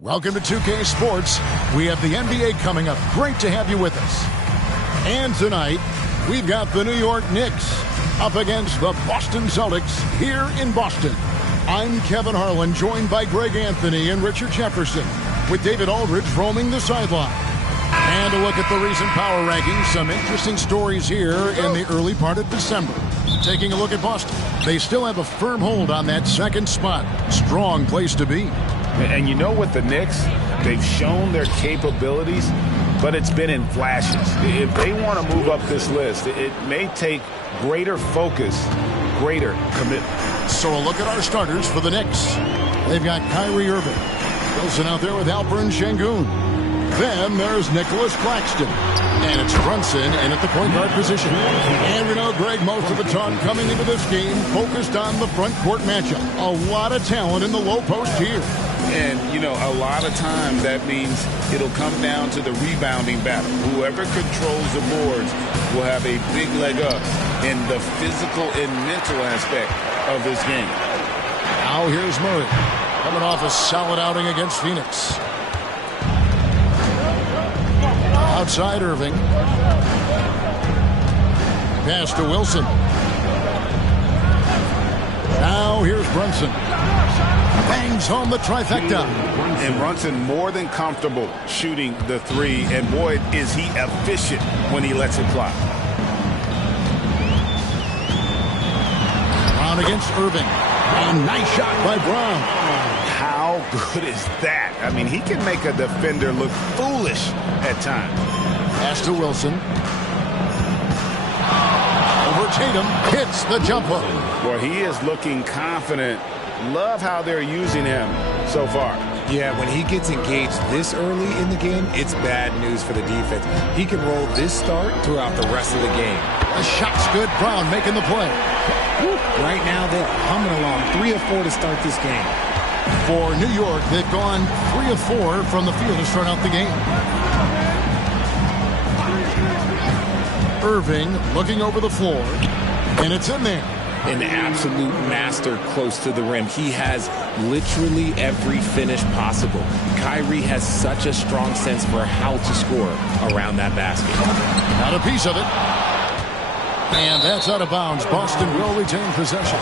Welcome to 2K Sports. We have the NBA coming up. Great to have you with us. And tonight, we've got the New York Knicks up against the Boston Celtics here in Boston. I'm Kevin Harlan, joined by Greg Anthony and Richard Jefferson, with David Aldridge roaming the sideline. And a look at the recent power rankings. Some interesting stories here in the early part of December. Taking a look at Boston. They still have a firm hold on that second spot. Strong place to be. And you know, with the Knicks, they've shown their capabilities, but it's been in flashes. If they want to move up this list, it may take greater focus, greater commitment. So a look at our starters for the Knicks. They've got Kyrie Irving. Wilson out there with Alperen Şengün. Then there's Nicholas Claxton. And it's Brunson in at the point guard position. And we know, Greg, most of the talk coming into this game focused on the front court matchup. A lot of talent in the low post here. And, you know, a lot of times that means it'll come down to the rebounding battle. Whoever controls the boards will have a big leg up in the physical and mental aspect of this game. Now here's Murray, coming off a solid outing against Phoenix. Outside Irving. Pass to Wilson. Now here's Brunson. Bangs home the trifecta. And Brunson more than comfortable shooting the three. And boy, is he efficient when he lets it fly. Brown against Irving. And nice shot by Brown. How good is that? I mean, he can make a defender look foolish at times. Pass to Wilson. Over Tatum. Hits the jump hook. Boy, he is looking confident. Love how they're using him so far. Yeah, when he gets engaged this early in the game, it's bad news for the defense. He can roll this start throughout the rest of the game. The shot's good. Brown making the play. Right now, they're humming along. 3 of 4 to start this game. For New York, they've gone 3 of 4 from the field to start out the game. Irving looking over the floor, and it's in there. An absolute master close to the rim. He has literally every finish possible. Kyrie has such a strong sense for how to score around that basket. Got a piece of it. And that's out of bounds. Boston will retain possession.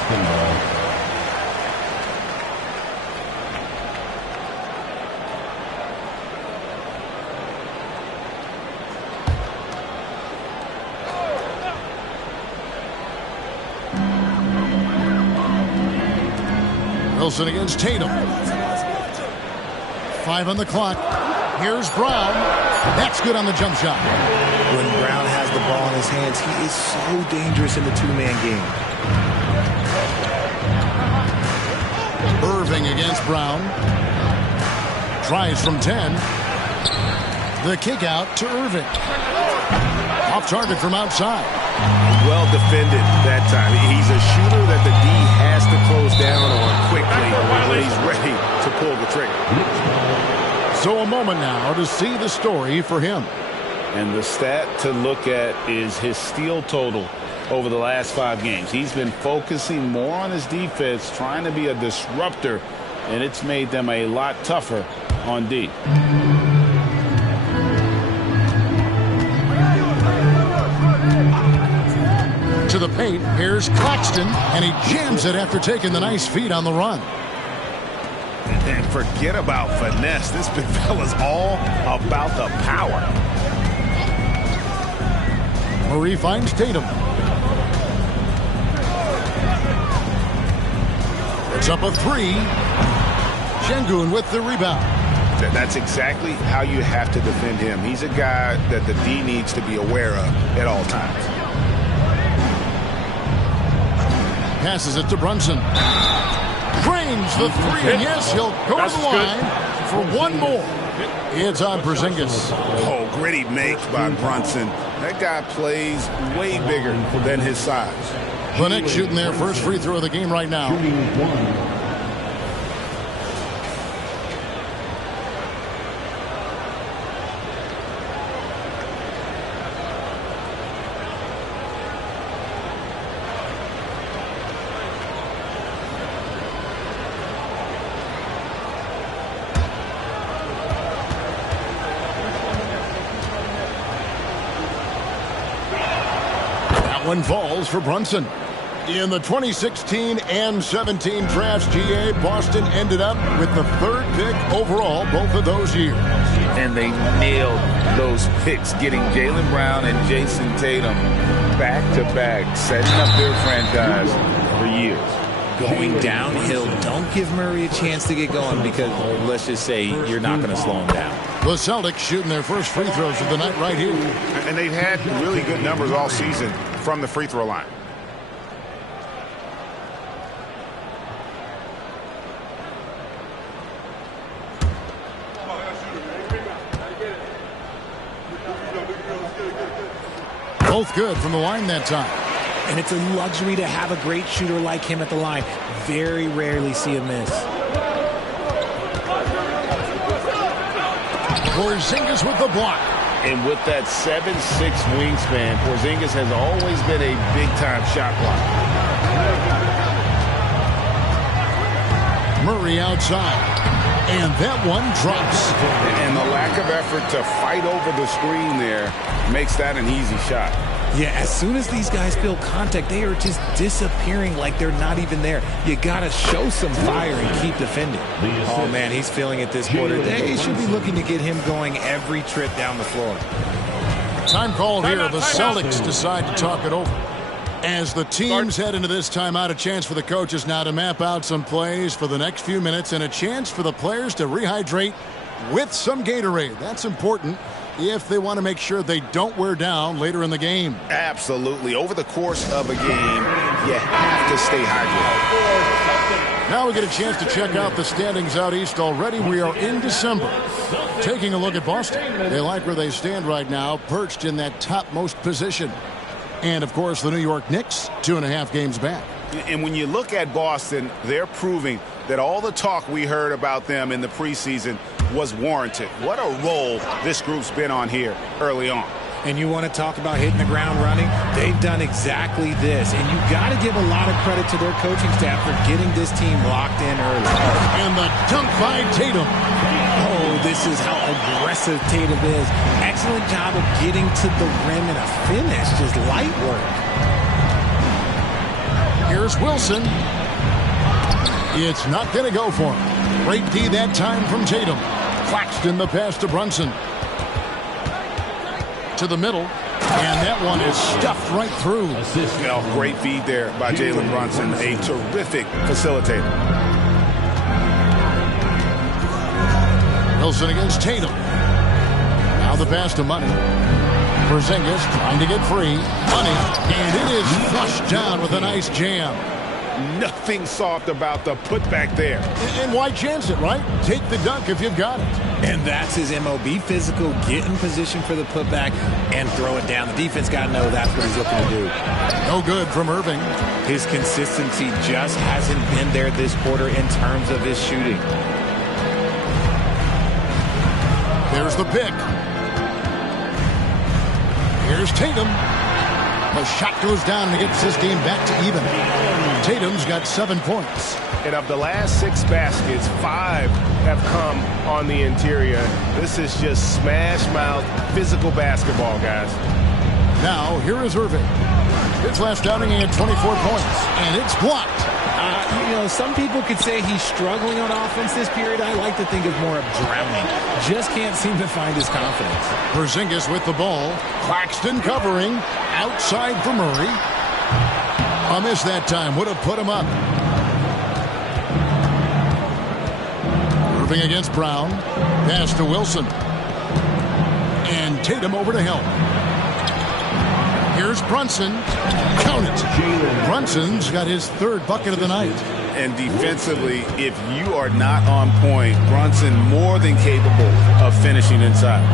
Wilson against Tatum. 5 on the clock. Here's Brown. That's good on the jump shot. When Brown has the ball in his hands, he is so dangerous in the two-man game. Irving against Brown. Tries from 10. The kick out to Irving. Off target from outside. Well defended that time. He's a shooter that the D has to close down on quickly when he's ready to pull the trigger. So a moment now to see the story for him. And the stat to look at is his steal total over the last 5 games. He's been focusing more on his defense, trying to be a disruptor, and it's made them a lot tougher on D. To the paint, here's Claxton, and he jams it after taking the nice feed on the run. And forget about finesse. This big fella's all about the power. Murray finds Tatum. It's up a 3. Şengün with the rebound. That's exactly how you have to defend him. He's a guy that the D needs to be aware of at all times. Passes it to Brunson. Drains the 3, and yes, he'll go to the line for one more. It's on Porzingis. Oh, gritty make by Brunson. That guy plays way bigger than his size. The Knicks shooting their first free throw of the game right now. one falls for Brunson. In the 2016 and 17 drafts, GA, Boston ended up with the 3rd pick overall both of those years. And they nailed those picks, getting Jaylen Brown and Jason Tatum back-to-back, setting up their franchise for years. Going downhill, don't give Murray a chance to get going because, let's just say, you're not going to slow him down. The Celtics shooting their first free throws of the night right here. And they've had really good numbers all season from the free throw line. Both good from the line that time. And it's a luxury to have a great shooter like him at the line. Very rarely see a miss. Porzingis with the block. And with that 7'6" wingspan, Porzingis has always been a big-time shot blocker. Murray outside. And that one drops. And the lack of effort to fight over the screen there makes that an easy shot. Yeah, as soon as these guys feel contact, they are just disappearing like they're not even there. You got to show some fire and keep defending. Oh, man, he's feeling it this quarter. They should be looking to get him going every trip down the floor. Time called here. The Celtics decide to talk it over. As the teams head into this timeout, a chance for the coaches now to map out some plays for the next few minutes and a chance for the players to rehydrate with some Gatorade. That's important if they want to make sure they don't wear down later in the game. Absolutely. Over the course of a game, you have to stay hydrated. Now we get a chance to check out the standings out east already. We are in December. Taking a look at Boston. They like where they stand right now, perched in that topmost position. And, of course, the New York Knicks, 2.5 games back. And when you look at Boston, they're proving that all the talk we heard about them in the preseason was warranted. What a role this group's been on here early on. And you want to talk about hitting the ground running? They've done exactly this. And you got to give a lot of credit to their coaching staff for getting this team locked in early. And the dunk by Tatum. Oh, this is how aggressive Tatum is. Excellent job of getting to the rim and a finish. Just light work. Here's Wilson. It's not going to go for him. Great D that time from Tatum. Claxton the pass to Brunson. To the middle. And that one is stuffed right through. Great feed there by Jalen Brunson. A terrific facilitator. Wilson against Tatum. Now the pass to Money. Porzingis trying to get free. Money. And it is flushed down with a nice jam. Nothing soft about the putback there. And why chance it, right? Take the dunk if you've got it. And that's his MO. Be physical, get in position for the putback, and throw it down. The defense got to know that's what he's looking to do. No good from Irving. His consistency just hasn't been there this quarter in terms of his shooting. There's the pick. Here's Tatum. The shot goes down and gets this game back to even. Tatum's got 7 points. And of the last 6 baskets, 5 have come on the interior. This is just smash-mouth physical basketball, guys. Now, here is Irving. His last outing, he had 24 points, and it's blocked. Some people could say he's struggling on offense this period. I like to think of more of drowning. Just can't seem to find his confidence. Porzingis with the ball. Claxton covering. Outside for Murray. A miss that time. Would have put him up. Irving against Brown. Pass to Wilson. And Tatum over to help. Here's Brunson. Count it. Brunson's got his 3rd bucket of the night. And defensively, if you are not on point, Brunson more than capable of finishing inside.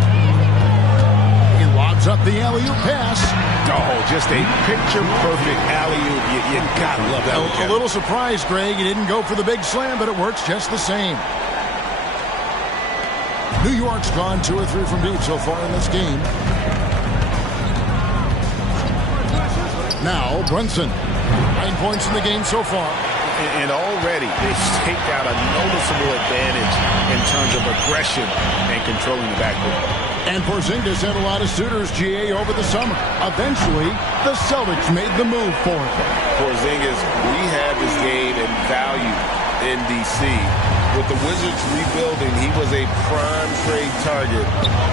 He lobs up the alley-oop pass. Oh, just a picture-perfect alley-oop. You gotta love that. A little surprised, Greg. He didn't go for the big slam, but it works just the same. New York's gone 2 or 3 from deep so far in this game. Now, Brunson. 9 points in the game so far. And already they've staked out a noticeable advantage in terms of aggression and controlling the backcourt. And Porzingis had a lot of suitors, GA, over the summer. Eventually, the Celtics made the move for him. Porzingis rehab his game and value in D.C. With the Wizards rebuilding, he was a prime trade target.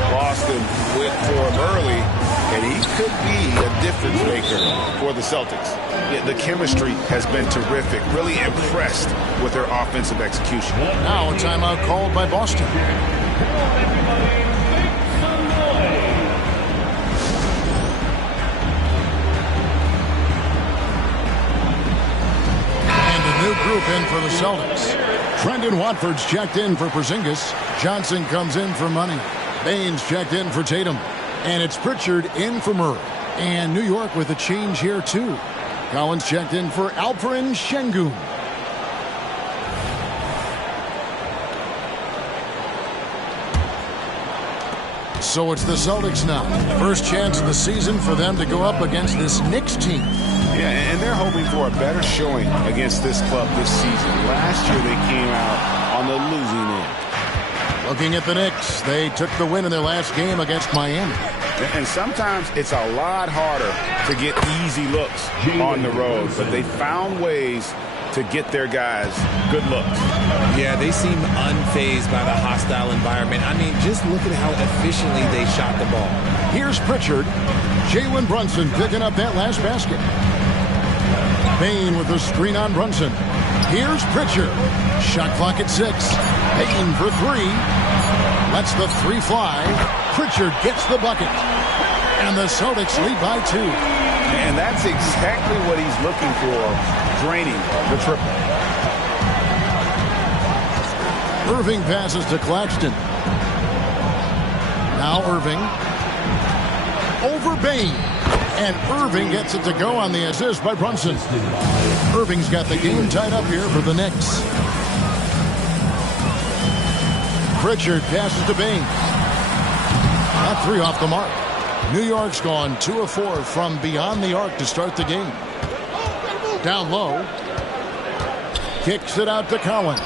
Boston went for him early, and he could be a difference maker for the Celtics. Yeah, the chemistry has been terrific. Really impressed with their offensive execution. Now a timeout called by Boston. New group in for the Celtics. Trendon Watford's checked in for Porzingis. Johnson comes in for Money. Baines checked in for Tatum. And it's Pritchard in for Murray. And New York with a change here, too. Collins checked in for Alperen Şengün. So it's the Celtics now. First chance of the season for them to go up against this Knicks team. Yeah, and they're hoping for a better showing against this club this season. Last year they came out on the losing end. Looking at the Knicks, they took the win in their last game against Miami. And sometimes it's a lot harder to get easy looks on the road, but they found ways to get their guys good looks. Yeah, they seem unfazed by the hostile environment. I mean, just look at how efficiently they shot the ball. Here's Pritchard. Jalen Brunson picking up that last basket. Payne with the screen on Brunson. Here's Pritchard. Shot clock at 6. Payne for 3. Lets the 3 fly. Pritchard gets the bucket. And the Celtics lead by 2. And that's exactly what he's looking for, draining the triple. Irving passes to Claxton. Now Irving. Over Bain. And Irving gets it to go on the assist by Brunson. Irving's got the game tied up here for the Knicks. Pritchard passes to Bain. That 3 off the mark. New York's gone 2 of 4 from beyond the arc to start the game. Down low. Kicks it out to Collins.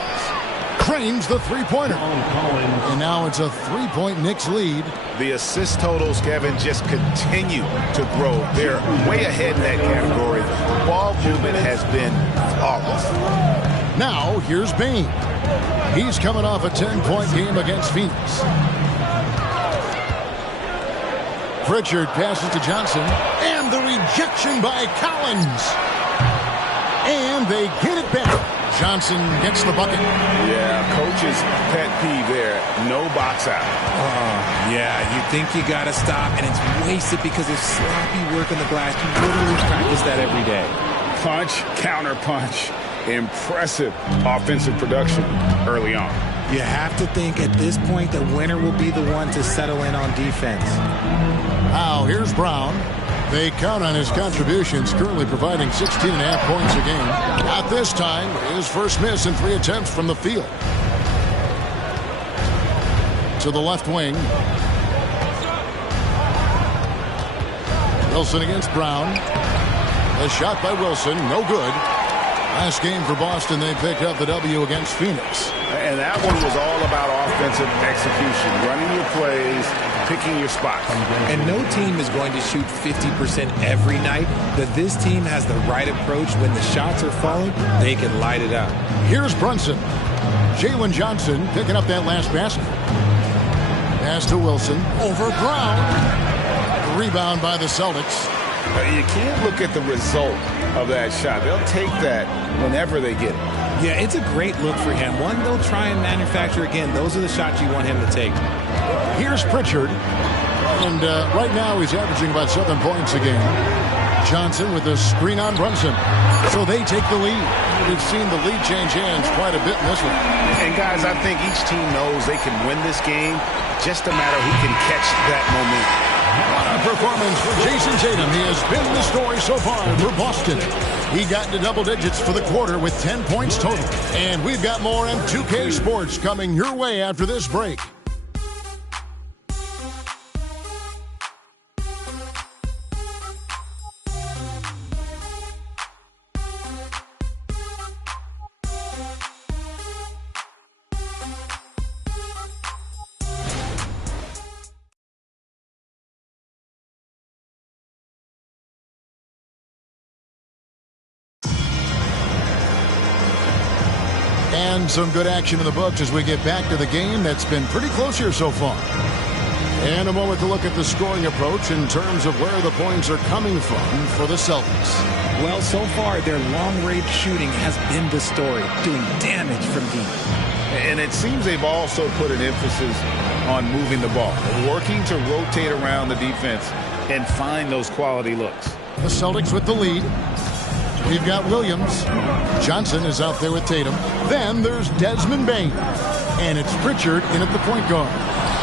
Cranes the three-pointer. And now it's a 3-point Knicks lead. The assist totals, Kevin, just continue to grow. They're way ahead in that category. Ball movement has been flawless. Now here's Bain. He's coming off a 10-point game against Phoenix. Pritchard passes to Johnson. And the rejection by Collins. And they get it back. Johnson gets the bucket. Yeah, coach's pet peeve there. No box out. Yeah, you think you got to stop, and it's wasted because of sloppy work on the glass. You literally practice that every day. Punch, counter punch. Impressive offensive production early on. You have to think at this point the winner will be the one to settle in on defense. Now here's Brown. They count on his contributions, currently providing 16.5 points a game. Not this time. His first miss in 3 attempts from the field. To the left wing. Wilson against Brown. A shot by Wilson, no good. Last game for Boston, they picked up the W against Phoenix. And that one was all about offensive execution, running your plays, picking your spots. And no team is going to shoot 50% every night, but this team has the right approach. When the shots are falling, they can light it up. Here's Brunson. Jalen Johnson picking up that last basket. Pass to Wilson. Over Brown. Rebound by the Celtics. You can't look at the result of that shot. They'll take that whenever they get it. Yeah, it's a great look for him. One, they'll try and manufacture again. Those are the shots you want him to take. Here's Pritchard. And right now he's averaging about 7 points a game. Johnson with a screen on Brunson. So they take the lead. We've seen the lead change hands quite a bit in this one. And guys, I think each team knows they can win this game. Just a matter who can catch that momentum. What a performance for Jason Tatum. He has been the story so far for Boston. He got into double digits for the quarter with 10 points total. And we've got more M2K Sports coming your way after this break. And some good action in the books as we get back to the game that's been pretty close here so far. And a moment to look at the scoring approach in terms of where the points are coming from for the Celtics. Well, so far, their long-range shooting has been the story, doing damage from deep. And it seems they've also put an emphasis on moving the ball, working to rotate around the defense and find those quality looks. The Celtics with the lead. We've got Williams. Johnson is out there with Tatum. Then there's Desmond Bain. And it's Pritchard in at the point guard.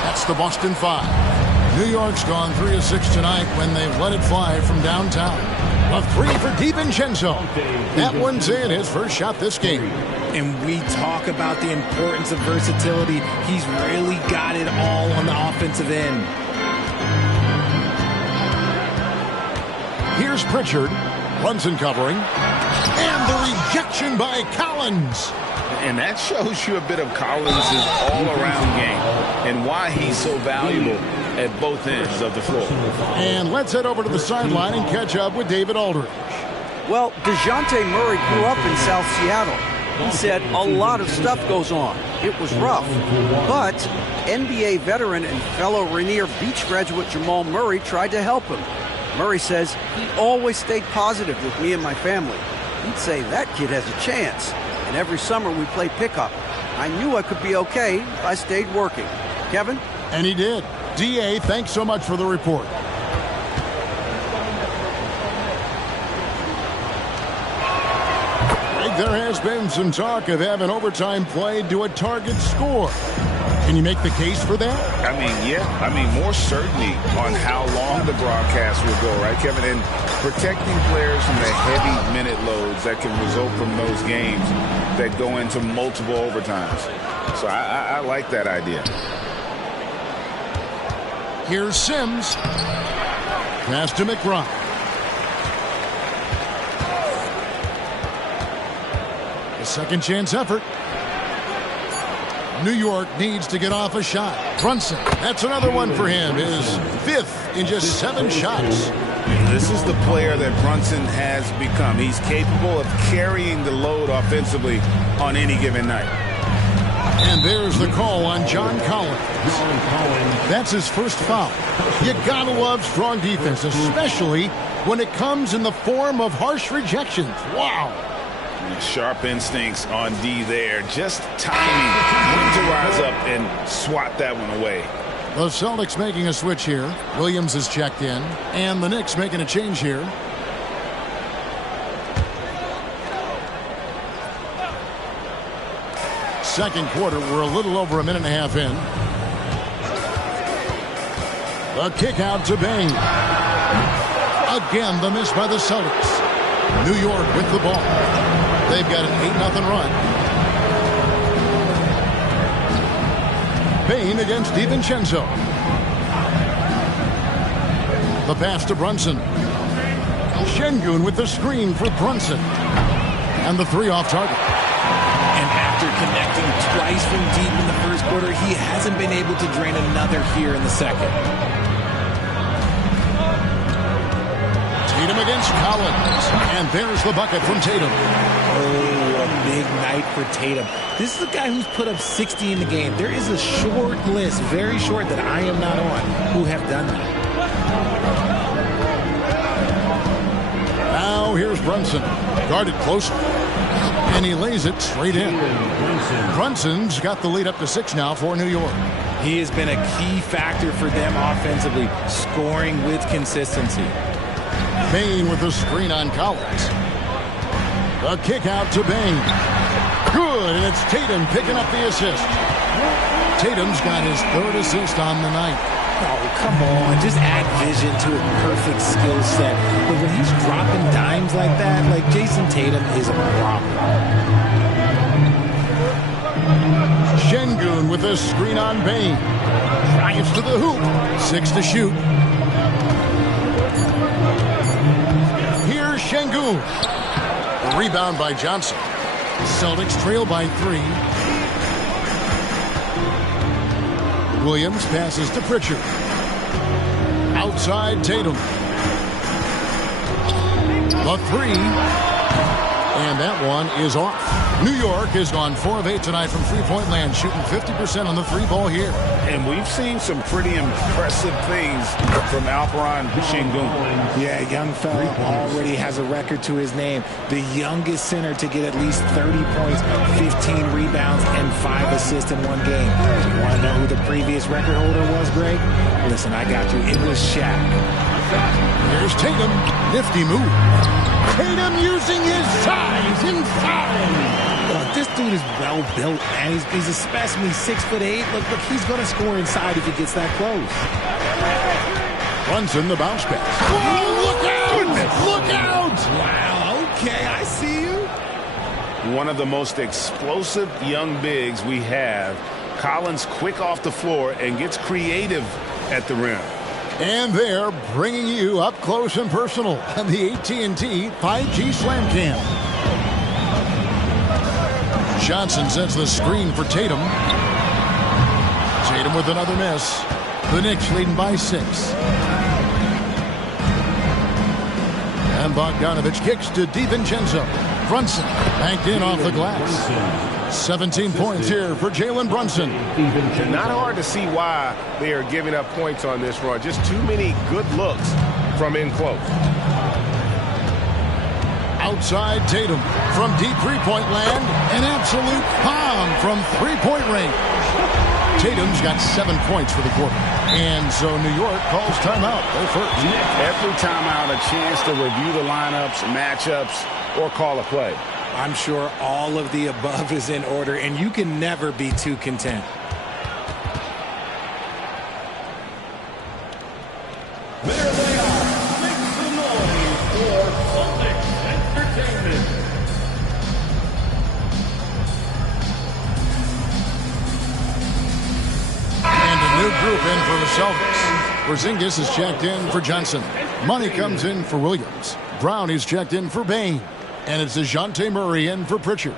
That's the Boston 5. New York's gone 3 of 6 tonight when they've let it fly from downtown. A 3 for DiVincenzo. That one's in, his first shot this game. And we talk about the importance of versatility. He's really got it all on the offensive end. Here's Pritchard. Brunson covering. And the rejection by Collins. And that shows you a bit of Collins' all-around game and why he's so valuable at both ends of the floor. And let's head over to the sideline and catch up with David Aldridge. Well, DeJounte Murray grew up in South Seattle. He said a lot of stuff goes on. It was rough. But NBA veteran and fellow Rainier Beach graduate Jamal Murray tried to help him. Murray says he always stayed positive with me and my family. He'd say that kid has a chance. And every summer we play pickup. I knew I could be okay if I stayed working. Kevin? And he did. D.A., thanks so much for the report. There has been some talk of having overtime played to a target score. Can you make the case for that? I mean, yeah. I mean, more certainty on how long the broadcast will go, right, Kevin? And protecting players from the heavy minute loads that can result from those games that go into multiple overtimes. So I like that idea. Here's Sims. Pass to McBride. A second chance effort. New York needs to get off a shot. Brunson, that's another one for him. His 5th in just 7 shots. This is the player that Brunson has become. He's capable of carrying the load offensively on any given night. And there's the call on John Collins. That's his first foul. You gotta love strong defense, especially when it comes in the form of harsh rejections. Wow. Sharp instincts on D there. Just timing when to rise up and swat that one away. The Celtics making a switch here. Williams is checked in. And the Knicks making a change here. Second quarter, we're a little over a minute and a half in. The kick out to Bain. Again, the miss by the Celtics. New York with the ball. They've got an 8-0 run. Bain against DiVincenzo. The pass to Brunson. Şengün with the screen for Brunson. And the 3 off target. And after connecting twice from deep in the first quarter, he hasn't been able to drain another here in the second. Tatum against Collins. And there's the bucket from Tatum. Oh, a big night for Tatum. This is a guy who's put up 60 in the game. There is a short list, very short, that I am not on, who have done that. Now here's Brunson. Guarded closely. And he lays it straight in. Brunson's got the lead up to 6 now for New York. He has been a key factor for them offensively, scoring with consistency. Bain with the screen on Collins. A kick out to Bain. Good, and it's Tatum picking up the assist. Tatum's got his 3rd assist on the night. Oh, come on. Just add vision to a perfect skill set. But when he's dropping dimes like that, like Jason Tatum is a problem. Şengün with a screen on Bain. Drives to the hoop. 6 to shoot. Here's Şengün. A rebound by Johnson. Celtics trail by 3. Williams passes to Pritchard. Outside Tatum. The 3. And that one is off. New York has gone 4 of 8 tonight from three-point land, shooting 50% on the three ball here. And we've seen some pretty impressive things from Alperon Şengün. Yeah, young fella already has a record to his name. The youngest center to get at least 30 points, 15 rebounds, and 5 assists in one game. You want to know who the previous record holder was, Greg? Listen, I got you. It was Shaq. Here's Tatum. Nifty move. Tatum using his size inside. This dude is well built, man. He's a specimen. He's 6'8". Look, he's going to score inside if he gets that close. Brunson, the bounce pass. Oh, look out! Look out! Wow, okay, I see you. One of the most explosive young bigs we have. Collins quick off the floor and gets creative at the rim. And they're bringing you up close and personal on the AT&T 5G Slam Cam. Johnson sets the screen for Tatum. Tatum with another miss. The Knicks leading by 6. And Bogdanovich kicks to DiVincenzo. Brunson banked in off the glass. 17 points here for Jalen Brunson. Not hard to see why they are giving up points on this run. Just too many good looks from in close. Outside Tatum from deep three-point land. An absolute bomb from three-point range. Tatum's got 7 points for the quarter. And so New York calls timeout. Go first. Every timeout, a chance to review the lineups, matchups, or call a play. I'm sure all of the above is in order, and you can never be too content. There they are. Make some noise for Celtics Entertainment. And a new group in for the Celtics. Porzingis is checked in for Johnson. Money comes in for Williams. Brown is checked in for Bain. And it's DeJounte Murray in for Pritchard.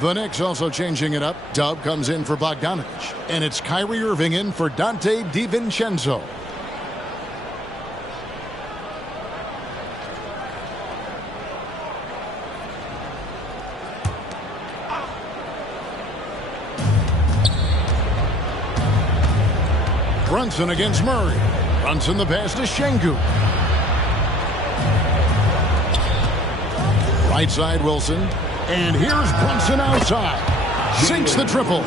The Knicks also changing it up. Dub comes in for Bogdanovich. And it's Kyrie Irving in for Dante DiVincenzo. Brunson against Murray. Brunson the pass to Şengün. Right side Wilson. And here's Brunson outside. Sinks the triple.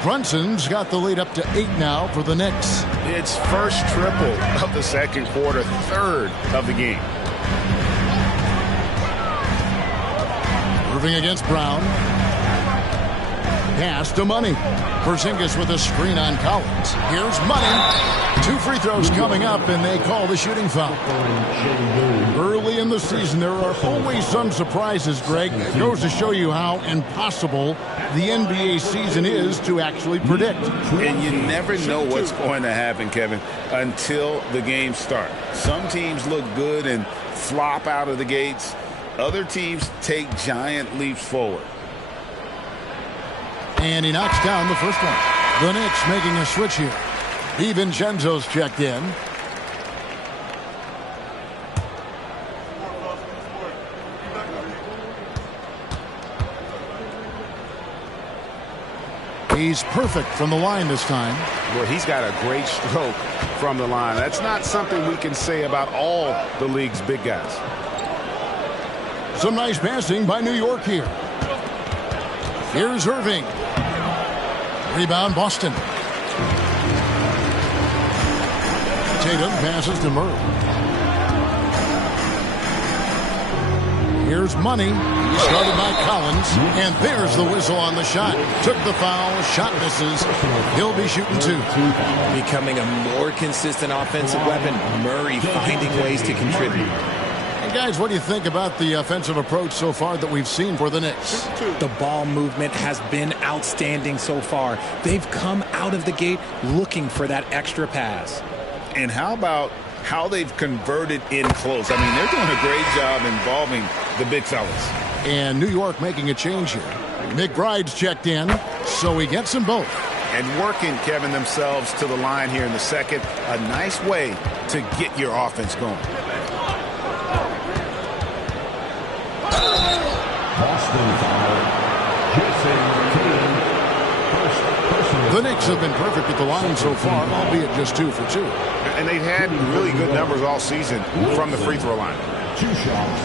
Brunson's got the lead up to 8 now for the Knicks. It's first triple of the second quarter, third of the game. Irving against Brown. Pass to Money. Porzingis with a screen on Collins. Here's Money. 2 free throws coming up, and they call the shooting foul. Early in the season, there are always some surprises, Greg. It goes to show you how impossible the NBA season is to actually predict. And you never know what's going to happen, Kevin, until the games start. Some teams look good and flop out of the gates. Other teams take giant leaps forward. And he knocks down the first one. The Knicks making a switch here. DiVincenzo's checked in. He's perfect from the line this time. Well, he's got a great stroke from the line. That's not something we can say about all the league's big guys. Some nice passing by New York here. Here's Irving. Rebound Boston. Tatum passes to Murray. Here's Money. Started by Collins. And there's the whistle on the shot. Took the foul. Shot misses. He'll be shooting 2. Becoming a more consistent offensive weapon. Murray finding ways to contribute. And guys, what do you think about the offensive approach so far that we've seen for the Knicks? The ball movement has been outstanding so far. They've come out of the gate looking for that extra pass. And how about how they've converted in close? I mean, they're doing a great job involving the big fellas. And New York making a change here. McBride's checked in, so he gets them both. And working, Kevin, themselves to the line here in the second. A nice way to get your offense going. Boston foul. The Knicks have been perfect at the line so far, albeit just 2 for 2. And they've had really good numbers all season from the free throw line. 2 shots.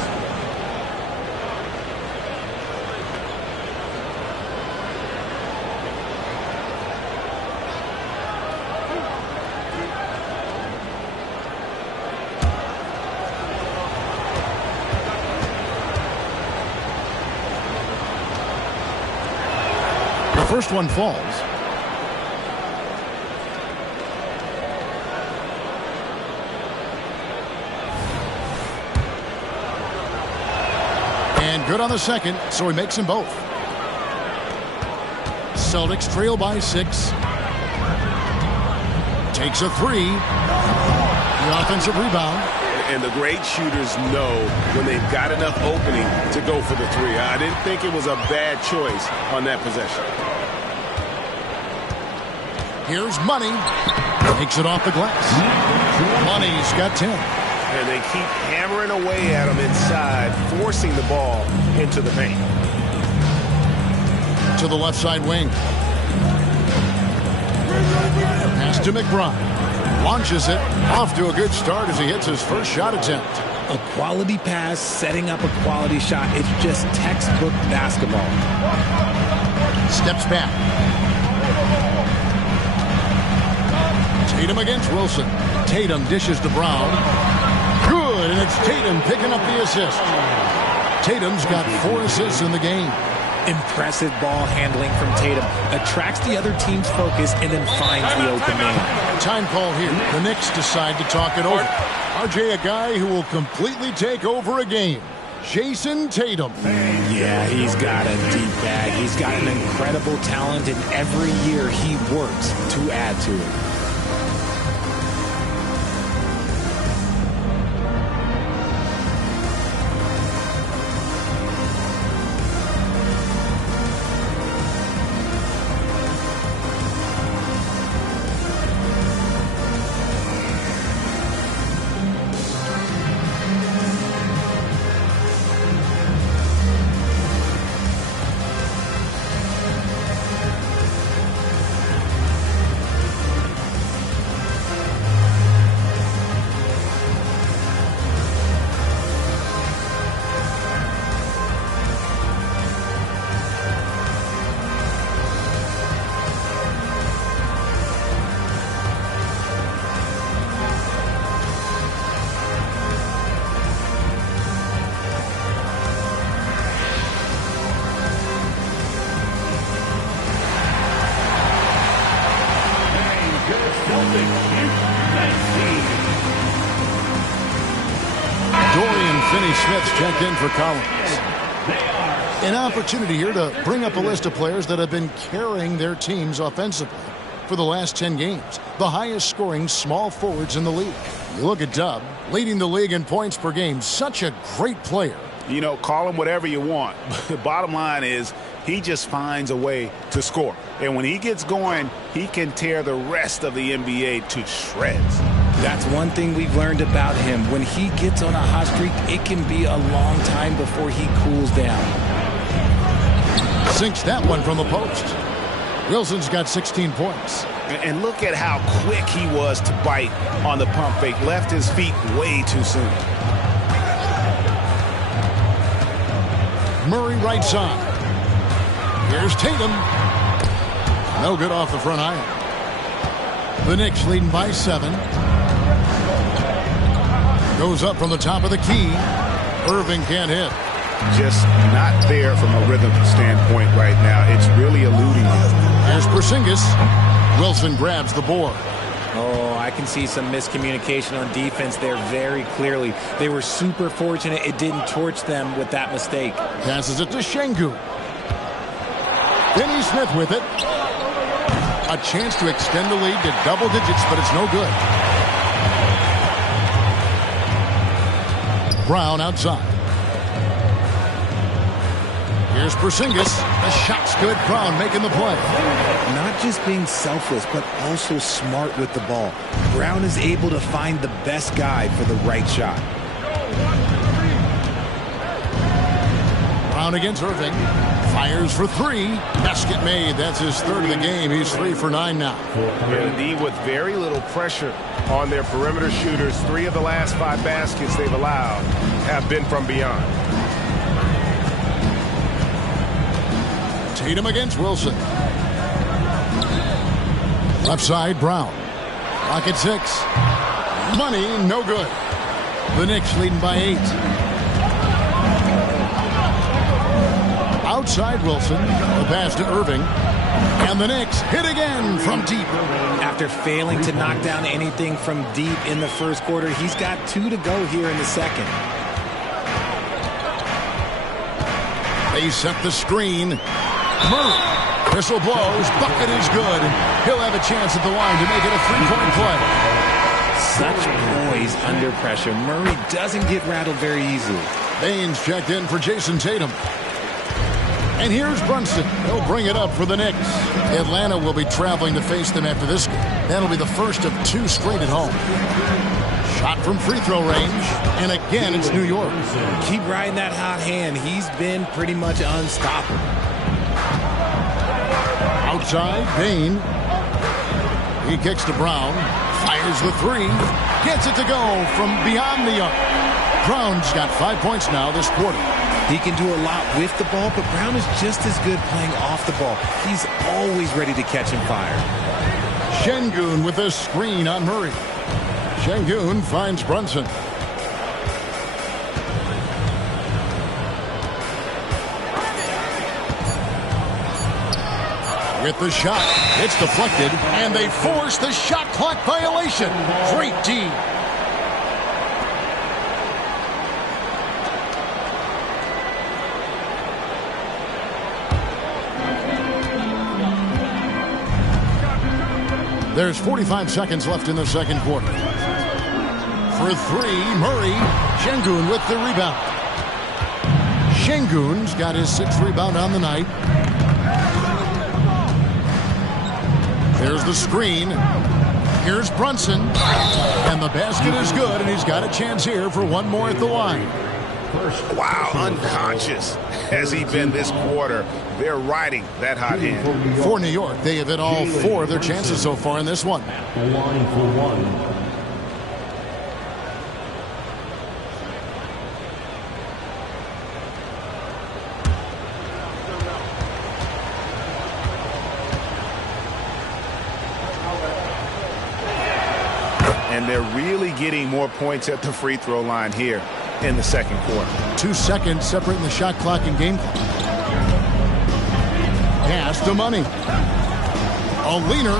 The first one falls. And good on the second, so he makes them both. Celtics trail by 6. Takes a 3. The offensive rebound. And the great shooters know when they've got enough opening to go for the 3. I didn't think it was a bad choice on that possession. Here's Money. Takes it off the glass. Money's got 10. And they keep hammering away at him inside, forcing the ball into the paint. To the left side wing. Pass to McBride. Launches it. Off to a good start as he hits his first shot attempt. A quality pass, setting up a quality shot. It's just textbook basketball. Steps back. Tatum against Wilson. Tatum dishes to Brown. Good, and it's Tatum picking up the assist. Tatum's got 4 assists in the game. Impressive ball handling from Tatum. Attracts the other team's focus and then finds the open man. Time call here. The Knicks decide to talk it over. RJ, a guy who will completely take over a game. Jason Tatum. Yeah, he's got a deep bag. He's got an incredible talent, and every year he works to add to it. Smith's checked in for Collins. An opportunity here to bring up a list of players that have been carrying their teams offensively for the last 10 games. The highest scoring small forwards in the league. You look at Dub, leading the league in points per game. Such a great player. You know, call him whatever you want. The bottom line is he just finds a way to score. And when he gets going, he can tear the rest of the NBA to shreds. That's one thing we've learned about him. When he gets on a hot streak, it can be a long time before he cools down. Sinks that one from the post. Wilson's got 16 points. And look at how quick he was to bite on the pump fake. Left his feet way too soon. Murray right side. Here's Tatum. No good off the front iron. The Knicks leading by 7. Goes up from the top of the key. Irving can't hit. Just not there from a rhythm standpoint right now. It's really eluding him. Here's Porzingis. Wilson grabs the board. Oh, I can see some miscommunication on defense there very clearly. They were super fortunate it didn't torch them with that mistake. Passes it to Şengün. Finney Smith with it. A chance to extend the lead to double digits, but it's no good. Brown outside. Here's Porzingis. The shot's good. Brown making the play. Not just being selfless, but also smart with the ball. Brown is able to find the best guy for the right shot. Brown against Irving. Fires for three. Basket made. That's his third of the game. He's 3 for 9 now. And indeed, with very little pressure on their perimeter shooters, 3 of the last 5 baskets they've allowed have been from beyond. Tatum against Wilson. Left side, Brown. Clock at 6. Money, no good. The Knicks leading by 8. Outside Wilson. The pass to Irving. And the Knicks hit again from deep. After failing to knock down anything from deep in the first quarter, he's got 2 to go here in the second. They set the screen. Murray. Whistle blows. Bucket is good. He'll have a chance at the line to make it a 3-point play. Such poise under pressure. Murray doesn't get rattled very easily. Baines checked in for Jason Tatum. And here's Brunson. He'll bring it up for the Knicks. Atlanta will be traveling to face them after this game. That'll be the first of 2 straight at home. Shot from free throw range. And again, it's New York. Keep riding that hot hand. He's been pretty much unstoppable. Outside, Bain. He kicks to Brown. Fires the 3. Gets it to go from beyond the arc. Brown's got 5 points now this quarter. He can do a lot with the ball, but Brown is just as good playing off the ball. He's always ready to catch and fire. Şengün with a screen on Murray. Şengün finds Brunson. With the shot, it's deflected, and they force the shot clock violation. Great D. There's 45 seconds left in the second quarter. For 3, Murray. Şengün with the rebound. Şengün's got his 6th rebound on the night. There's the screen. Here's Brunson. And the basket is good, and he's got a chance here for one more at the line. Wow, unconscious has he been this quarter. They're riding that hot hand. For New York, they have hit all 4 of their chances so far in this one. The line for one. And they're really getting more points at the free throw line here in the second quarter. 2 seconds separating the shot clock and game clock. Pass to Money. A leaner.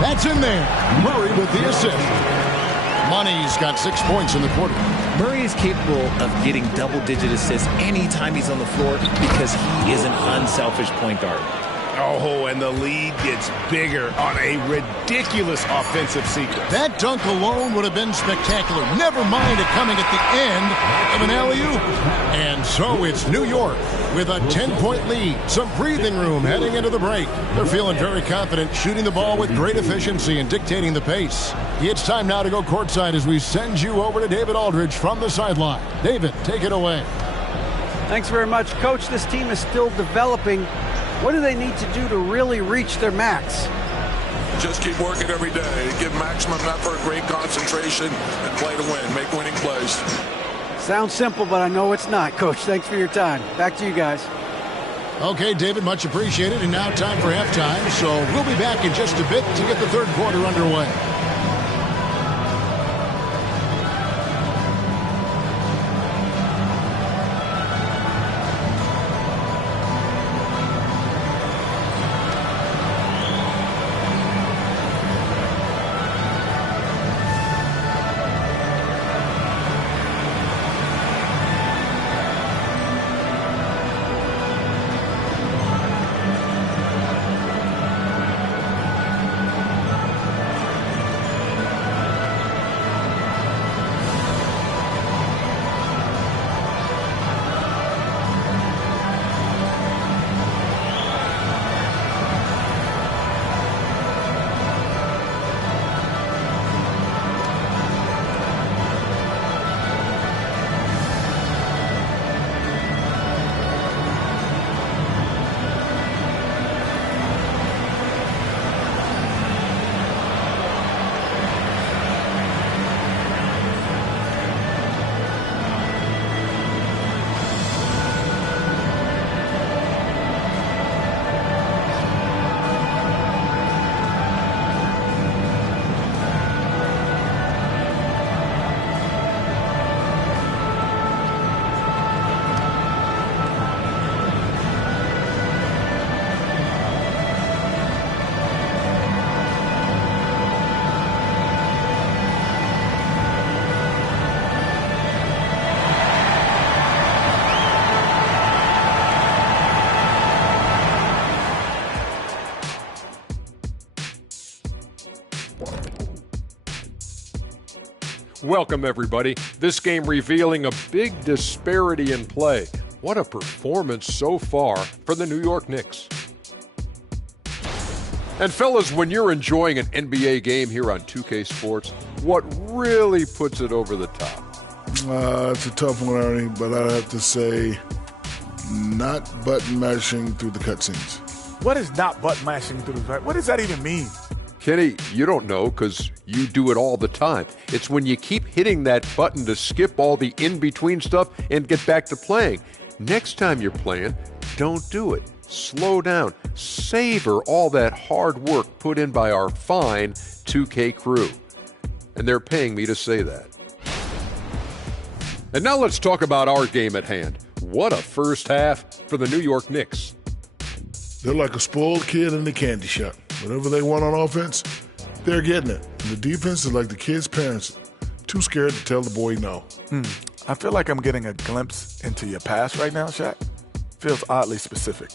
That's in there. Murray with the assist. Money's got 6 points in the quarter. Murray is capable of getting double-digit assists anytime he's on the floor because he is an unselfish point guard. Oh, and the lead gets bigger on a ridiculous offensive sequence. That dunk alone would have been spectacular. Never mind it coming at the end of an alley-oop. And so it's New York with a 10-point lead. Some breathing room heading into the break. They're feeling very confident, shooting the ball with great efficiency and dictating the pace. It's time now to go courtside as we send you over to David Aldridge from the sideline. David, take it away. Thanks very much, Coach. This team is still developing. What do they need to do to really reach their max? Just keep working every day. Give maximum effort, great concentration, and play to win. Make winning plays. Sounds simple, but I know it's not, Coach. Thanks for your time. Back to you guys. Okay, David, much appreciated. And now time for halftime. So we'll be back in just a bit to get the third quarter underway. Welcome, everybody. This game revealing a big disparity in play. What a performance so far for the New York Knicks. And fellas, when you're enjoying an NBA game here on 2K Sports, what really puts it over the top? It's a tough one, Ernie, but I have to say not button mashing through the cutscenes. What is not button mashing through the? What does that even mean? Kenny, you don't know because you do it all the time. It's when you keep hitting that button to skip all the in-between stuff and get back to playing. Next time you're playing, don't do it. Slow down. Savor all that hard work put in by our fine 2K crew. And they're paying me to say that. And now let's talk about our game at hand. What a first half for the New York Knicks. They're like a spoiled kid in the candy shop. Whatever they want on offense, they're getting it. And the defense is like the kid's parents, too scared to tell the boy no. I feel like I'm getting a glimpse into your past right now, Shaq. Feels oddly specific.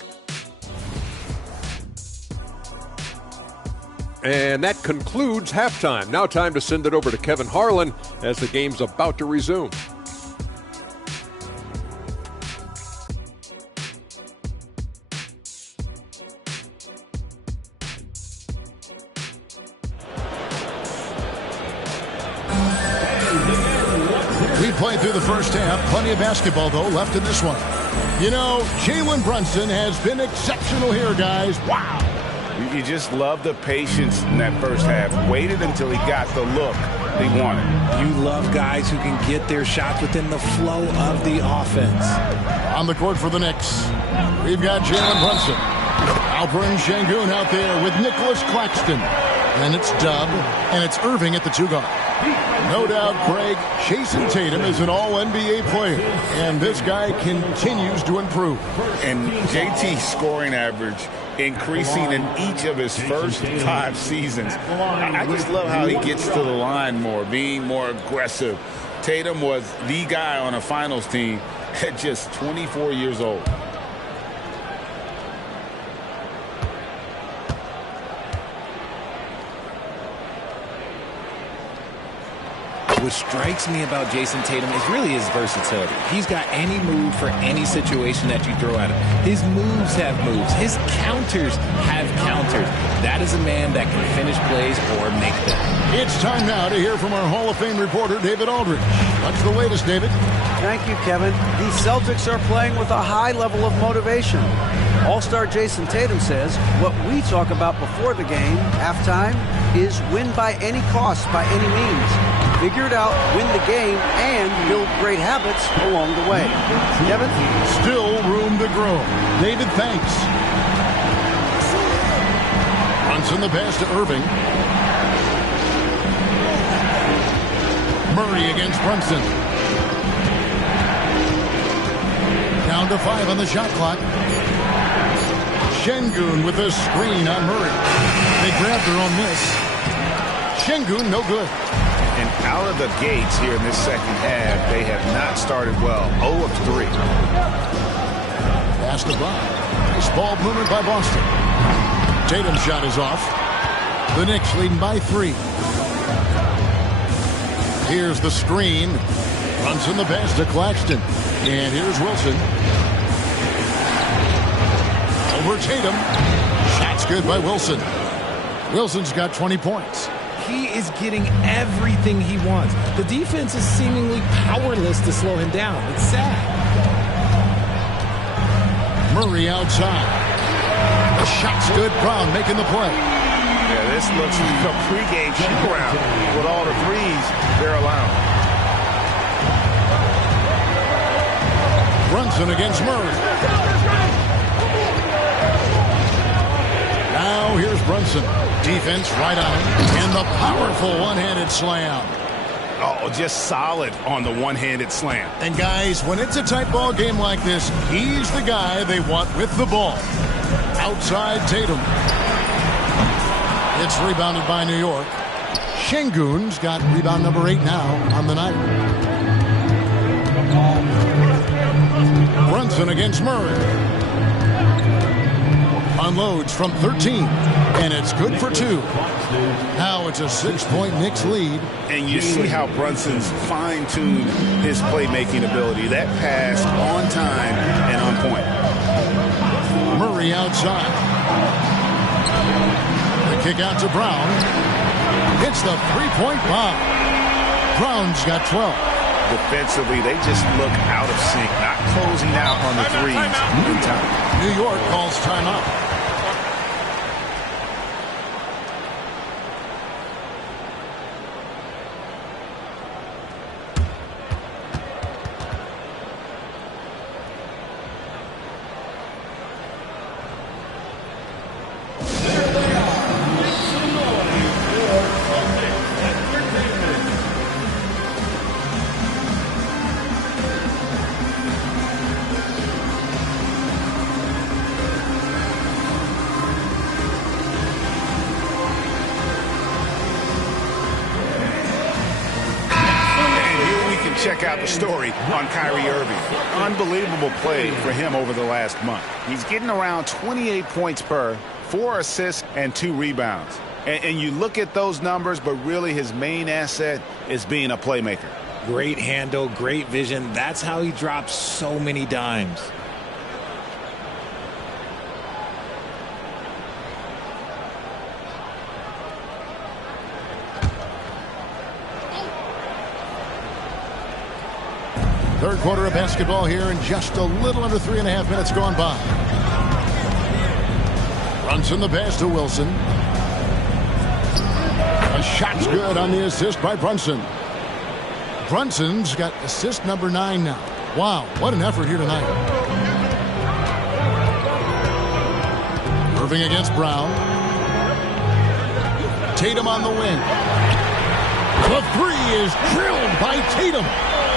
And that concludes halftime. Now time to send it over to Kevin Harlan as the game's about to resume. We played through the first half. Plenty of basketball, though, left in this one. You know, Jalen Brunson has been exceptional here, guys. Wow. You just love the patience in that first half. Waited until he got the look he wanted. You love guys who can get their shots within the flow of the offense. On the court for the Knicks, we've got Jalen Brunson. Alperen Şengün out there with Nicholas Claxton. And it's Dub, and it's Irving at the 2-guard. No doubt, Greg, Jason Tatum is an all-NBA player, and this guy continues to improve. And JT's scoring average increasing in each of his first 5 seasons. I just love how he gets to the line more, being more aggressive. Tatum was the guy on a finals team at just 24 years old. What strikes me about Jason Tatum is really his versatility. He's got any move for any situation that you throw at him. His moves have moves. His counters have counters. That is a man that can finish plays or make them. It's time now to hear from our Hall of Fame reporter, David Aldridge. What's the latest, David? Thank you, Kevin. The Celtics are playing with a high level of motivation. All-star Jason Tatum says what we talk about before the game, halftime, is win by any cost, by any means. Figure it out, win the game, and build great habits along the way. Kevin? Still room to grow. David, thanks. Brunson the pass to Irving. Murray against Brunson. Down to 5 on the shot clock. Şengün with a screen on Murray. They grabbed their own miss. Şengün no good. And out of the gates here in this second half, they have not started well. 0 of 3. Pass to Bob. Nice ball movement by Boston. Tatum's shot is off. The Knicks leading by 3. Here's the screen. Runs in the pass to Claxton. And here's Wilson. Over Tatum. Shot's good by Wilson. Wilson's got 20 points. He is getting everything he wants. The defense is seemingly powerless to slow him down. It's sad. Murray outside. The shot's good. Brown making the play. Yeah, this looks like a pregame shoot-around with all the threes they're allowing. Brunson against Murray. Now here's Brunson. Defense right on him. And the powerful one-handed slam. Oh, just solid on the one-handed slam. And guys, when it's a tight ball game like this, he's the guy they want with the ball. Outside Tatum. It's rebounded by New York. Şengün's got rebound number 8 now on the night. Brunson against Murray. Unloads from 13, and it's good for 2. Now it's a 6-point Knicks lead. And you see how Brunson's fine-tuned his playmaking ability. That pass on time and on point. Murray outside. The kick out to Brown. Hits the three-point bomb. Brown's got 12. Defensively, they just look out of sync, not closing out on the threes in time. New York calls timeout. Check out the story on Kyrie Irving. Unbelievable play for him over the last month. He's getting around 28 points per, 4 assists, and 2 rebounds. And you look at those numbers, but really his main asset is being a playmaker. Great handle, great vision. That's how he drops so many dimes. Third quarter of basketball here, and just a little under 3.5 minutes gone by. Brunson the pass to Wilson. A shot's good on the assist by Brunson. Brunson's got assist number 9 now. Wow, what an effort here tonight. Irving against Brown. Tatum on the wing. The three is drilled by Tatum.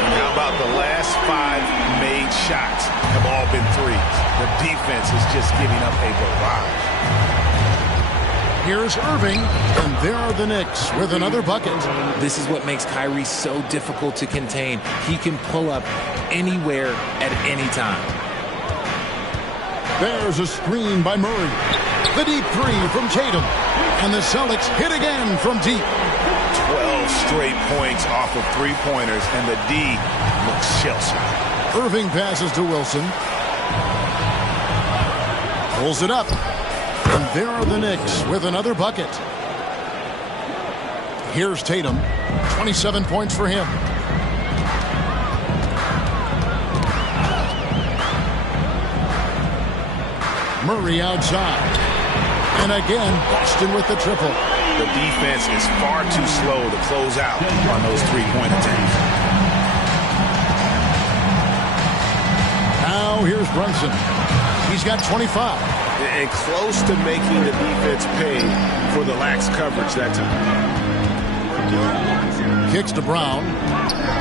How about the last 5 made shots have all been threes? The defense is just giving up a barrage. Here's Irving, and there are the Knicks with another bucket. This is what makes Kyrie so difficult to contain. He can pull up anywhere at any time. There's a screen by Murray. The deep three from Tatum. And the Celtics hit again from deep. 12 straight points off of three-pointers, and the D looks shell-shocked. Irving passes to Wilson. Pulls it up. And there are the Knicks with another bucket. Here's Tatum. 27 points for him. Murray outside. And again, Boston with the triple. The defense is far too slow to close out on those three-point attempts. Now here's Brunson. He's got 25. And close to making the defense pay for the lax coverage that time. Kicks to Brown.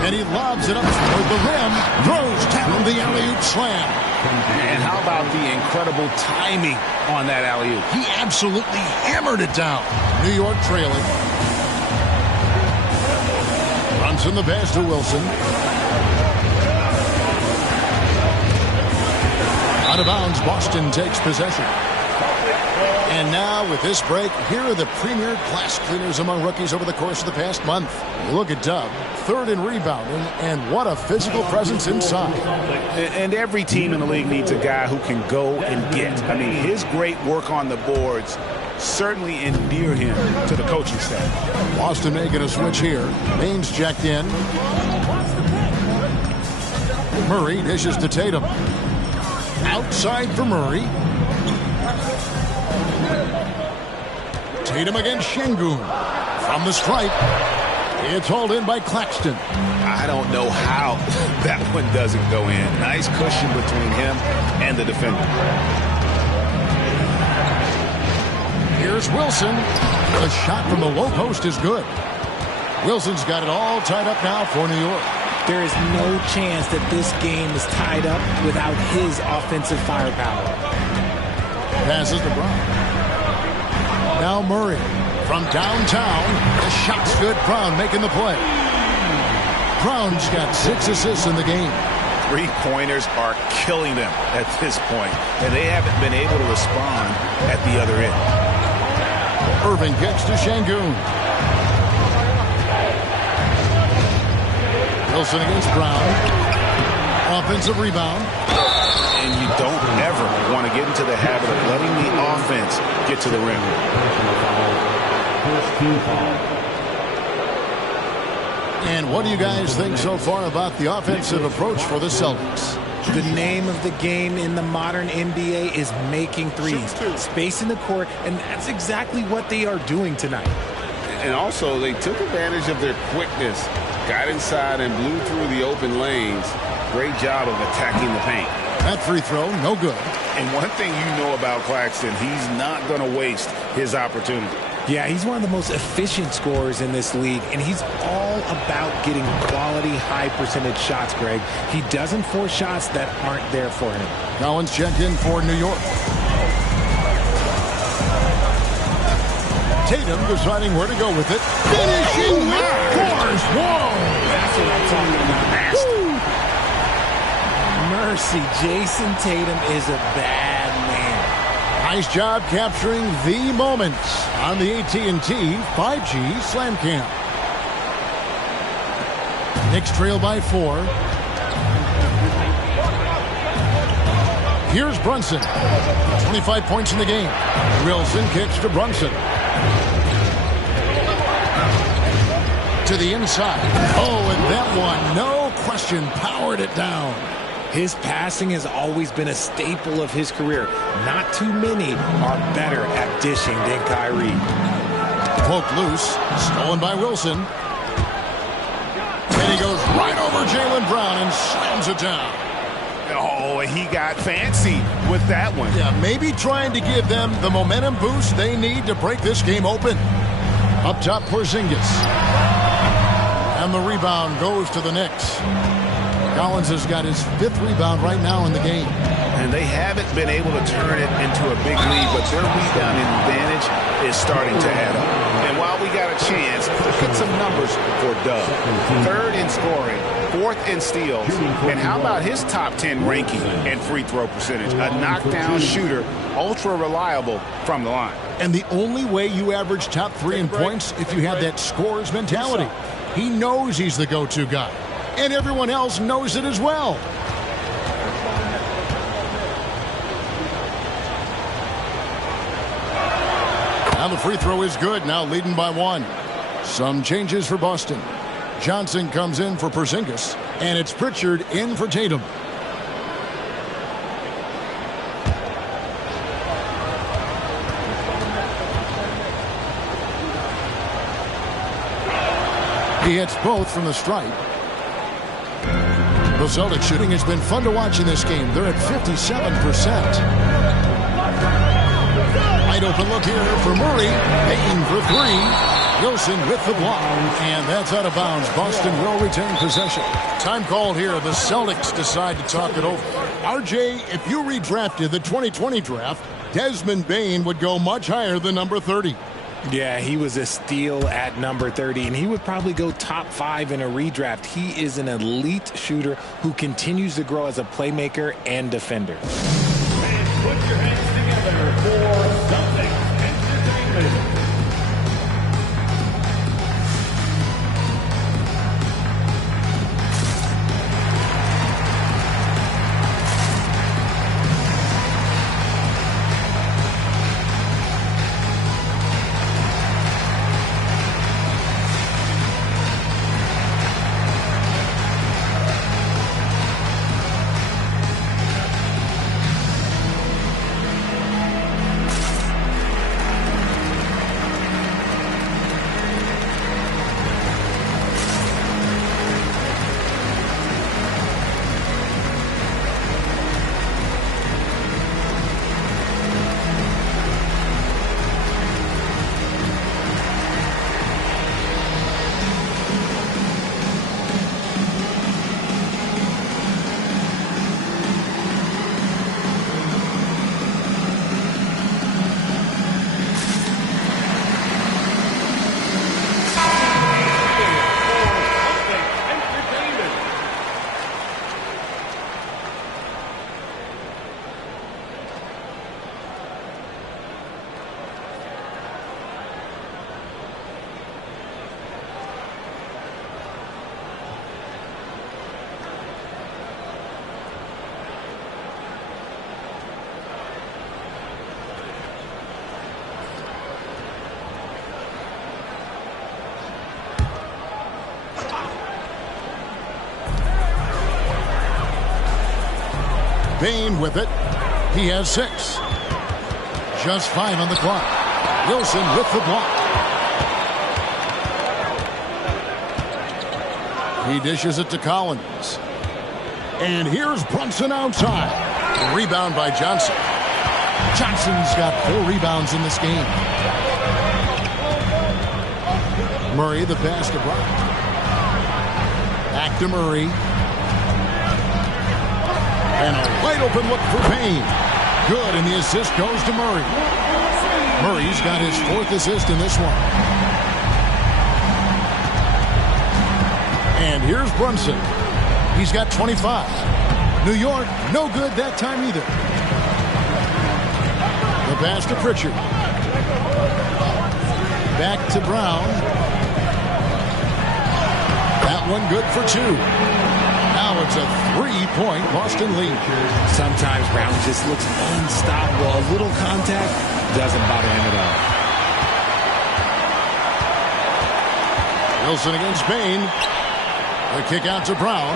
And he lobs it up toward the rim. Throws down the alley-oop slam. And how about the incredible timing on that alley-oop? He absolutely hammered it down. New York trailing. Runs in the pass to Wilson. Out of bounds, Boston takes possession. And now with this break, here are the premier class cleaners among rookies over the course of the past month. Look at Dub, third in rebounding, and what a physical presence inside. And every team in the league needs a guy who can go and get. I mean, his great work on the boards certainly endear him to the coaching staff. Boston making a switch here. Baines checked in. Murray dishes to Tatum. Outside for Murray. Tatum against Şengün. From the stripe. It's hauled in by Claxton. I don't know how that one doesn't go in. Nice cushion between him and the defender. Here's Wilson. The shot from the low post is good. Wilson's got it all tied up now for New York. There is no chance that this game is tied up without his offensive firepower. Passes to Brown. Now Murray from downtown. The shot's good. Brown making the play. Brown's got 6 assists in the game. Three-pointers are killing them at this point, and they haven't been able to respond at the other end. Irving kicks to Şengün. Wilson against Brown. Offensive rebound. And you don't ever want to get into the habit of letting the offense get to the rim. And what do you guys think so far about the offensive approach for the Celtics? The name of the game in the modern NBA is making threes, spacing the court, and that's exactly what they are doing tonight. And also, they took advantage of their quickness, got inside and blew through the open lanes. Great job of attacking the paint. That free throw, no good. And one thing you know about Claxton, he's not going to waste his opportunity. Yeah, he's one of the most efficient scorers in this league, and he's all about getting quality, high-percentage shots, Greg. He doesn't force shots that aren't there for him. Collins checked in for New York. Tatum deciding where to go with it. Finishing with force. Whoa! That's what I'm talking about. Nasty. Mercy, Jason Tatum is a bad man. Nice job capturing the moments on the AT&T 5G Slam Cam. Knicks trail by 4. Here's Brunson. 25 points in the game. Wilson kicks to Brunson. To the inside. Oh, and that one, no question, powered it down. His passing has always been a staple of his career. Not too many are better at dishing than Kyrie. Poked loose, stolen by Wilson. And he goes right over Jaylen Brown and slams it down. Oh, he got fancy with that one. Yeah, maybe trying to give them the momentum boost they need to break this game open. Up top, Porzingis. And the rebound goes to the Knicks. Collins has got his 5th rebound right now in the game. And they haven't been able to turn it into a big lead, but their rebounding advantage is starting to add up. And while we got a chance, look at some numbers for Dub. 3rd in scoring, 4th in steals, and how about his top 10 ranking and free throw percentage? A knockdown shooter, ultra reliable from the line. And the only way you average top 3 in points if you have that scorer's mentality. He knows he's the go-to guy. And everyone else knows it as well. Now the free throw is good, now leading by 1. Some changes for Boston. Johnson comes in for Porzingis, and it's Pritchard in for Tatum. He hits both from the stripe. The Celtics shooting has been fun to watch in this game. They're at 57%. Wide open look here for Murray. Payton for 3. Wilson with the block. And that's out of bounds. Boston will retain possession. Time called here. The Celtics decide to talk it over. RJ, if you redrafted the 2020 draft, Desmond Bane would go much higher than number 30. Yeah, he was a steal at number 30, and he would probably go top 5 in a redraft. He is an elite shooter who continues to grow as a playmaker and defender. And put your hands together for Celtics Entertainment. Bain with it. He has 6. Just 5 on the clock. Wilson with the block. He dishes it to Collins. And here's Brunson outside. Rebound by Johnson. Johnson's got 4 rebounds in this game. Murray the pass to Brown. Back to Murray. And a wide open look for Payne. Good, and the assist goes to Murray. Murray's got his 4th assist in this one. And here's Brunson. He's got 25. New York, no good that time either. The pass to Pritchard. Back to Brown. That one good for 2. Now it's a 3-point Boston lead. Sometimes Brown just looks unstoppable. A little contact doesn't bother him at all. Wilson against Bain. The kick out to Brown.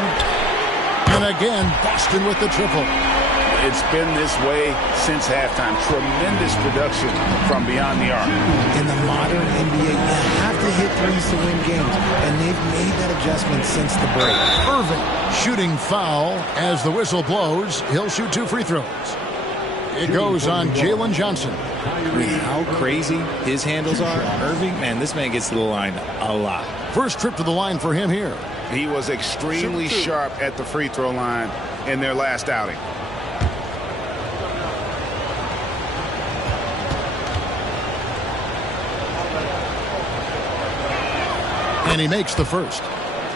And again, Boston with the triple. It's been this way since halftime. Tremendous production from beyond the arc. In the modern NBA, you have to hit threes to win games, and they've made that adjustment since the break. Irving shooting foul as the whistle blows. He'll shoot 2 free throws. It goes on Jalen Johnson. I mean, how crazy his handles are. Irving, man, this man gets to the line a lot. First trip to the line for him here. He was extremely sharp at the free throw line in their last outing. And he makes the first.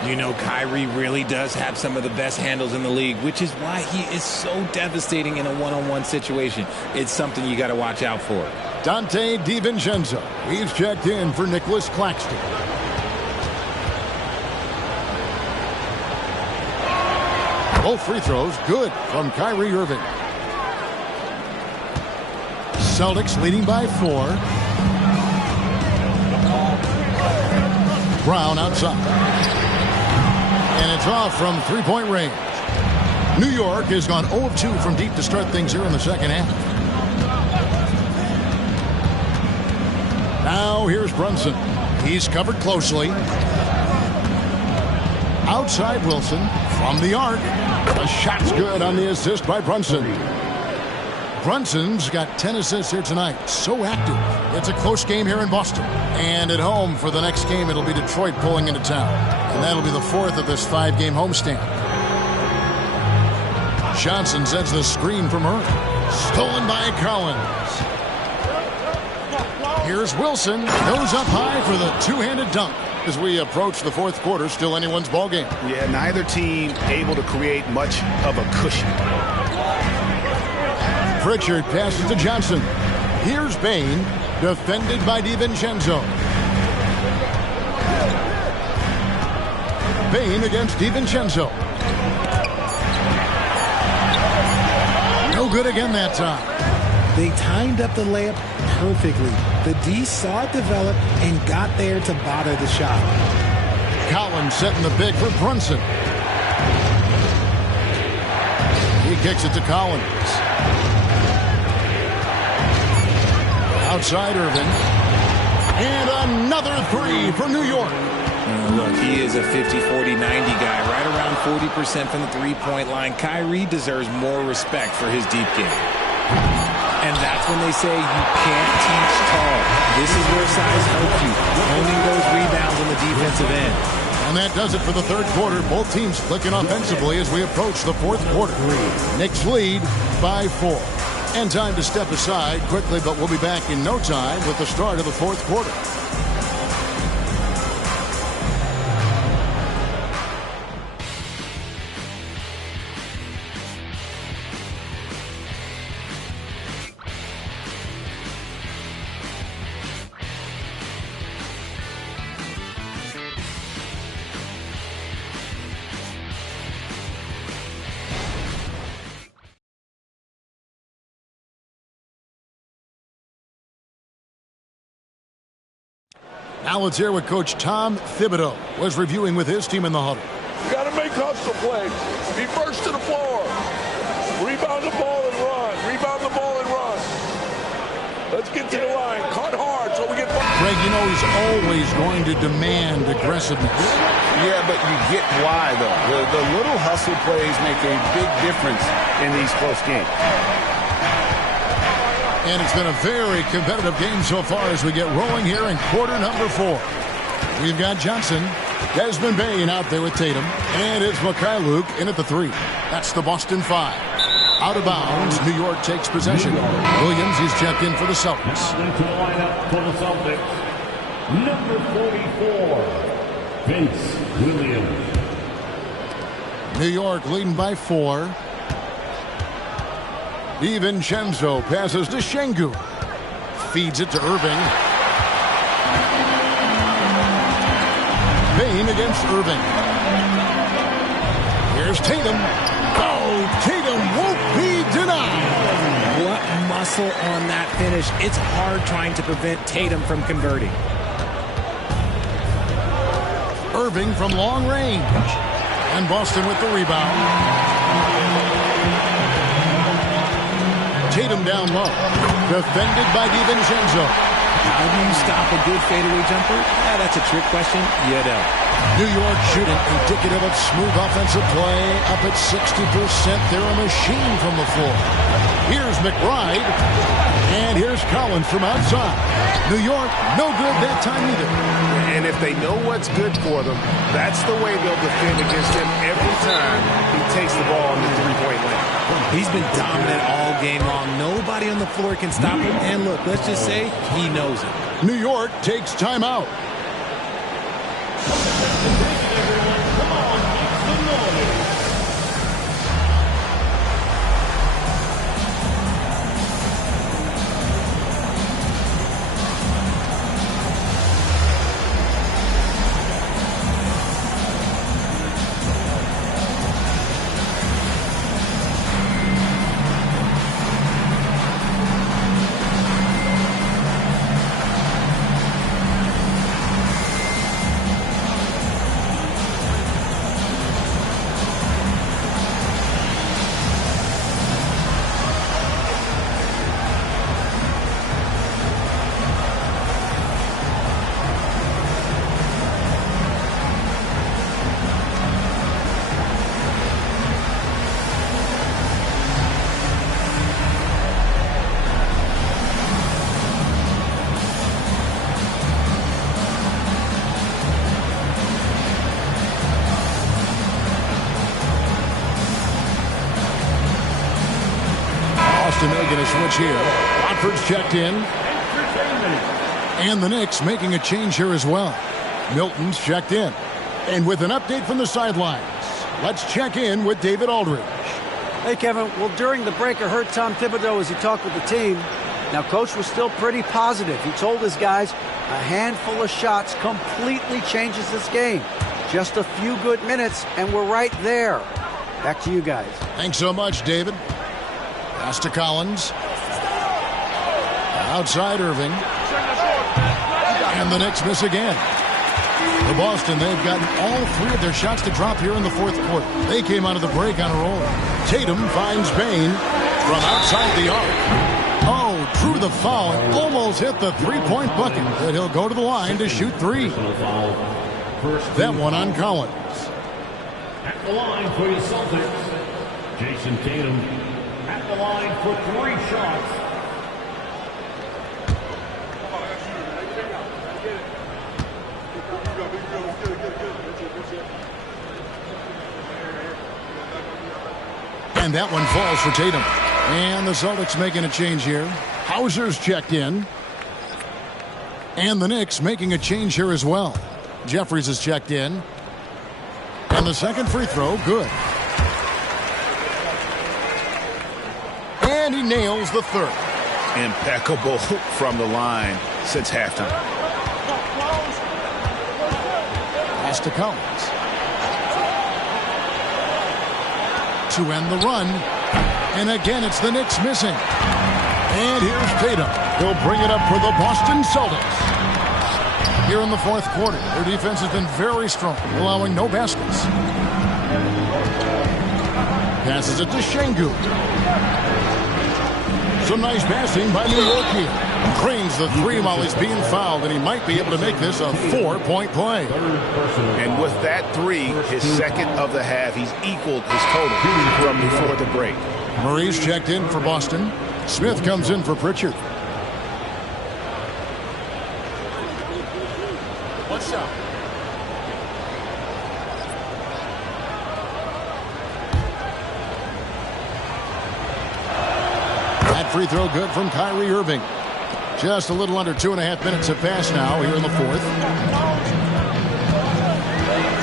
You know, Kyrie really does have some of the best handles in the league, which is why he is so devastating in a one-on-one situation. It's something you got to watch out for. Dante DiVincenzo. He's checked in for Nicholas Claxton. Both free throws good from Kyrie Irving. Celtics leading by 4. Brown outside. And it's off from 3-point range. New York has gone 0 of 2 from deep to start things here in the second half. Now here's Brunson. He's covered closely. Outside Wilson from the arc. The shot's good on the assist by Brunson. Brunson's got 10 assists here tonight. So active. It's a close game here in Boston. And at home for the next game, it'll be Detroit pulling into town. And that'll be the 4th of this 5-game homestand. Johnson sends the screen from her. Stolen by Collins. Here's Wilson. Goes up high for the 2-handed dunk. As we approach the 4th quarter, still anyone's ball game. Yeah, neither team able to create much of a cushion. Pritchard passes to Johnson. Here's Bain, defended by DiVincenzo. Bain against DiVincenzo. No good again that time. They timed up the layup perfectly. The D saw it develop and got there to bother the shot. Collins setting the big for Brunson. He kicks it to Collins. Outside Irving. And another 3 for New York. Look, he is a 50-40-90 guy, right around 40% from the three-point line. Kyrie deserves more respect for his deep game. And that's when they say you can't teach tall. This is where size helps you, owning those rebounds on the defensive end. And that does it for the 3rd quarter. Both teams clicking offensively as we approach the 4th quarter. Knicks lead by 4. And time to step aside quickly, but we'll be back in no time with the start of the 4th quarter. Now let's hear what Coach Tom Thibodeau was reviewing with his team in the huddle. You got to make hustle plays. Be first to the floor. Rebound the get to the line. Cut hard so we get... Craig, you know he's always going to demand aggressiveness. Yeah, but you get why, though. The little hustle plays make a big difference in these close games. And it's been a very competitive game so far as we get rolling here in quarter number 4. We've got Johnson, Desmond Bain out there with Tatum, and it's Luke in at the 3. That's the Boston 5. Out of bounds, New York takes possession. Williams, he's checked in for the Celtics. Into the lineup for the Celtics, number 44, Vince Williams. New York leading by 4. DiVincenzo passes to Şengün. Feeds it to Irving. Bain against Irving. Here's Tatum. Oh, Tatum won't be denied. What muscle on that finish. It's hard trying to prevent Tatum from converting. Irving from long range. And Boston with the rebound. Tatum down low. Defended by DiVincenzo. How do you stop a good fadeaway jumper? That's a trick question. You don't. New York shooting indicative of smooth offensive play. Up at 60%. They're a machine from the floor. Here's McBride. And here's Collins from outside. New York, no good that time either. And if they know what's good for them, that's the way they'll defend against him every time he takes the ball in the three-point line. He's been dominant all game long. Nobody on the floor can stop him. And look, let's just say he knows it. New York takes timeout. Making a switch here. Watford's checked in. And the Knicks making a change here as well. Milton's checked in. And with an update from the sidelines, let's check in with David Aldridge. Hey, Kevin. Well, during the break, I heard Tom Thibodeau as he talked with the team. Now, Coach was still pretty positive. He told his guys a handful of shots completely changes this game. Just a few good minutes, and we're right there. Back to you guys. Thanks so much, David. Pass to Collins. Outside Irving. And the Knicks miss again. For Boston, they've gotten all 3 of their shots to drop here in the 4th quarter. They came out of the break on a roll. Tatum finds Bain from outside the arc. Oh, drew the foul and almost hit the 3-point bucket. But he'll go to the line to shoot 3. That one on Collins. At the line for the Celtics, Jason Tatum. At the line for 3 shots. And that one falls for Tatum. And the Celtics making a change here. Hauser's checked in. And the Knicks making a change here as well. Jeffries is checked in. And the second free throw, good. And he nails the 3rd. Impeccable from the line since halftime. Pass to Collins. To end the run. And again, it's the Knicks missing. And here's Tatum. He'll bring it up for the Boston Celtics. Here in the 4th quarter, their defense has been very strong, allowing no baskets. Passes it to Şengün. Some nice passing by New York here. Cranes the three while he's being fouled, and he might be able to make this a 4-point play. And with that three, his second of the half, he's equaled his total from before the break. Murray's checked in for Boston. Smith comes in for Pritchard. What's up? That free throw good from Kyrie Irving. Just a little under 2.5 minutes have passed now here in the fourth.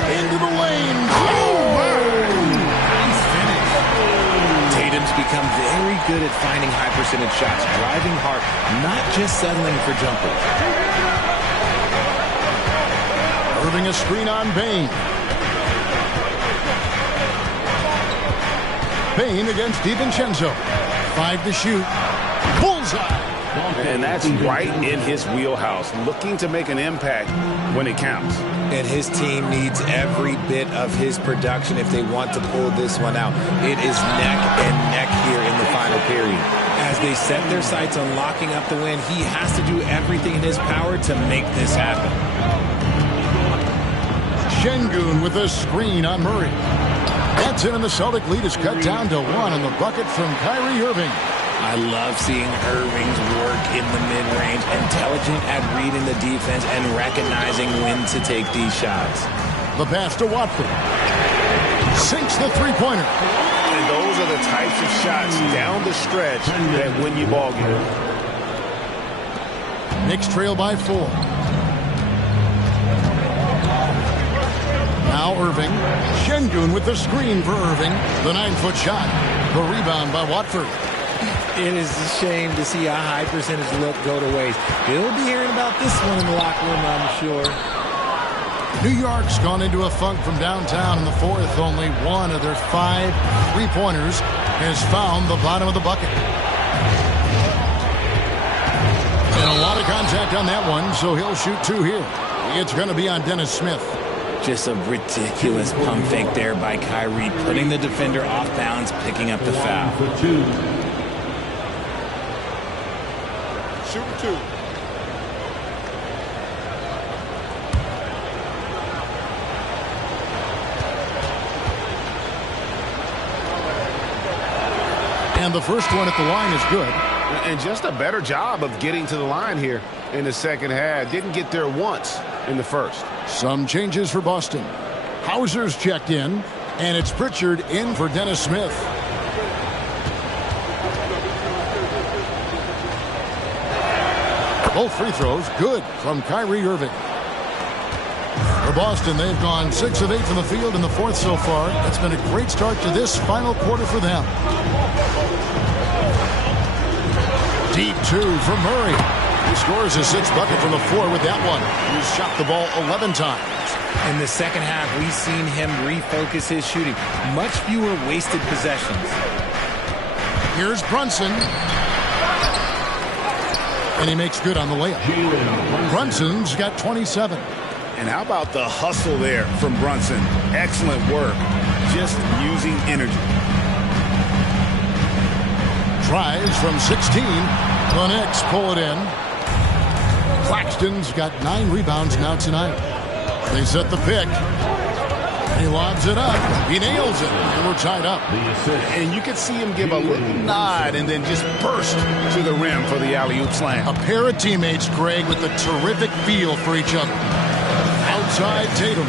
Into the lane. Oh, Nice finish. Tatum's become very good at finding high percentage shots, driving hard, not just settling for jumpers. Irving a screen on Bane. Bane against DiVincenzo. 5 to shoot. Bullseye. And that's right in his wheelhouse, looking to make an impact when it counts. And his team needs every bit of his production if they want to pull this one out. It is neck and neck here in the final period. As they set their sights on locking up the win, he has to do everything in his power to make this happen. Şengün with a screen on Murray. That's it, and the Celtic lead is cut down to 1 on the bucket from Kyrie Irving. I love seeing Irving's work in the mid-range, intelligent at reading the defense and recognizing when to take these shots. The pass to Watford. Sinks the three-pointer. And those are the types of shots down the stretch that win you ball game. Knicks trail by 4. Now Irving. Şengün with the screen for Irving. The 9-foot shot. The rebound by Watford. It is a shame to see a high percentage look go to waste. He'll be hearing about this one in the locker room, I'm sure. New York's gone into a funk from downtown in the fourth. Only one of their 5 three-pointers has found the bottom of the bucket. And a lot of contact on that one, so he'll shoot 2 here. It's going to be on Dennis Smith. Just a ridiculous pump fake there by Kyrie, putting the defender off balance, picking up the foul. Shoot 2. And the first one at the line is good. And just a better job of getting to the line here in the second half. Didn't get there once in the first. Some changes for Boston. Hauser's checked in, and it's Pritchard in for Dennis Smith. Both free throws good from Kyrie Irving. For Boston, they've gone 6 of 8 from the field in the fourth so far. It's been a great start to this final quarter for them. Deep 2 from Murray. He scores his 6th bucket from the floor with that one. He's shot the ball 11 times. In the second half, we've seen him refocus his shooting. Much fewer wasted possessions. Here's Brunson. And he makes good on the layup. Brunson's got 27. And how about the hustle there from Brunson? Excellent work. Just using energy. Tries from 16. The Knicks pull it in. Claxton's got 9 rebounds now tonight. They set the pick. He lobs it up. He nails it. And we're tied up. And you could see him give a little nod and then just burst to the rim for the alley-oop slam. A pair of teammates, Greg, with a terrific feel for each other. Outside Tatum.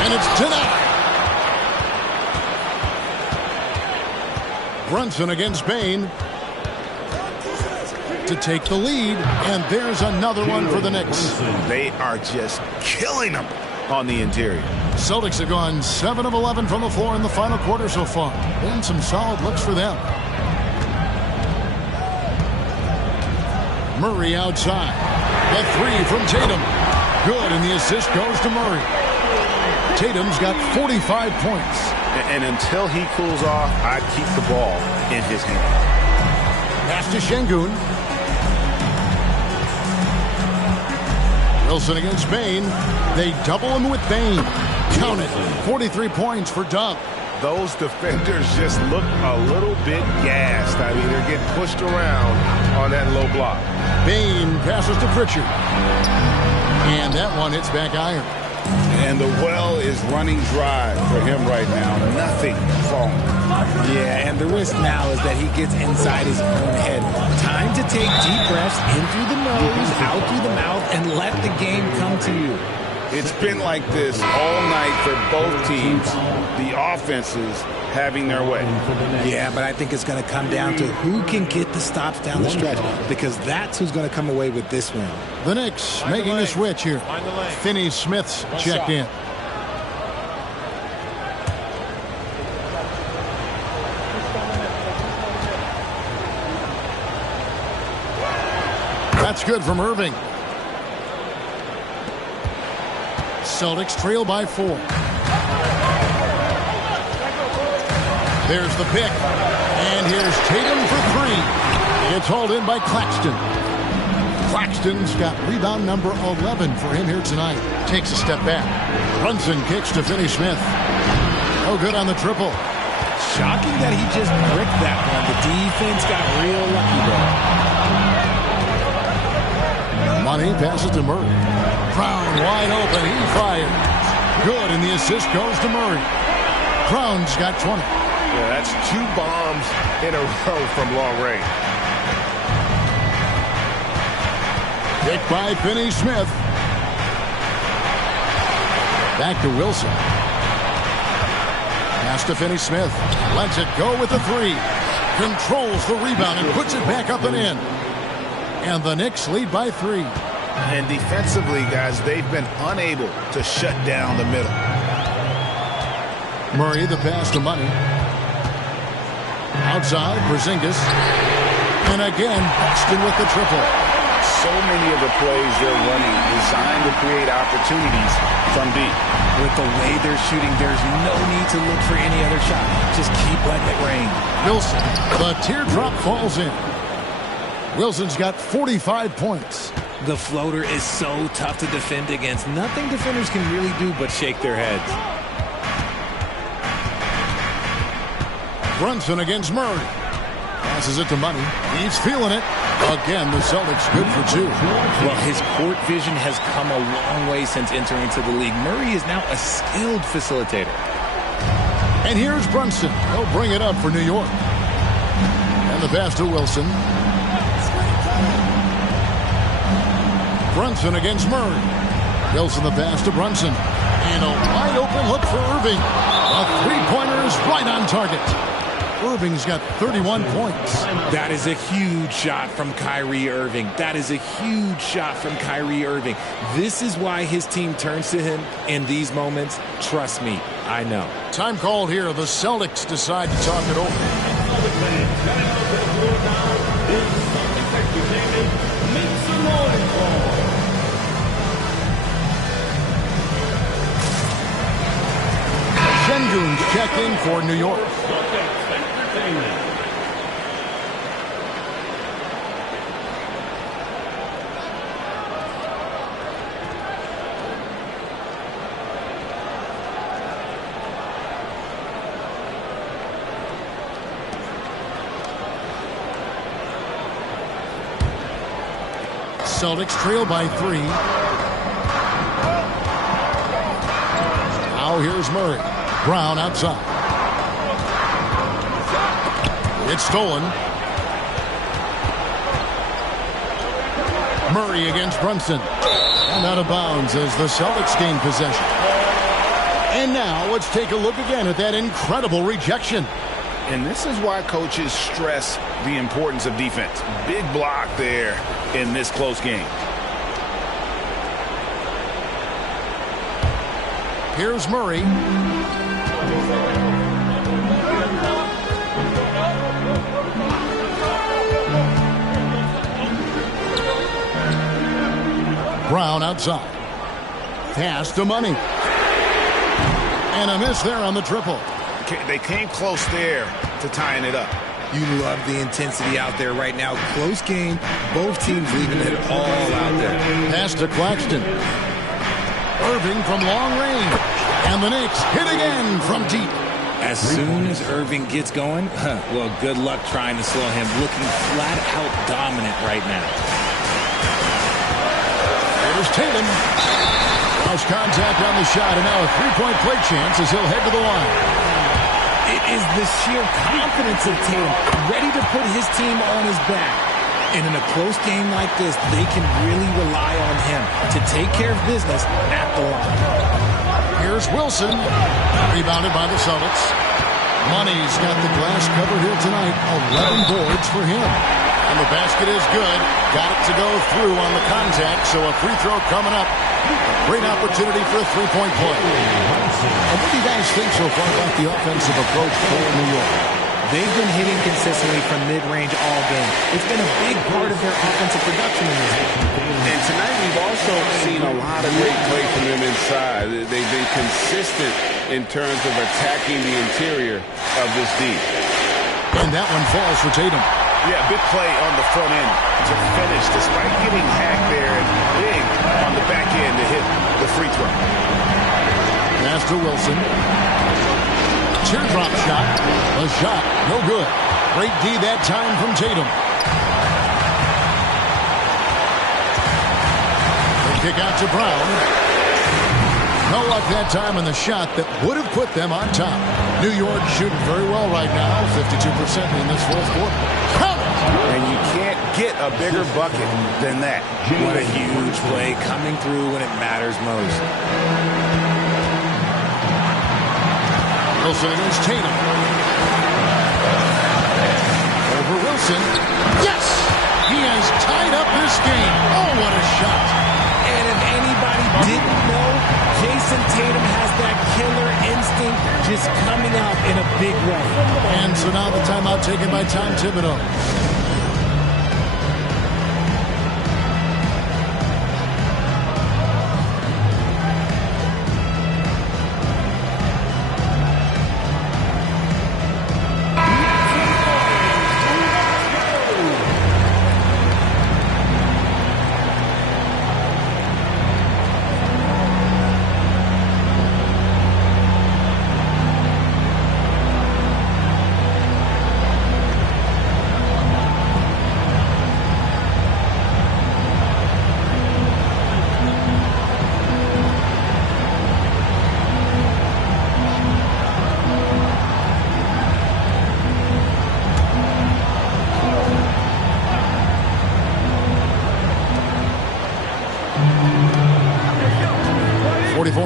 And it's denied. Brunson against Bane to take the lead, and there's another one for the Knicks. They are just killing them on the interior. Celtics have gone 7 of 11 from the floor in the final quarter so far. And some solid looks for them. Murray outside. The 3 from Tatum. Good, and the assist goes to Murray. Tatum's got 45 points. And until he cools off, I'd keep the ball in his hand. Pass to Şengün. Wilson against Bane. They double him with Bane. Count it. 43 points for Dub. those defenders just look a little bit gassed. I mean, they're getting pushed around on that low block. Bain passes to Pritchard. And that one hits back iron. And the well is running dry for him right now. Nothing falling. Yeah, and the risk now is that he gets inside his own head. Time to take deep breaths in through the nose, out through the mouth, and let the game come to you. It's been like this all night for both teams. The offenses having their way. Yeah, but I think it's going to come down to who can get the stops down the stretch, because that's who's going to come away with this win. The Knicks making a switch here. Finney Smith's checked in. That's good from Irving. Celtics trail by 4. There's the pick. And here's Tatum for 3. It's hauled in by Claxton. Claxton's got rebound number 11 for him here tonight. Takes a step back. Brunson kicks to Finney Smith. Oh, good on the triple. Shocking that he just bricked that one. The defense got real lucky there. Money passes to Murray. Brown wide open. He fires. Good, and the assist goes to Murray. Brown's got 20. Yeah, that's 2 bombs in a row from long range. Pick by Finney Smith. Back to Wilson. Pass to Finney Smith. Lets it go with the 3. Controls the rebound and puts it back up and in. And the Knicks lead by 3. And defensively, guys, they've been unable to shut down the middle. Murray, the pass to Money. Outside, Porzingis. And again, Paxton with the triple. So many of the plays they're running designed to create opportunities from deep. With the way they're shooting, there's no need to look for any other shot. Just keep letting it rain. Wilson, the teardrop falls in. Wilson's got 45 points. The floater is so tough to defend against. Nothing defenders can really do but shake their heads. Brunson against Murray. Passes it to Money. He's feeling it. Again, the Celtics good for 2. Well, his court vision has come a long way since entering into the league. Murray is now a skilled facilitator. And here's Brunson. He'll bring it up for New York. And the pass to Wilson. Brunson against Murray. Wilson the pass to Brunson. And a wide open look for Irving. A 3-pointer is right on target. Irving's got 31 points. That is a huge shot from Kyrie Irving. That is a huge shot from Kyrie Irving. This is why his team turns to him in these moments. Trust me, I know. Time called here. The Celtics decide to talk it over. Şengün's checked in for New York. Celtics trail by 3. Now here's Murray. Brown outside. It's stolen. Murray against Brunson. And out of bounds as the Celtics gain possession. And now let's take a look again at that incredible rejection. And this is why coaches stress the importance of defense. Big block there in this close game. Here's Murray. Brown outside. Pass to Money. And a miss there on the triple. They came close there to tying it up. You love the intensity out there right now. Close game. Both teams leaving it all out there. Pass to Claxton. Irving from long range. And the Knicks hit again from deep. As soon as Irving gets going, well, good luck trying to slow him. Looking flat out dominant right now. Here's Tatum. Lost contact on the shot, and now a three-point play chance as he'll head to the line. It is the sheer confidence of Tatum, ready to put his team on his back. And in a close game like this, they can really rely on him to take care of business at the line. Here's Wilson. Rebounded by the Celtics. Money's got the glass covered here tonight. 11 boards for him. And the basket is good. Got it to go through on the contact, so a free throw coming up. Great opportunity for a three-point play. And what do you guys think so far about the offensive approach for New York? They've been hitting consistently from mid-range all game. It's been a big part of their offensive production in this game. And tonight we've also seen a lot of great play from them inside. They've been consistent in terms of attacking the interior of this D. And that one falls for Tatum. Yeah, big play on the front end to finish, despite getting hacked there, and big on the back end to hit the free throw. Pass to Wilson. Teardrop shot. A shot. No good. Great D that time from Tatum. The kick out to Brown. No luck that time on the shot that would have put them on top. New York shooting very well right now. 52% in this fourth quarter. Count it! And you can't get a bigger bucket than that. What a huge play coming through when it matters most. Wilson against Tatum. Over Wilson. Yes! He has tied up this game. Oh, what a shot. And if anybody didn't know, Jason Tatum has that killer instinct just coming out in a big way. And so now the timeout taken by Tom Thibodeau.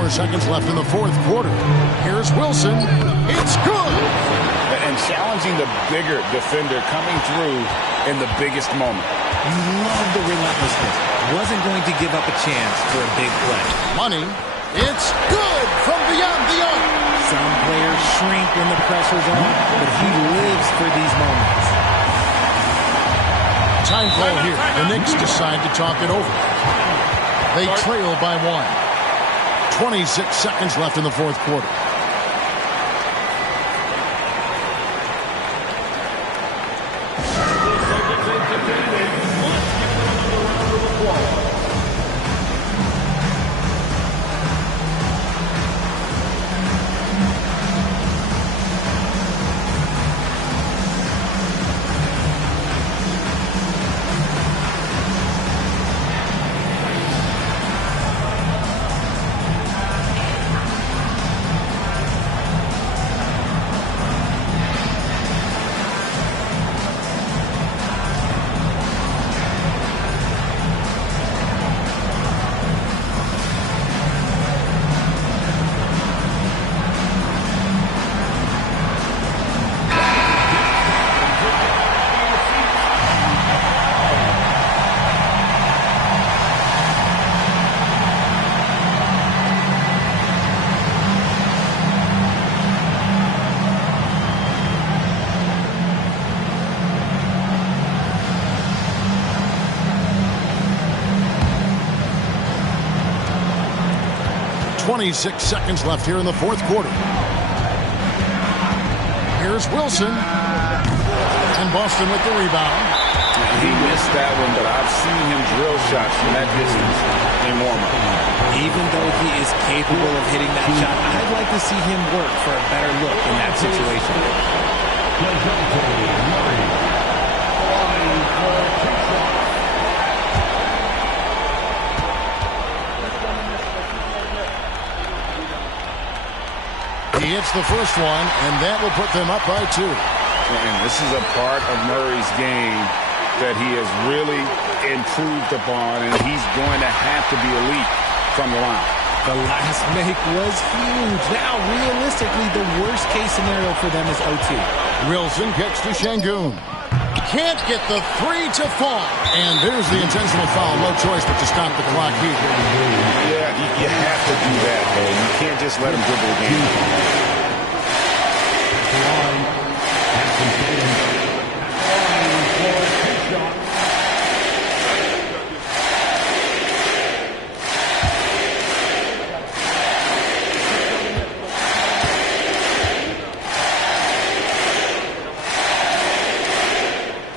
Seconds left in the fourth quarter. Here's Wilson. It's good. And challenging the bigger defender coming through in the biggest moment. You love the relentlessness. Wasn't going to give up a chance for a big play. Money. It's good from beyond the arc. Some players shrink when the pressure's on, but he lives for these moments. Time call here. The Knicks decide to talk it over. They trail by one. 26 seconds left in the fourth quarter. .26 seconds left here in the fourth quarter. Here's Wilson. And Boston with the rebound. He missed that one, but I've seen him drill shots from that distance in warm-up. Even though he is capable of hitting that shot, I'd like to see him work for a better look in that situation. He hits the first one, and that will put them up by 2. And this is a part of Murray's game that he has really improved upon, and he's going to have to be elite from the line. The last make was huge. Now, realistically, the worst-case scenario for them is OT. Wilson kicks to Şengün. Can't get the 3 to fall. And there's the intentional foul. No choice but to stop the clock here. Yeah, you have to do that, though. You can't just let him dribble the game.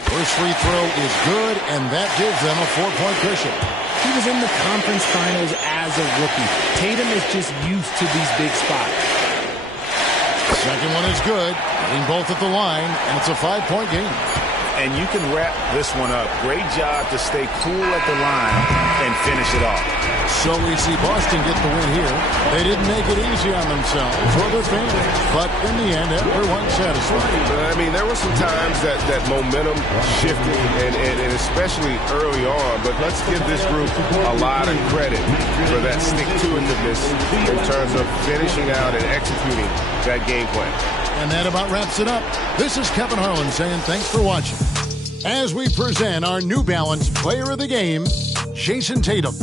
First free throw is good, and that gives them a 4-point cushion. He was in the conference finals as a rookie. Tatum is just used to these big spots. Second one is good, getting both at the line, and it's a 5-point game. And you can wrap this one up. Great job to stay cool at the line and finish it off. So we see Boston get the win here. They didn't make it easy on themselves or their fans, but in the end, everyone's satisfied. I mean, there were some times that momentum shifted, and especially early on, but let's give this group a lot of credit for that stick-to-itiveness in terms of finishing out and executing that game plan. And that about wraps it up. This is Kevin Harlan saying thanks for watching as we present our New Balance Player of the Game, Jason Tatum.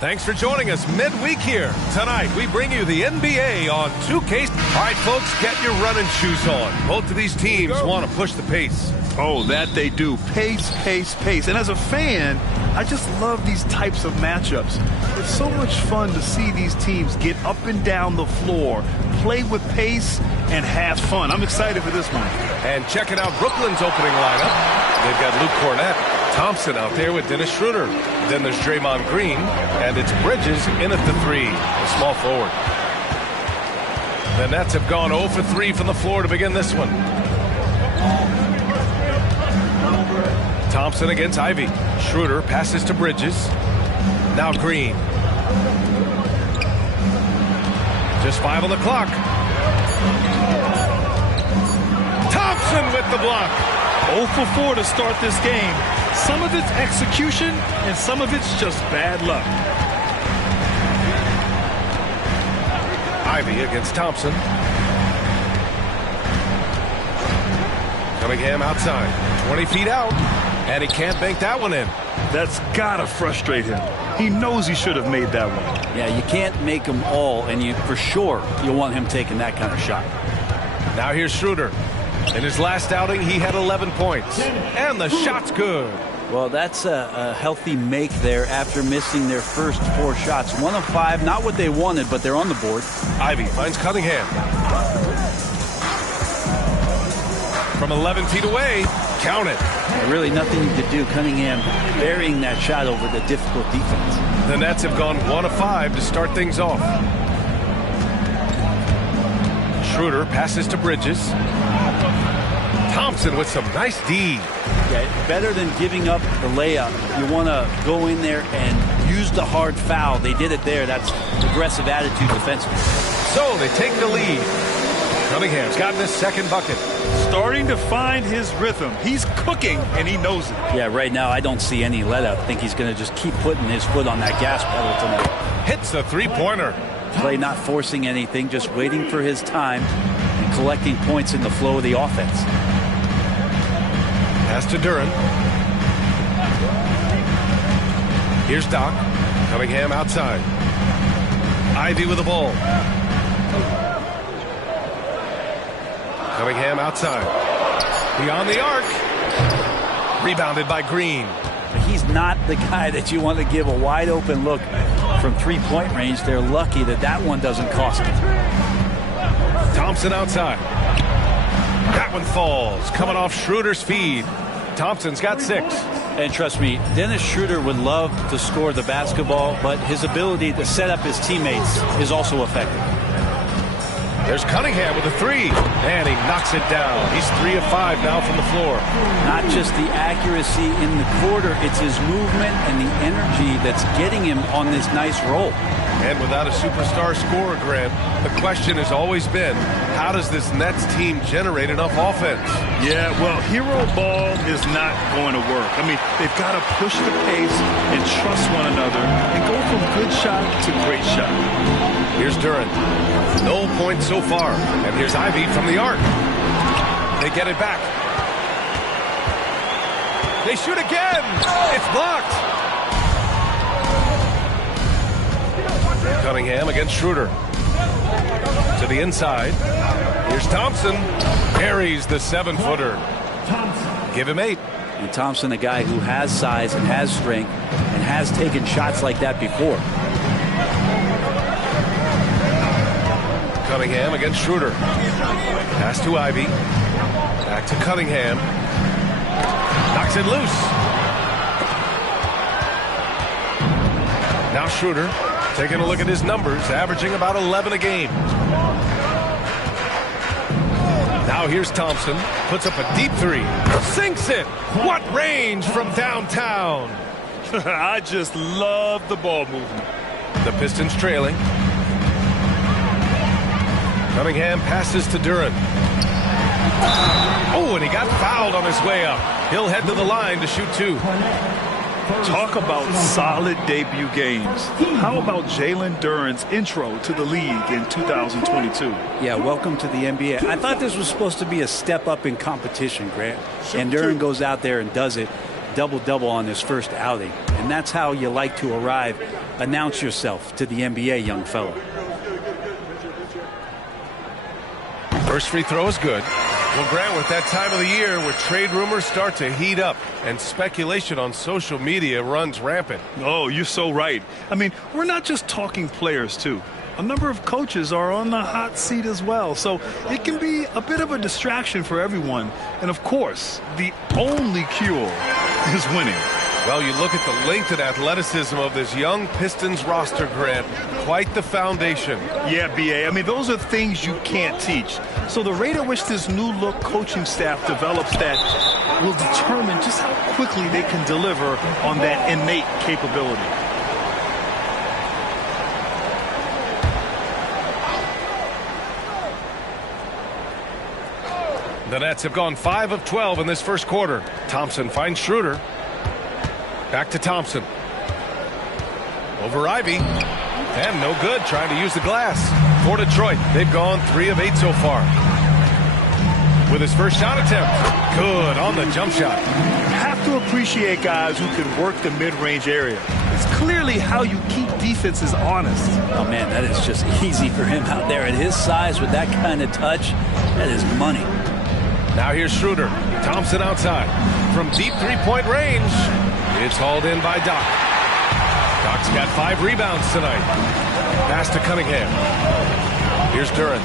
Thanks for joining us midweek here. Tonight, we bring you the NBA on 2K. All right, folks, get your running shoes on. Both of these teams want to push the pace. Oh, that they do. Pace, pace, pace. And as a fan, I just love these types of matchups. It's so much fun to see these teams get up and down the floor, play with pace, and have fun. I'm excited for this one. And checking out Brooklyn's opening lineup. They've got Luke Cornett, Thompson out there with Dennis Schroeder. Then there's Draymond Green, and it's Bridges in at the 3, a small forward. The Nets have gone 0 for 3 from the floor to begin this one. Thompson against Ivy. Schroeder passes to Bridges. Now Green. Just 5 on the clock. Thompson with the block. 0 for 4 to start this game. Some of it's execution, and some of it's just bad luck. Ivy against Thompson. Cunningham outside. 20 feet out. And he can't bank that one in. That's gotta frustrate him. He knows he should have made that one. Yeah, you can't make them all, and you for sure you want him taking that kind of shot. Now here's Schroeder. In his last outing, he had 11 points. And the shot's good. Well, that's a healthy make there after missing their first 4 shots. 1 of 5, not what they wanted, but they're on the board. Ivy finds Cunningham. From 11 feet away, count it. Yeah, really nothing you could do. Cunningham burying that shot over the difficult defense. The Nets have gone 1 of 5 to start things off. Schroeder passes to Bridges. Thompson with some nice D. Yeah, better than giving up the layup. You want to go in there and use the hard foul. They did it there. That's aggressive attitude defensively. So they take the lead. Cunningham's gotten his second bucket. Starting to find his rhythm. He's cooking, and he knows it. Yeah, right now I don't see any let up. I think he's going to just keep putting his foot on that gas pedal tonight. Hits the three-pointer. Play not forcing anything, just waiting for his time and collecting points in the flow of the offense. Pass to Duran. Here's Doc. Cunningham outside. Ivy with the ball. Cunningham outside. Beyond the arc. Rebounded by Green. He's not the guy that you want to give a wide open look from three-point range. They're lucky that that one doesn't cost them. Thompson outside. That one falls. Coming off Schroeder's feed. Thompson's got 6. And trust me, Dennis Schroeder would love to score the basketball, but his ability to set up his teammates is also effective. There's Cunningham with a three, and he knocks it down. He's 3 of 5 now from the floor. Not just the accuracy in the quarter, it's his movement and the energy that's getting him on this nice roll. And without a superstar scorer, Grant, the question has always been, how does this Nets team generate enough offense? Yeah, well, hero ball is not going to work. I mean, they've got to push the pace and trust one another and go from good shot to great shot. Here's Duren. No points so far. And here's Ivy from the arc. They get it back. They shoot again. It's blocked. Cunningham against Schroeder. To the inside. Here's Thompson. Parries the 7-footer. Give him 8. And Thompson, a guy who has size and has strength and has taken shots like that before. Cunningham against Schroeder. Pass to Ivy. Back to Cunningham. Knocks it loose. Now Schroeder taking a look at his numbers, averaging about 11 a game. Now here's Thompson. Puts up a deep three. Sinks it. What range from downtown. I just love the ball movement. The Pistons trailing. Cunningham passes to Duren. Oh, and he got fouled on his way up. He'll head to the line to shoot 2. Talk about solid debut games. How about Jalen Duren's intro to the league in 2022? Yeah, welcome to the NBA. I thought this was supposed to be a step up in competition, Grant. And Duren goes out there and does it. Double-double on his first outing. And that's how you like to arrive. Announce yourself to the NBA, young fella. First free throw is good. Well, Grant, with that time of the year where trade rumors start to heat up and speculation on social media runs rampant. Oh, you're so right. I mean, we're not just talking players, too. A number of coaches are on the hot seat as well, so it can be a bit of a distraction for everyone. And, of course, the only cure is winning. Well, you look at the length and athleticism of this young Pistons roster, Grant. Quite the foundation. Yeah, B.A. I mean, those are things you can't teach. So the rate at which this new-look coaching staff develops that will determine just how quickly they can deliver on that innate capability. The Nets have gone 5 of 12 in this first quarter. Thompson finds Schroeder. Back to Thompson. Over Ivy. And no good, trying to use the glass. For Detroit, they've gone 3 of 8 so far. With his first shot attempt. Good on the jump shot. You have to appreciate guys who can work the mid-range area. It's clearly how you keep defenses honest. Oh, man, that is just easy for him out there. At his size with that kind of touch, that is money. Now here's Schroeder. Thompson outside. From deep three-point range. It's hauled in by Doc. Doc's got 5 rebounds tonight. Pass to Cunningham. Here's Duren.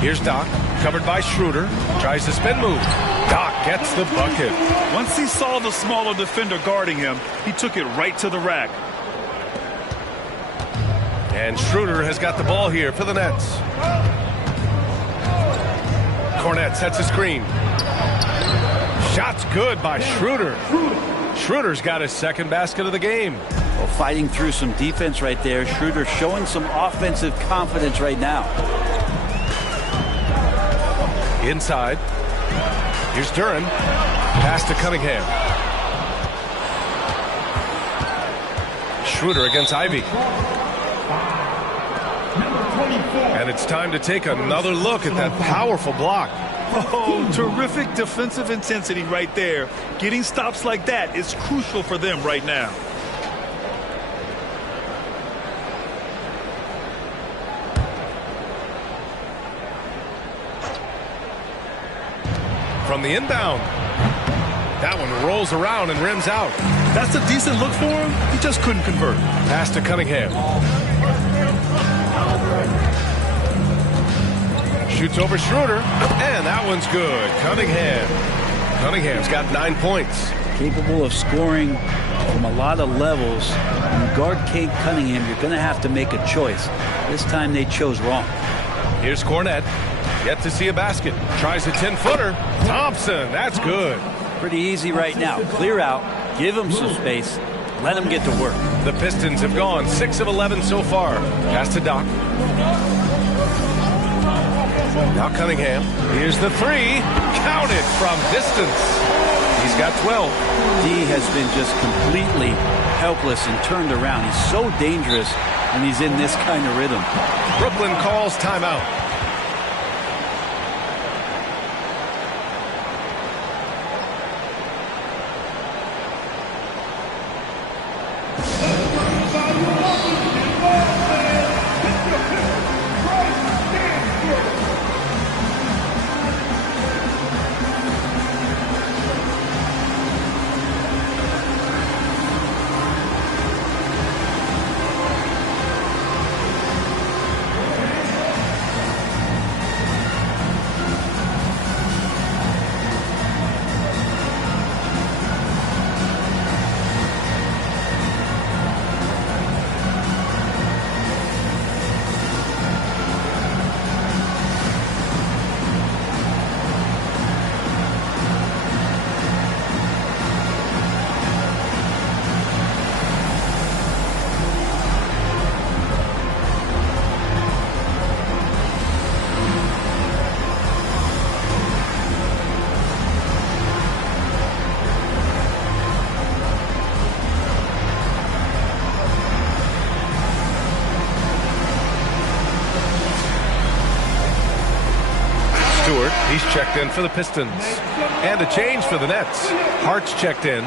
Here's Doc, covered by Schroeder. Tries the spin move. Doc gets the bucket. Once he saw the smaller defender guarding him, he took it right to the rack. And Schroeder has got the ball here for the Nets. Cornette sets a screen. Shot's good by Schroeder. Schroeder's got his second basket of the game. Well, fighting through some defense right there. Schroeder showing some offensive confidence right now. Inside. Here's Duren. Pass to Cunningham. Schroeder against Ivy. And it's time to take another look at that powerful block. Oh, terrific defensive intensity right there. Getting stops like that is crucial for them right now. From the inbound. That one rolls around and rims out. That's a decent look for him. He just couldn't convert. Pass to Cunningham. Shoots over Schroeder, and that one's good. Cunningham's got 9 points. Capable of scoring from a lot of levels. When you guard Cade Cunningham, you're going to have to make a choice. This time they chose wrong. Here's Cornette. Yet to see a basket. Tries a 10-footer. Thompson, that's good. Pretty easy right now. Clear out, give him some space, let him get to work. The Pistons have gone 6 of 11 so far. Pass to Doc. Now Cunningham. Here's the three. Counted from distance. He's got 12. D has been just completely helpless and turned around. He's so dangerous when he's in this kind of rhythm. Brooklyn calls timeout. He's checked in for the Pistons. And a change for the Nets. Hart's checked in.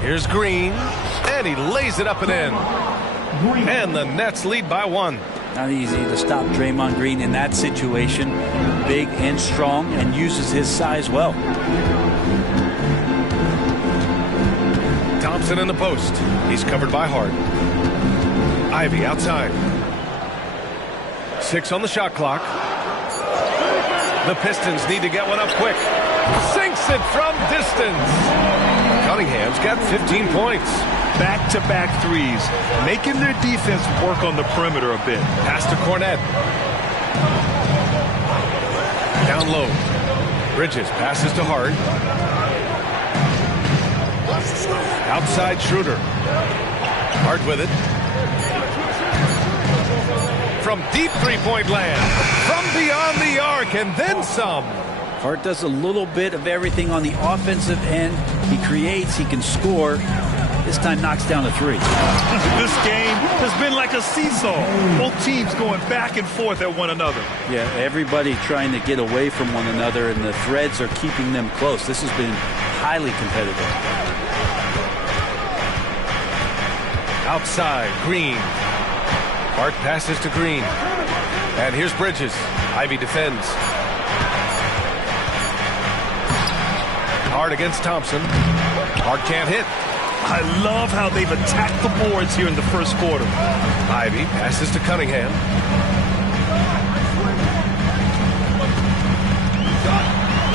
Here's Green, and he lays it up and in. And the Nets lead by 1. Not easy to stop Draymond Green in that situation. Big and strong and uses his size well. Thompson in the post. He's covered by Hart. Ivy outside. 6 on the shot clock. The Pistons need to get one up quick. Sinks it from distance. Cunningham's got 15 points. Back-to-back threes, making their defense work on the perimeter a bit. Pass to Cornette. Down low. Bridges passes to Hart. Outside Schroeder. Hart with it. From deep three-point land. From beyond the arc and then some. Hart does a little bit of everything on the offensive end. He creates, he can score. This time knocks down a 3. This game has been like a seesaw. Both teams going back and forth at one another. Yeah, everybody trying to get away from one another, and the threads are keeping them close. This has been highly competitive. Outside, Green. Hart passes to Green. And here's Bridges. Ivy defends. Hart against Thompson. Hart can't hit. I love how they've attacked the boards here in the first quarter. Ivy passes to Cunningham.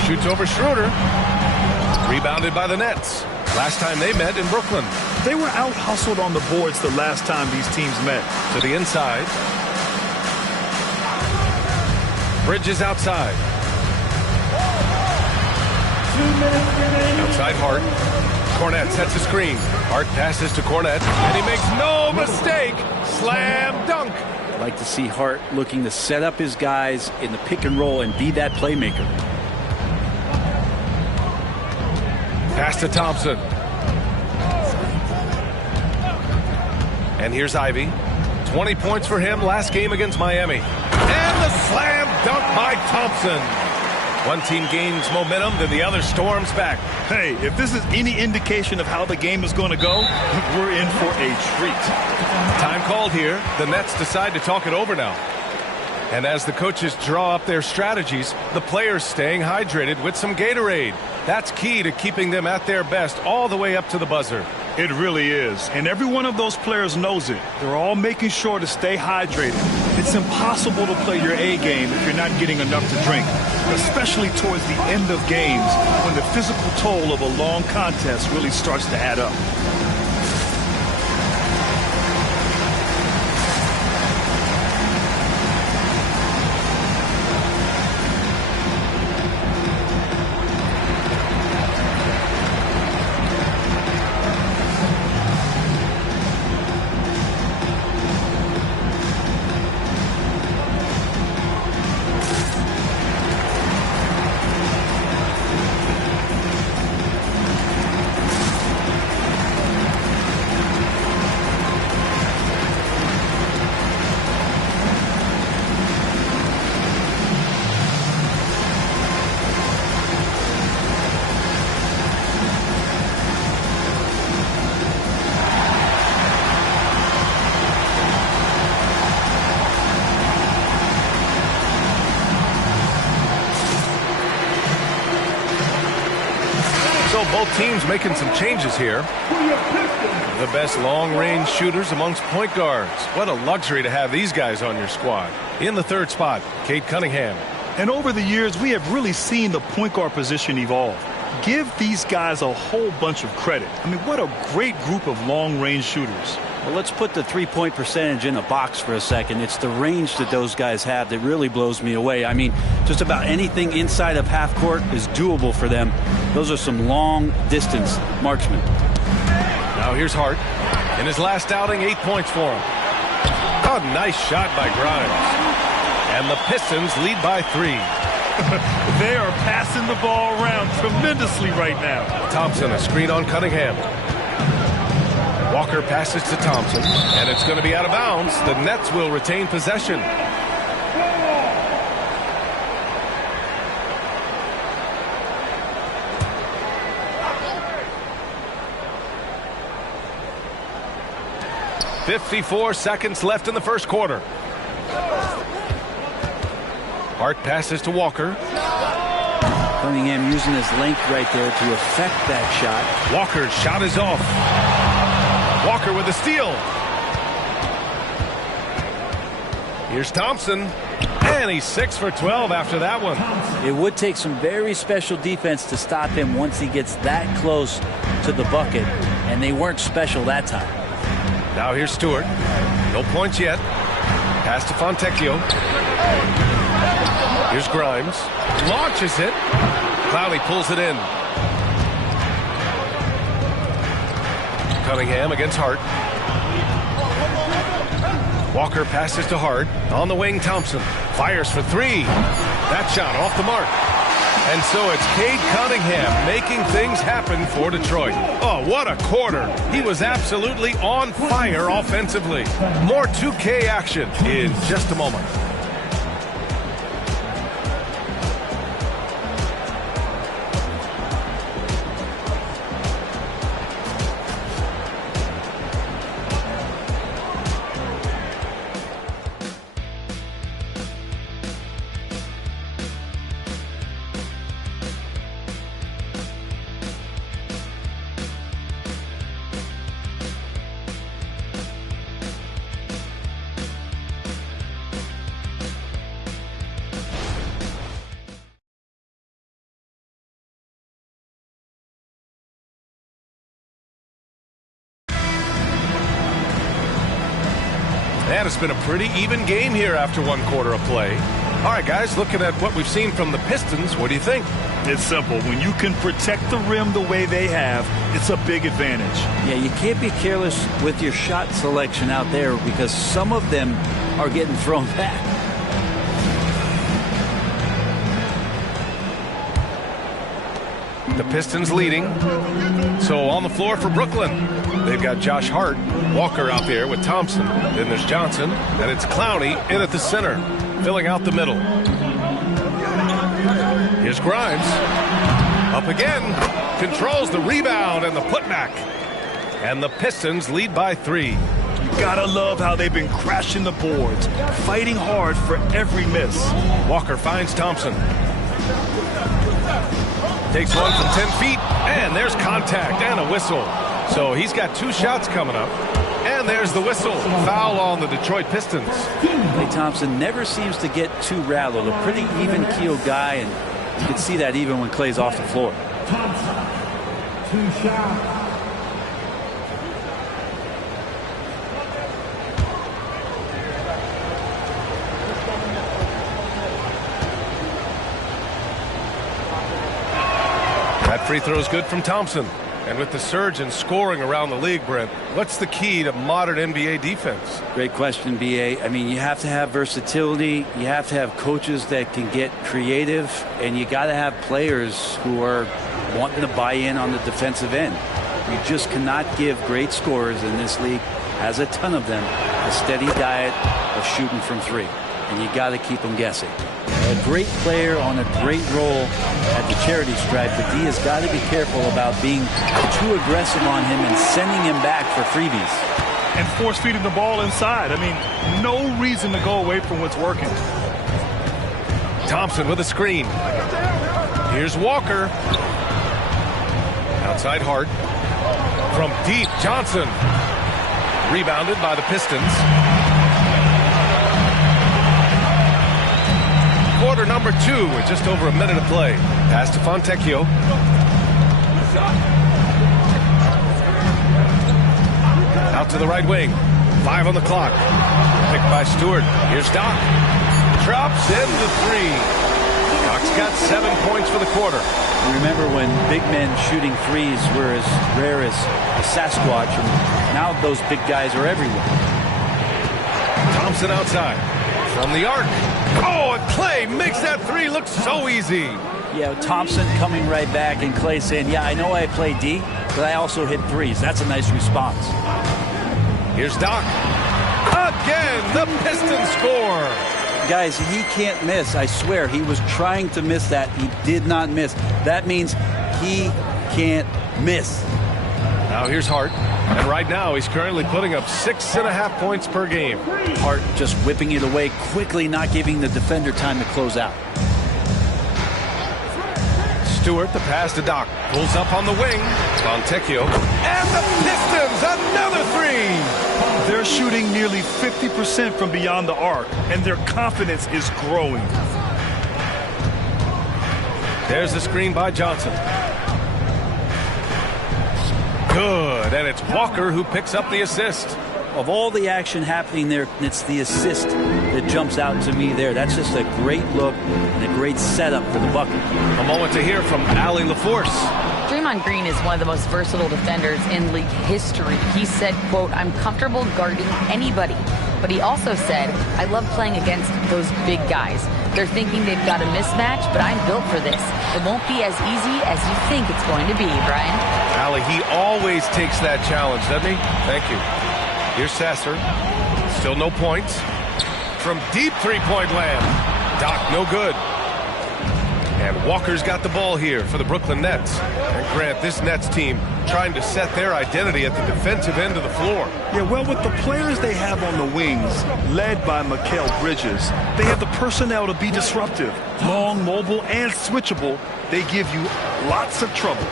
Shoots over Schroeder. Rebounded by the Nets. Last time they met in Brooklyn. They were out-hustled on the boards the last time these teams met. To the inside. Bridges outside. Outside Hart. Cornette sets a screen. Hart passes to Cornette, and he makes no mistake. Slam dunk. I'd like to see Hart looking to set up his guys in the pick and roll and be that playmaker. Pass to Thompson. And here's Ivy. 20 points for him last game against Miami. And the slam dunk by Thompson. One team gains momentum, then the other storms back. Hey, if this is any indication of how the game is going to go, we're in for a treat. Time called here. The Nets decide to talk it over now. And as the coaches draw up their strategies, the players staying hydrated with some Gatorade. That's key to keeping them at their best all the way up to the buzzer. It really is. And every one of those players knows it. They're all making sure to stay hydrated. It's impossible to play your A game if you're not getting enough to drink, especially towards the end of games when the physical toll of a long contest really starts to add up. Both teams making some changes here. The best long-range shooters amongst point guards. What a luxury to have these guys on your squad. In the third spot, Cade Cunningham. And over the years, we have really seen the point guard position evolve. Give these guys a whole bunch of credit. I mean, what a great group of long-range shooters. Well, let's put the three-point percentage in a box for a second. It's the range that those guys have that really blows me away. I mean, just about anything inside of half court is doable for them. Those are some long-distance marksmen. Now here's Hart. In his last outing, 8 points for him. Oh, nice shot by Grimes. And the Pistons lead by 3. They are passing the ball around tremendously right now. Thompson, a screen on Cunningham. Walker passes to Thompson, and it's going to be out of bounds. The Nets will retain possession. "54 seconds left in the first quarter. Hart passes to Walker. Cunningham using his length right there to affect that shot. Walker's shot is off. Walker with the steal. Here's Thompson. And he's 6 for 12 after that one. It would take some very special defense to stop him once he gets that close to the bucket. And they weren't special that time. Now here's Stewart. No points yet. Pass to Fontecchio. Here's Grimes. Launches it. Clowney pulls it in. Cunningham against Hart. Walker passes to Hart. On the wing, Thompson fires for 3. That shot off the mark. And so it's Cade Cunningham making things happen for Detroit. Oh, what a quarter. He was absolutely on fire offensively. More 2K action in just a moment. And it's been a pretty even game here after one quarter of play. All right, guys, looking at what we've seen from the Pistons, what do you think? It's simple. When you can protect the rim the way they have, it's a big advantage. Yeah, you can't be careless with your shot selection out there because some of them are getting thrown back. The Pistons leading. So on the floor for Brooklyn, they've got Josh Hart, Walker out there with Thompson. Then there's Johnson, and it's Clowney in at the center, filling out the middle. Here's Here's Grimes. Up again. Controls the rebound and the putback. And the Pistons lead by 3. You gotta love how they've been crashing the boards, fighting hard for every miss. Walker finds Thompson. Takes one from 10 feet, and there's contact and a whistle. So he's got 2 shots coming up. And there's the whistle. Foul on the Detroit Pistons. Klay Thompson never seems to get too rattled. A pretty even-keeled guy, and you can see that even when Klay's off the floor. Thompson, 2 shots. That free throw is good from Thompson. And with the surge in scoring around the league, Brent, what's the key to modern NBA defense? Great question, B.A. I mean, you have to have versatility. You have to have coaches that can get creative. And you got to have players who are wanting to buy in on the defensive end. You just cannot give great scorers, in this league has a ton of them, a steady diet of shooting from 3. And you got to keep them guessing. A great player on a great role at the charity stripe, but D has got to be careful about being too aggressive on him and sending him back for freebies. And force feeding the ball inside. I mean, no reason to go away from what's working. Thompson with a screen. Here's Walker. Outside Hart. From deep, Johnson. Rebounded by the Pistons. Quarter number 2 with just over a minute of play. Pass to Fontecchio. Out to the right wing. 5 on the clock. Picked by Stewart. Here's Doc. Drops in the 3. Doc's got 7 points for the quarter. Remember when big men shooting threes were as rare as the Sasquatch, and now those big guys are everywhere. Thompson outside. From the arc. Oh, and Klay makes that 3 look so easy. Yeah, Thompson coming right back, and Klay saying, yeah, I know I play D, but I also hit 3s. That's a nice response. Here's Doc. Again, the Pistons score. Guys, he can't miss. I swear, he was trying to miss that. He did not miss. That means he can't miss. Now here's Hart. And right now, he's currently putting up 6.5 points per game. Hart just whipping it away quickly, not giving the defender time to close out. Stewart, the pass to Doc. Pulls up on the wing. Fontecchio. And the Pistons, another 3. They're shooting nearly 50% from beyond the arc, and their confidence is growing. There's the screen by Johnson. Good, and it's Walker who picks up the assist. Of all the action happening there, it's the assist that jumps out to me there. That's just a great look and a great setup for the bucket. A moment to hear from Allie LaForce. Draymond Green is one of the most versatile defenders in league history. He said, quote, I'm comfortable guarding anybody. But he also said, I love playing against those big guys. They're thinking they've got a mismatch, but I'm built for this. It won't be as easy as you think it's going to be, Brian. Allie, he always takes that challenge, doesn't he? Thank you. Here's Sasser. Still no points. From deep three-point land. Doc, no good. And Walker's got the ball here for the Brooklyn Nets. And Grant, this Nets team trying to set their identity at the defensive end of the floor. Yeah, well, with the players they have on the wings, led by Mikal Bridges, they have the personnel to be disruptive. Long, mobile, and switchable. They give you lots of trouble.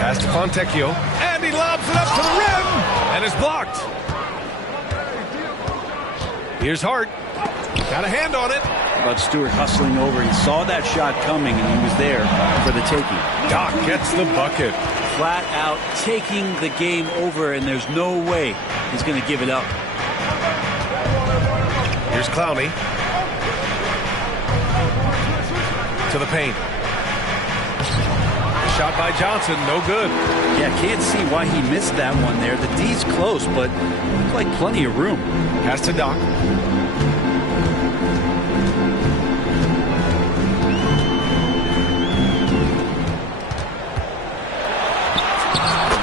Pass to Fontecchio. And he lobs it up to the rim. And is blocked. Here's Hart. Got a hand on it. About Stewart hustling over. He saw that shot coming, and he was there for the taking. Doc gets the bucket. Flat out taking the game over, and there's no way he's going to give it up. Here's Clowney. To the paint. Shot by Johnson, no good. Yeah, can't see why he missed that one there. The D's close, but looked like plenty of room. Pass to Doc.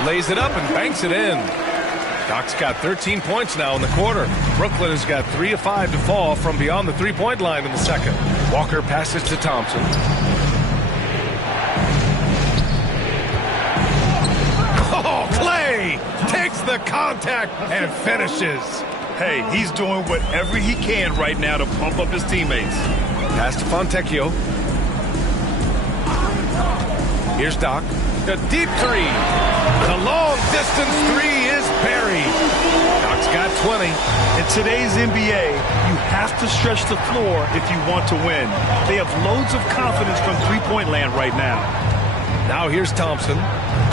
Lays it up and banks it in. Doc's got 13 points now in the quarter. Brooklyn has got 3 of 5 to fall from beyond the three-point line in the second. Walker passes to Thompson. Oh, Clay takes the contact and finishes. Hey, he's doing whatever he can right now to pump up his teammates. Pass to Fontecchio. Here's Doc. The deep three. The long distance three is buried. Doc's got 20. In today's NBA, you have to stretch the floor if you want to win. They have loads of confidence from three-point land right now. Now here's Thompson.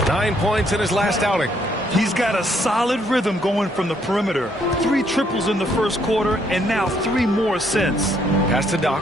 9 points in his last outing. He's got a solid rhythm going from the perimeter. 3 triples in the first quarter, and now 3 more since. Pass to Doc.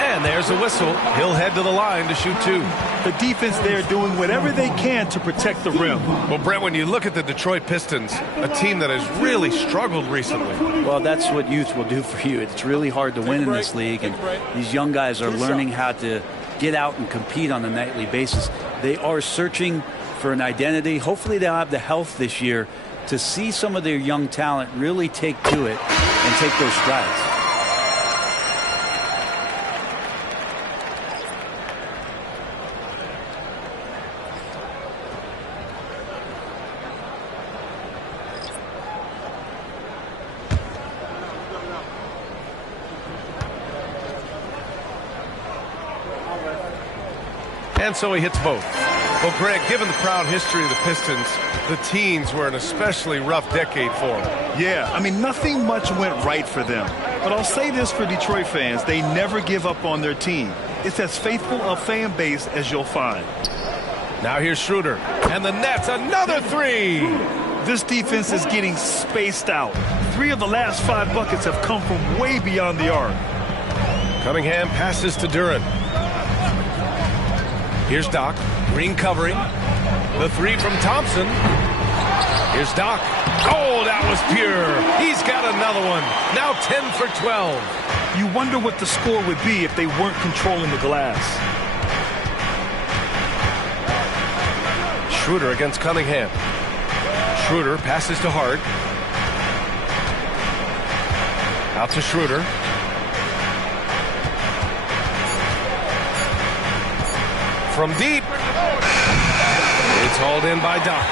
And there's a whistle. He'll head to the line to shoot 2. The defense there doing whatever they can to protect the rim. Well, Brent, when you look at the Detroit Pistons, a team that has really struggled recently. Well, that's what youth will do for you. It's really hard to win in this league, and these young guys are learning how to get out and compete on a nightly basis. They are searching for an identity. Hopefully they'll have the health this year to see some of their young talent really take to it and take those strides. And so he hits both. Well, Greg, given the proud history of the Pistons, the teens were an especially rough decade for them. Yeah, I mean, nothing much went right for them. But I'll say this for Detroit fans, they never give up on their team. It's as faithful a fan base as you'll find. Now here's Schroeder. And the Nets, another 3. This defense is getting spaced out. 3 of the last 5 buckets have come from way beyond the arc. Cunningham passes to Duren. Here's Doc. Green covering. The 3 from Thompson. Here's Doc. Oh, that was pure. He's got another one. Now 10 for 12. You wonder what the score would be if they weren't controlling the glass. Schroeder against Cunningham. Schroeder passes to Hart. Out to Schroeder. From deep. It's hauled in by Doc.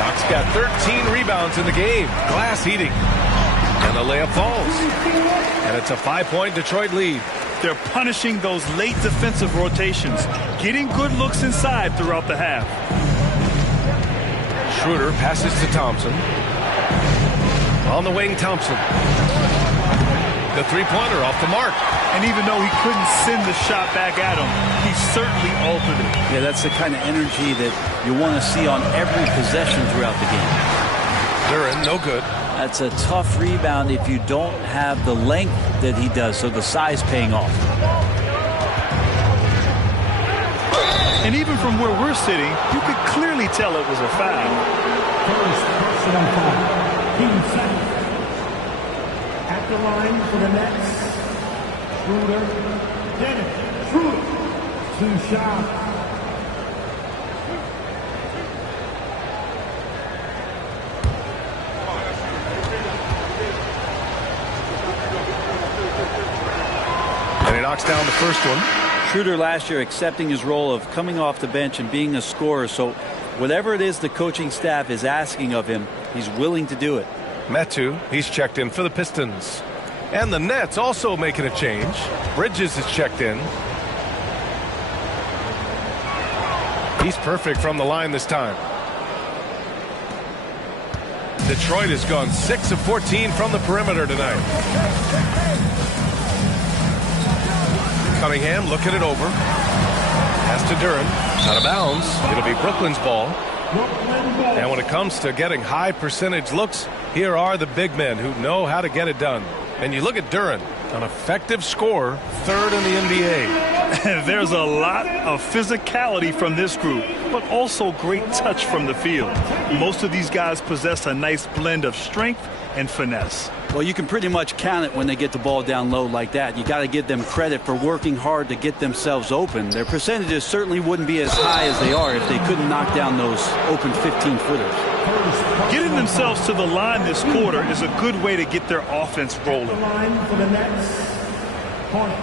Doc's got 13 rebounds in the game. Glass eating. And the layup falls. And it's a 5-point Detroit lead. They're punishing those late defensive rotations, getting good looks inside throughout the half. Schroeder passes to Thompson. On the wing, Thompson. The three-pointer off the mark. And even though he couldn't send the shot back at him, he certainly altered it. Yeah, that's the kind of energy that you want to see on every possession throughout the game. Duren, no good. That's a tough rebound if you don't have the length that he does, so the size paying off. And even from where we're sitting, you could clearly tell it was a foul. First personal foul. Team second. At the line for the Nets, Schroeder. Dennis Schroeder. 2 shots. And he knocks down the first one. Schroeder last year accepting his role of coming off the bench and being a scorer. So whatever it is the coaching staff is asking of him, he's willing to do it. Metu, he's checked in for the Pistons. And the Nets also making a change. Bridges is checked in. He's perfect from the line this time. Detroit has gone 6 of 14 from the perimeter tonight. Cunningham looking it over. Pass to Duren. Out of bounds. It'll be Brooklyn's ball. And when it comes to getting high percentage looks, here are the big men who know how to get it done. And you look at Duren, an effective scorer, 3rd in the NBA. There's a lot of physicality from this group, but also great touch from the field. Most of these guys possess a nice blend of strength and finesse. Well, you can pretty much count it when they get the ball down low like that. You got to give them credit for working hard to get themselves open. Their percentages certainly wouldn't be as high as they are if they couldn't knock down those open 15-footers. Getting themselves to the line this quarter is a good way to get their offense rolling. Line for the Nets, Point.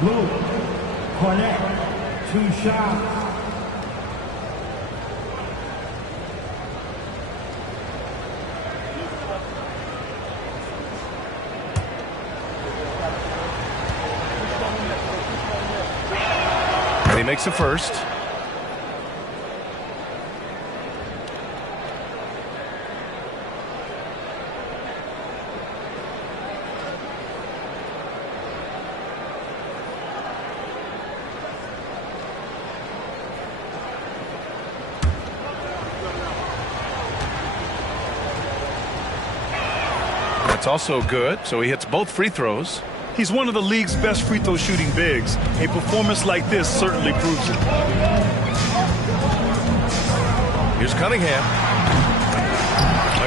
Blue. Cornette. 2 shots. And he makes a first. That's also good, so he hits both free throws. He's one of the league's best free throw shooting bigs. A performance like this certainly proves it. Here's Cunningham.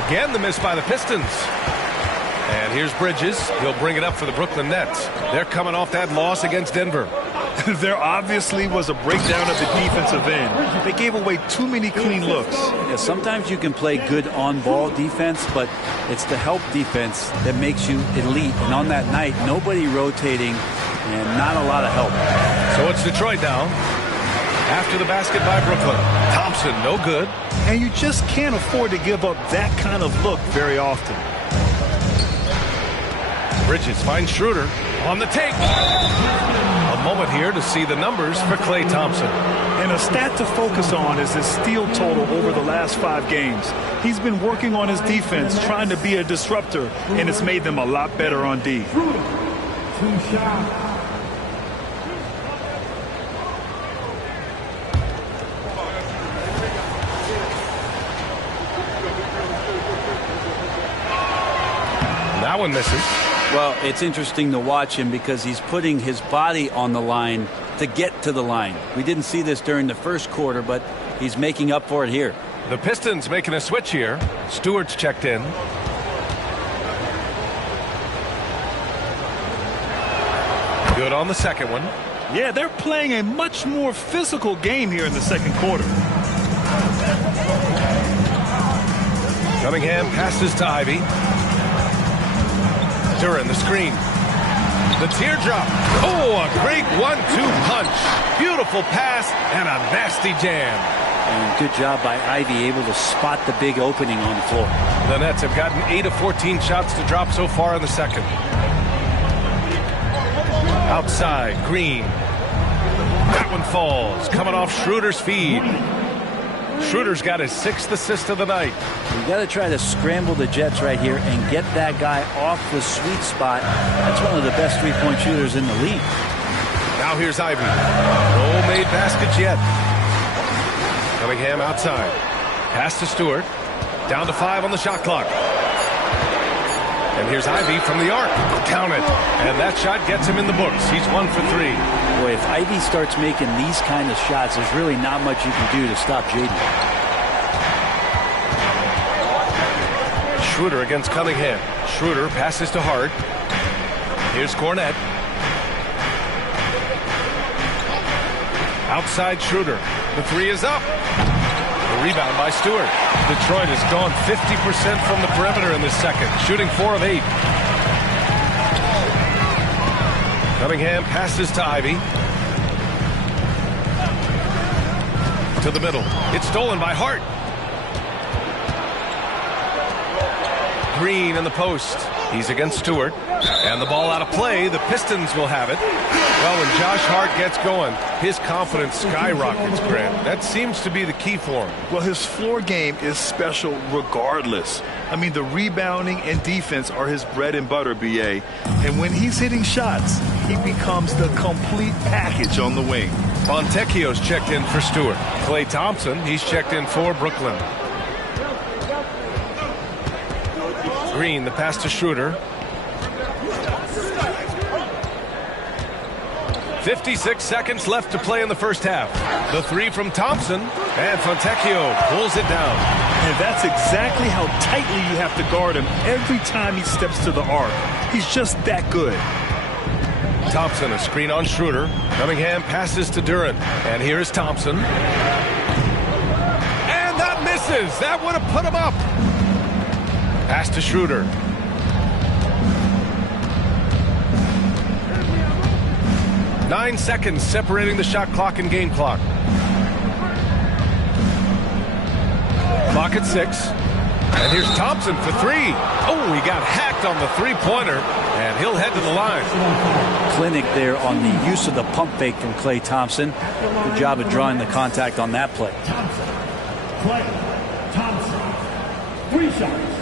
Again, the miss by the Pistons. And here's Bridges. He'll bring it up for the Brooklyn Nets. They're coming off that loss against Denver. There obviously was a breakdown at the defensive end. They gave away too many clean looks. Yeah, sometimes you can play good on-ball defense, but it's the help defense that makes you elite. And on that night, nobody rotating and not a lot of help. So it's Detroit now. After the basket by Brooklyn. Thompson, no good. And you just can't afford to give up that kind of look very often. Bridges finds Schroeder on the take. A moment here to see the numbers for Klay Thompson. And a stat to focus on is his steal total over the last 5 games. He's been working on his defense, trying to be a disruptor, and it's made them a lot better on D. 2 shots. That one misses. Well, it's interesting to watch him because he's putting his body on the line to get to the line. We didn't see this during the first quarter, but he's making up for it here. The Pistons making a switch here. Stewart's checked in. Good on the second one. Yeah, they're playing a much more physical game here in the second quarter. Cunningham passes to Ivy. Duran, the screen. The teardrop. Oh, a great 1-2 punch. Beautiful pass and a nasty jam. And good job by Ivy, able to spot the big opening on the floor. The Nets have gotten 8 of 14 shots to drop so far in the second. Outside, Green. That one falls. Coming off Schroeder's feed. Schroeder's got his 6th assist of the night. You got to try to scramble the Jets right here and get that guy off the sweet spot. That's one of the best three-point shooters in the league. Now here's Ivy. No made baskets yet. Cunningham outside. Pass to Stewart. Down to 5 on the shot clock. And here's Ivy from the arc. Count it. And that shot gets him in the books. He's 1 for 3. Boy, if Ivy starts making these kind of shots, there's really not much you can do to stop Jaden. Schroeder against Cunningham. Schroeder passes to Hart. Here's Cornette. Outside Schroeder. The 3 is up. The rebound by Stewart. Detroit has gone 50% from the perimeter in this second, shooting 4 of 8. Cunningham passes to Ivy. To the middle. It's stolen by Hart. Green in the post. He's against Stewart. And the ball out of play. The Pistons will have it. Well, when Josh Hart gets going, his confidence skyrockets, Grant. That seems to be the key for him. Well, his floor game is special regardless. I mean, the rebounding and defense are his bread and butter, B.A. And when he's hitting shots, he becomes the complete package on the wing. Fontecchio's checked in for Stewart. Klay Thompson, he's checked in for Brooklyn. Green, the pass to Schroeder. 56 seconds left to play in the first half. The 3 from Thompson, and Fontecchio pulls it down. And that's exactly how tightly you have to guard him every time he steps to the arc. He's just that good. Thompson, a screen on Schroeder. Cunningham passes to Duran. And here is Thompson. And that misses. That would have put him up. Pass to Schroeder. 9 seconds separating the shot clock and game clock. Clock at 6. And here's Thompson for 3. Oh, he got hacked on the three-pointer, and he'll head to the line. Clinic there on the use of the pump fake from Klay Thompson. Good job of drawing the contact on that play. Klay Thompson. 3 shots.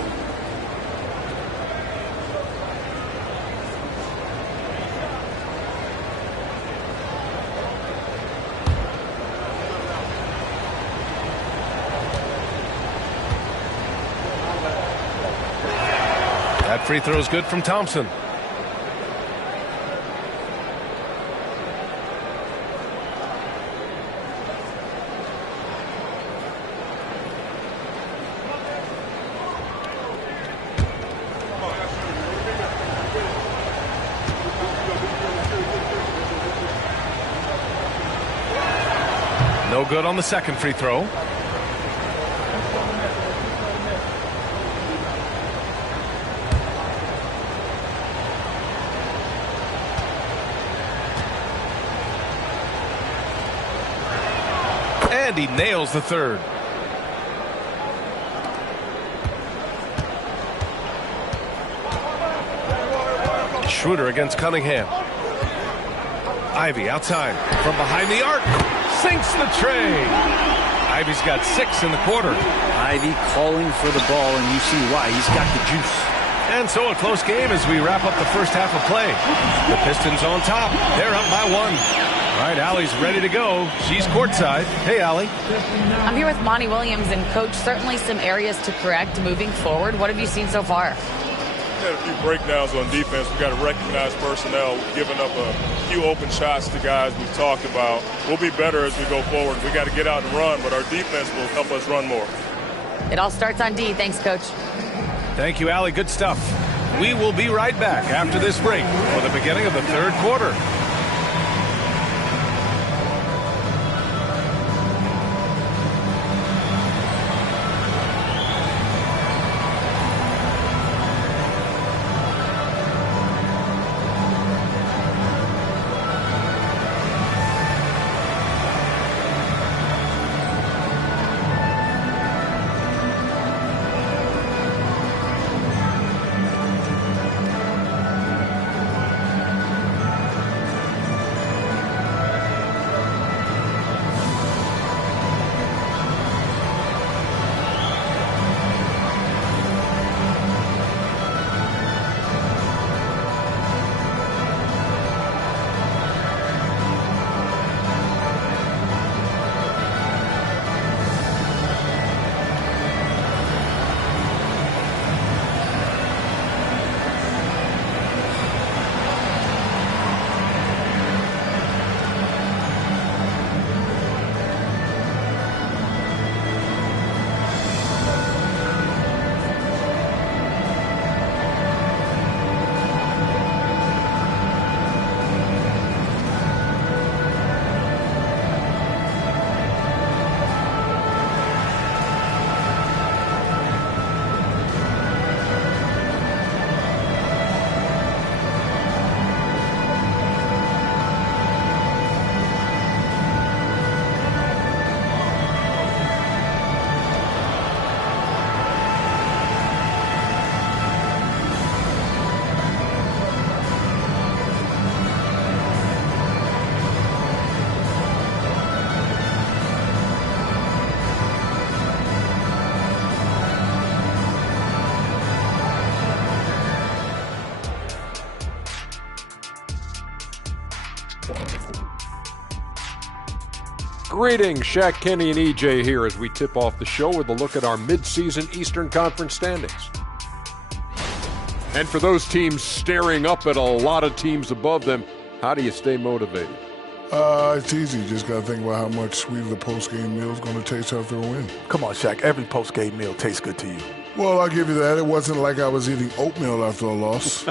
That free throw is good from Thompson. No good on the second free throw. And he nails the third. Schroeder against Cunningham. Ivy outside from behind the arc. Sinks the tray. Ivy's got 6 in the quarter. Ivy calling for the ball, and you see why. He's got the juice. And so a close game as we wrap up the first half of play. The Pistons on top. They're up by 1. All right, Allie's ready to go. She's courtside. Hey, Allie. I'm here with Monty Williams, and Coach, certainly some areas to correct moving forward. What have you seen so far? We had a few breakdowns on defense. We got to recognize personnel, giving up a few open shots to guys we've talked about. We'll be better as we go forward. We got to get out and run, but our defense will help us run more. It all starts on D. Thanks, Coach. Thank you, Allie. Good stuff. We will be right back after this break for the beginning of the third quarter. Greetings, Shaq, Kenny, and EJ here as we tip off the show with a look at our midseason Eastern Conference standings. And for those teams staring up at a lot of teams above them, how do you stay motivated? It's easy. You just got to think about how much sweeter the post-game meal is going to taste after a win. Come on, Shaq. Every post-game meal tastes good to you. Well, I'll give you that. It wasn't like I was eating oatmeal after a loss.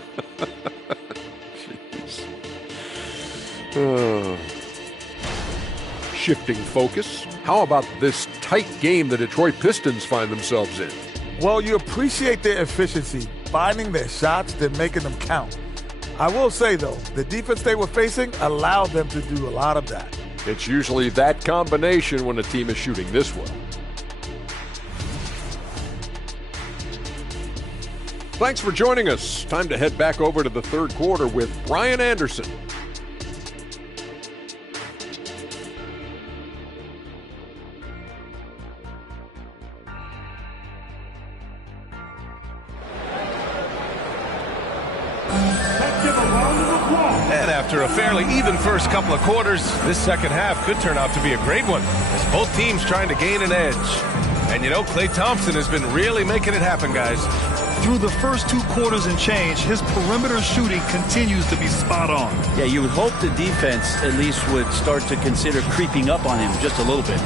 Shifting focus. How about this tight game the Detroit Pistons find themselves in? Well, you appreciate their efficiency, finding their shots, then making them count. I will say, though, the defense they were facing allowed them to do a lot of that. It's usually that combination when a team is shooting this well. Thanks for joining us. Time to head back over to the third quarter with Brian Anderson. And after a fairly even first couple of quarters, this second half could turn out to be a great one, as both teams trying to gain an edge. And you know, Klay Thompson has been really making it happen, guys. Through the first 2 quarters and change, his perimeter shooting continues to be spot on. Yeah, you would hope the defense at least would start to consider creeping up on him just a little bit.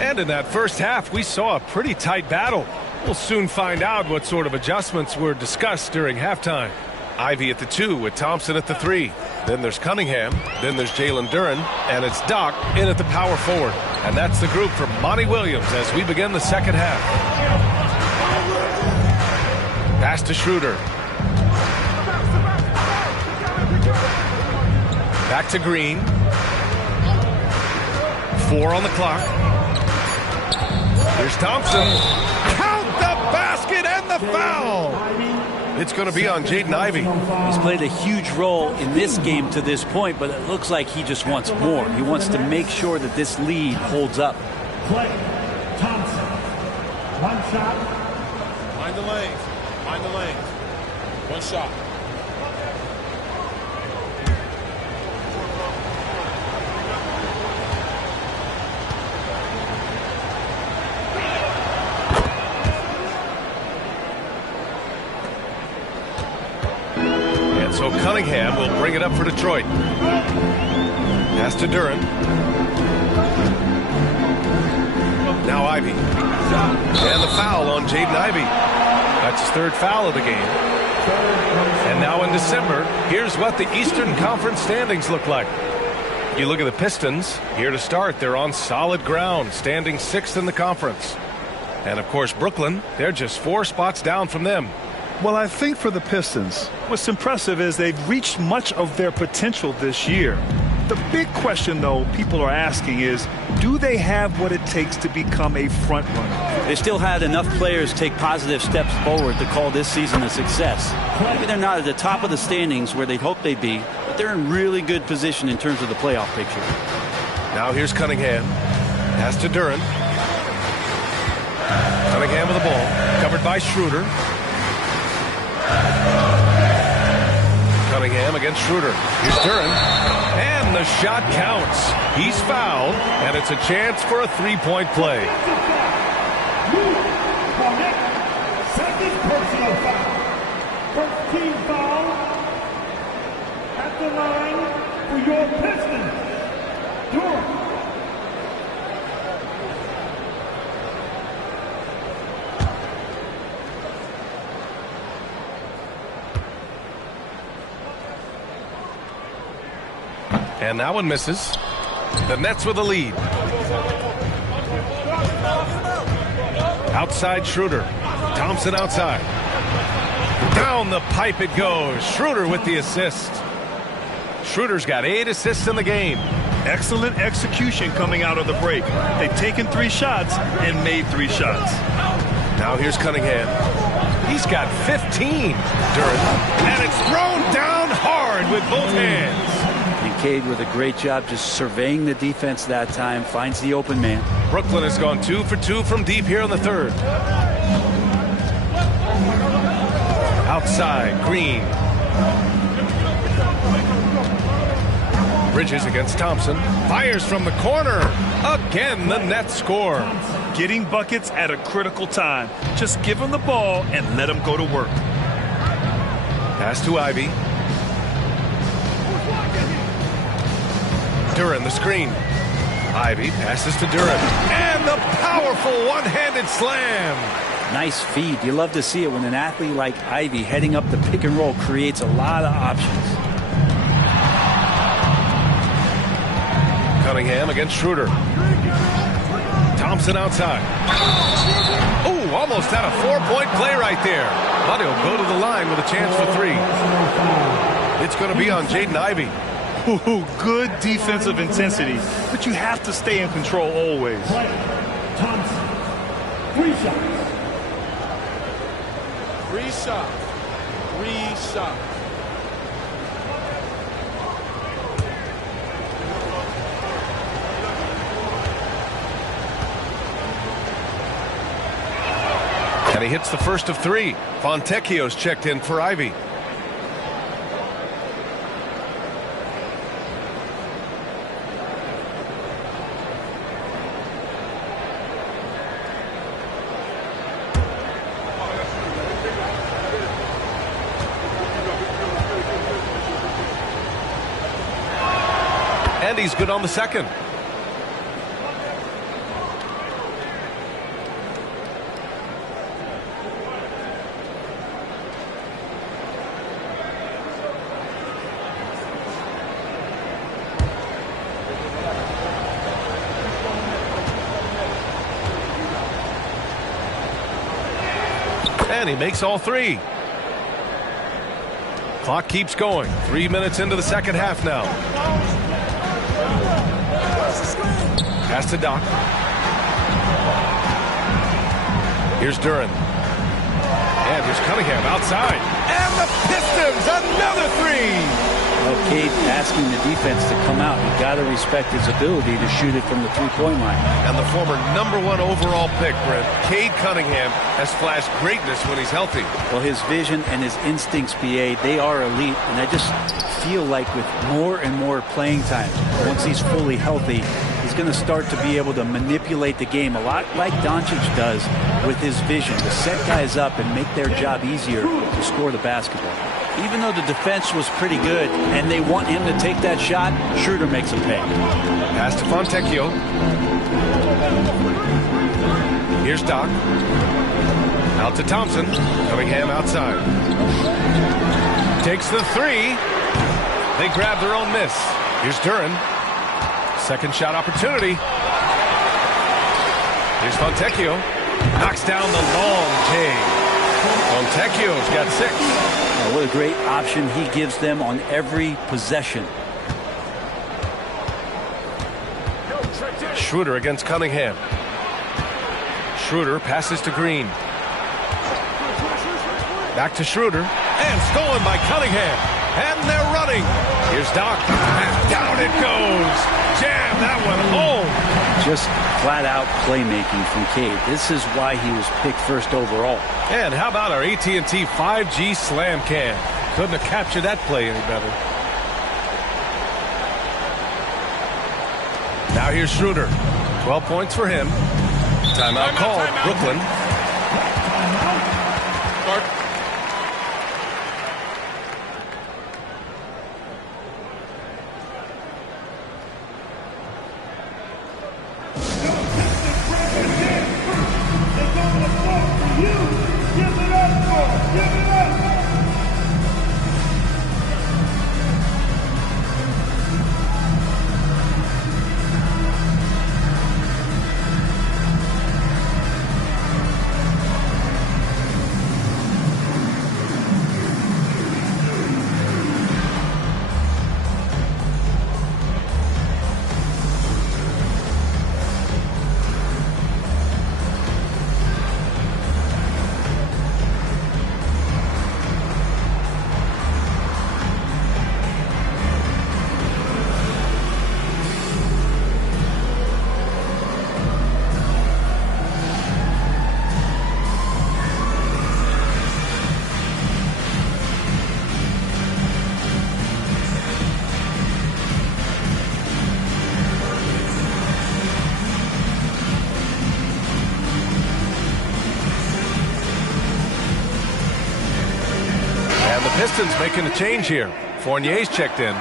And in that first half, we saw a pretty tight battle. We'll soon find out what sort of adjustments were discussed during halftime. Ivy at the 2 with Thompson at the 3. Then there's Cunningham. Then there's Jalen Duren. And it's Doc in at the power forward. And that's the group for Monty Williams as we begin the second half. Pass to Schroeder. Back to Green. 4 on the clock. Here's Thompson. Count the basket and the foul. It's going to be on Jaden Ivey. He's played a huge role in this game to this point, but it looks like he just wants more. He wants to make sure that this lead holds up. Klay Thompson. One shot. Mind the lanes. Mind the lanes. One shot. So Cunningham will bring it up for Detroit. Pass to Duren. Now Ivey. And the foul on Jaden Ivey. That's his 3rd foul of the game. And now in December, here's what the Eastern Conference standings look like. You look at the Pistons. Here to start, they're on solid ground, standing 6th in the conference. And of course, Brooklyn, they're just 4 spots down from them. Well, I think for the Pistons, what's impressive is they've reached much of their potential this year. The big question, though, people are asking is, do they have what it takes to become a front runner? They still had enough players take positive steps forward to call this season a success. Maybe they're not at the top of the standings where they'd hope they'd be, but they're in really good position in terms of the playoff picture. Now here's Cunningham. Pass to Duren. Cunningham with the ball. Covered by Schroeder. Cunningham against Schroeder. Here's Duren. And the shot counts. He's fouled, and it's a chance for a 3-point play. Second personal foul. First team foul at the line for your Pistons. Duren. And that one misses. The Nets with a lead. Outside Schroeder. Thompson outside. Down the pipe it goes. Schroeder with the assist. Schroeder's got 8 assists in the game. Excellent execution coming out of the break. They've taken 3 shots and made 3 shots. Now here's Cunningham. He's got 15. Duren. And it's thrown down hard with both hands. Cade with a great job just surveying the defense that time, finds the open man. Brooklyn has gone 2 for 2 from deep here in the 3rd. Outside, Green. Bridges against Thompson. Fires from the corner. Again, the Nets score. Getting buckets at a critical time. Just give them the ball and let them go to work. Pass to Ivey. Duren, the screen. Ivey passes to Duren. And the powerful one-handed slam. Nice feed. You love to see it when an athlete like Ivey heading up the pick and roll creates a lot of options. Cunningham against Schroeder. Thompson outside. Oh, almost had a 4-point play right there. But he'll go to the line with a chance for 3. It's going to be on Jaden Ivey. Ooh, good defensive intensity, but you have to stay in control always. Thompson. 3 shots. 3 shots. 3 shots. And he hits the first of 3. Fontecchio's checked in for Ivey. And he's good on the second. And he makes all 3. Clock keeps going. 3 minutes into the second half now. Pass to Doc. Here's Duran. And here's Cunningham outside. And the Pistons, another 3. Well, Cade asking the defense to come out. You got to respect his ability to shoot it from the 3-point line. And the former #1 overall pick, Brent, Cade Cunningham, has flashed greatness when he's healthy. Well, his vision and his instincts, BA, they are elite. And I just feel like with more and more playing time, once he's fully healthy, he's going to start to be able to manipulate the game a lot like Doncic does with his vision, to set guys up and make their job easier to score the basketball. Even though the defense was pretty good and they want him to take that shot, Schroeder makes a pay. Pass to Fontecchio. Here's Doc. Out to Thompson. Cunningham outside. Takes the 3. They grab their own miss. Here's Duran. Second shot opportunity. Here's Fontecchio. Knocks down the long J. Fontecchio's got 6. What a great option he gives them on every possession. Schroeder against Cunningham. Schroeder passes to Green. Back to Schroeder. And stolen by Cunningham. And they're running. Here's Doc. And down it goes. Jam that one home. Just flat-out playmaking from Cade. This is why he was picked first overall. And how about our AT&T 5G Slam Cam? Couldn't have captured that play any better. Now here's Schroeder. 12 points for him. Timeout called. Brooklyn. Pistons making a change here. Fournier's checked in.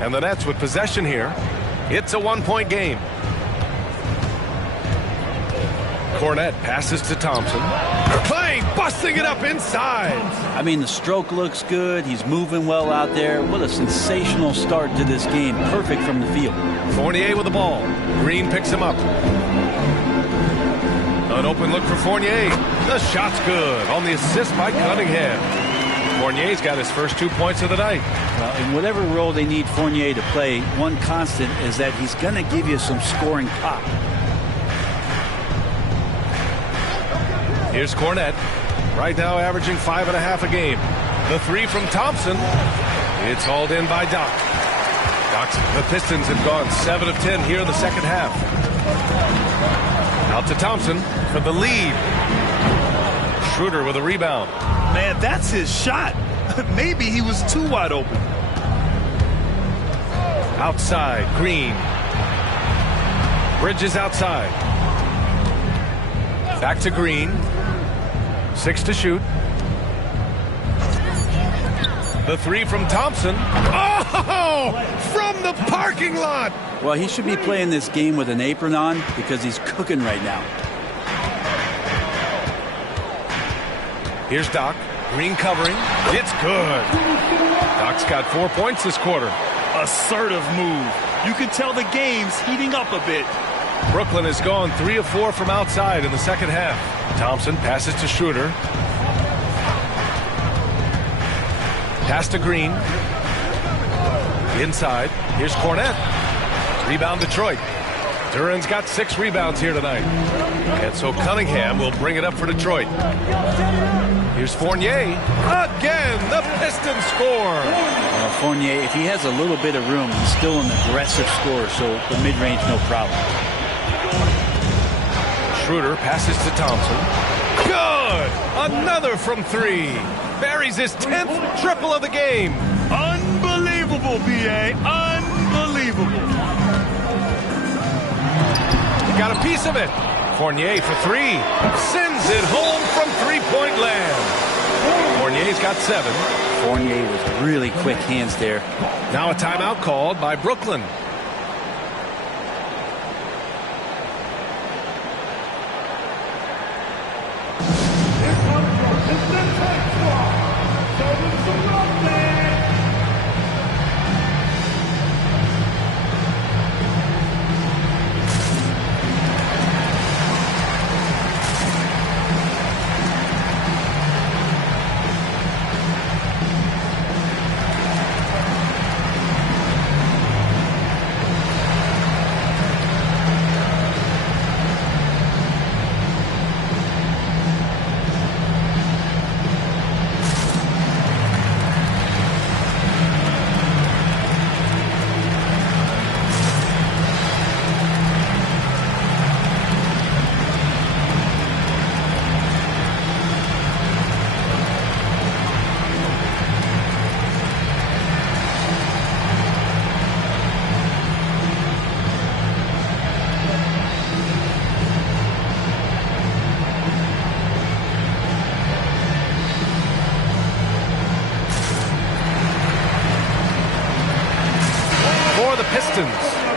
And the Nets with possession here. It's a one-point game. Cornette passes to Thompson. Clay busting it up inside. I mean, the stroke looks good. He's moving well out there. What a sensational start to this game. Perfect from the field. Fournier with the ball. Green picks him up. An open look for Fournier. The shot's good on the assist by Cunningham. Fournier's got his first 2 points of the night. Well, in whatever role they need Fournier to play, one constant is that he's going to give you some scoring pop. Here's Cornette. Right now averaging 5.5 a game. The three from Thompson. It's hauled in by Doc. The Pistons have gone 7 of 10 here in the second half. Out to Thompson for the lead. Schroeder with a rebound. Man, that's his shot. Maybe he was too wide open. Outside, Green. Bridges outside. Back to Green. 6 to shoot. The three from Thompson. Oh! From the parking lot! Well, he should be playing this game with an apron on because he's cooking right now. Here's Doc. Green covering. It's good. Doc's got 4 points this quarter. Assertive move. You can tell the game's heating up a bit. Brooklyn has gone 3 of 4 from outside in the second half. Thompson passes to Schroeder. Pass to Green. Inside. Here's Cornette. Rebound Detroit. Duran's got 6 rebounds here tonight. And so Cunningham will bring it up for Detroit. Here's Fournier. Again, the Pistons score. Fournier, if he has a little bit of room, he's still an aggressive scorer, so the mid-range, no problem. Schroeder passes to Thompson. Good! Another from 3. Buries his 10th triple of the game. Unbelievable, B.A. Unbelievable. He got a piece of it. Fournier for 3. Sends it home from three-point land. Fournier's got 7. Fournier with really quick hands there. Now a timeout called by Brooklyn.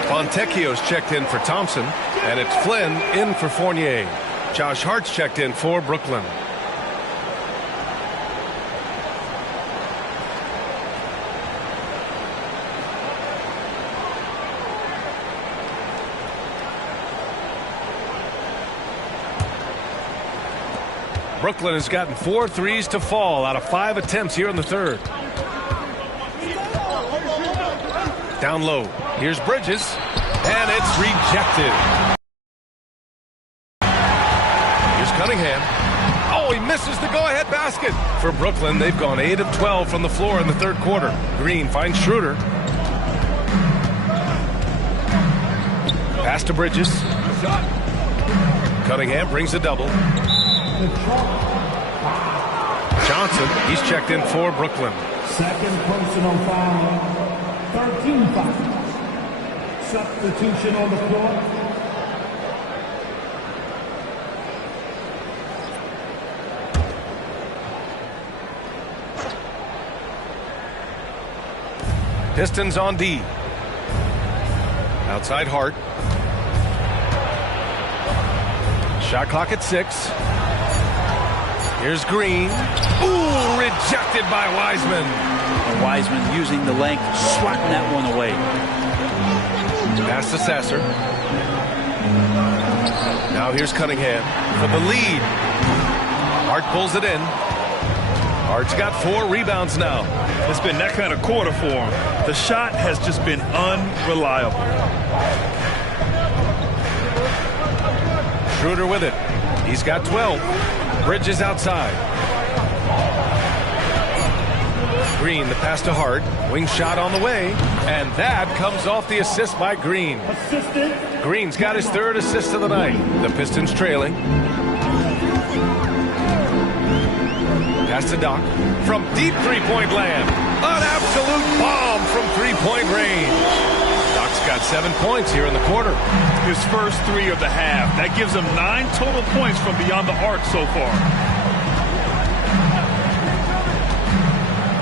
Fontecchio's checked in for Thompson, and it's Flynn in for Fournier. Josh Hart's checked in for Brooklyn. Brooklyn has gotten 4 threes to fall out of 5 attempts here in the third. Down low. Here's Bridges, and it's rejected. Here's Cunningham. Oh, he misses the go-ahead basket. For Brooklyn, they've gone 8 of 12 from the floor in the third quarter. Green finds Schroeder. Pass to Bridges. Cunningham brings a double. Johnson, he's checked in for Brooklyn. Second personal foul. 13 fouls. Substitution on the floor. Pistons on D. Outside Hart. Shot clock at 6. Here's Green. Ooh, rejected by Wiseman. And Wiseman using the length, swatting that one away. Pass to Sasser. Now here's Cunningham for the lead. Hart pulls it in. Hart's got 4 rebounds now. It's been that kind of quarter for him. The shot has just been unreliable. Schroeder with it. He's got 12. Bridges outside. Green, the pass to Hart. Wing shot on the way. And that comes off the assist by Green. Green's got his 3rd assist of the night. The Pistons trailing. Pass to Doc. From deep three-point land. An absolute bomb from three-point range. Doc's got 7 points here in the quarter. His first 3 of the half. That gives him 9 total points from beyond the arc so far.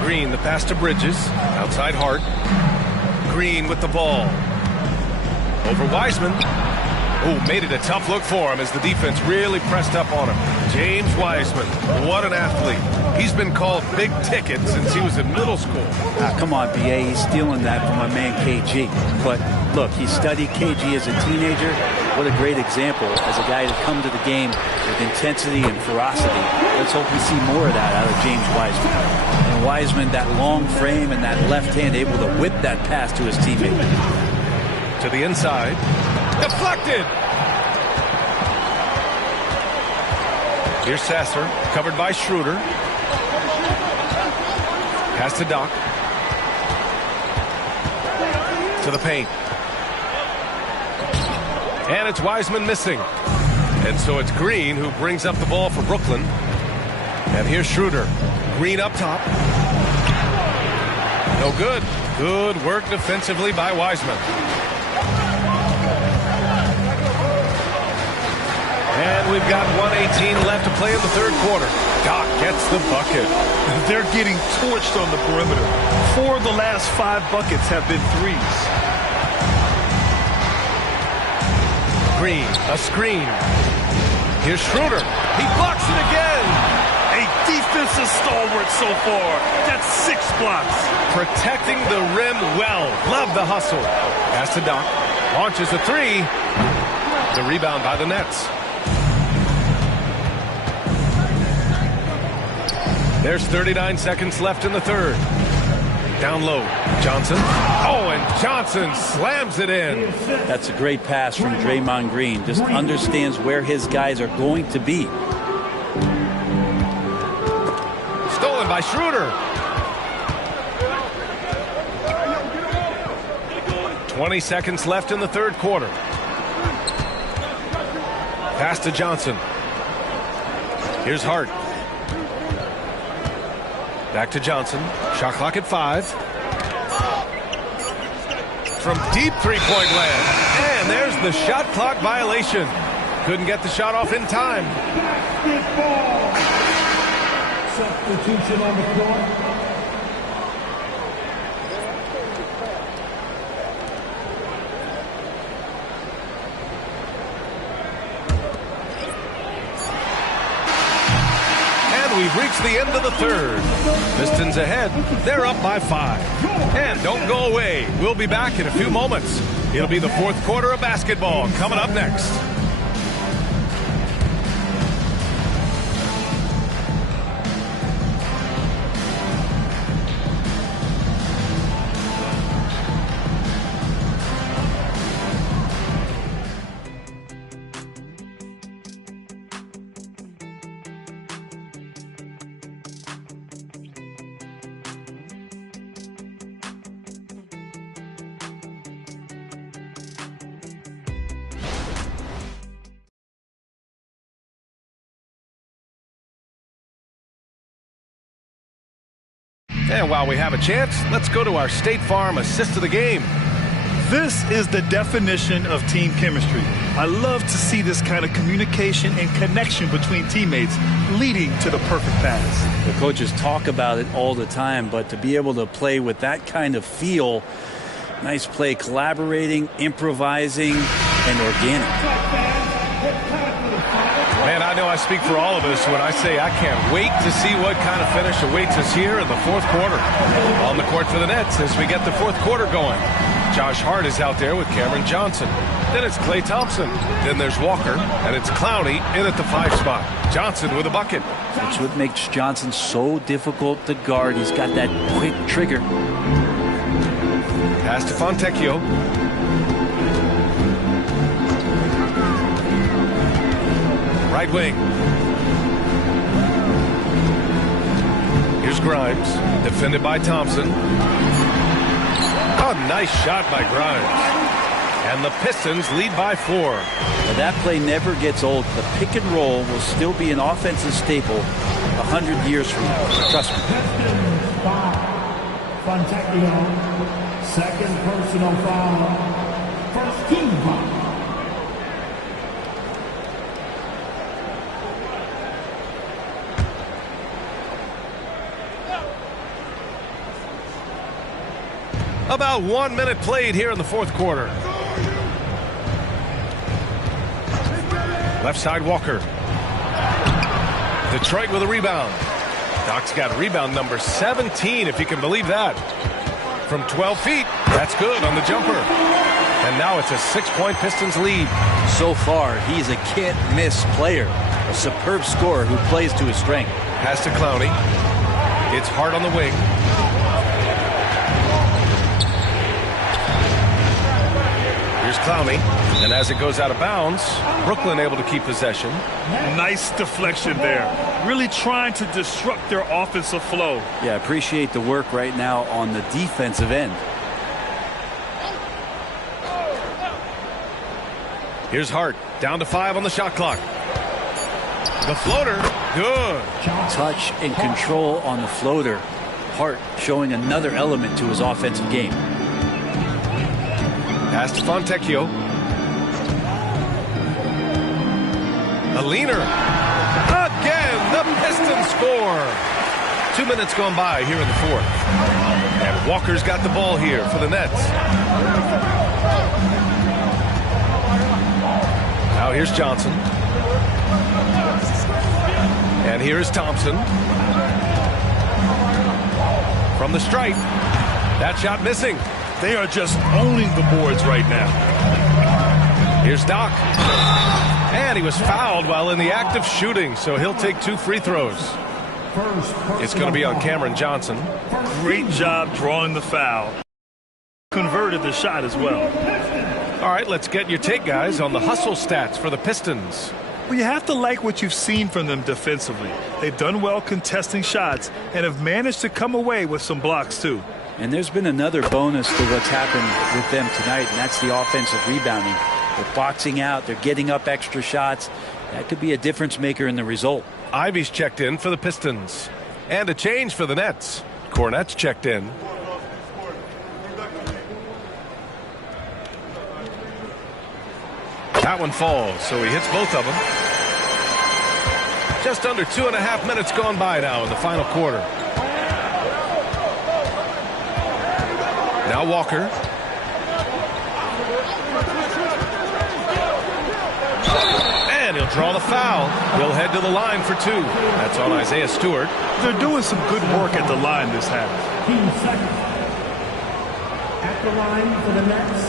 Green, the pass to Bridges. Outside Hart. Green with the ball. Over Wiseman. Oh, made it a tough look for him as the defense really pressed up on him. James Wiseman, what an athlete. He's been called big ticket since he was in middle school. Come on, B.A., he's stealing that from my man KG. But look, he studied KG as a teenager. What a great example as a guy to come to the game with intensity and ferocity. Let's hope we see more of that out of James Wiseman. And Wiseman, that long frame and that left hand, able to whip that pass to his teammate. To the inside. Deflected. Here's Sasser, covered by Schroeder. Pass to Doc. To the paint. And it's Wiseman missing. And so it's Green who brings up the ball for Brooklyn. And here's Schroeder. Green up top. No good. Good work defensively by Wiseman. And we've got 1:18 left to play in the 3rd quarter. Doc gets the bucket. They're getting torched on the perimeter. 4 of the last 5 buckets have been threes. Green, a screen. Here's Schroeder. He blocks it again. A defensive stalwart so far. That's 6 blocks. Protecting the rim well. Love the hustle. Pass to Doc. Launches a 3. The rebound by the Nets. There's 39 seconds left in the 3rd. Down low. Johnson. Oh, and Johnson slams it in. That's a great pass from Draymond Green. Just understands where his guys are going to be. Stolen by Schroeder. 20 seconds left in the 3rd quarter. Pass to Johnson. Here's Hart. Back to Johnson. Shot clock at 5. From deep three-point land. And there's the shot clock violation. Couldn't get the shot off in time. Substitution on the floor. We've reached the end of the 3rd. Pistons ahead. They're up by 5. And don't go away. We'll be back in a few moments. It'll be the 4th quarter of basketball coming up next. And while we have a chance, let's go to our State Farm assist of the game. This is the definition of team chemistry. I love to see this kind of communication and connection between teammates leading to the perfect pass. The coaches talk about it all the time, but to be able to play with that kind of feel, nice play, collaborating, improvising, and organic. Man, I know I speak for all of us when I say I can't wait to see what kind of finish awaits us here in the fourth quarter. On the court for the Nets as we get the fourth quarter going. Josh Hart is out there with Cameron Johnson. Then it's Klay Thompson. Then there's Walker, and it's Clowney in at the 5 spot. Johnson with a bucket. That's what makes Johnson so difficult to guard. He's got that quick trigger. Pass to Fontecchio. Right wing. Here's Grimes, defended by Thompson. Oh, nice shot by Grimes. And the Pistons lead by 4. Now that play never gets old. The pick and roll will still be an offensive staple 100 years from now. Trust me. Fontecchio, second personal foul. First team foul. About 1 minute played here in the fourth quarter. Left side, Walker. Detroit with a rebound. Doc's got rebound number 17, if you can believe that. From 12 feet, that's good on the jumper. And now it's a 6-point Pistons lead. So far, he's a can't-miss player. A superb scorer who plays to his strength. Pass to Clowney. It's Hart on the wing. Here's Clowney, and as it goes out of bounds, Brooklyn able to keep possession. Nice deflection there. Really trying to disrupt their offensive flow. Yeah, appreciate the work right now on the defensive end. Here's Hart, down to 5 on the shot clock. The floater, good. Touch and control on the floater. Hart showing another element to his offensive game. Pass to Fontecchio. A leaner. Again, the Pistons score. 2 minutes gone by here in the fourth. And Walker's got the ball here for the Nets. Now here's Johnson. And here is Thompson. From the stripe. That shot missing. They are just owning the boards right now. Here's Doc. And he was fouled while in the act of shooting, so he'll take 2 free throws. It's going to be on Cameron Johnson. Great job drawing the foul. Converted the shot as well. All right, let's get your take, guys, on the hustle stats for the Pistons. Well, you have to like what you've seen from them defensively. They've done well contesting shots and have managed to come away with some blocks, too. And there's been another bonus to what's happened with them tonight, and that's the offensive rebounding. They're boxing out. They're getting up extra shots. That could be a difference maker in the result. Ivy's checked in for the Pistons. And a change for the Nets. Cornette's checked in. That one falls, so he hits both of them. Just under 2.5 minutes gone by now in the final quarter. Now Walker. And he'll draw the foul. He'll head to the line for 2. That's on Isaiah Stewart. They're doing some good work at the line this half. At the line for the Nets,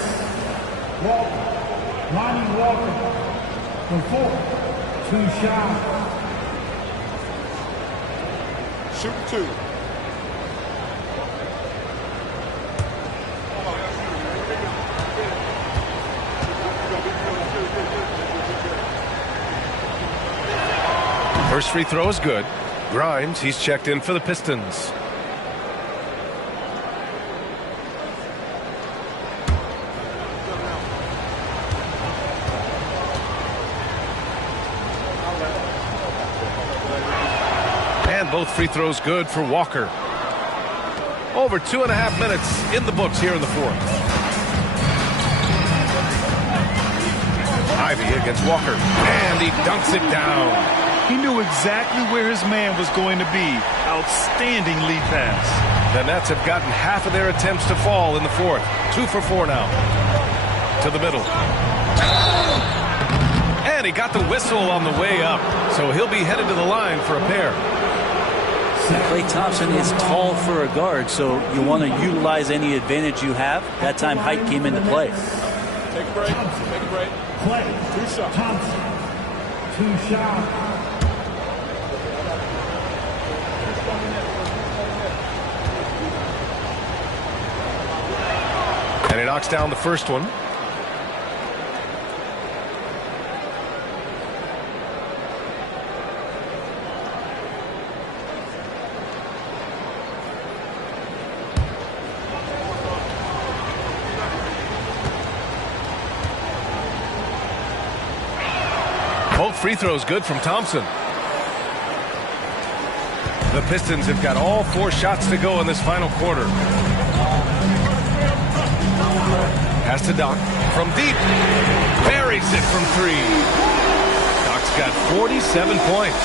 Walker. Lonnie Walker from 4. 2 shots. Shoot 2. First free throw is good. Grimes, he's checked in for the Pistons. And both free throws good for Walker. Over 2.5 minutes in the books here in the fourth. Ivy against Walker. And he dunks it down. He knew exactly where his man was going to be. Outstanding lead pass. The Nets have gotten half of their attempts to fall in the fourth. 2 for 4 now. To the middle. And he got the whistle on the way up. So he'll be headed to the line for a pair. Klay Thompson is tall for a guard, so you want to utilize any advantage you have. That time height came into play. Take a break. Take a break. Klay 2 shots. Thompson, 2 shots. And he knocks down the first one. Both free throws good from Thompson. The Pistons have got all 4 shots to go in this final quarter. Pass to Doc from deep. Buries it from 3. Doc's got 47 points.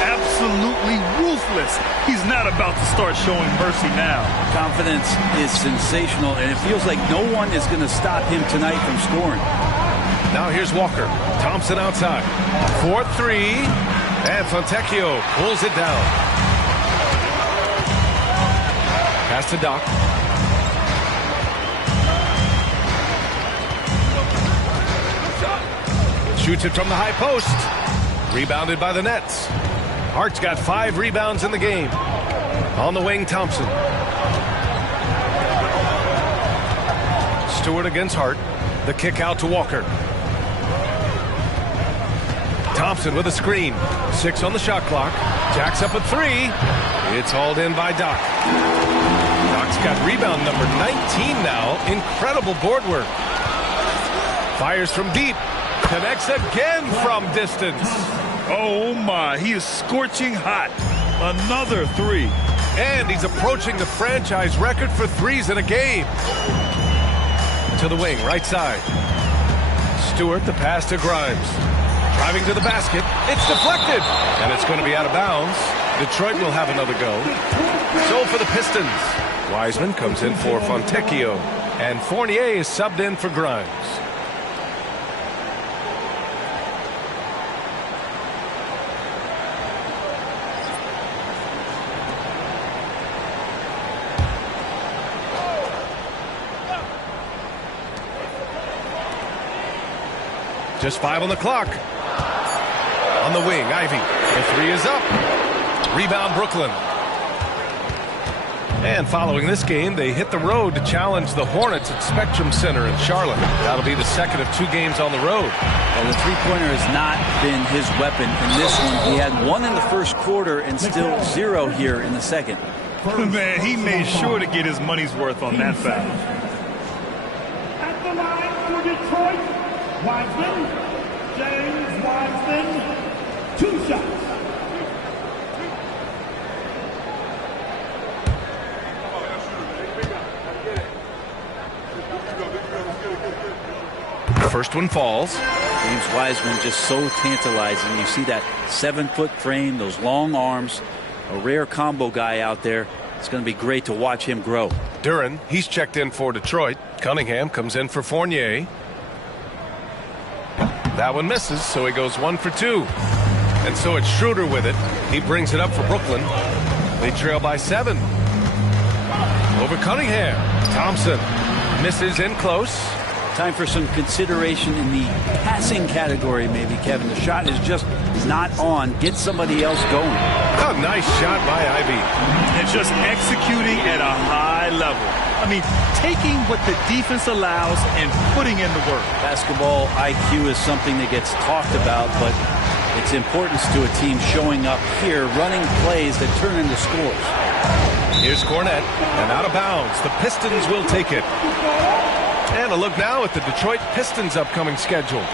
Absolutely ruthless. He's not about to start showing mercy now. Confidence is sensational, and it feels like no one is going to stop him tonight from scoring. Now here's Walker. Thompson outside. 4-3. And Fontecchio pulls it down. Pass to Doc. Shoots it from the high post. Rebounded by the Nets. Hart's got 5 rebounds in the game. On the wing, Thompson. Stewart against Hart. The kick out to Walker. Thompson with a screen. 6 on the shot clock. Jacks up a 3. It's hauled in by Doc. Doc's got rebound number 19 now. Incredible board work. Fires from deep. Connects again from distance. Oh my, he is scorching hot. Another 3. And he's approaching the franchise record for 3s in a game. To the wing, right side. Stewart, the pass to Grimes. Driving to the basket. It's deflected. And it's going to be out of bounds. Detroit will have another go. So for the Pistons. Wiseman comes in for Fontecchio. And Fournier is subbed in for Grimes. Just 5 on the clock. On the wing, Ivy. The 3 is up. Rebound, Brooklyn. And following this game, they hit the road to challenge the Hornets at Spectrum Center in Charlotte. That'll be the second of 2 games on the road. Well, the three-pointer has not been his weapon in this one. He had 1 in the first quarter and still 0 here in the second. Man, he made sure to get his money's worth on that foul. At the line for Detroit, Wiseman, James Wiseman, 2 shots. First one falls. James Wiseman just so tantalizing. You see that 7-foot frame, those long arms, a rare combo guy out there. It's going to be great to watch him grow. Duren, he's checked in for Detroit. Cunningham comes in for Fournier. That one misses, so he goes 1 for 2. And so it's Schroeder with it. He brings it up for Brooklyn. They trail by 7. Over Cunningham. Thompson misses in close. Time for some consideration in the passing category, maybe, Kevin. The shot is just not on. Get somebody else going. Oh, nice shot by Ivy. And just executing at a high level. I mean, taking what the defense allows and putting in the work. Basketball IQ is something that gets talked about, but its importance to a team showing up here, running plays that turn into scores. Here's Cornette, and out of bounds. The Pistons will take it. And a look now at the Detroit Pistons' upcoming schedule.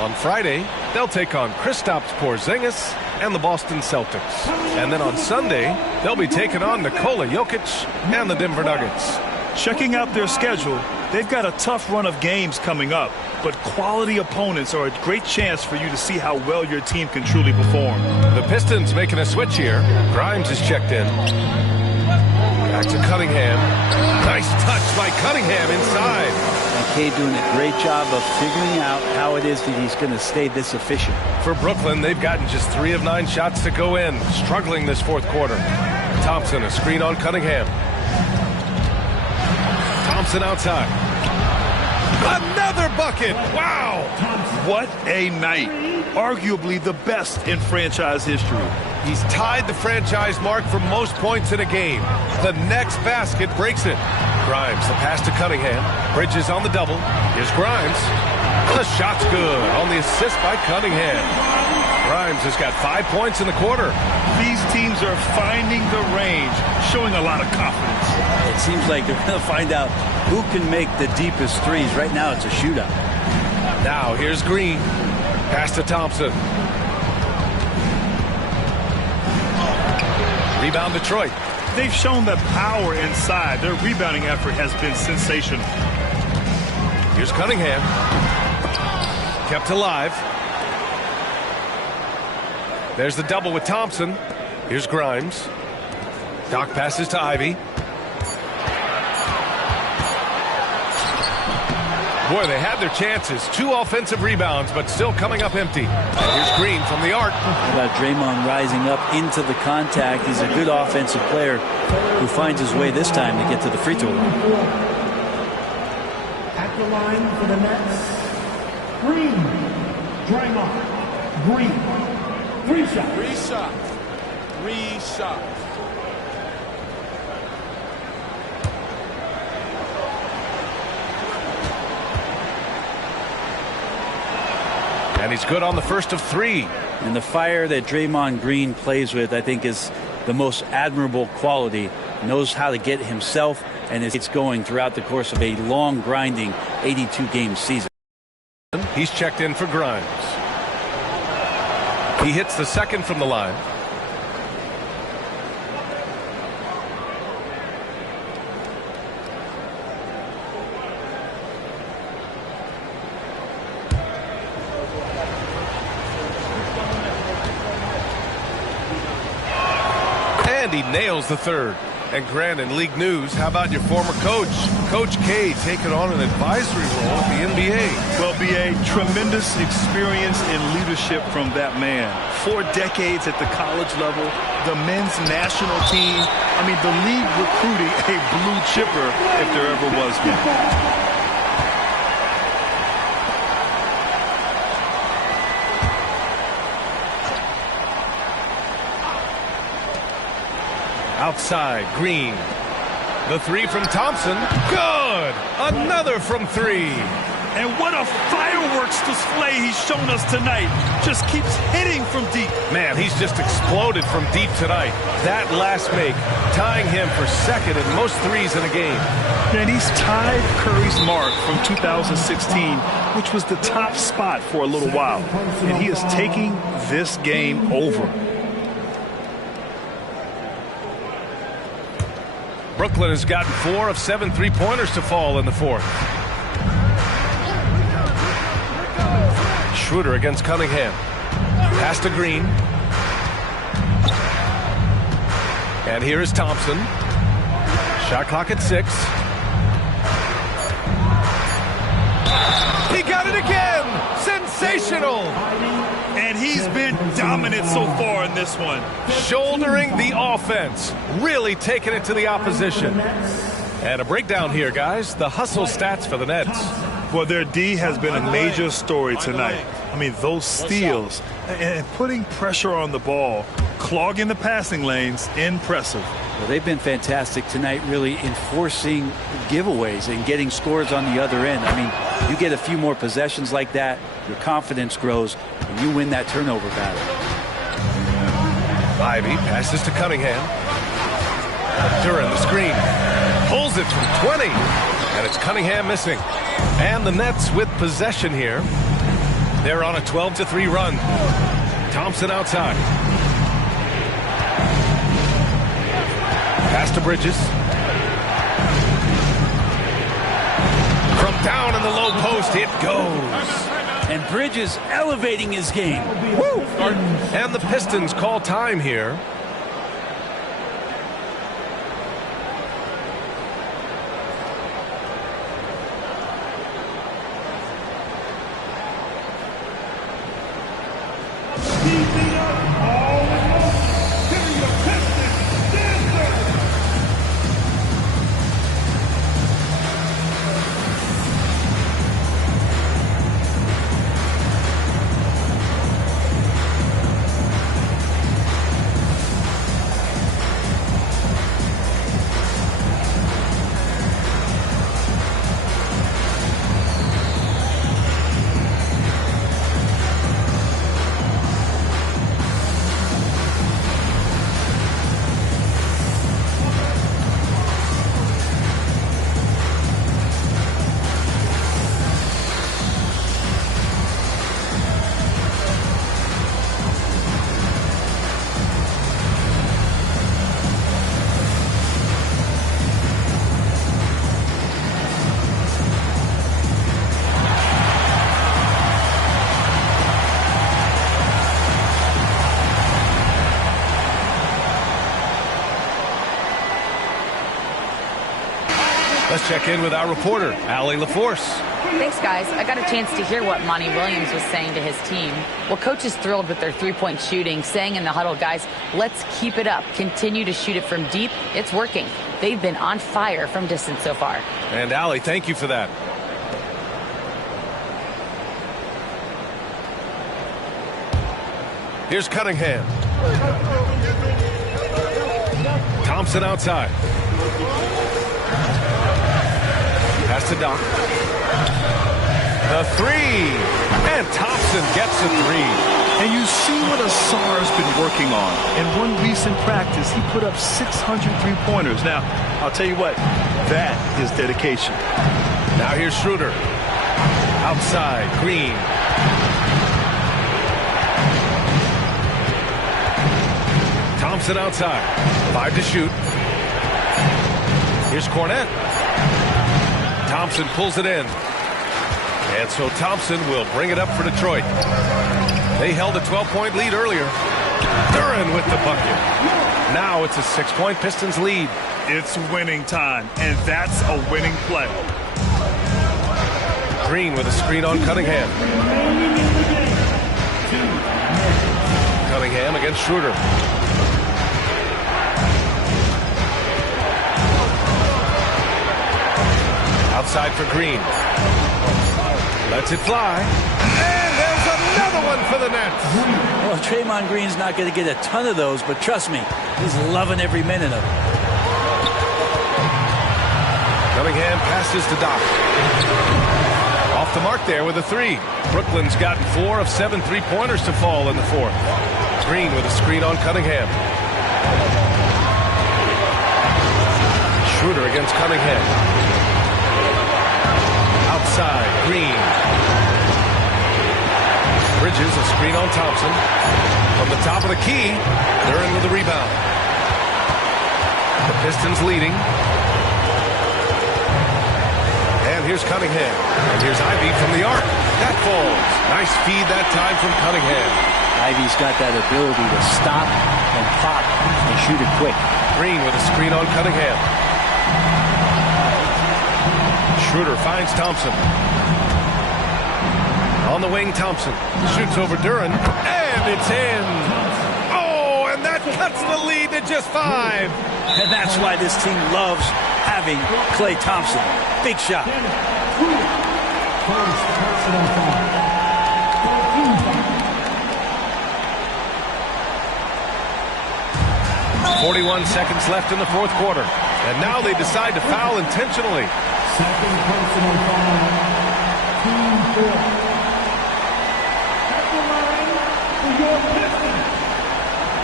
On Friday, they'll take on Kristaps Porzingis and the Boston Celtics. And then on Sunday, they'll be taking on Nikola Jokic and the Denver Nuggets. Checking out their schedule, They've got a tough run of games coming up, but quality opponents are a great chance for you to see how well your team can truly perform. The Pistons making a switch here. Grimes is checked in. Back to Cunningham. Nice touch by Cunningham inside. And Kay doing a great job of figuring out how it is that he's going to stay this efficient. For Brooklyn, they've gotten just 3 of 9 shots to go in. Struggling this fourth quarter. Thompson, a screen on Cunningham. Thompson outside. Another bucket! Wow! What a night. Arguably the best in franchise history. He's tied the franchise mark for most points in a game. The next basket breaks it. Grimes, the pass to Cunningham. Bridges on the double. Here's Grimes. The shot's good on the assist by Cunningham. Grimes has got 5 points in the quarter. These teams are finding the range, showing a lot of confidence. It seems like they're going to find out who can make the deepest threes. Right now, it's a shootout. Now, here's Green. Pass to Thompson. Rebound Detroit. They've shown the power inside. Their rebounding effort has been sensational. Here's Cunningham. Kept alive. There's the double with Thompson. Here's Grimes. Doc passes to Ivy. Boy, they had their chances. 2 offensive rebounds, but still coming up empty. And here's Green from the arc. How about Draymond rising up into the contact? He's a good offensive player who finds his way this time to get to the free throw line. At the line for the Nets, Green. Draymond. Green. 3 shots. 3 shots. 3 shots. And he's good on the first of 3. And the fire that Draymond Green plays with, I think, is the most admirable quality. Knows how to get himself and it's going throughout the course of a long, grinding 82-game season. He's checked in for Grimes. He hits the second from the line. And he nails the third. And Grant, in league news, how about your former coach? Coach K taking on an advisory role at the NBA. Well, B.A., tremendous experience and leadership from that man. 4 decades at the college level, the men's national team. I mean, the league recruiting a blue chipper if there ever was one. Outside, Green. The 3 from Thompson. Good! Another from 3. And what a fireworks display he's shown us tonight. Just keeps hitting from deep. Man, he's just exploded from deep tonight. That last make, tying him for second in most threes in a game. And he's tied Curry's mark from 2016, which was the top spot for a little while. And he is taking this game over. Brooklyn has gotten 4 of 7 3-pointers to fall in the fourth. Schroeder against Cunningham. Pass to Green. And here is Thompson. Shot clock at 6. He got it again! Sensational! And he's been dominant so far in this one. Shouldering the offense. Really taking it to the opposition. And a breakdown here, guys. The hustle stats for the Nets. Well, their D has been a major story tonight. I mean, those steals and putting pressure on the ball, clogging the passing lanes, impressive. Well, they've been fantastic tonight, really enforcing giveaways and getting scores on the other end. I mean, you get a few more possessions like that, your confidence grows, and you win that turnover battle. Ivy passes to Cunningham. Duran, the screen. Pulls it from 20. And it's Cunningham missing. And the Nets with possession here. They're on a 12-3 run. Thompson outside. Pass to Bridges. From down in the low post, it goes. And Bridges elevating his game. Woo! And the Pistons call time here. Let's check in with our reporter, Allie LaForce. Thanks, guys. I got a chance to hear what Monty Williams was saying to his team. Well, coach is thrilled with their three-point shooting, saying in the huddle, guys, let's keep it up. Continue to shoot it from deep. It's working. They've been on fire from distance so far. And Allie, thank you for that. Here's Cunningham. Thompson outside. Pass to Doc. The three. And Thompson gets a three. And you see what Asar's been working on. In one recent practice, he put up 600 three-pointers. Now, I'll tell you what, that is dedication. Now here's Schroeder. Outside, Green. Thompson outside. 5 to shoot. Here's Cornette. Thompson pulls it in. And so Thompson will bring it up for Detroit. They held a 12-point lead earlier. Duren with the bucket. Now it's a 6-point Pistons lead. It's winning time, and that's a winning play. Green with a screen on Cunningham. Cunningham against Schroeder. Outside for Green. Lets it fly. And there's another one for the Nets. Well, Draymond Green's not going to get a ton of those, but trust me, he's loving every minute of it. Cunningham passes to Doc. Off the mark there with a three. Brooklyn's gotten 4 of 7 three-pointers to fall in the fourth. Green with a screen on Cunningham. Schroeder against Cunningham. Outside, Green. Bridges, a screen on Thompson. From the top of the key, they're in with the rebound. The Pistons leading. And here's Cunningham. And here's Ivy from the arc. That falls. Nice feed that time from Cunningham. Ivy's got that ability to stop and pop and shoot it quick. Green with a screen on Cunningham. Schroeder finds Thompson. On the wing, Thompson shoots over Duren, and it's in. Oh, and that cuts the lead to just 5. And that's why this team loves having Klay Thompson. Big shot. 41 seconds left in the fourth quarter. And now they decide to foul intentionally. Second personal foul. Team 4. At the line for your Pistons.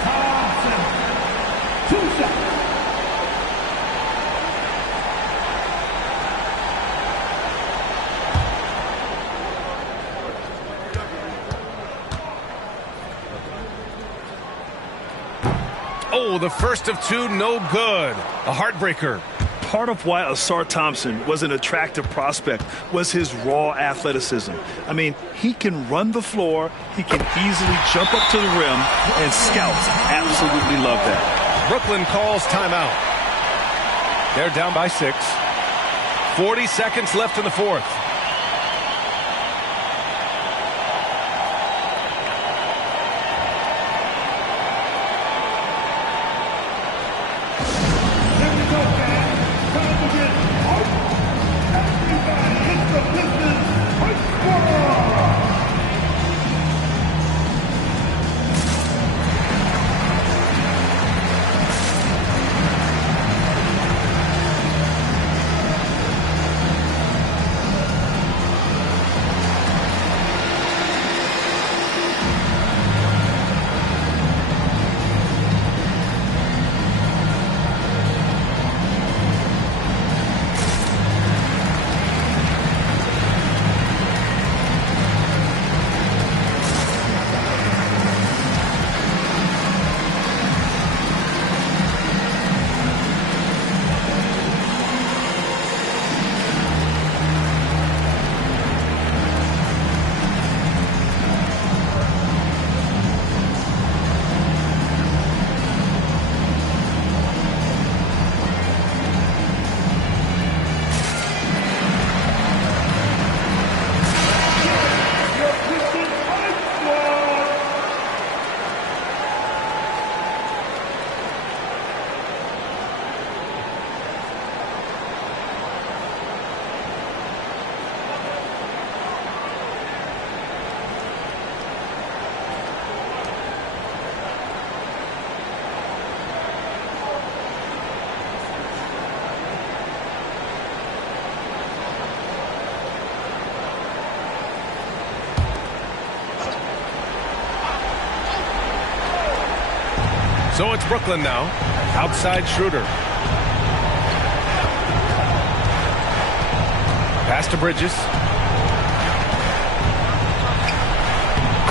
Thompson. 2 shots. Oh, the first of 2, no good. A heartbreaker. part of why Asar Thompson was an attractive prospect was his raw athleticism. I mean, he can run the floor, he can easily jump up to the rim, and scouts absolutely love that. Brooklyn calls timeout. They're down by 6. 40 seconds left in the fourth. So it's Brooklyn now. Outside Schroeder. Pass to Bridges.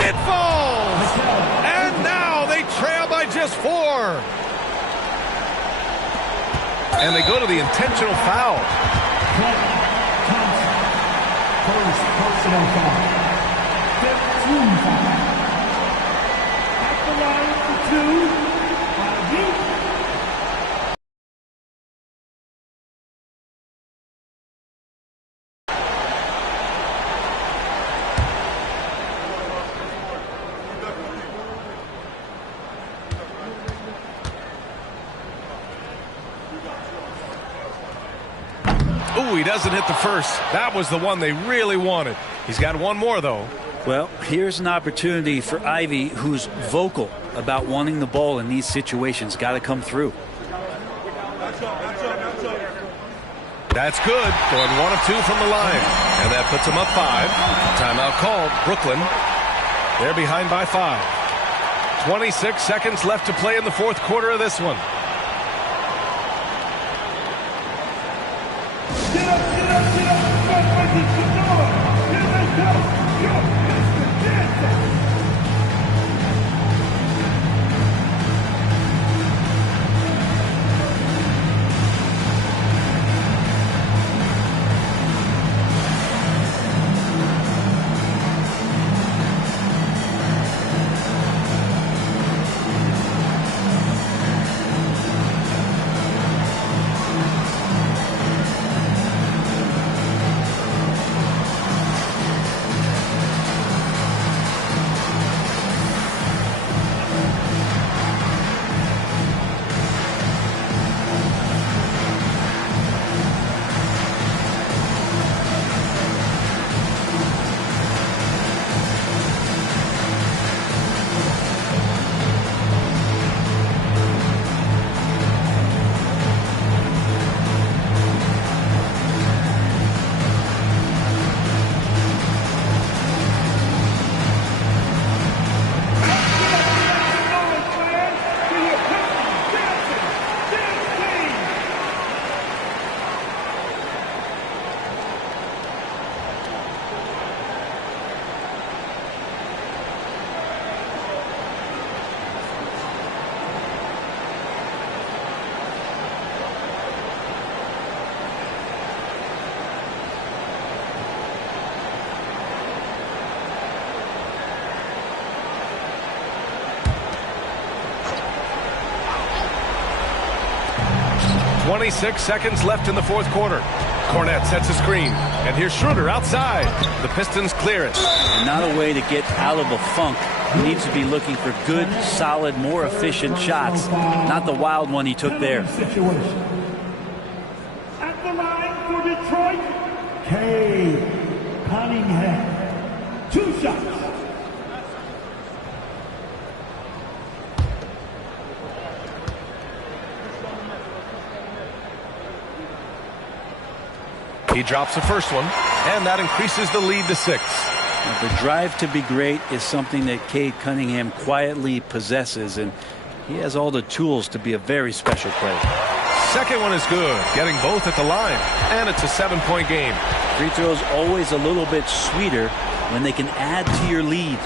It falls! And now they trail by just 4. And they go to the intentional foul. First personal foul. 15 foul. At the line for 2. Ooh, he doesn't hit the first. That was the one they really wanted. He's got one more, though. Well, here's an opportunity for Ivy, who's vocal about wanting the ball in these situations. Got to come through. That's good. Going 1 of 2 from the line. And that puts them up 5. Timeout called. Brooklyn. They're behind by 5. 26 seconds left to play in the fourth quarter of this one. Get up, get up, get up. Here they come. Yo, Mr. Dancer. 26 seconds left in the fourth quarter. Cornette sets a screen, and here's Schroeder outside. The Pistons clear it. Not a way to get out of a funk. He needs to be looking for good, solid, more efficient shots, not the wild one he took there. At the line for Detroit, Cade Cunningham. 2 shots. He drops the first one, and that increases the lead to 6. The drive to be great is something that Cade Cunningham quietly possesses, and he has all the tools to be a very special player. Second one is good, getting both at the line, and it's a 7-point game. Free throws always a little bit sweeter when they can add to your lead.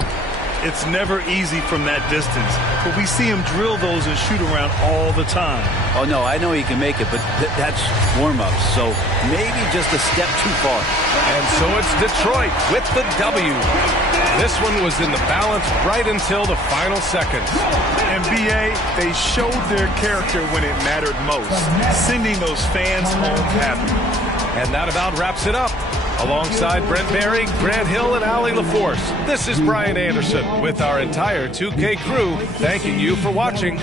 It's never easy from that distance, but we see him drill those and shoot around all the time. Oh, no, I know he can make it, but that's warm-ups, so maybe just a step too far. And so it's Detroit with the W. This one was in the balance right until the final seconds. NBA, they showed their character when it mattered most, sending those fans home happy. And that about wraps it up. Alongside Brent Barry, Grant Hill, and Allie LaForce, this is Brian Anderson with our entire 2K crew thanking you for watching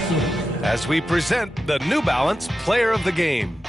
as we present the New Balance Player of the Game.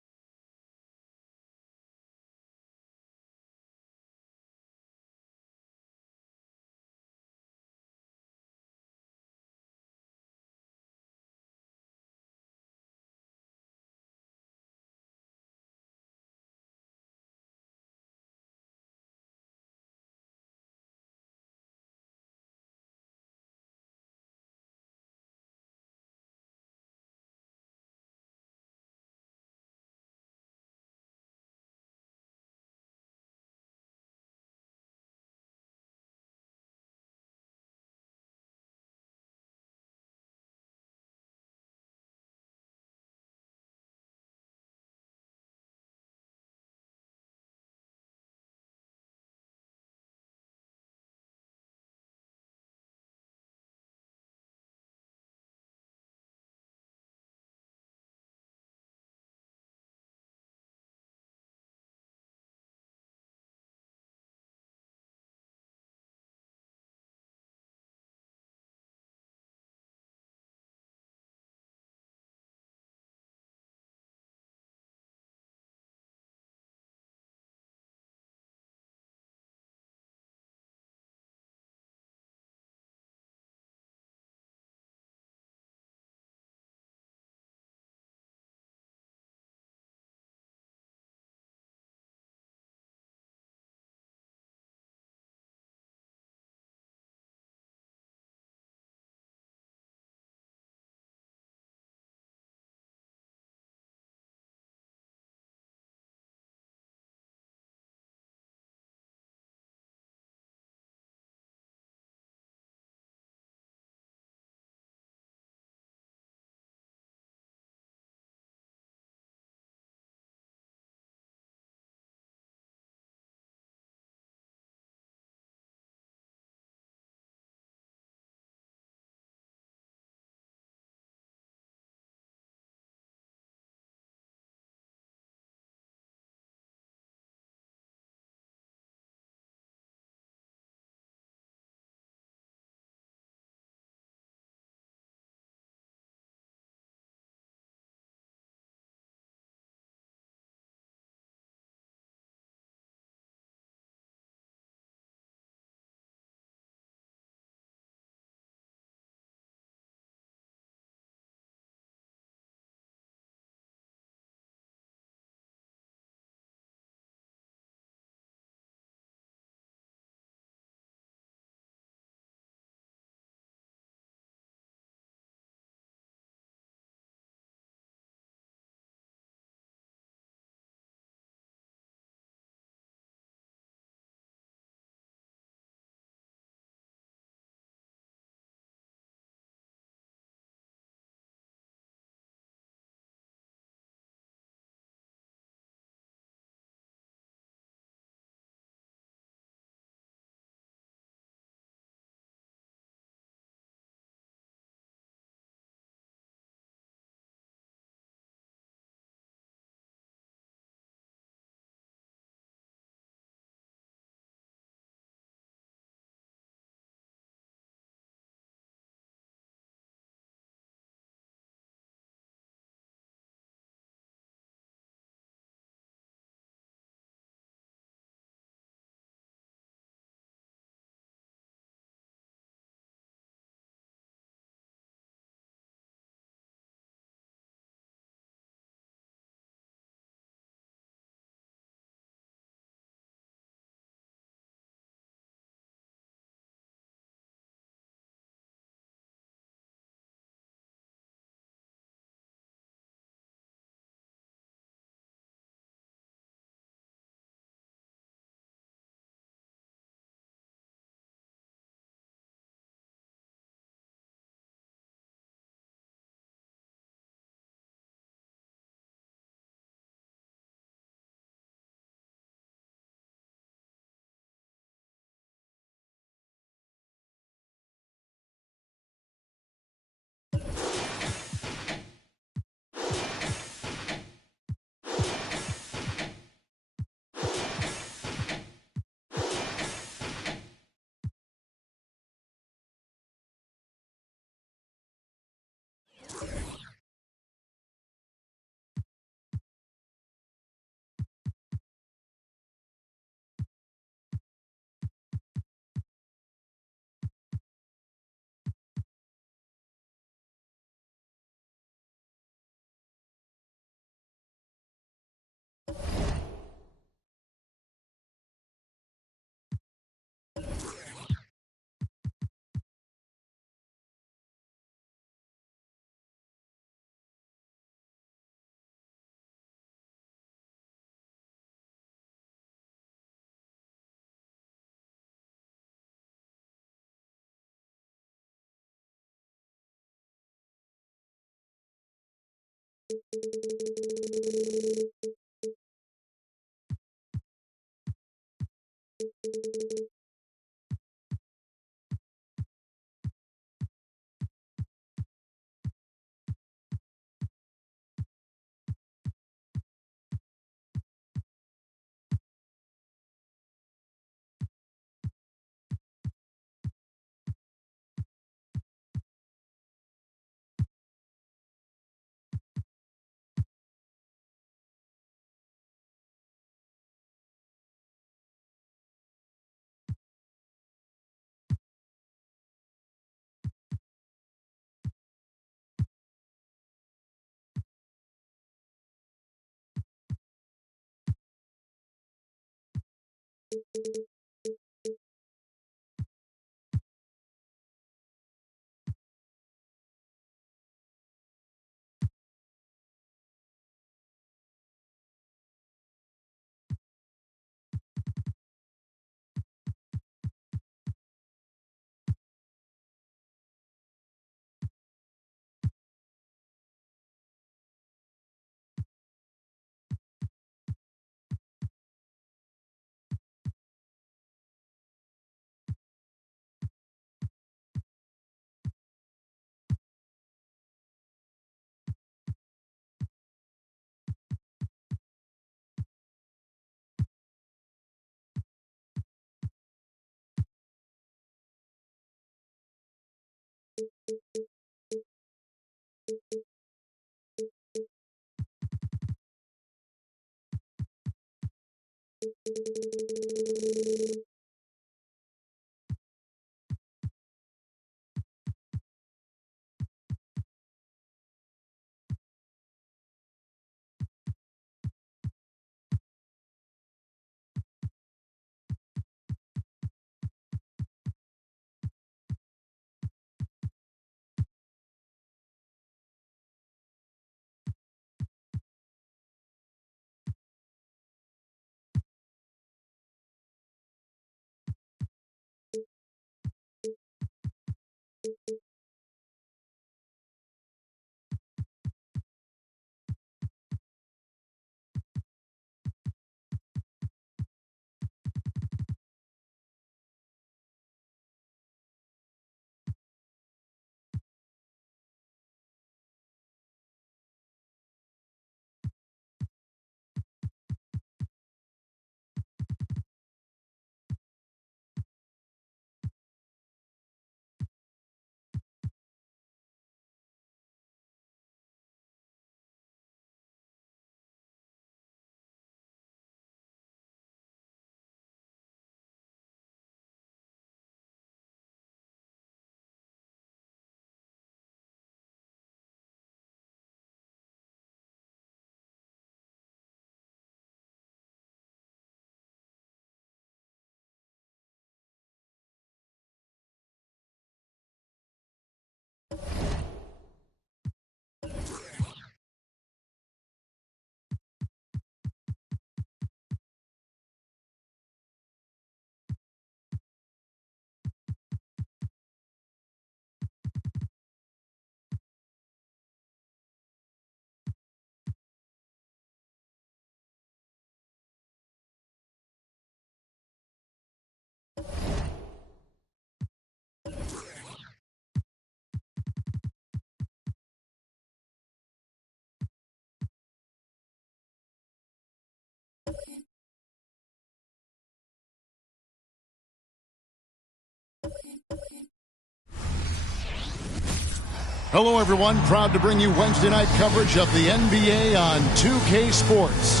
Hello, everyone. Proud to bring you Wednesday night coverage of the NBA on 2K Sports.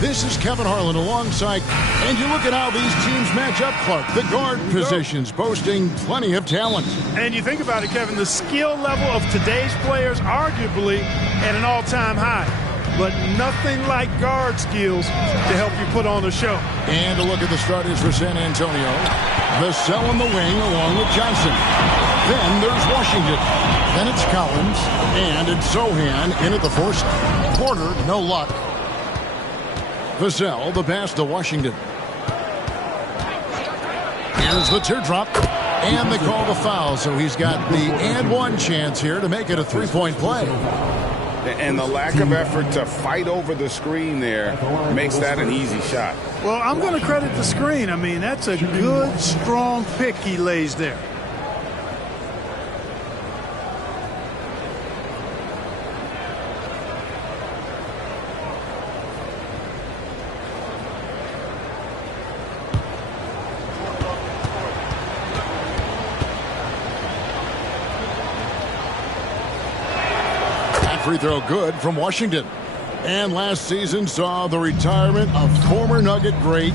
This is Kevin Harlan alongside, and you look at how these teams match up, Clark. The guard positions boasting plenty of talent. And you think about it, Kevin, the skill level of today's players arguably at an all-time high. But nothing like guard skills to help you put on a show. And a look at the starters for San Antonio. Vassell in the wing along with Johnson. Then there's Washington. Then it's Collins. And it's Zohan in at the force. Porter, no luck. Vassell, the pass to Washington. Here's the teardrop. And they call the foul, so he's got the and one chance here to make it a three-point play. And the lack of effort to fight over the screen there makes that an easy shot. Well, I'm going to credit the screen. I mean, that's a good, strong pick he lays there. Free throw good from Washington. And last season saw the retirement of former Nugget great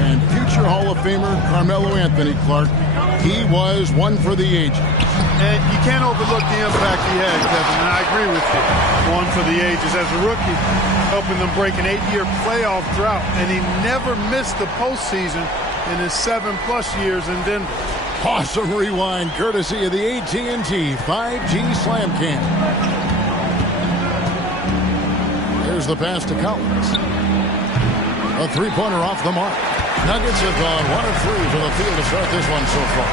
and future Hall of Famer Carmelo Anthony Clark. He was one for the ages. And you can't overlook the impact he had, Kevin, and I agree with you. One for the ages as a rookie, helping them break an 8-year playoff drought, and he never missed the postseason in his 7+ years in Denver. Awesome rewind courtesy of the AT&T 5G Slam Cam. Here's the pass to Collins. A three-pointer off the mark. Nuggets have gone 1 of 3 from the field to start this one so far.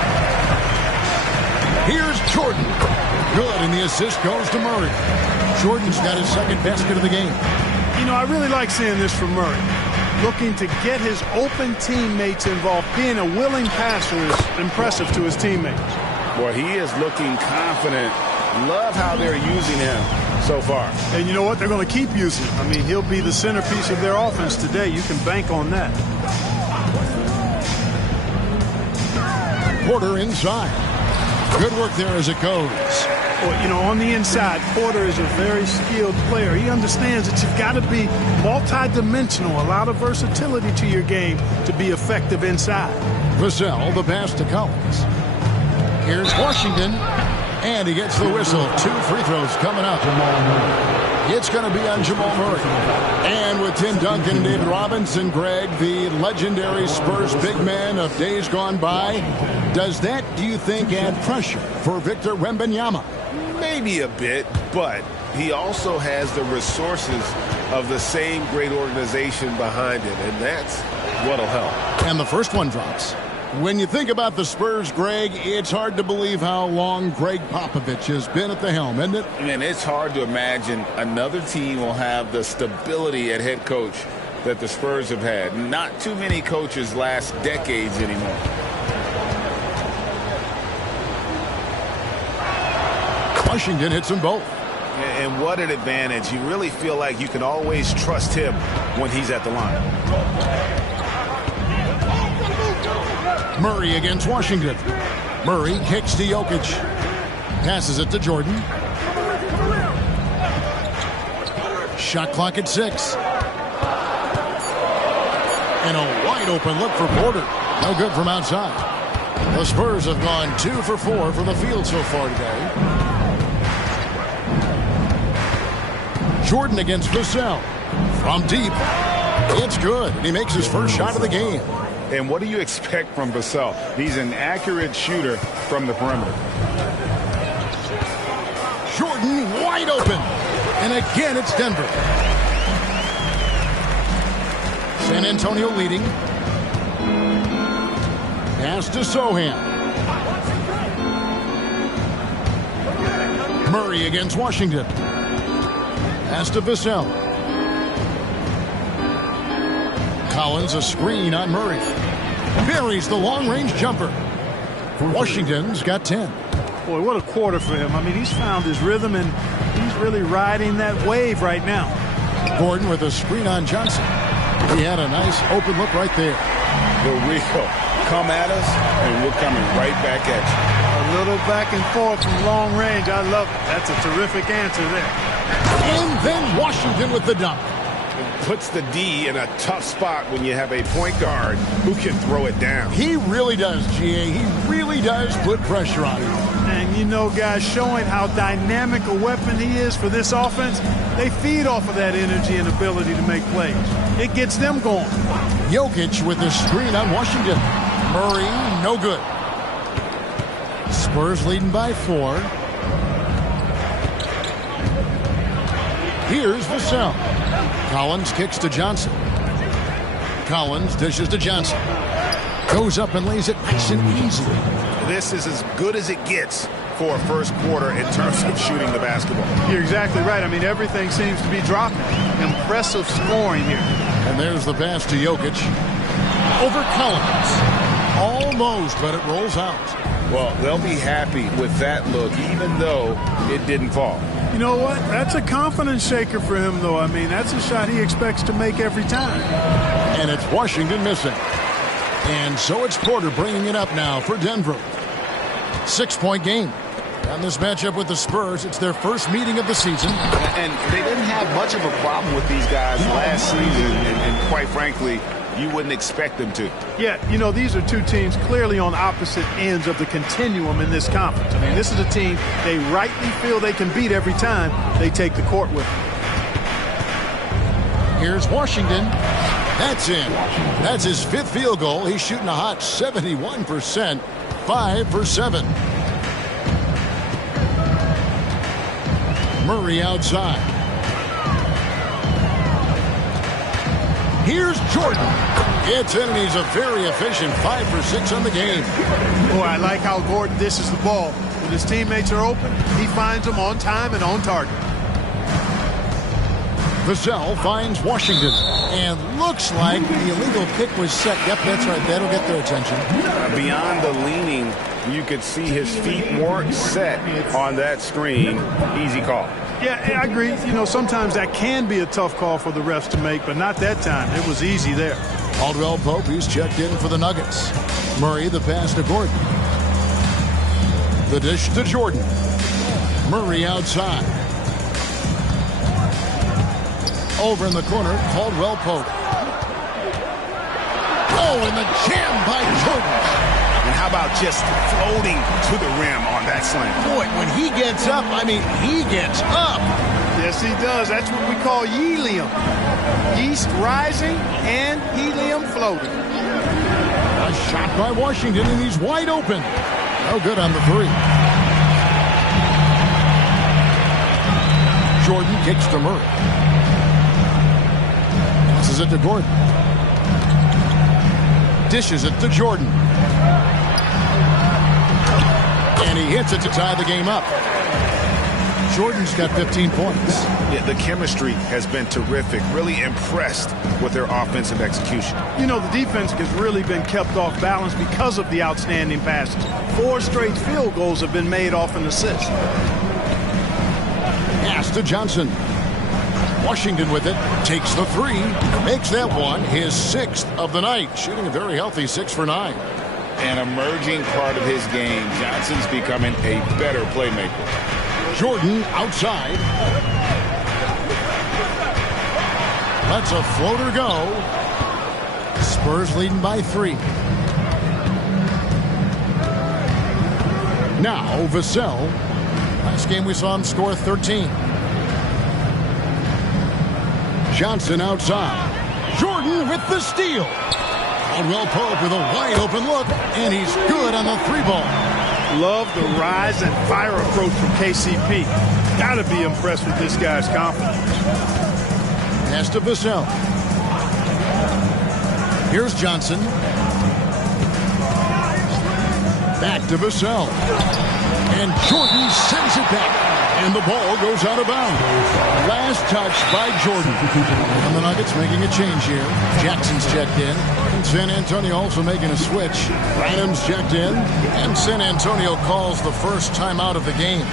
Here's Jordan. Good, and the assist goes to Murray. Jordan's got his second basket of the game. You know, I really like seeing this from Murray. Looking to get his open teammates involved. Being a willing passer is impressive to his teammates. Boy, he is looking confident. Love how they're using him so far. And you know what? They're going to keep using him. I mean, he'll be the centerpiece of their offense today. You can bank on that. Porter inside. Good work there as it goes. Well, you know, on the inside, Porter is a very skilled player. He understands that you've got to be multi-dimensional, a lot of versatility to your game to be effective inside. Vassell, the pass to Collins. Here's Washington. And he gets the whistle. 2 free throws coming up. It's going to be on Jamal Murray. And with Tim Duncan and David Robinson, Greg, the legendary Spurs big man of days gone by, does that, do you think, add pressure for Victor Wembanyama? Maybe a bit, but he also has the resources of the same great organization behind him, and that's what'll help. And the first one drops. When you think about the Spurs, Greg, it's hard to believe how long Greg Popovich has been at the helm, isn't it? And it's hard to imagine another team will have the stability at head coach that the Spurs have had. Not too many coaches last decades anymore. Washington hits them both. And what an advantage. You really feel like you can always trust him when he's at the line. Murray against Washington. Murray kicks to Jokic. Passes it to Jordan. Shot clock at 6. And a wide open look for Porter. No good from outside. The Spurs have gone 2 for 4 from the field so far today. Jordan against Vassell. From deep. It's good. And he makes his first shot of the game. And what do you expect from Vassell? He's an accurate shooter from the perimeter. Jordan wide open. And again, it's Denver. San Antonio leading. Pass to Sohan. Murray against Washington. Pass to Vassell. Collins, a screen on Murray. Buries the long-range jumper. Washington's got 10. Boy, what a quarter for him. I mean, he's found his rhythm, and he's really riding that wave right now. Gordon with a screen on Johnson. He had a nice open look right there. The Rico, come at us, and we're coming right back at you. A little back and forth from long range. I love it. That's a terrific answer there. And then Washington with the dunk. Puts the D in a tough spot when you have a point guard who can throw it down. He really does, GA. He really does put pressure on him. And you know, guys, showing how dynamic a weapon he is for this offense, they feed off of that energy and ability to make plays. It gets them going. Jokic with the screen on Washington. Murray, no good. Spurs leading by 4. Here's Vassell. Collins kicks to Johnson. Collins dishes to Johnson. Goes up and lays it nice and easy. This is as good as it gets hardcore first quarter in terms of shooting the basketball. You're exactly right. I mean, everything seems to be dropping. Impressive scoring here. And there's the pass to Jokic. Over Collins. Almost, but it rolls out. Well, they'll be happy with that look, even though it didn't fall. You know what? That's a confidence shaker for him, though. I mean, that's a shot he expects to make every time. And it's Washington missing. And so it's Porter bringing it up now for Denver. 6-point game. On this matchup with the Spurs, it's their first meeting of the season. And they didn't have much of a problem with these guys last season, and quite frankly, you wouldn't expect them to. Yeah, you know, these are two teams clearly on opposite ends of the continuum in this conference. I mean, this is a team they rightly feel they can beat every time they take the court with them. Here's Washington. That's in. That's his 5th field goal. He's shooting a hot 71%, 5 for 7. Murray outside. Here's Jordan. Gets in, and he's a very efficient 5 for 6 on the game. Boy, I like how Gordon dishes the ball. When his teammates are open, he finds them on time and on target. Vassell finds Washington, and looks like the illegal kick was set. Yep, that's right. That'll get their attention. Beyond the leaning, you could see his feet more set on that screen. Easy call. Yeah, I agree. You know, sometimes that can be a tough call for the refs to make, but not that time. It was easy there. Caldwell Pope, he's checked in for the Nuggets. Murray, the pass to Gordon. The dish to Jordan. Murray outside. Over in the corner, Caldwell Pope. Oh, and the jam by Jordan. And how about just floating to the rim on that slam? Boy, when he gets up, I mean, he gets up. Yes, he does. That's what we call helium. Yeast rising and helium floating. A shot by Washington, and he's wide open. No good on the 3. Jordan kicks to Murray. Passes it to Gordon. Dishes it to Jordan. And he hits it to tie the game up. Jordan's got 15 points. Yeah, the chemistry has been terrific. Really impressed with their offensive execution. You know, the defense has really been kept off balance because of the outstanding passes. 4 straight field goals have been made off an assist. Pass to Johnson. Washington with it. Takes the 3. Makes that one his 6th of the night. Shooting a very healthy 6 for 9. An emerging part of his game. Johnson's becoming a better playmaker. Jordan outside. Lets a floater go. Spurs leading by 3. Now Vassell. Last game we saw him score 13. Johnson outside. Jordan with the steal. Caldwell Pope with a wide open look, and he's good on the 3-ball. Love the rise and fire approach from KCP. Gotta be impressed with this guy's confidence. Pass to Vassell. Here's Johnson. Back to Vassell. And Jordan sends it back. And the ball goes out of bounds. Last touch by Jordan. And the Nuggets making a change here. Jackson's checked in. And San Antonio also making a switch. Adams checked in. And San Antonio calls the first timeout of the game.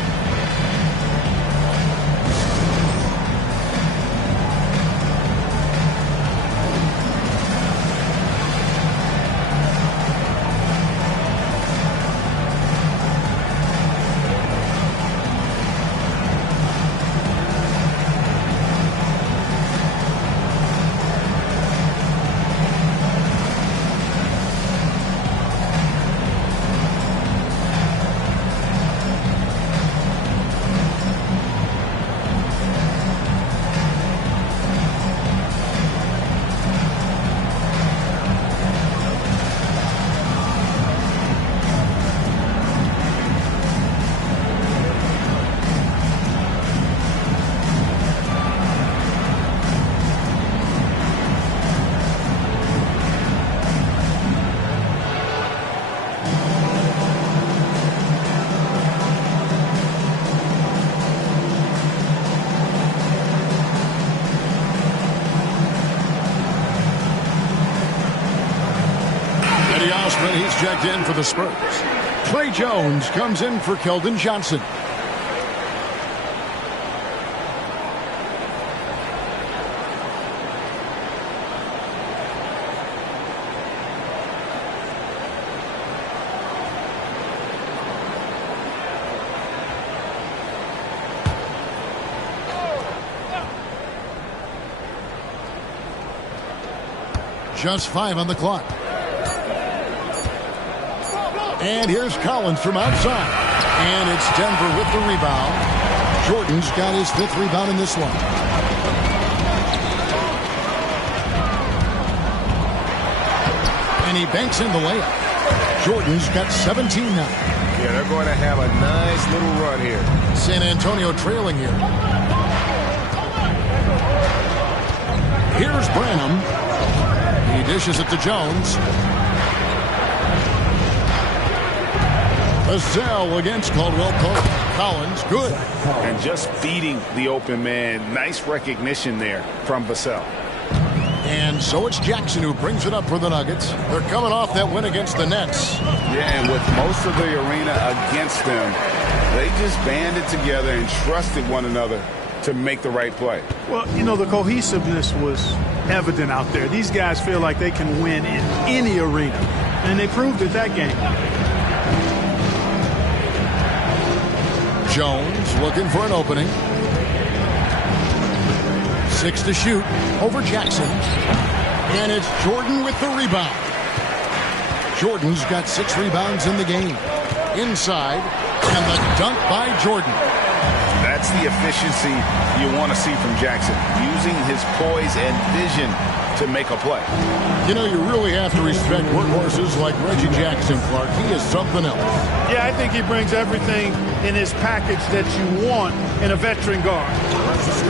replacement. He's checked in for the Spurs. Clay Jones comes in for Keldon Johnson. Just 5 on the clock. And here's Collins from outside. And it's Denver with the rebound. Jordan's got his 5th rebound in this one. And he banks in the layup. Jordan's got 17 now. Yeah, they're going to have a nice little run here. San Antonio trailing here. Here's Branham. He dishes it to Jones. Vassell against Caldwell Pope. Collins, good. And just feeding the open man. Nice recognition there from Vassell. And so it's Jackson who brings it up for the Nuggets. They're coming off that win against the Nets. Yeah, and with most of the arena against them, they just banded together and trusted one another to make the right play. Well, you know, the cohesiveness was evident out there. These guys feel like they can win in any arena, and they proved it that game. Jones looking for an opening. 6 to shoot over Jackson. And it's Jordan with the rebound. Jordan's got 6 rebounds in the game. Inside, and the dunk by Jordan. That's the efficiency you want to see from Jackson, using his poise and vision to make a play. You know, you really have to respect workhorses like Reggie Jackson, Clark. He is something else. Yeah, I think he brings everything in his package that you want in a veteran guard.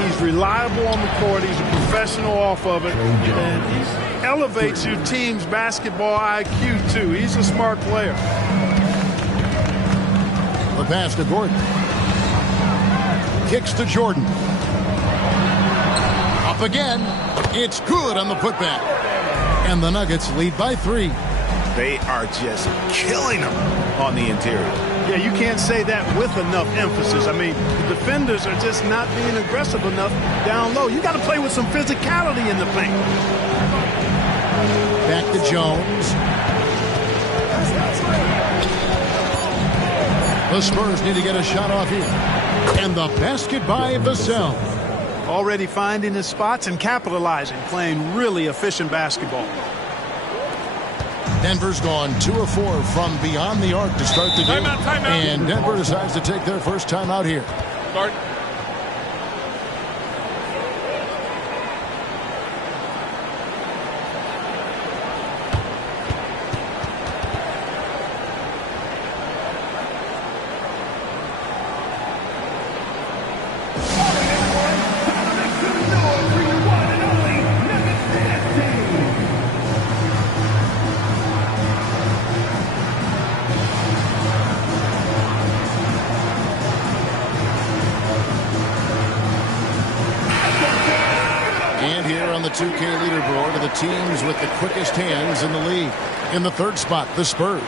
He's reliable on the court. He's a professional off of it. And he elevates your team's basketball IQ, too. He's a smart player. The pass to Gordon. Kicks to Jordan. Up again. It's good on the putback. And the Nuggets lead by 3. They are just killing them on the interior. Yeah, you can't say that with enough emphasis. I mean, the defenders are just not being aggressive enough down low. You got to play with some physicality in the paint. Back to Jones. The Spurs need to get a shot off here. And the basket by Vassell. Already finding his spots and capitalizing, playing really efficient basketball. Denver's gone 2 of 4 from beyond the arc to start the game. Timeout. And Denver decides to take their first time out here. Start. On the 2K leaderboard are the teams with the quickest hands in the league. In the 3rd spot, the Spurs.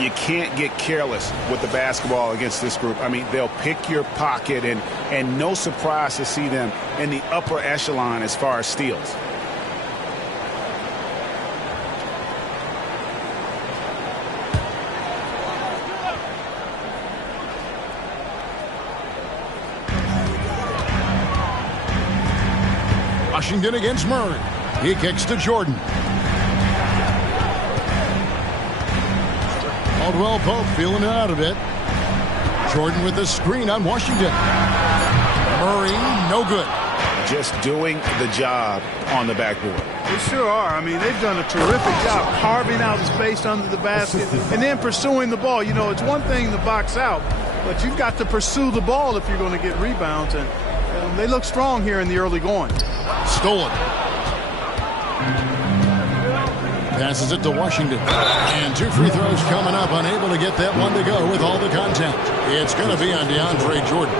You can't get careless with the basketball against this group. I mean, they'll pick your pocket, and no surprise to see them in the upper echelon as far as steals. Washington against Murray. He kicks to Jordan. Caldwell Pope feeling it out a bit. Jordan with the screen on Washington. Murray, no good. Just doing the job on the backboard. They sure are. I mean, they've done a terrific job carving out space under the basket and then pursuing the ball. You know, it's one thing to box out, but you've got to pursue the ball if you're going to get rebounds. And they look strong here in the early going. Stolen. Passes it to Washington. And 2 free throws coming up. Unable to get that one to go with all the contact. It's going to be on DeAndre Jordan.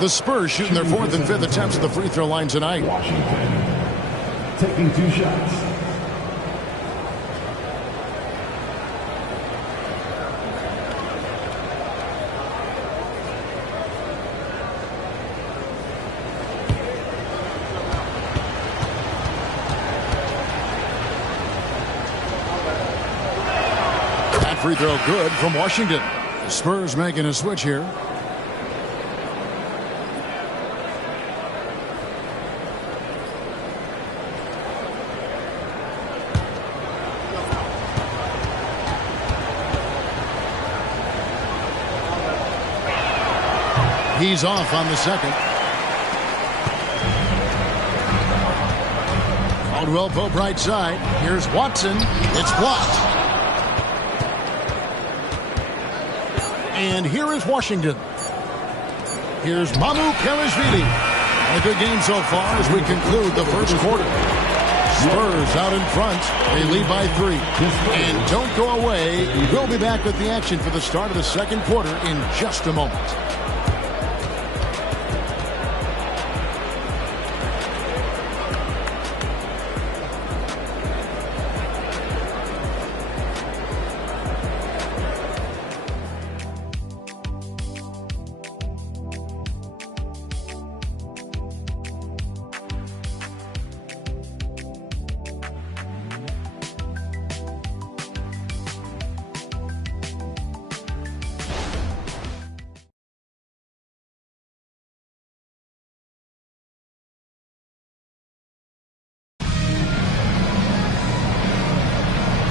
The Spurs shooting their 4th and 5th attempts at the free throw line tonight. Washington taking 2 shots. free throw good from Washington. The Spurs making a switch here. He's off on the second. Caldwell Pope right side. Here's Watson. It's blocked. And here is Washington. Here's Mamu Kelishvili. A good game so far as we conclude the first quarter. Spurs out in front. They lead by 3. And don't go away. We'll be back with the action for the start of the second quarter in just a moment.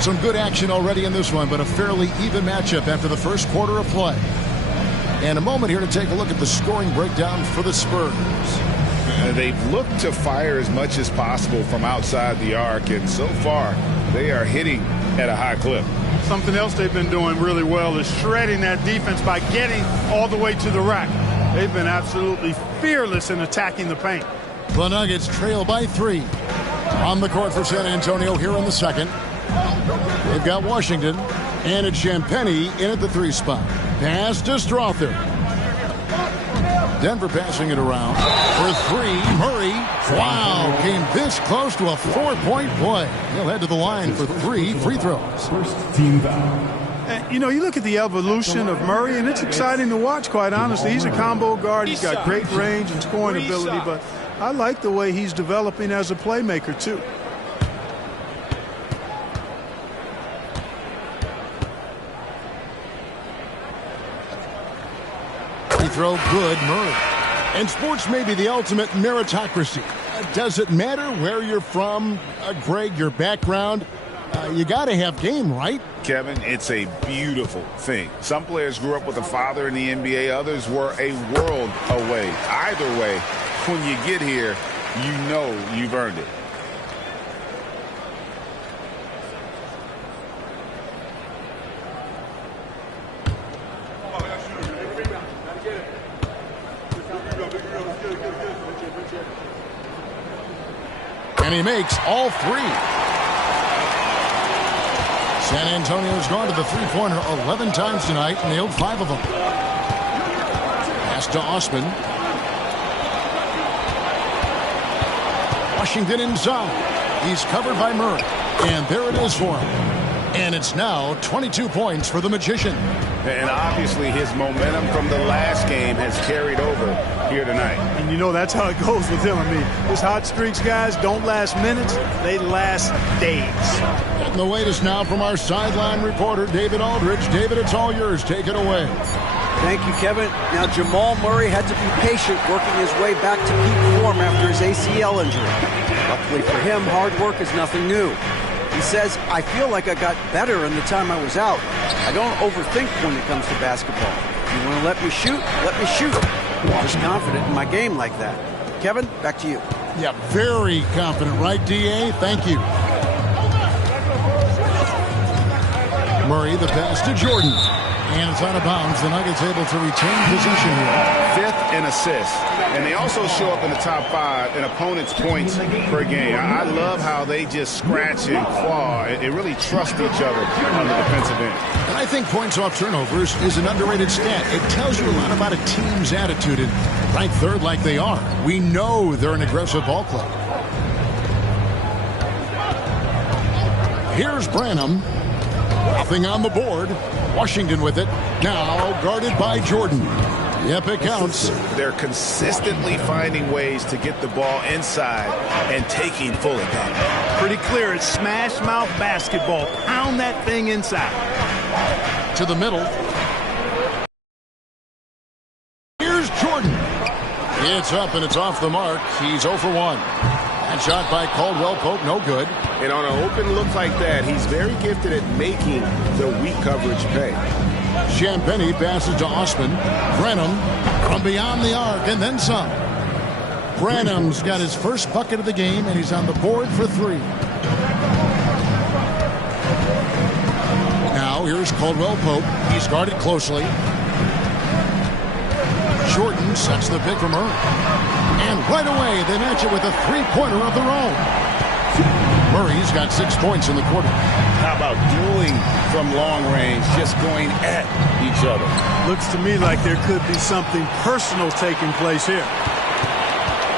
Some good action already in this one, but a fairly even matchup after the first quarter of play. And a moment here to take a look at the scoring breakdown for the Spurs. They've looked to fire as much as possible from outside the arc, and so far they are hitting at a high clip. Something else they've been doing really well is shredding that defense by getting all the way to the rack. They've been absolutely fearless in attacking the paint. The Nuggets trail by 3. On the court for San Antonio here in the second. They've got Washington, and it's Champagnie in at the 3 spot. Pass to Strother. Denver passing it around for 3. Murray, wow, came this close to a 4-point play. He'll head to the line for 3 free throws. First team foul. You know, you look at the evolution of Murray, and it's exciting to watch, quite honestly. He's a combo guard. He's got great range and scoring ability, but I like the way he's developing as a playmaker, too. Throw good, Murray. And sports may be the ultimate meritocracy. Does it matter where you're from, Greg, your background? You got to have game, right? Kevin, it's a beautiful thing. Some players grew up with a father in the NBA. Others were a world away. Either way, when you get here, you know you've earned it. And he makes all 3. San Antonio's gone to the three-pointer 11 times tonight, nailed 5 of them. Pass to Osman. Washington inside. He's covered by Murray. And there it is for him. And it's now 22 points for the Magician. And obviously his momentum from the last game has carried over here tonight. And you know that's how it goes with him. I mean, his hot streaks, guys, don't last minutes. They last days. And the latest now from our sideline reporter, David Aldridge. David, it's all yours. Take it away. Thank you, Kevin. Now, Jamal Murray had to be patient working his way back to peak form after his ACL injury. Luckily for him, hard work is nothing new. He says, I feel like I got better in the time I was out. I don't overthink when it comes to basketball. If you want to let me shoot, let me shoot. I'm just confident in my game like that. Kevin, back to you. Yeah, very confident, right, D.A.? Thank you. Murray, the pass to Jordan. And it's out of bounds. The Nuggets able to retain possession here. 5th in assists. And they also show up in the top 5 in opponents' points per game. I love how they just scratch and claw. They really trust each other on the defensive end. And I think points off turnovers is an underrated stat. It tells you a lot about a team's attitude. And ranked 3rd like they are, we know they're an aggressive ball club. Here's Branham. Nothing on the board. Washington with it. Now guarded by Jordan. Yep, it counts. They're consistently finding ways to get the ball inside and taking full advantage. Pretty clear. It's smash mouth basketball. Pound that thing inside. To the middle. Here's Jordan. It's up and it's off the mark. He's 0 for 1. That shot by Caldwell Pope, no good. And on an open look like that, he's very gifted at making the weak coverage pay. Champagny passes to Osman. Brenham from beyond the arc and then some. Branham's got his first bucket of the game, and he's on the board for 3. Now here's Caldwell Pope. He's guarded closely. Jordan sets the pick from Murray. And right away, they match it with a three-pointer of their own. Murray's got 6 points in the quarter. How about dueling from long range, just going at each other? Looks to me like there could be something personal taking place here.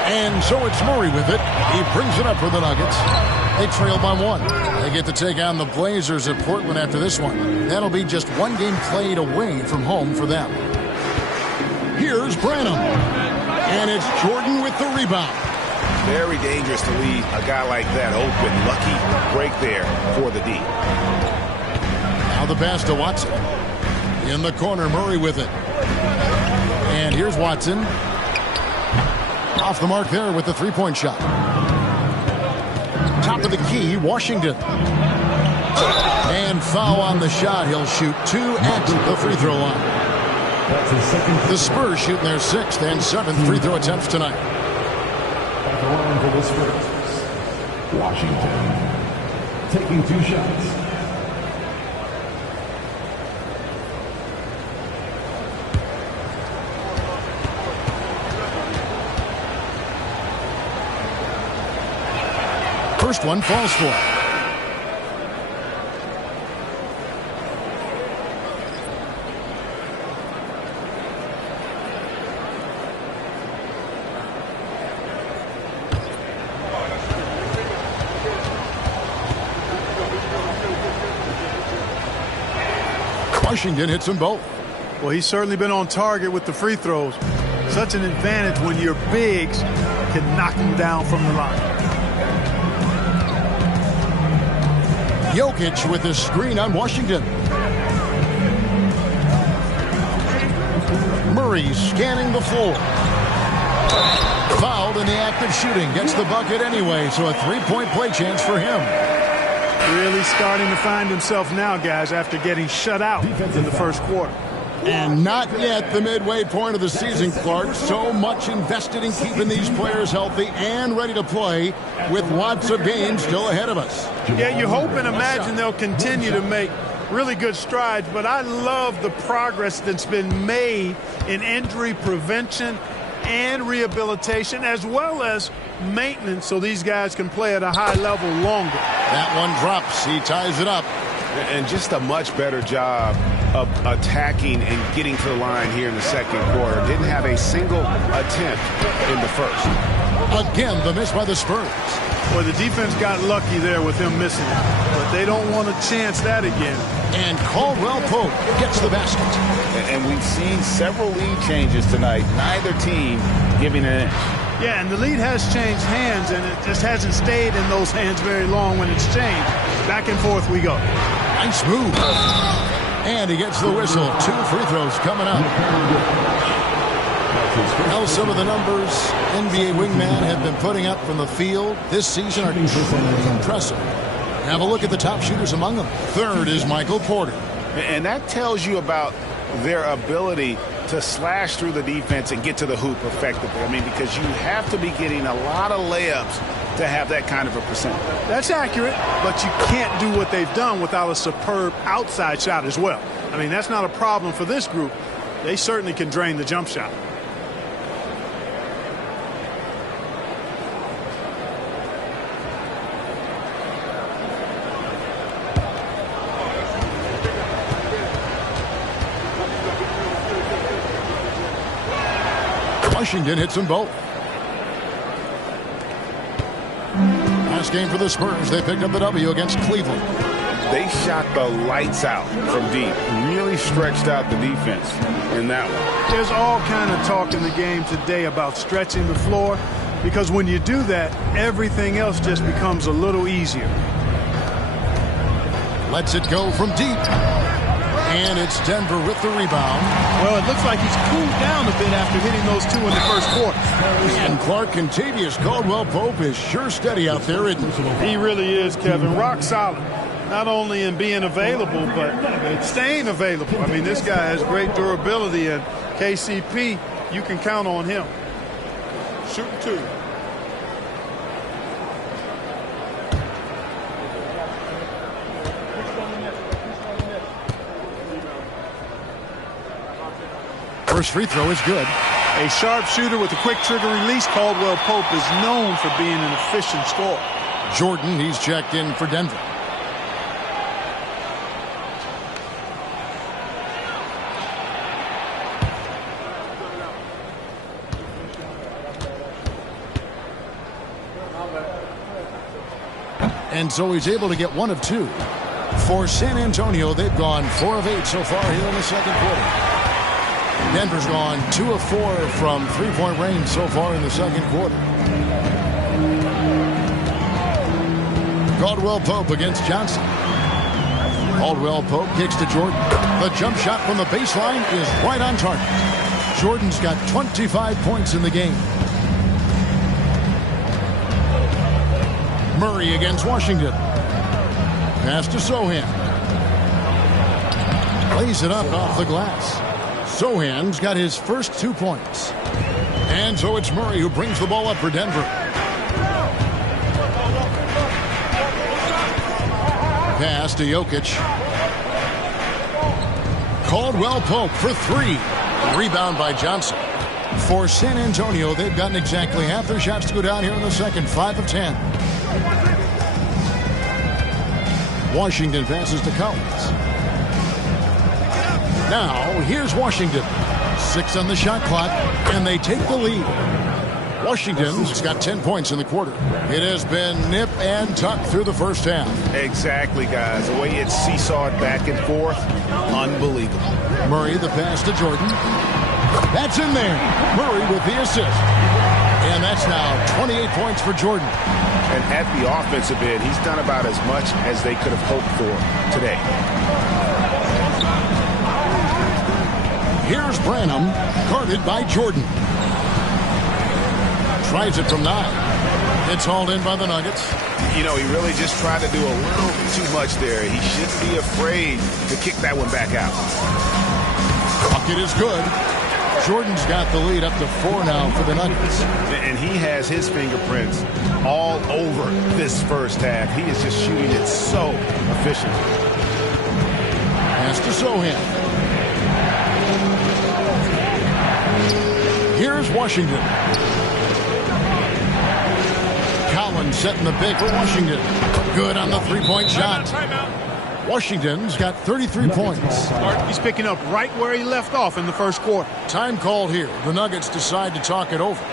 And so it's Murray with it. He brings it up for the Nuggets. They trail by 1. They get to take on the Blazers at Portland after this one. That'll be just 1 game played away from home for them. Here's Branham. And it's Jordan with the rebound. Very dangerous to leave a guy like that open. Lucky break there for the D. Now the pass to Watson. In the corner, Murray with it. And here's Watson. Off the mark there with the three-point shot. Top of the key, Washington. And foul on the shot. He'll shoot 2 at the free throw line. The Spurs shooting their 6th and 7th free throw attempts tonight. At the line for the Spurs, Washington taking 2 shots. First one falls for. Washington hits them both. Well, he's certainly been on target with the free throws. Such an advantage when your bigs can knock him down from the line. Jokic with the screen on Washington. Murray scanning the floor. Fouled in the act of shooting. Gets the bucket anyway, so a three-point play chance for him. Really starting to find himself now, guys, after getting shut out in the first quarter. And not yet the midway point of the season, Clark. So much invested in keeping these players healthy and ready to play with lots of games still ahead of us. Yeah, you hope and imagine they'll continue to make really good strides, but I love the progress that's been made in injury prevention and rehabilitation, as well as maintenance, so these guys can play at a high level longer. That one drops. He ties it up. And just a much better job of attacking and getting to the line here in the second quarter. Didn't have a single attempt in the first. Again, the miss by the Spurs. Well, the defense got lucky there with him missing it, but they don't want to chance that again. And Caldwell Pope gets the basket. And we've seen several lead changes tonight. Neither team giving an inch. Yeah, and the lead has changed hands, and it just hasn't stayed in those hands very long when it's changed. Back and forth we go. Nice move. And he gets the whistle. 2 free throws coming up. Now some of the numbers NBA wingmen have been putting up from the field this season are truly impressive. Have a look at the top shooters among them. Third is Michael Porter. And that tells you about their ability to slash through the defense and get to the hoop effectively. I mean, because you have to be getting a lot of layups to have that kind of a percentage. That's accurate, but you can't do what they've done without a superb outside shot as well. I mean, that's not a problem for this group. They certainly can drain the jump shot. Washington hits them both. Last game for the Spurs. They picked up the W against Cleveland. They shot the lights out from deep. Really stretched out the defense in that one. There's all kind of talk in the game today about stretching the floor, because when you do that, everything else just becomes a little easier. Lets it go from deep. And it's Denver with the rebound. Well, it looks like he's cooled down a bit after hitting those two in the first quarter. And Clark Contavious Caldwell-Pope is sure steady out there. He really is, Kevin. Rock solid. Not only in being available, but staying available. I mean, this guy has great durability, and KCP, you can count on him. Shooting two. First free throw is good. A sharpshooter with a quick trigger release, Caldwell-Pope is known for being an efficient scorer. Jordan, he's checked in for Denver. And so he's able to get 1 of 2. For San Antonio, they've gone 4 of 8 so far here in the second quarter. Denver's gone 2 of 4 from three-point range so far in the second quarter. Caldwell-Pope against Johnson. Caldwell-Pope kicks to Jordan. The jump shot from the baseline is right on target. Jordan's got 25 points in the game. Murray against Washington. Pass to Sohan. Lays it up off the glass. Sohan's got his first 2 points. And so it's Murray who brings the ball up for Denver. Pass to Jokic. Caldwell-Pope for 3. Rebound by Johnson. For San Antonio, they've gotten exactly half their shots to go down here in the second. 5 of 10. Washington passes to Collins. Now, here's Washington. 6 on the shot clock, and they take the lead. Washington's got 10 points in the quarter. It has been nip and tuck through the first half. Exactly, guys. The way it's seesawed back and forth, unbelievable. Murray, the pass to Jordan. That's in there. Murray with the assist. And that's now 28 points for Jordan. And at the offensive end, he's done about as much as they could have hoped for today. Here's Branham, guarded by Jordan. Tries it from 9. It's hauled in by the Nuggets. You know, he really just tried to do a little too much there. He shouldn't be afraid to kick that one back out. Bucket is good. Jordan's got the lead up to 4 now for the Nuggets. And he has his fingerprints all over this first half. He is just shooting it so efficient. Pass to Sohan. Here's Washington. Collins setting the pick for Washington. Good on the three-point shot. Washington's got 33 points. He's picking up right where he left off in the first quarter. Time called here. The Nuggets decide to talk it over.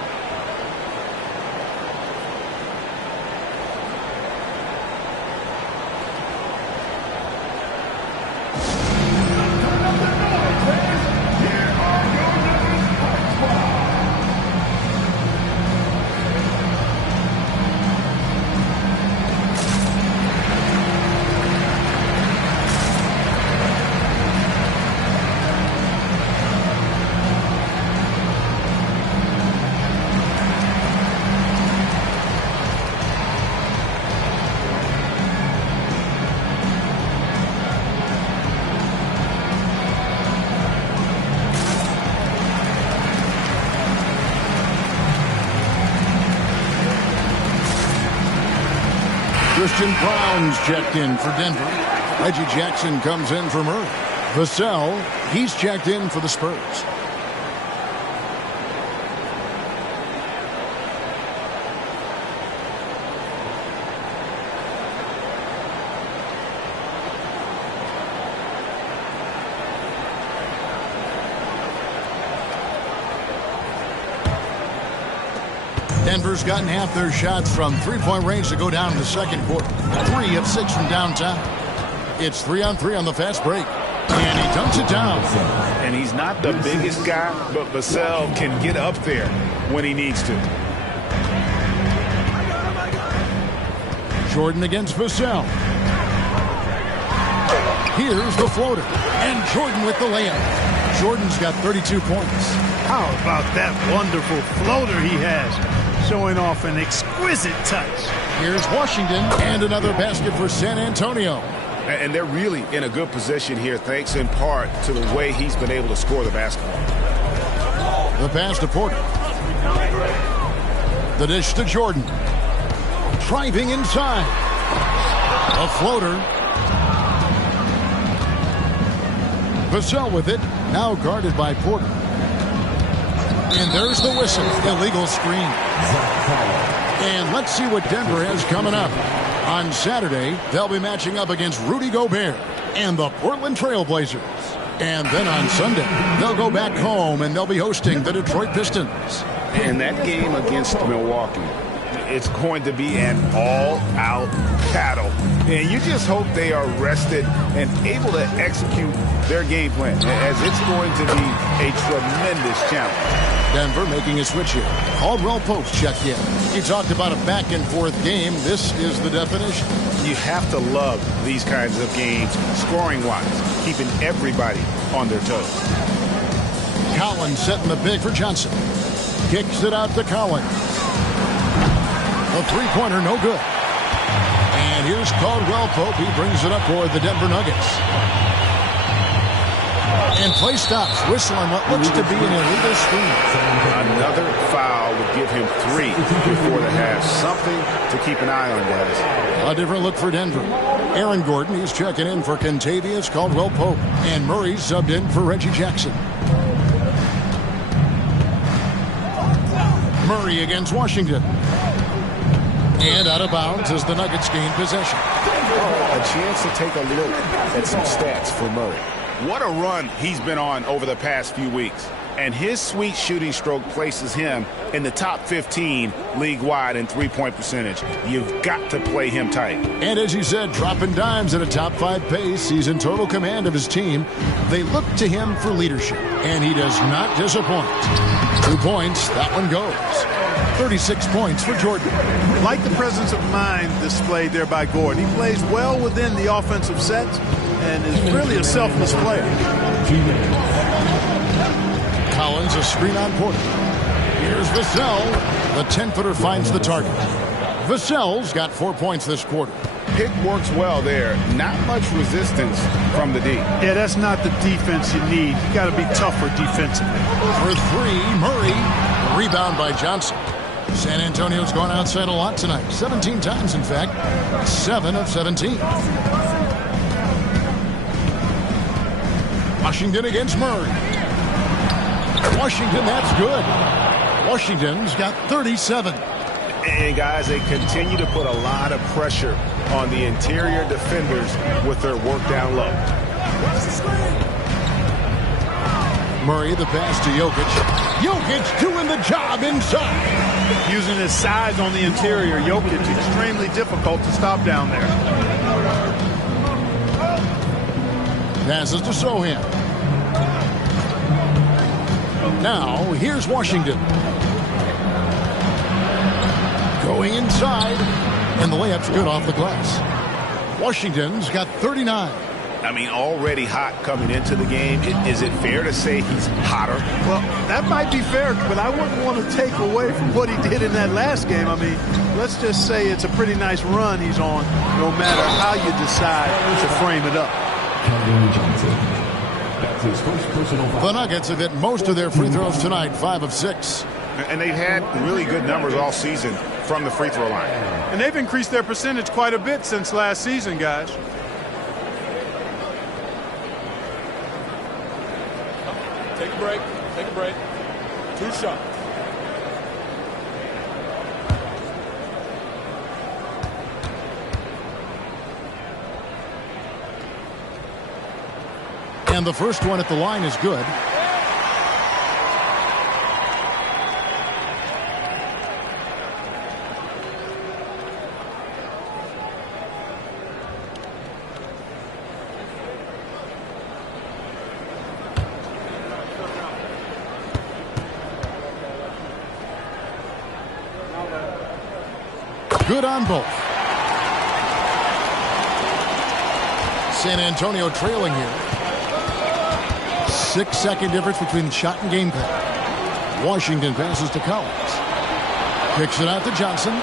Christian Brown's checked in for Denver. Reggie Jackson comes in for Murray. Vassell, he's checked in for the Spurs. Denver's gotten half their shots from three-point range to go down in the second quarter. 3 of 6 from downtown. It's 3-on-3 on the fast break. And he dunks it down. And he's not the biggest guy, but Vassell can get up there when he needs to. Jordan against Vassell. Here's the floater. And Jordan with the layup. Jordan's got 32 points. How about that wonderful floater he has, showing off an exquisite touch. Here's Washington and another basket for San Antonio. And they're really in a good position here, thanks in part to the way he's been able to score the basketball. The pass to Porter. The dish to Jordan. Driving inside. A floater. Vassell with it. Now guarded by Porter. And there's the whistle. Illegal screen. And let's see what Denver has coming up. On Saturday, they'll be matching up against Rudy Gobert and the Portland Trail Blazers. And then on Sunday, they'll go back home and they'll be hosting the Detroit Pistons. And that game against Milwaukee, it's going to be an all-out battle. And you just hope they are rested and able to execute their game plan, as it's going to be a tremendous challenge. Denver making a switch here. Caldwell Pope checked in. He talked about a back-and-forth game. This is the definition. You have to love these kinds of games, scoring-wise, keeping everybody on their toes. Collins setting the big for Johnson. Kicks it out to Collins. A three-pointer, no good. And here's Caldwell Pope. He brings it up for the Denver Nuggets. And play stops. Whistle on what looks to be an illegal screen. Another foul would give him 3 before the half. Something to keep an eye on, guys. A different look for Denver. Aaron Gordon, he's checking in for Kentavious Caldwell Pope. And Murray subbed in for Reggie Jackson. Murray against Washington. And out of bounds as the Nuggets gain possession. A chance to take a look at some stats for Murray. What a run he's been on over the past few weeks. And his sweet shooting stroke places him in the top 15 league-wide in three-point percentage. You've got to play him tight. And as you said, dropping dimes at a top 5 pace. He's in total command of his team. They look to him for leadership, and he does not disappoint. 2 points, that one goes. 36 points for Jordan. Like the presence of mind displayed there by Gordon. He plays well within the offensive sets and is really a selfless player. Collins, a screen on Porter. Here's Vassell. The 10-footer finds the target. Vassell's got 4 points this quarter. Pick works well there. Not much resistance from the D. Yeah, that's not the defense you need. You got to be tougher defensively. For 3, Murray. Rebound by Johnson. San Antonio's gone outside a lot tonight. 17 times, in fact. 7 of 17. Washington against Murray. Washington, that's good. Washington's got 37. And guys, they continue to put a lot of pressure on the interior defenders with their work down low. Murray, the pass to Jokic. Jokic doing the job inside. Using his size on the interior, Jokic extremely difficult to stop down there. Passes to Sohan. Now, here's Washington. Going inside, and the layup's good off the glass. Washington's got 39. I mean, already hot coming into the game. Is it fair to say he's hotter? Well, that might be fair, but I wouldn't want to take away from what he did in that last game. I mean, let's just say it's a pretty nice run he's on, no matter how you decide to frame it up. The Nuggets have hit most of their free throws tonight, 5 of 6. And they've had really good numbers all season from the free throw line. And they've increased their percentage quite a bit since last season, guys. Take a break. Take a break. 2 shots. And the first one at the line is good. Good on both. San Antonio trailing here. 6-second difference between shot and game clock. Washington passes to Collins. Kicks it out to Johnson.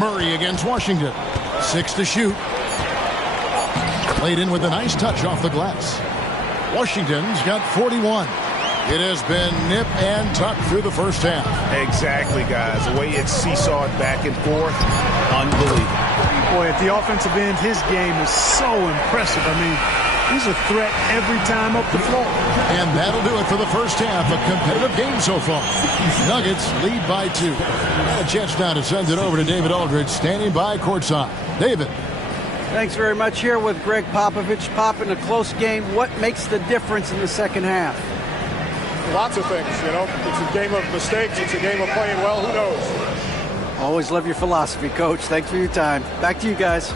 Murray against Washington. 6 to shoot. Played in with a nice touch off the glass. Washington's got 41. It has been nip and tuck through the first half. Exactly, guys. The way it's seesawed back and forth, unbelievable. Boy, at the offensive end, his game is so impressive. I mean, he's a threat every time up the floor. And that'll do it for the first half. A competitive game so far. Nuggets lead by 2. A chance now to send it over to David Aldridge, standing by courtside. David. Thanks very much. Here with Greg Popovich. Pop, in a close game, what makes the difference in the second half? Lots of things, you know. It's a game of mistakes. It's a game of playing well. Who knows? Always love your philosophy, Coach. Thanks for your time. Back to you guys.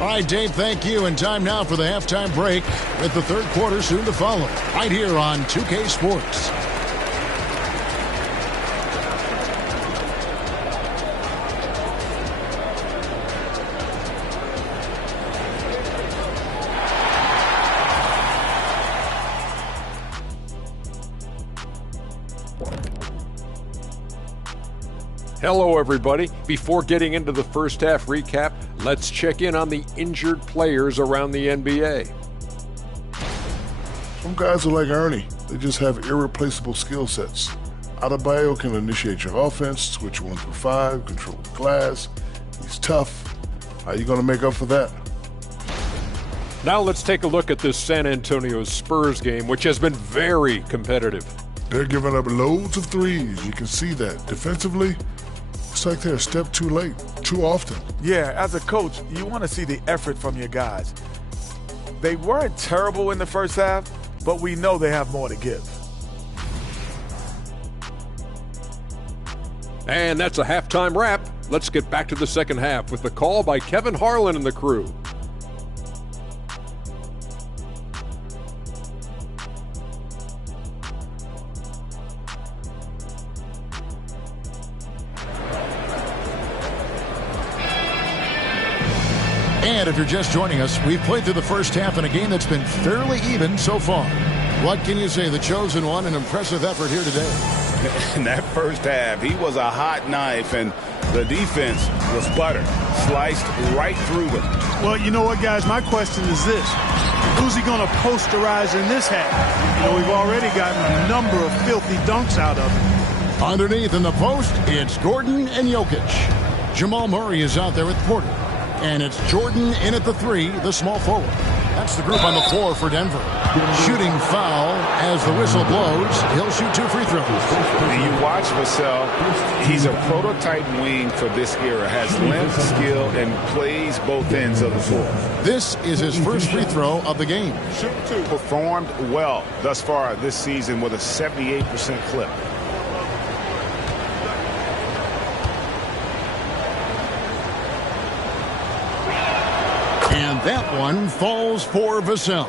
All right, Dave, thank you. And time now for the halftime break with the third quarter soon to follow. Right here on 2K Sports. Hello, everybody. Before getting into the first half recap, let's check in on the injured players around the NBA. Some guys are like Ernie. They just have irreplaceable skill sets. Adebayo can initiate your offense, switch 1 through 5, control the glass. He's tough. How are you going to make up for that? Now let's take a look at this San Antonio Spurs game, which has been very competitive. They're giving up loads of threes. You can see that. Defensively, it's like they're a step too late, too often. Yeah, as a coach, you want to see the effort from your guys. They weren't terrible in the first half, but we know they have more to give. And that's a halftime wrap. Let's get back to the second half with the call by Kevin Harlan and the crew. And if you're just joining us, we've played through the first half in a game that's been fairly even so far. What can you say? The chosen one, an impressive effort here today. In that first half, he was a hot knife, and the defense was butter, sliced right through them. Well, you know what, guys? My question is this. Who's he going to posterize in this half? You know, we've already gotten a number of filthy dunks out of him. Underneath in the post, it's Gordon and Jokic. Jamal Murray is out there with Porter. And it's Jordan in at the 3, the small forward. That's the group on the floor for Denver. Shooting foul as the whistle blows. He'll shoot 2 free throws. And you watch Vassell. He's a prototype wing for this era. Has length, skill, and plays both ends of the floor. This is his first free throw of the game. Performed well thus far this season with a 78% clip. And that one falls for Vassell.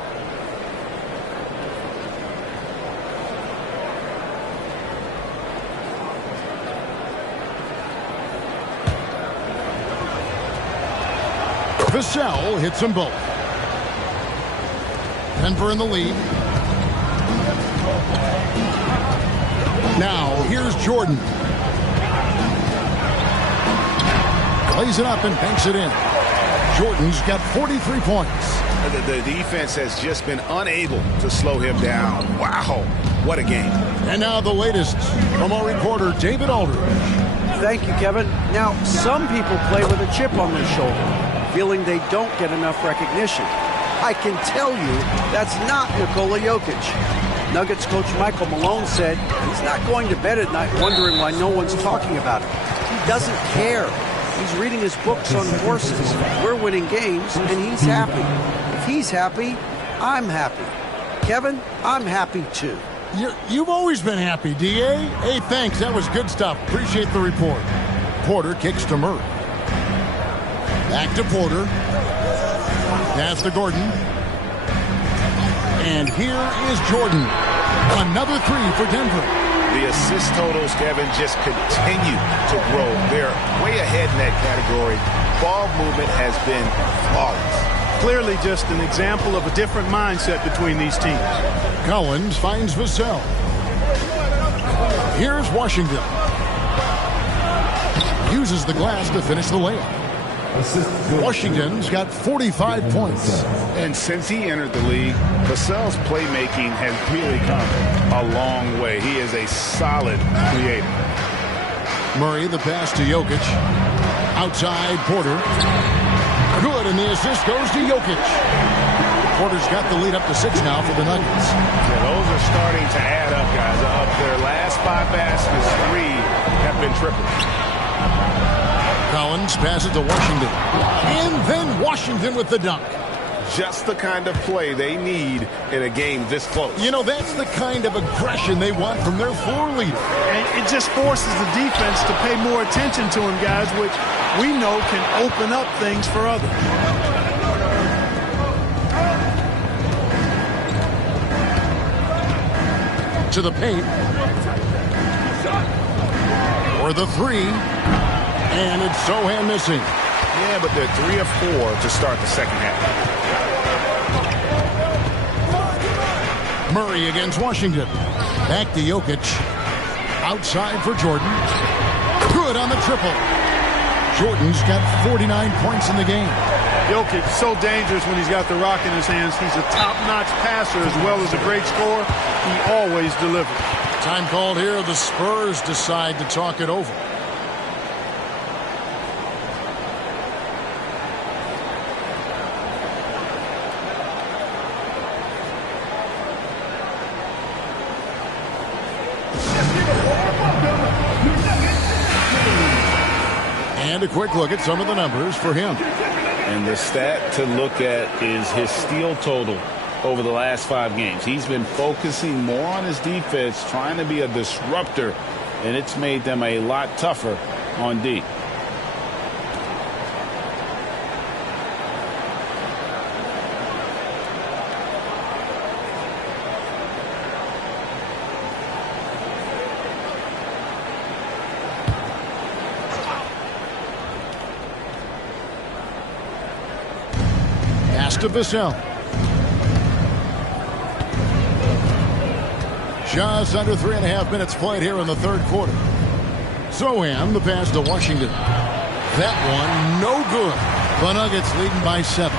Vassell hits them both. Denver in the lead. Now here's Jordan. Plays it up and banks it in. Jordan's got 43 points. The defense has just been unable to slow him down. Wow, what a game. And now the latest from our reporter, David Aldridge. Thank you, Kevin. Now, some people play with a chip on their shoulder, feeling they don't get enough recognition. I can tell you that's not Nikola Jokic. Nuggets coach Michael Malone said he's not going to bed at night wondering why no one's talking about him. He doesn't care. He's reading his books on horses. We're winning games, and he's happy. If he's happy, I'm happy. Kevin, I'm happy too. You've always been happy, D.A. Hey, thanks. That was good stuff. Appreciate the report. Porter kicks to Murray. Back to Porter. Pass to Gordon. And here is Jordan. Another 3 for Denver. The assist totals, Kevin, just continue to grow. They're way ahead in that category ball movement has been flawless. Clearly just an example of a different mindset between these teams. Collins finds Vassell. Here's Washington. Uses the glass to finish the layup. Washington's got 45 points. And since he entered the league, Vassell's playmaking has really come a long way. He is a solid creator. Murray, the pass to Jokic. Outside, Porter. Good, and the assist goes to Jokic. Porter's got the lead up to 6 now for the Nuggets. Yeah, those are starting to add up, guys. Of their last 5 baskets, 3 have been triples. Collins passes to Washington. And then Washington with the dunk. Just the kind of play they need in a game this close. You know, that's the kind of aggression they want from their floor leader. And it just forces the defense to pay more attention to him, guys, which we know can open up things for others. To the paint. For the 3. And it's Sohan missing. Yeah, but they're 3 of 4 to start the second half. Murray against Washington. Back to Jokic. Outside for Jordan. Good on the triple. Jordan's got 49 points in the game. Jokic so dangerous when he's got the rock in his hands. He's a top-notch passer as well as a great scorer. He always delivers. Time called here. The Spurs decide to talk it over. And a quick look at some of the numbers for him. And the stat to look at is his steal total over the last 5 games. He's been focusing more on his defense, trying to be a disruptor, and it's made them a lot tougher on D. To Vassell. Just under 3.5 minutes played here in the third quarter. Sohan, the pass to Washington. That one, no good. The Nuggets leading by 7.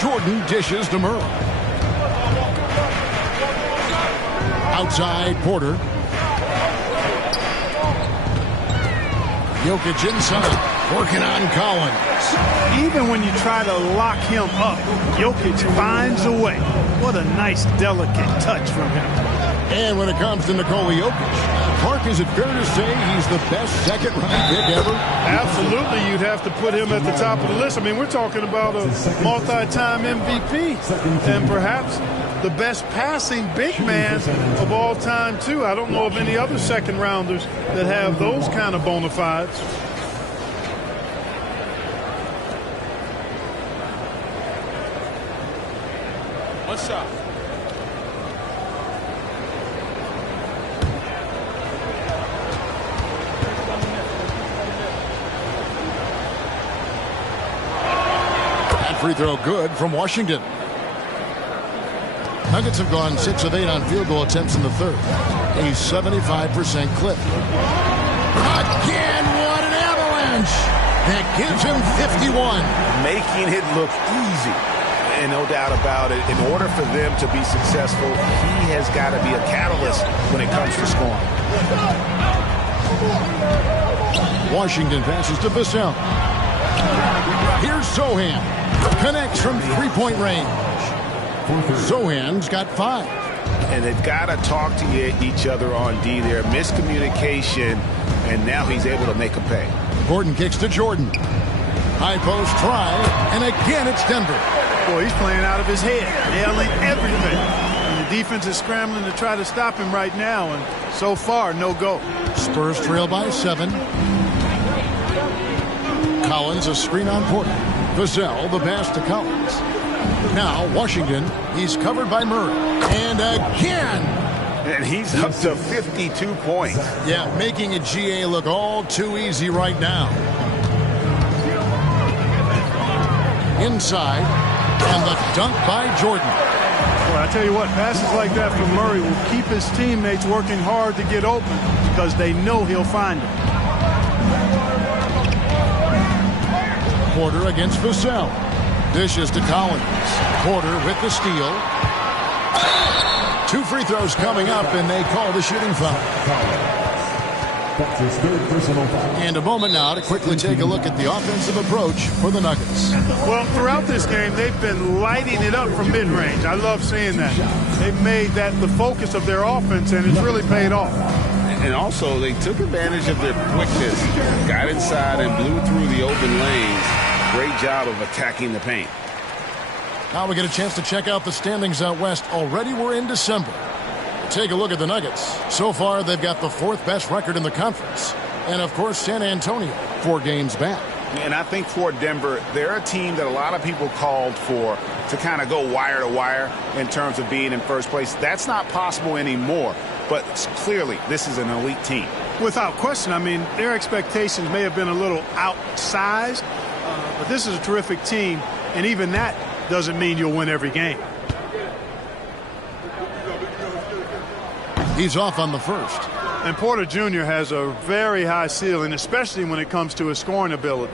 Jordan dishes to Murray. Outside, Porter. Jokic inside, working on Collins. Even when you try to lock him up, Jokic finds a way. What a nice, delicate touch from him. And when it comes to Nikola Jokic, Mark, is it fair to say he's the best second-round pick ever? Absolutely, you'd have to put him at the top of the list. I mean, we're talking about a multi-time MVP and perhaps the best passing big man of all time, too. I don't know of any other second-rounders that have those kind of bona fides. One shot. That free throw good from Washington. Nuggets have gone 6 of 8 on field goal attempts in the third. A 75% clip. Again, what an avalanche! That gives him 51. Making it look easy. And no doubt about it, in order for them to be successful, he has got to be a catalyst when it comes to scoring. Washington passes to Vassell. Here's Sohan. Connects from three-point range. Sohan's got 5. And they've got to talk to each other on D there. Miscommunication, and now he's able to make a pay. Gordon kicks to Jordan. High post try, and again it's Denver. Boy, he's playing out of his head, nailing everything. And the defense is scrambling to try to stop him right now, and so far, no go. Spurs trail by 7. Collins, a screen on Porter. Vassell, the pass to Collins. Now, Washington, he's covered by Murray. And again! And he's up to 52 points. Yeah, making a GA look all too easy right now. inside, and the dunk by Jordan. Well, I tell you what, passes like that from Murray will keep his teammates working hard to get open because they know he'll find them. Porter against Vassell. Dishes to Collins. Porter with the steal. 2 free throws coming up, and they call the shooting foul. That's his third personal foul. And a moment now to quickly take a look at the offensive approach for the Nuggets. Well, throughout this game, they've been lighting it up from mid-range. I love seeing that. They've made that the focus of their offense, and it's really paid off. And also, they took advantage of their quickness, got inside and blew through the open lanes. Great job of attacking the paint. Now we get a chance to check out the standings out west. Already we're in December. Take a look at the Nuggets. So far, they've got the 4th best record in the conference. And, of course, San Antonio, 4 games back. And I think for Denver, they're a team that a lot of people called for to kind of go wire to wire in terms of being in first place. That's not possible anymore. But clearly, this is an elite team. Without question. I mean, their expectations may have been a little outsized, but this is a terrific team. And even that doesn't mean you'll win every game. He's off on the first. And Porter Jr. has a very high ceiling, especially when it comes to his scoring ability.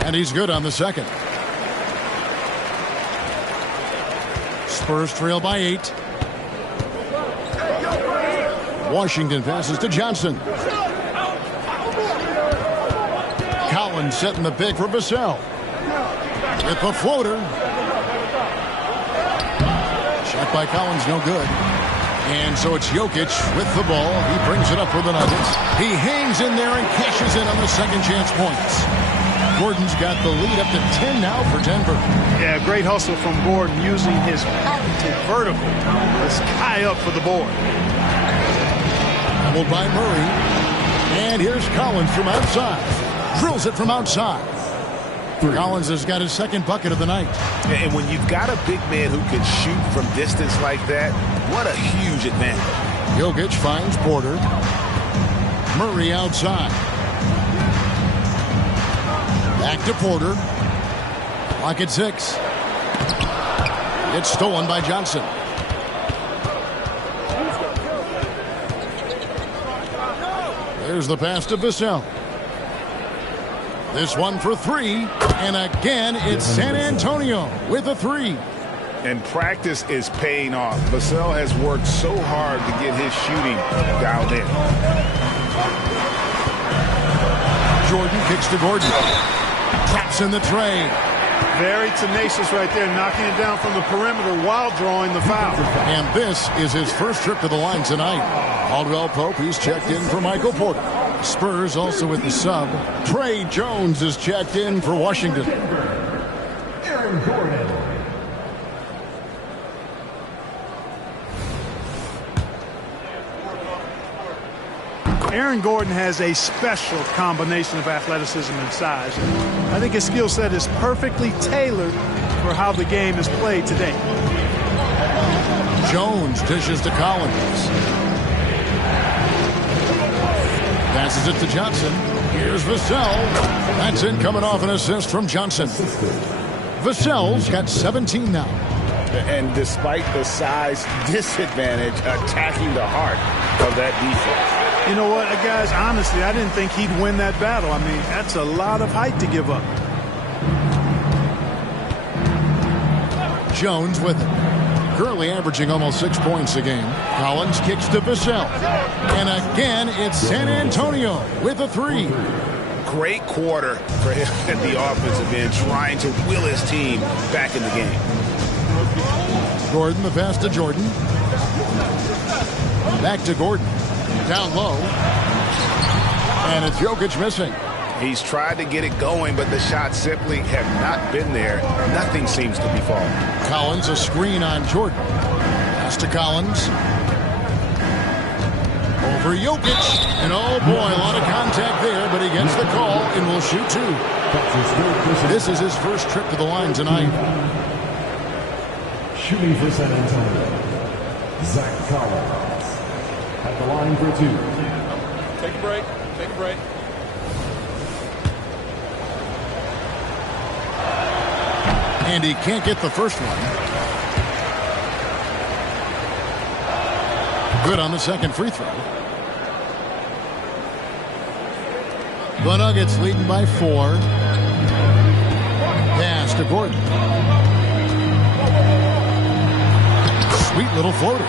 And he's good on the second. Spurs trail by 8. Washington passes to Johnson. Collins setting the pick for Vassell. With the floater. Shot by Collins, no good. And so it's Jokic with the ball. He brings it up for the Nuggets. He hangs in there and cashes in on the second chance points. Gordon's got the lead up to 10 now for Denver. Yeah, great hustle from Gordon using his patented vertical to sky up for the board. Doubled by Murray. And here's Collins from outside. Drills it from outside. Collins has got his second bucket of the night. And when you've got a big man who can shoot from distance like that, what a huge advantage. Jokic finds Porter. Murray outside. Back to Porter. Clock at 6. It's stolen by Johnson. There's the pass to Vassell. This one for 3. And again, it's San Antonio with a 3. And practice is paying off. Vassell has worked so hard to get his shooting dialed in. Jordan kicks to Gordon. Traps in the tray. Very tenacious right there, knocking it down from the perimeter while drawing the foul. And this is his first trip to the line tonight. Caldwell Pope, he's checked in for Michael Porter. Spurs also with the sub. Trey Jones is checked in for Washington. Aaron Gordon. Aaron Gordon has a special combination of athleticism and size. I think his skill set is perfectly tailored for how the game is played today. Jones dishes to Collins. Passes it to Johnson. Here's Vassell. That's in, coming off an assist from Johnson. Vassell's got 17 now. And despite the size disadvantage, attacking the heart of that defense. You know what, guys, honestly, I didn't think he'd win that battle. I mean, that's a lot of height to give up. Jones with it. Currently averaging almost 6 points a game. Collins kicks to Vassell. And again, it's San Antonio with a 3. Great quarter for him at the offensive end, trying to will his team back in the game. Gordon, the pass to Jordan. Back to Gordon. Down low. And it's Jokic missing. He's tried to get it going, but the shots simply have not been there. Nothing seems to be falling. Collins, a screen on Jordan. Pass to Collins. Over Jokic. And oh boy, a lot of contact there, but he gets the call and will shoot 2. This is his first trip to the line tonight. Shooting for San Antonio, Zach Collins at the line for 2. Take a break. Take a break. And he can't get the first one. Good on the second free throw. The Nuggets leading by 4. Pass to Gordon. Sweet little floater.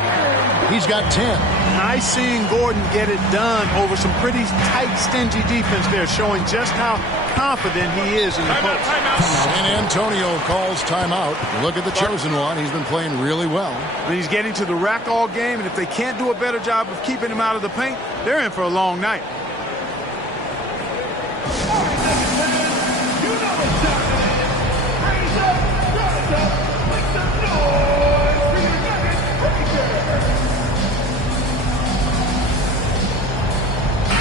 He's got 10. Nice seeing Gordon get it done over some pretty tight, stingy defense there, showing just how confident he is in the post. San Antonio calls timeout. Look at the chosen one. He's been playing really well. And he's getting to the rack all game, and if they can't do a better job of keeping him out of the paint, they're in for a long night.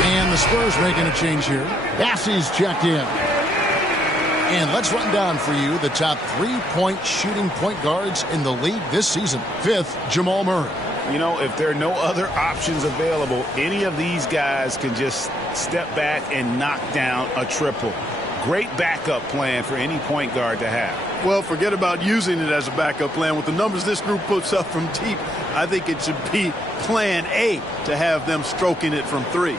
And the Spurs making a change here. Bassey's checked in. And let's run down for you the top 3-point shooting point guards in the league this season. 5th, Jamal Murray. You know, if there are no other options available, any of these guys can just step back and knock down a triple. Great backup plan for any point guard to have. Well, forget about using it as a backup plan. With the numbers this group puts up from deep, I think it should be plan A to have them stroking it from 3.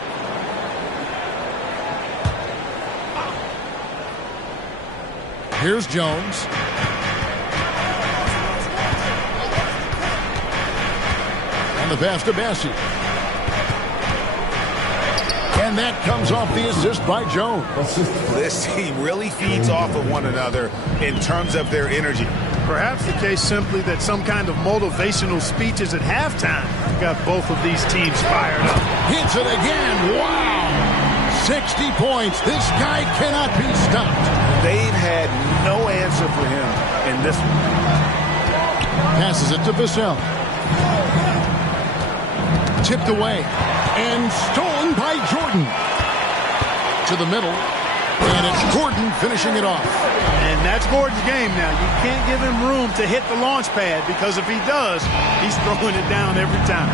Here's Jones. And the pass to Bassey. And that comes off the assist by Jones. This team really feeds off of one another in terms of their energy. Perhaps the case simply that some kind of motivational speeches at halftime got both of these teams fired up. Hits it again. Wow. 60 points. This guy cannot be stopped. They've had no answer for him in this one. Passes it to Vassell. Tipped away. And stolen by Jordan. To the middle. And it's Gordon finishing it off. And that's Gordon's game now. You can't give him room to hit the launch pad, because if he does, he's throwing it down every time.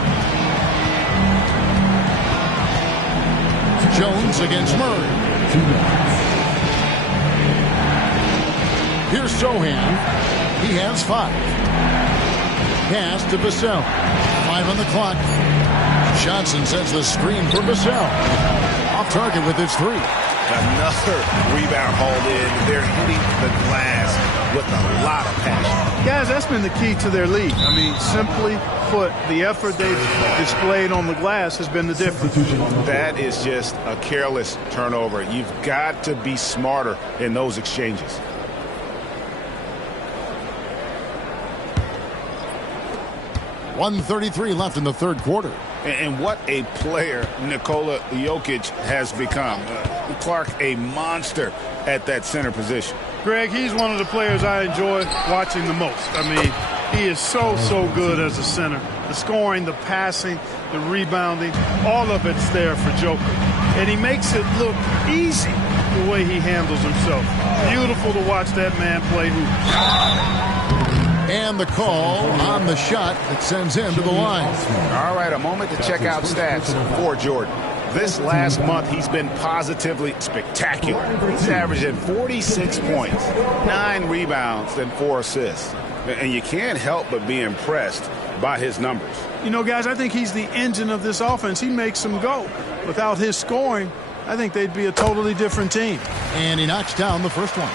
Jones against Murray. Here's Sohan. He has 5. Pass to Vassell. 5 on the clock. Johnson sends the screen for Vassell. Off target with his 3. Another rebound hauled in. They're hitting the glass with a lot of passion. Guys, that's been the key to their lead. I mean, simply put, the effort they've displayed on the glass has been the difference. That is just a careless turnover. You've got to be smarter in those exchanges. .133 left in the third quarter. And what a player Nikola Jokic has become. Clark, a monster at that center position. Greg, he's one of the players I enjoy watching the most. I mean, he is so good as a center. The scoring, the passing, the rebounding, all of it's there for Joker. And he makes it look easy the way he handles himself. Beautiful to watch that man play hoop. And the call on the shot that sends him to the line. All right, a moment to check out stats for Jordan. This last month, he's been positively spectacular. He's averaging 46 points, 9 rebounds, and 4 assists. And you can't help but be impressed by his numbers. You know, guys, I think he's the engine of this offense. He makes them go. Without his scoring, I think they'd be a totally different team. And he knocks down the first one.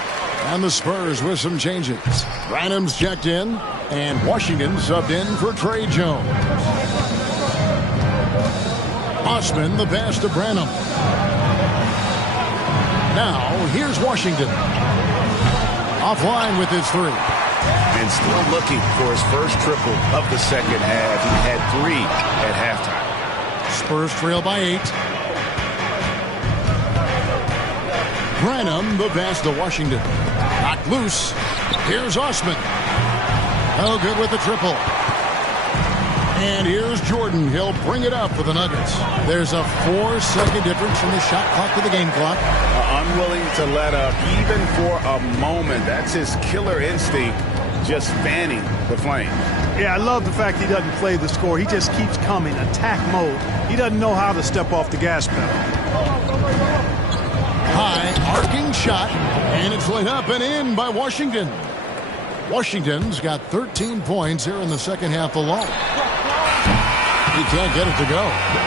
And the Spurs with some changes. Branham's checked in, and Washington subbed in for Trey Jones. Osman the pass to Branham. Now, here's Washington. Offline with his 3. And still looking for his first triple of the second half. He had 3 at halftime. Spurs trail by 8. Branham the pass to Washington. Knocked loose. Here's Osman. Oh, good with the triple. And here's Jordan. He'll bring it up for the Nuggets. There's a 4-second difference from the shot clock to the game clock. Unwilling to let up even for a moment. That's his killer instinct, just fanning the flame. Yeah, I love the fact he doesn't play the score. He just keeps coming, attack mode. He doesn't know how to step off the gas pedal. High arcing shot, and it's laid up and in by Washington. Washington's got 13 points here in the second half alone. He can't get it to go.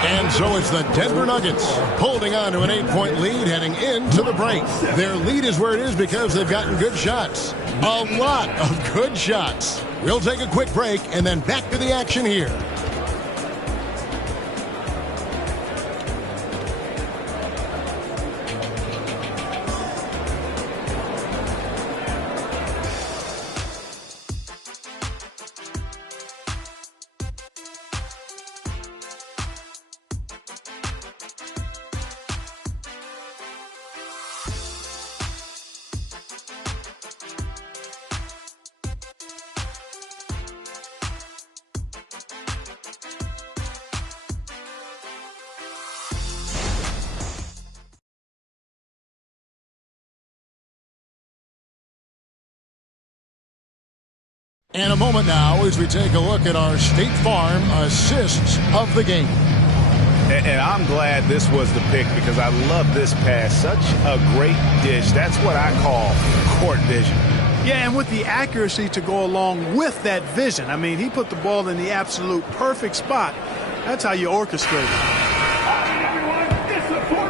And so it's the Denver Nuggets holding on to an 8-point lead heading into the break. Their lead is where it is because they've gotten good shots. A lot of good shots. We'll take a quick break and then back to the action here. And a moment now as we take a look at our State Farm assists of the game. And I'm glad this was the pick because I love this pass. Such a great dish. That's what I call court vision. Yeah, and with the accuracy to go along with that vision. I mean, he put the ball in the absolute perfect spot. That's how you orchestrate it.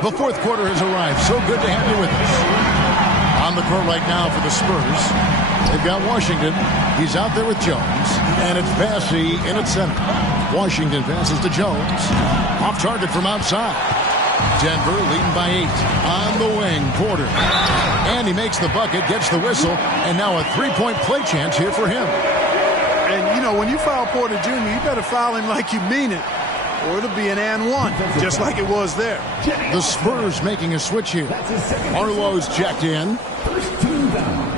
The fourth quarter has arrived. So good to have you with us. On the court right now for the Spurs, they've got Washington. He's out there with Jones, and it's Bassey in at center. Washington passes to Jones. Off target from outside. Denver leading by 8. On the wing, Porter. And he makes the bucket, gets the whistle, and now a three-point play chance here for him. And, you know, when you foul Porter Jr., you better foul him like you mean it, or it'll be an and one, just like it was there. The Spurs making a switch here. Arlo's checked in. First team down.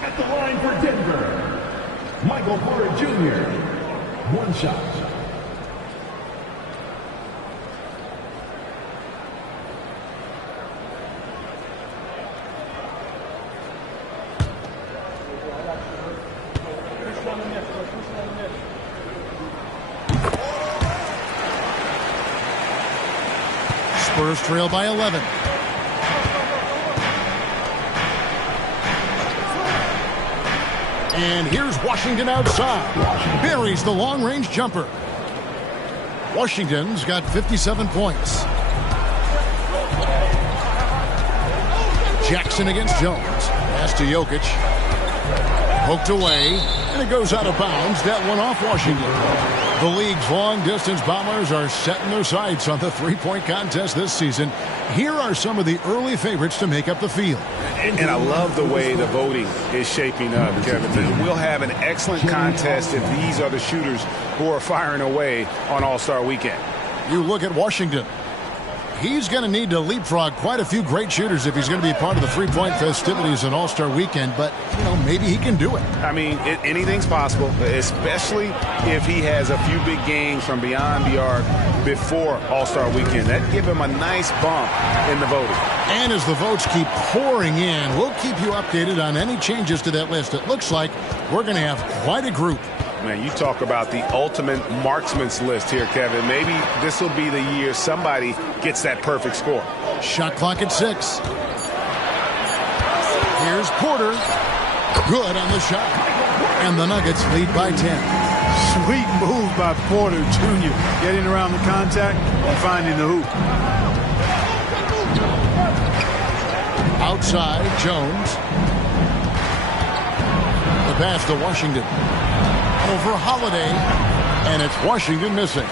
At the line for Denver, Michael Porter Jr. One shot. Spurs trail by 11. And here's Washington outside. Buries the long-range jumper. Washington's got 57 points. Jackson against Jones. Pass to Jokic. Poked away, and it goes out of bounds. That one off Washington. The league's long-distance bombers are setting their sights on the three-point contest this season. Here are some of the early favorites to make up the field. And I love the way the voting is shaping up, Kevin. We'll have an excellent contest if these are the shooters who are firing away on All-Star Weekend. You look at Washington. He's going to need to leapfrog quite a few great shooters if he's going to be part of the three-point festivities on All-Star Weekend. But, you know, maybe he can do it. I mean, anything's possible, especially if he has a few big games from beyond the arc before All-Star Weekend. That'd give him a nice bump in the voting. And as the votes keep pouring in, we'll keep you updated on any changes to that list. It looks like we're going to have quite a group. Man, you talk about the ultimate marksman's list here, Kevin. Maybe this will be the year somebody gets that perfect score. Shot clock at 6. Here's Porter. Good on the shot. And the Nuggets lead by 10. Sweet move by Porter Jr. Getting around the contact and finding the hoop. Outside, Jones. The pass to Washington. Over Holiday, and it's Washington missing.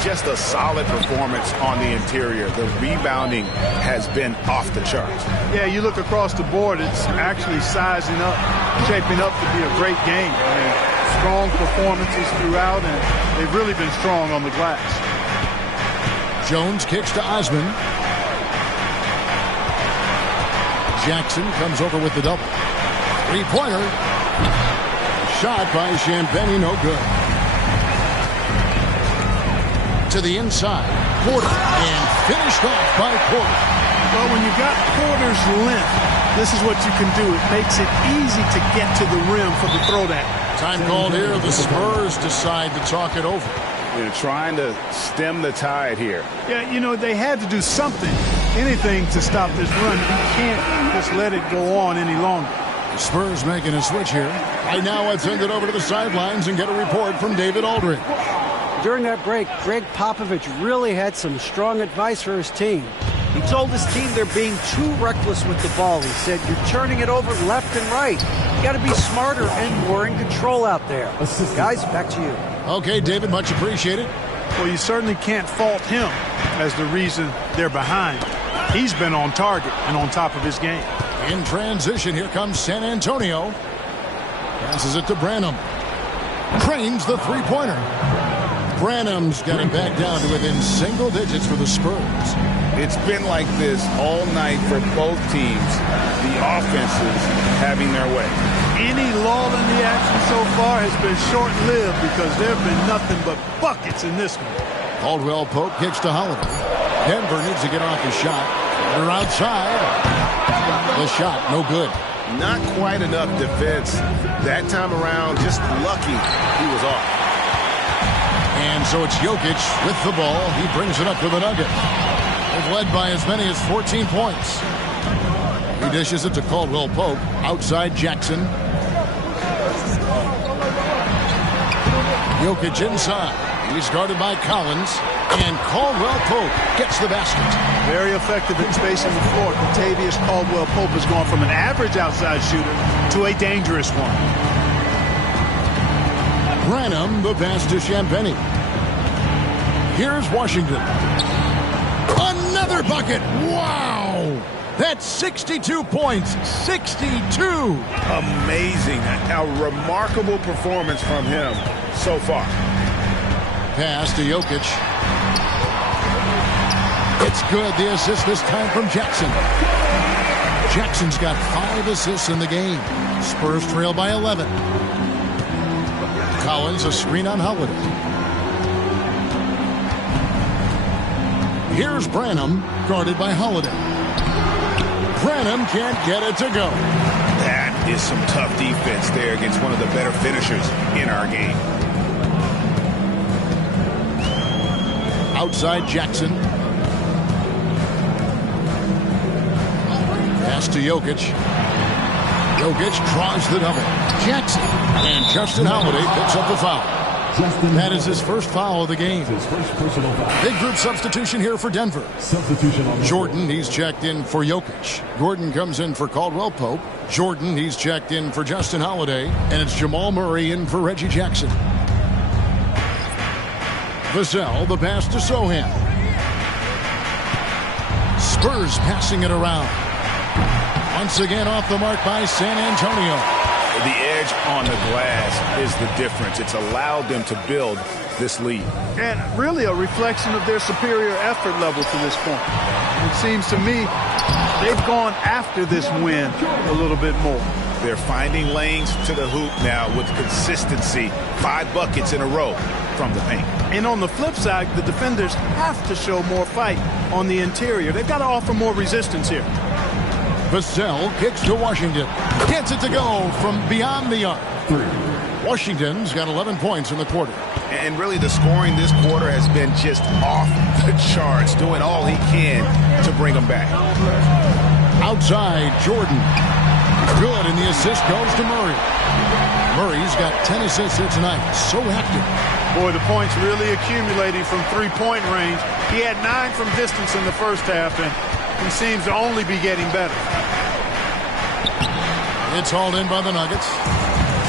Just a solid performance on the interior. The rebounding has been off the charts. Yeah, you look across the board, it's actually sizing up, shaping up to be a great game. I mean, strong performances throughout, and they've really been strong on the glass. Jones kicks to Osman. Jackson comes over with the double. Three-pointer. Shot by Champagny, no good. To the inside. Porter. And finished off by Porter. Well, when you got Porter's length, this is what you can do. It makes it easy to get to the rim for the throwdown. Time called here. The Spurs decide to talk it over. They're trying to stem the tide here. Yeah, you know, they had to do something, anything to stop this run. You can't just let it go on any longer. The Spurs making a switch here. Right now, let's send it over to the sidelines and get a report from David Aldridge. During that break, Greg Popovich really had some strong advice for his team. He told his team they're being too reckless with the ball. He said, you're turning it over left and right. You got to be smarter and more in control out there. Guys, back to you. Okay, David, much appreciated. Well, you certainly can't fault him as the reason they're behind. He's been on target and on top of his game. In transition, here comes San Antonio. Passes it to Branham. Trains the three-pointer. Branham's got him back down to within single digits for the Spurs. It's been like this all night for both teams. The offenses having their way. Any lull in the action so far has been short-lived because there have been nothing but buckets in this one. Caldwell Pope kicks to Holiday. Denver needs to get off the shot. They're outside. The shot, no good. Not quite enough defense that time around. Just lucky he was off. And so it's Jokic with the ball. He brings it up to the Nuggets. They've led by as many as 14 points. He dishes it to Caldwell Pope. Outside Jackson. Jokic inside. He's guarded by Collins. And Caldwell Pope gets the basket. Very effective in spacing the floor. Contavious Caldwell Pope has gone from an average outside shooter to a dangerous one. Branham, the pass to Champagny. Here's Washington. Another bucket. Wow. That's 62 points. 62. Amazing. A remarkable performance from him so far. Pass to Jokic. It's good. The assist this time from Jackson. Jackson's got 5 assists in the game. Spurs trail by 11. Collins, a screen on Holiday. Here's Branham, guarded by Holiday. Branham can't get it to go. That is some tough defense there against one of the better finishers in our game. Outside Jackson. Pass to Jokic. Jokic draws the double. Jackson. And Justin Holiday picks up the foul. That is his first foul of the game. Big group substitution here for Denver. Jordan, he's checked in for Jokic. Gordon comes in for Caldwell Pope. Jordan, he's checked in for Justin Holiday. And it's Jamal Murray in for Reggie Jackson. Vassell, the pass to Sohan. Spurs passing it around. Once again off the mark by San Antonio. The edge on the glass is the difference. It's allowed them to build this lead. And really a reflection of their superior effort level to this point. It seems to me they've gone after this win a little bit more. They're finding lanes to the hoop now with consistency. 5 buckets in a row from the paint. And on the flip side, the defenders have to show more fight on the interior. They've got to offer more resistance here. Vassell kicks to Washington. Gets it to go from beyond the arc. Washington's got 11 points in the quarter. And really the scoring this quarter has been just off the charts, doing all he can to bring them back. Outside, Jordan. Good, and the assist goes to Murray. Murray's got 10 assists here tonight. So active. Boy, the points really accumulating from three-point range. He had 9 from distance in the first half, and he seems to only be getting better. It's hauled in by the Nuggets.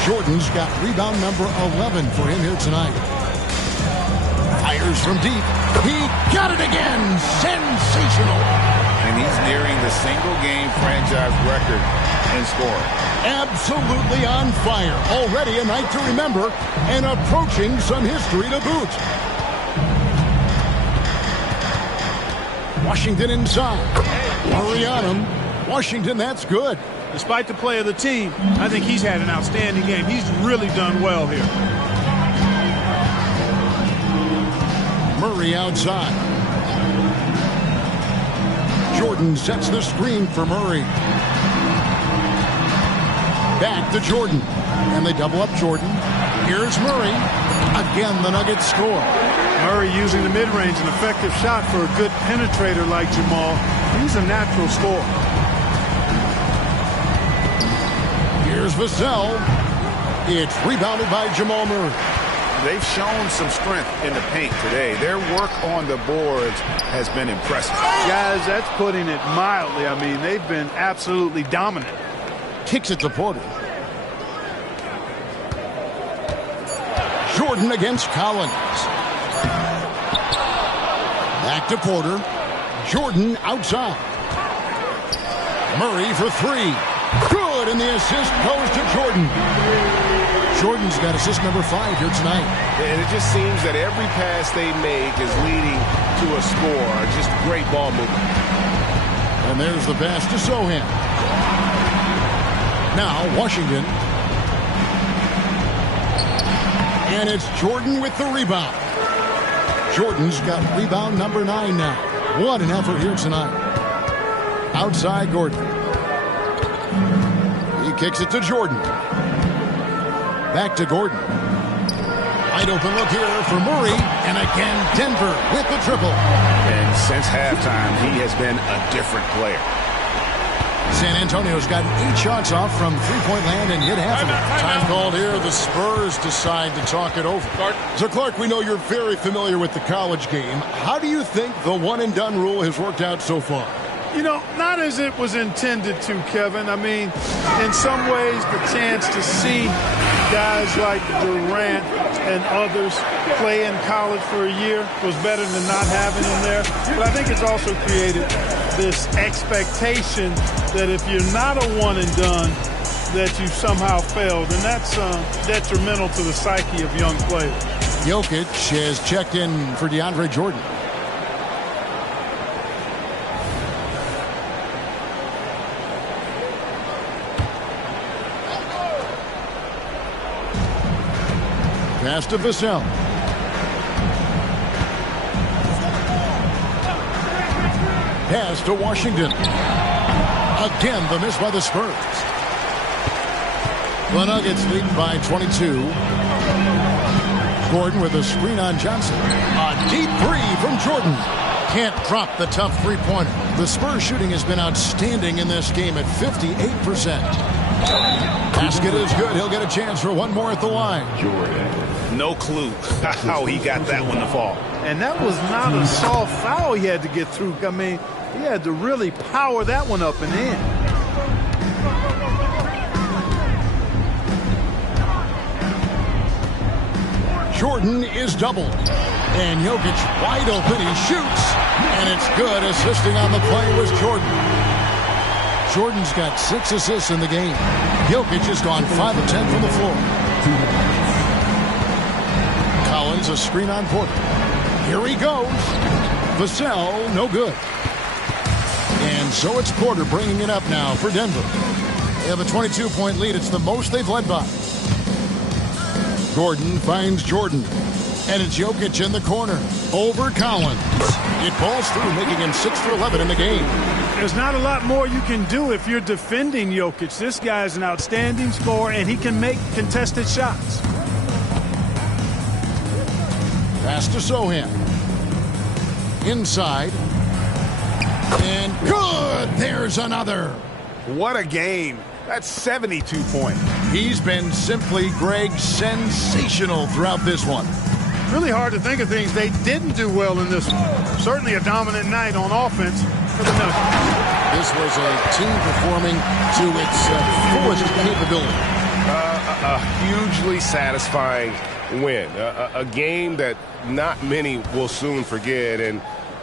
Jordan's got rebound number 11 for him here tonight. Fires from deep. He got it again. Sensational. And he's nearing the single-game franchise record in scoring. Absolutely on fire. Already a night to remember and approaching some history to boot. Washington inside. Murray on him. Washington, that's good. Despite the play of the team, I think he's had an outstanding game. He's really done well here. Murray outside. Jordan sets the screen for Murray. Back to Jordan. And they double up Jordan. Here's Murray. Again, the Nuggets score. Murray using the mid-range, an effective shot for a good penetrator like Jamal. He's a natural scorer. Here's Vassell. It's rebounded by Jamal Murray. They've shown some strength in the paint today. Their work on the boards has been impressive. Guys, that's putting it mildly. I mean, they've been absolutely dominant. Kicks it to Porter. Jordan against Collins. Back to Porter. Jordan outside. Murray for three. Good, and the assist goes to Jordan. Jordan's got assist number 5 here tonight. And it just seems that every pass they make is leading to a score. Just great ball movement. And there's the pass to Sohan. Now Washington. And it's Jordan with the rebound. Jordan's got rebound number 9 now. What an effort here tonight. Outside Gordon. He kicks it to Jordan. Back to Gordon. Wide open look here for Murray. And again, Denver with the triple. And since halftime, he has been a different player. San Antonio's gotten 8 shots off from three-point land and hit half of it. Time called here. The Spurs decide to talk it over. So, Clark, we know you're very familiar with the college game. How do you think the one-and-done rule has worked out so far? You know, not as it was intended to, Kevin. I mean, in some ways, the chance to see guys like Durant and others play in college for a year was better than not having them there. But I think it's also created this expectation that if you're not a one-and-done, that you somehow failed. And that's detrimental to the psyche of young players. Jokic has checked in for DeAndre Jordan. Pass to Vassell. Pass to Washington. Again, the miss by the Spurs. The Nuggets lead by 22. Gordon with a screen on Johnson. A deep three from Jordan. Can't drop the tough three-pointer. The Spurs shooting has been outstanding in this game at 58%. Basket is good. He'll get a chance for one more at the line. No clue how he got that one to fall. And that was not a soft foul he had to get through. I mean, he had to really power that one up and in. Jordan is doubled. And Jokic wide open. He shoots. And it's good. Assisting on the play was Jordan. Jordan's got 6 assists in the game. Jokic has gone 5 of 10 from the floor. Collins, a screen on Porter. Here he goes. Vassell, no good. And so it's Porter bringing it up now for Denver. They have a 22-point lead. It's the most they've led by. Gordon finds Jordan. And it's Jokic in the corner. Over Collins. It falls through, making him 6 for 11 in the game. There's not a lot more you can do if you're defending Jokic. This guy is an outstanding scorer, and he can make contested shots. Pass to Sohan. Inside. And good! There's another. What a game. That's 72 points. He's been simply, Greg, sensational throughout this one. Really hard to think of things they didn't do well in this one. Certainly a dominant night on offense for the Nuggets. This was a team performing to its fullest capability. A hugely satisfying win. A game that not many will soon forget. And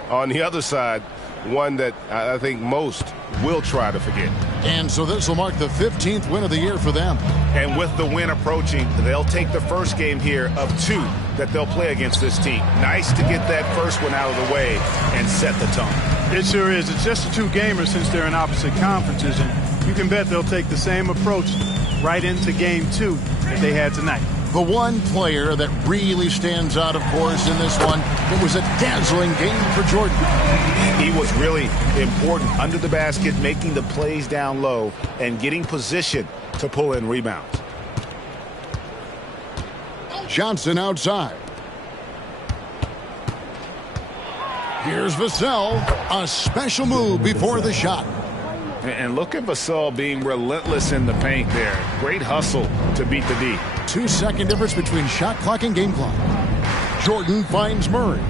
on the other side, one that I think most will try to forget. And so this will mark the 15th win of the year for them. And with the win approaching, they'll take the first game here of 2 that they'll play against this team. Nice to get that first one out of the way and set the tone. It sure is. It's just a 2-gamer since they're in opposite conferences, and you can bet they'll take the same approach right into game 2 that they had tonight. The one player that really stands out, of course, in this one, it was a dazzling game for Jordan. He was really important under the basket, making the plays down low and getting position to pull in rebounds. Johnson outside. Here's Vassell, a special move before the shot. And look at Vassell being relentless in the paint there. Great hustle to beat the D. 2-second difference between shot clock and game clock. Jordan finds Murray.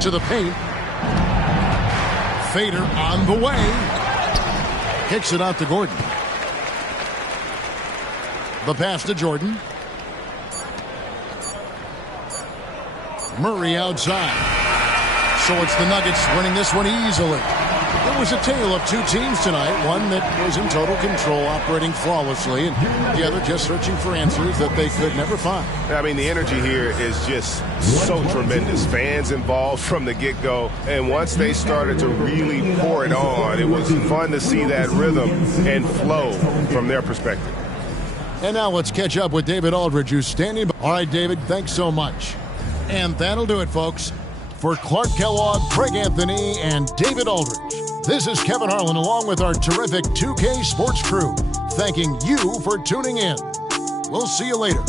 To the paint. Fader on the way. Kicks it out to Gordon. The pass to Jordan. Murray outside. So it's the Nuggets winning this one easily. It was a tale of two teams tonight. One that was in total control, operating flawlessly, and the other just searching for answers that they could never find. I mean, the energy here is just so tremendous. Fans involved from the get-go. And once they started to really pour it on, it was fun to see that rhythm and flow from their perspective. And now let's catch up with David Aldridge, who's standing by. All right, David, thanks so much. And that'll do it, folks. For Clark Kellogg, Craig Anthony, and David Aldridge, this is Kevin Harlan along with our terrific 2K Sports crew, thanking you for tuning in. We'll see you later.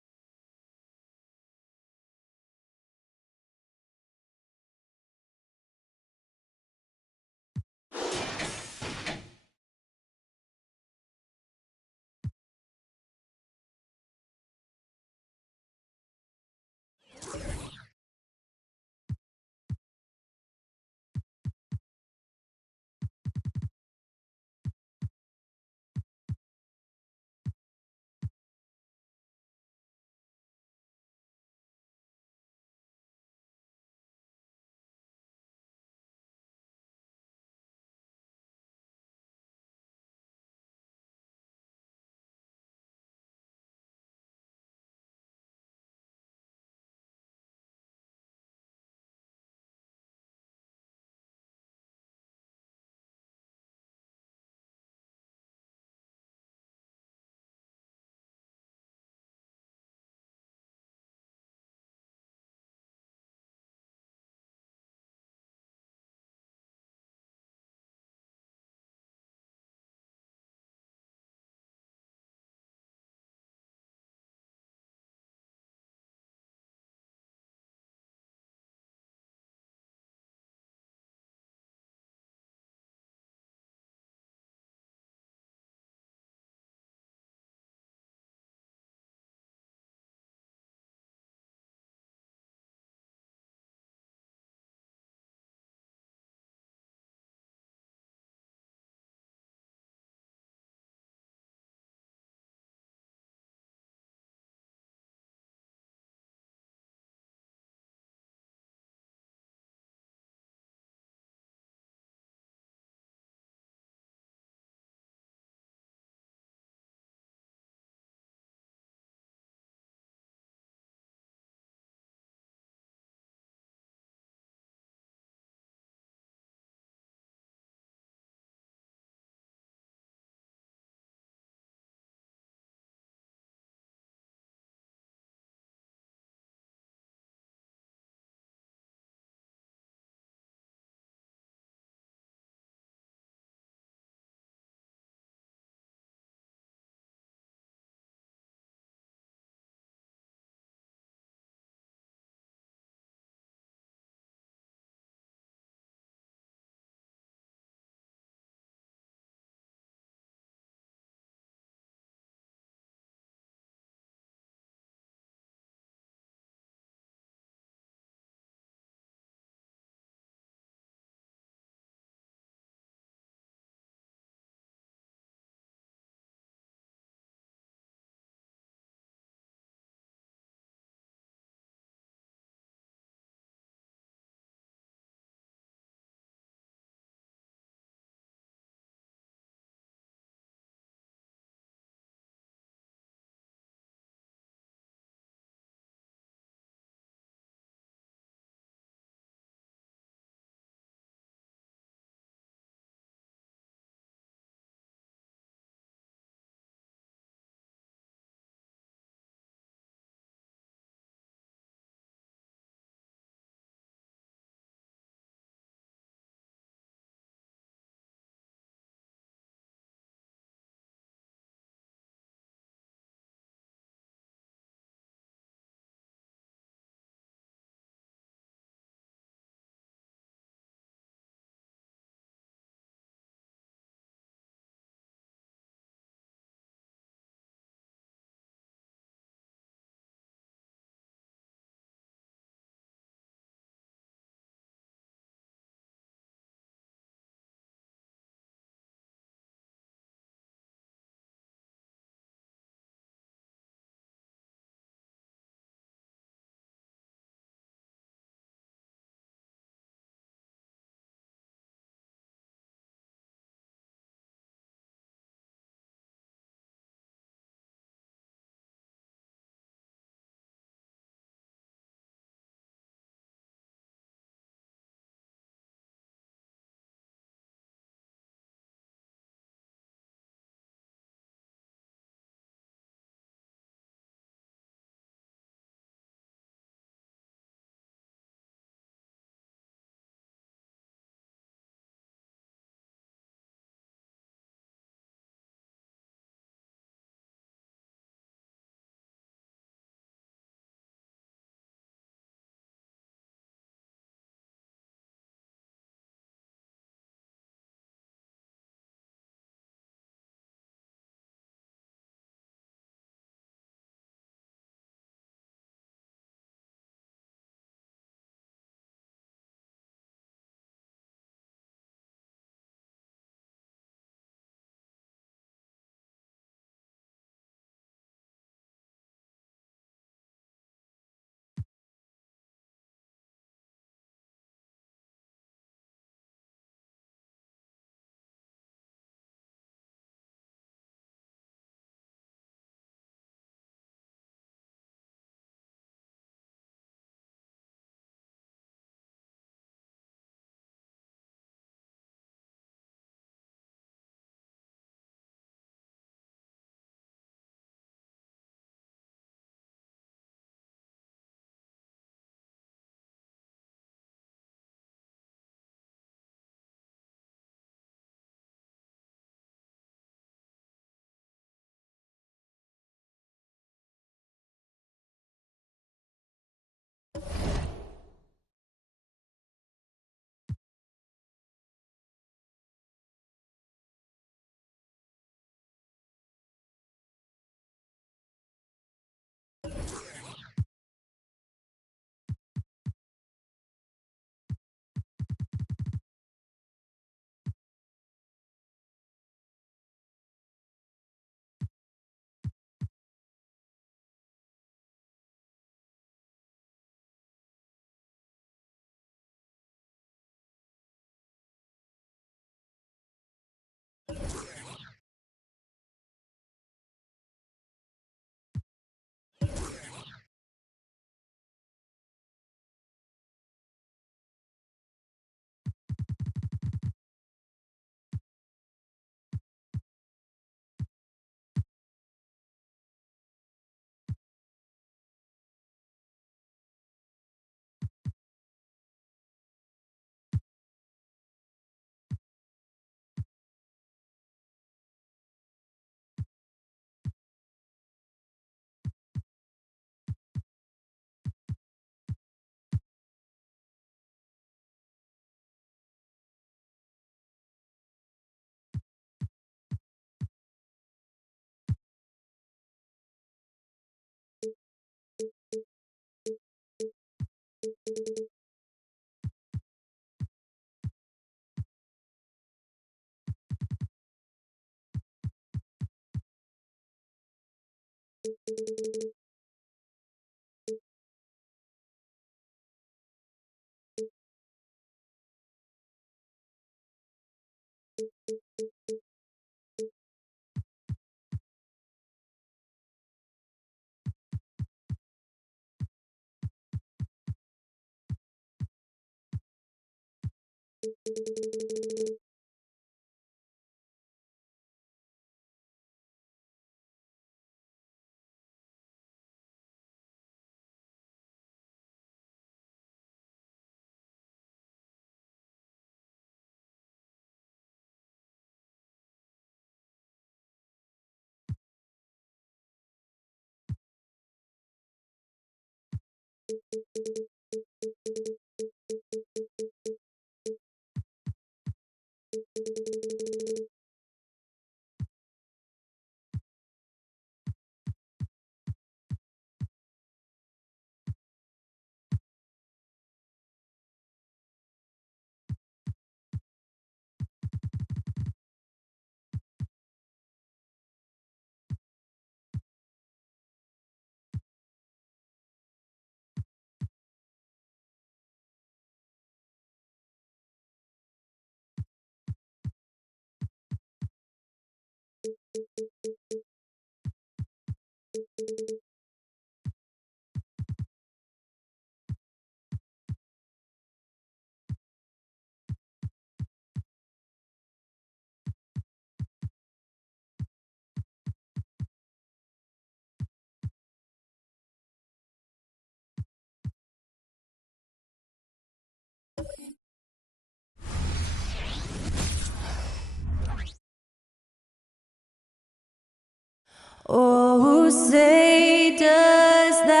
Oh, say does that.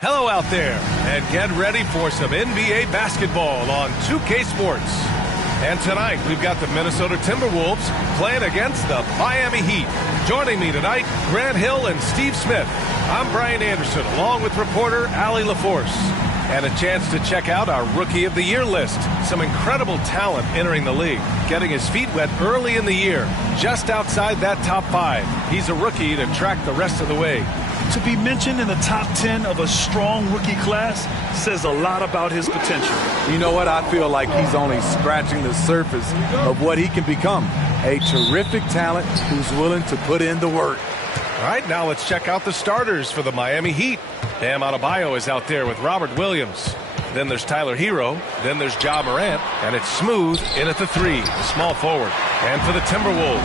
Hello out there, and get ready for some NBA basketball on 2K Sports. And tonight, we've got the Minnesota Timberwolves playing against the Miami Heat. Joining me tonight, Grant Hill and Steve Smith. I'm Brian Anderson, along with reporter Allie LaForce. And a chance to check out our Rookie of the Year list. Some incredible talent entering the league, getting his feet wet early in the year, just outside that top 5. He's a rookie to track the rest of the way. To be mentioned in the top 10 of a strong rookie class says a lot about his potential. You know what? I feel like he's only scratching the surface of what he can become. A terrific talent who's willing to put in the work. All right, now let's check out the starters for the Miami Heat. Bam Adebayo is out there with Robert Williams. Then there's Tyler Hero. Then there's Ja Morant. And it's Smooth in at the 3, the small forward. And for the Timberwolves,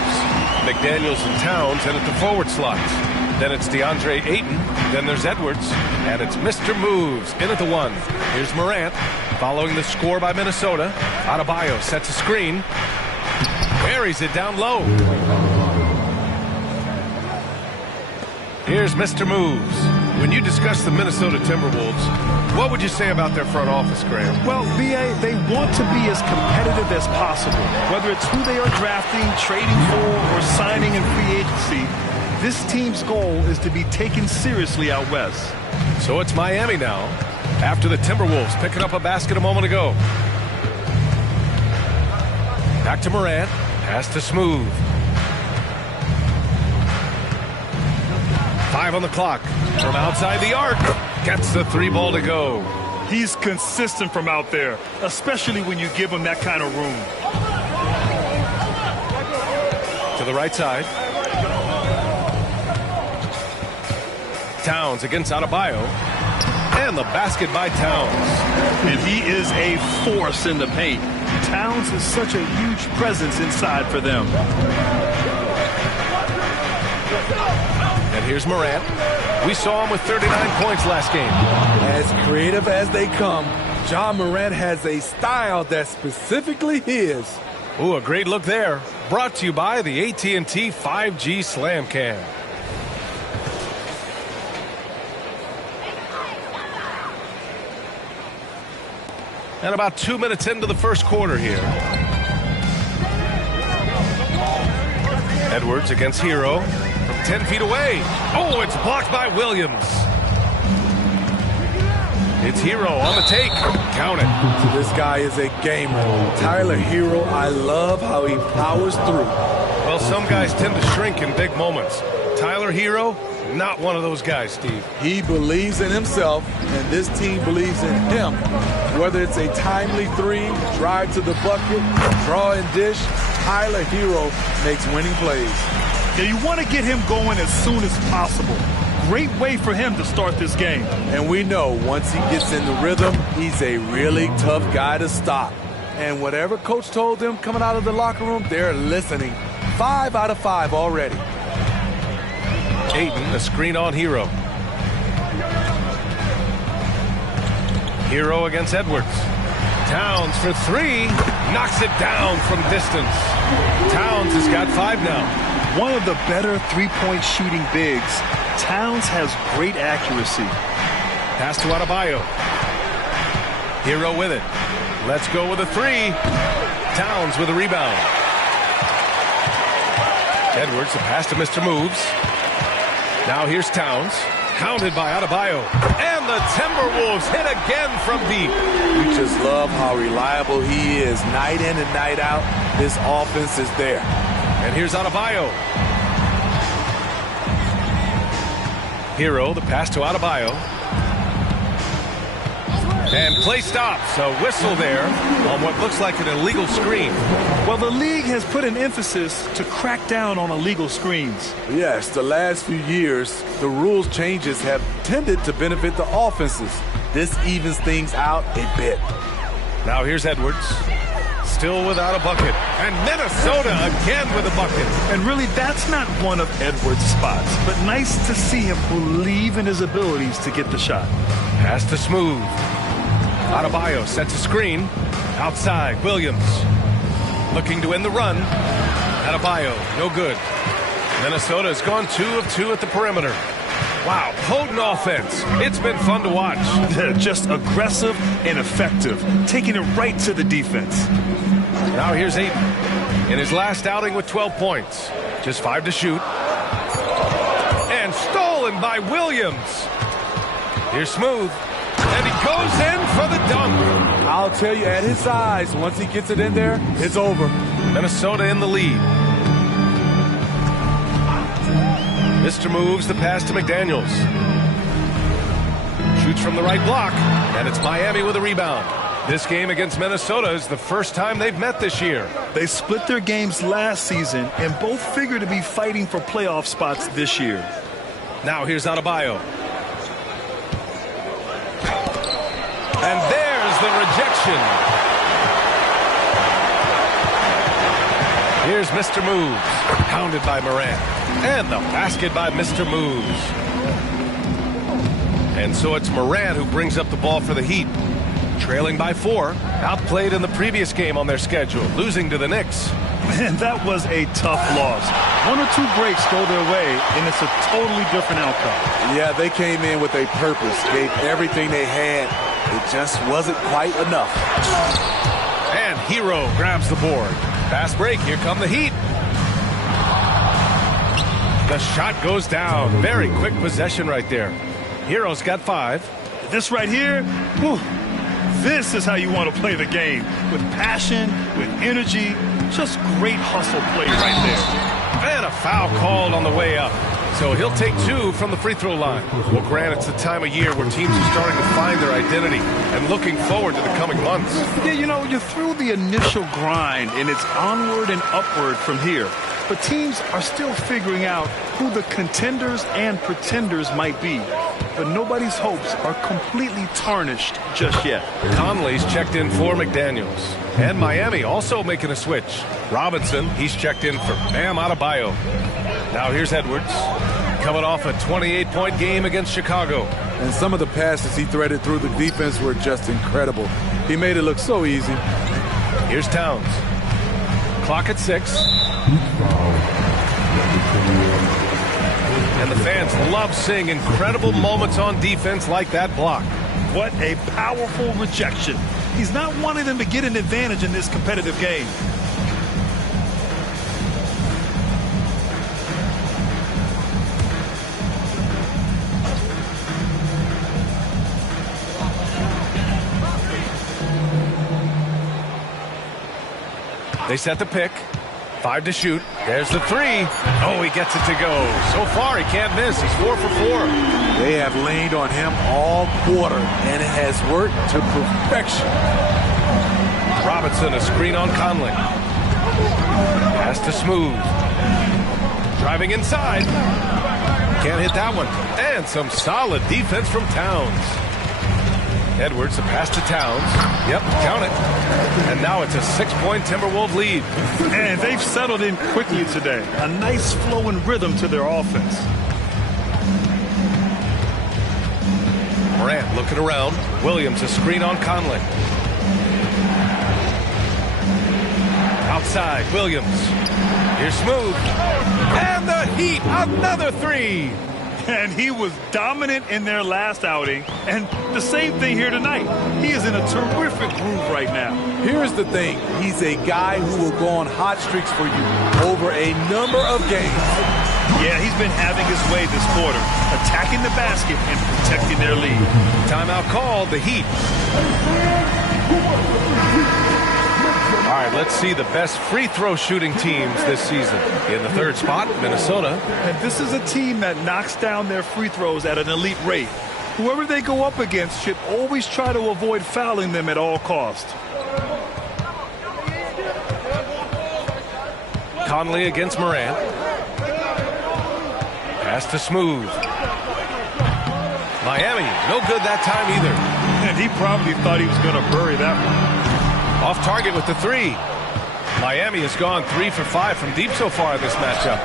McDaniels and Towns in at the forward slots. Then it's DeAndre Ayton. Then there's Edwards. And it's Mr. Moves in at the 1. Here's Morant following the score by Minnesota. Adebayo sets a screen. Buries it down low. Here's Mr. Moves. When you discuss the Minnesota Timberwolves, what would you say about their front office, Graham? Well, B.A., they want to be as competitive as possible. Whether it's who they are drafting, trading for, or signing in free agency, this team's goal is to be taken seriously out west. So it's Miami now, after the Timberwolves picking up a basket a moment ago. Back to Morant, pass to Smooth. 5 on the clock. From outside the arc, gets the 3 ball to go. He's consistent from out there, especially when you give him that kind of room. To the right side. Towns against Adebayo. And the basket by Towns. And he is a force in the paint. Towns is such a huge presence inside for them. And here's Morant. We saw him with 39 points last game. As creative as they come, Ja Morant has a style that's specifically his. Ooh, a great look there. Brought to you by the AT&T 5G Slam Cam. And about 2 minutes into the first quarter here. Edwards against Hero from 10 feet away. Oh, it's blocked by Williams. It's Hero on the take. Count it. This guy is a gamer. Tyler Hero, I love how he powers through. Well, some guys tend to shrink in big moments. Tyler Hero, not one of those guys, Steve. He believes in himself, and this team believes in him. Whether it's a timely three, drive to the bucket, draw and dish, Tyler Hero makes winning plays. Yeah, you want to get him going as soon as possible. Great way for him to start this game. And we know once he gets in the rhythm, he's a really tough guy to stop. And whatever coach told them coming out of the locker room, they're listening. 5 out of 5 already. Ayton, a screen on Hero. Hero against Edwards. Towns for 3. Knocks it down from distance. Towns has got 5 now. One of the better three-point shooting bigs. Towns has great accuracy. Pass to Adebayo. Hero with it. Let's go with a 3. Towns with a rebound. Edwards, a pass to Mr. Moves. Now here's Towns. Hounded by Adebayo. And the Timberwolves hit again from deep. We just love how reliable he is. Night in and night out, this offense is there. And here's Adebayo. Hero, the pass to Adebayo. And play stops. A whistle there on what looks like an illegal screen. Well, the league has put an emphasis to crack down on illegal screens. Yes, the last few years, the rules changes have tended to benefit the offenses. This evens things out a bit. Now here's Edwards. Still without a bucket. And Minnesota again with a bucket. And really, that's not one of Edwards' spots. But nice to see him believe in his abilities to get the shot. Pass to Smooth. Adebayo sets a screen. Outside, Williams. Looking to end the run. Adebayo, no good. Minnesota has gone 2 of 2 at the perimeter. Wow, potent offense. It's been fun to watch. Just aggressive and effective. Taking it right to the defense. Now here's Ayton. In his last outing with 12 points. Just 5 to shoot. And stolen by Williams. Here's Smooth. And he goes in for the dunk. I'll tell you, at his size, once he gets it in there, it's over. Minnesota in the lead. Mr. Moves the pass to McDaniels. Shoots from the right block. And it's Miami with a rebound. This game against Minnesota is the first time they've met this year. They split their games last season and both figure to be fighting for playoff spots this year. Now here's Adebayo. And there's the rejection. Here's Mr. Moves, pounded by Morant. And the basket by Mr. Moves. And so it's Morant who brings up the ball for the Heat. Trailing by 4. Outplayed in the previous game on their schedule, losing to the Knicks. Man, that was a tough loss. 1 or 2 breaks go their way, and it's a totally different outcome. Yeah, they came in with a purpose, gave everything they had. It just wasn't quite enough. And Hero grabs the board. Fast break. Here come the Heat. The shot goes down. Very quick possession right there. Hero's got 5. This right here, whew, this is how you want to play the game. With passion, with energy, just great hustle play right there. And a foul called on the way up. So he'll take 2 from the free throw line. Well, Grant, it's the time of year where teams are starting to find their identity and looking forward to the coming months. Yeah, you know, you're through the initial grind, and it's onward and upward from here. But teams are still figuring out who the contenders and pretenders might be. But nobody's hopes are completely tarnished just yet. Conley's checked in for McDaniels. And Miami also making a switch. Robinson, he's checked in for Bam Adebayo. Now here's Edwards. Coming off a 28-point game against Chicago. And some of the passes he threaded through the defense were just incredible. He made it look so easy. Here's Towns. Clock at 6. And the fans love seeing incredible moments on defense like that block. What a powerful rejection. He's not wanting them to get an advantage in this competitive game. They set the pick. 5 to shoot. There's the 3. Oh, he gets it to go. So far, he can't miss. He's 4 for 4. They have leaned on him all quarter, and it has worked to perfection. Robinson, a screen on Conley. Pass to Smooth. Driving inside. Can't hit that one. And some solid defense from Towns. Edwards, a pass to Towns. Yep, count it. And now it's a 6-point Timberwolves lead. And they've settled in quickly today. A nice flow and rhythm to their offense. Morant looking around. Williams, a screen on Conley. Outside, Williams. Here's Smooth. And the Heat, another 3. And he was dominant in their last outing. And the same thing here tonight. He is in a terrific groove right now. Here's the thing. He's a guy who will go on hot streaks for you over a number of games. Yeah, he's been having his way this quarter, attacking the basket and protecting their lead. Timeout called, the Heat. All right, let's see the best free throw shooting teams this season. In the 3rd spot, Minnesota. And this is a team that knocks down their free throws at an elite rate. Whoever they go up against should always try to avoid fouling them at all costs. Conley against Morant. Pass to Smooth. Miami, no good that time either. And he probably thought he was going to bury that one. Off target with the 3. Miami has gone 3 for 5 from deep so far in this matchup.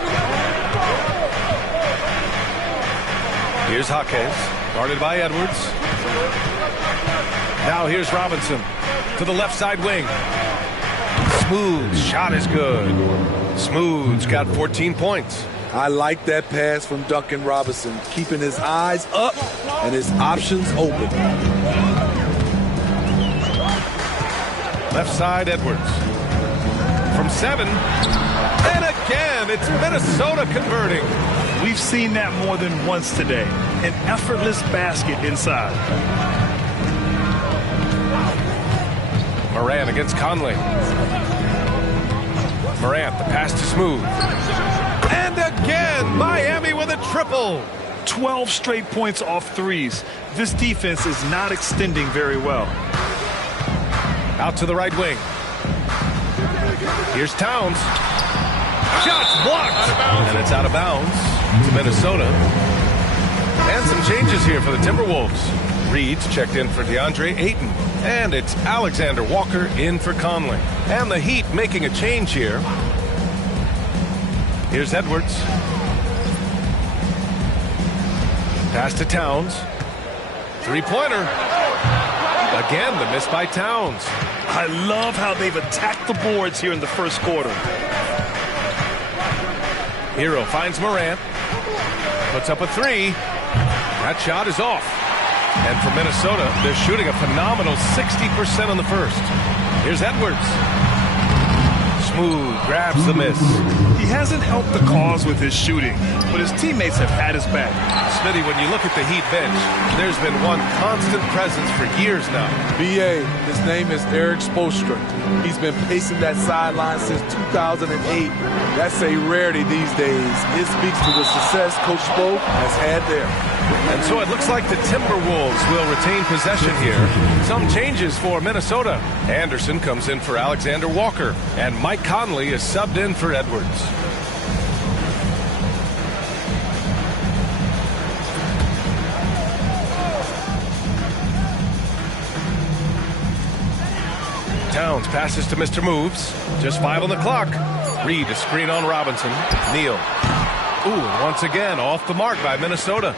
Here's Jaquez, guarded by Edwards. Now here's Robinson to the left side wing. Smooth, shot is good. Smooth's got 14 points. I like that pass from Duncan Robinson, keeping his eyes up and his options open. Left side, Edwards. From 7. And again, it's Minnesota converting. We've seen that more than once today. An effortless basket inside. Morant against Conley. Morant, the pass to Smooth. And again, Miami with a triple. 12 straight points off threes. This defense is not extending very well. Out to the right wing. Here's Towns. Shots blocked. And it's out of bounds to Minnesota. And some changes here for the Timberwolves. Reed's checked in for DeAndre Ayton. And it's Alexander Walker in for Conley. And the Heat making a change here. Here's Edwards. Pass to Towns. 3-pointer. Again, the miss by Towns. I love how they've attacked the boards here in the first quarter. Hero finds Morant. Puts up a 3. That shot is off. And for Minnesota, they're shooting a phenomenal 60% on the first. Here's Edwards. Smooth grabs the miss. He hasn't helped the cause with his shooting, but his teammates have had his back. Smitty, when you look at the Heat bench, there's been one constant presence for years now. B.A., his name is Eric Spoelstra. He's been pacing that sideline since 2008. That's a rarity these days. It speaks to the success Coach Spo has had there. And so it looks like the Timberwolves will retain possession here. Some changes for Minnesota. Anderson comes in for Alexander Walker, and Mike Conley is subbed in for Edwards. Towns passes to Mr. Moves. Just 5 on the clock. Reed, a screen on Robinson. Neal. Ooh, and once again, off the mark by Minnesota.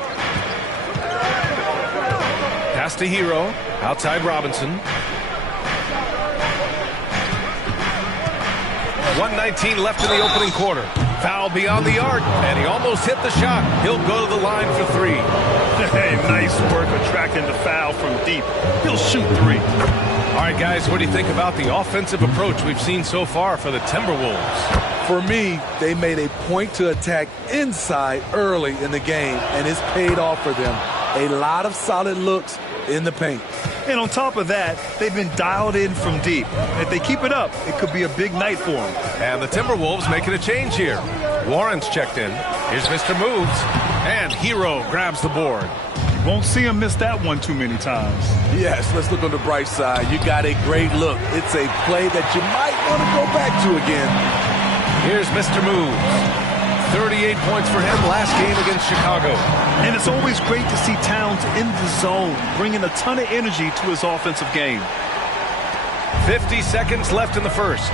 Pass to Hero. Outside Robinson. 1:19 left in the opening quarter. Foul beyond the arc, and he almost hit the shot. He'll go to the line for 3. Hey, nice work attracting the foul from deep. He'll shoot 3. All right, guys, what do you think about the offensive approach we've seen so far for the Timberwolves? For me, they made a point to attack inside early in the game, and it's paid off for them. A lot of solid looks, in the paint. And on top of that, they've been dialed in from deep. If they keep it up, it could be a big night for them. And the Timberwolves making a change here. Warren's checked in. Here's Mr. Moves. And Hero grabs the board. Won't see him miss that one too many times. Yes, let's look on the bright side. You got a great look. It's a play that you might want to go back to again. Here's Mr. Moves. 38 points for him last game against Chicago. And it's always great to see Towns in the zone, bringing a ton of energy to his offensive game. 50 seconds left in the first.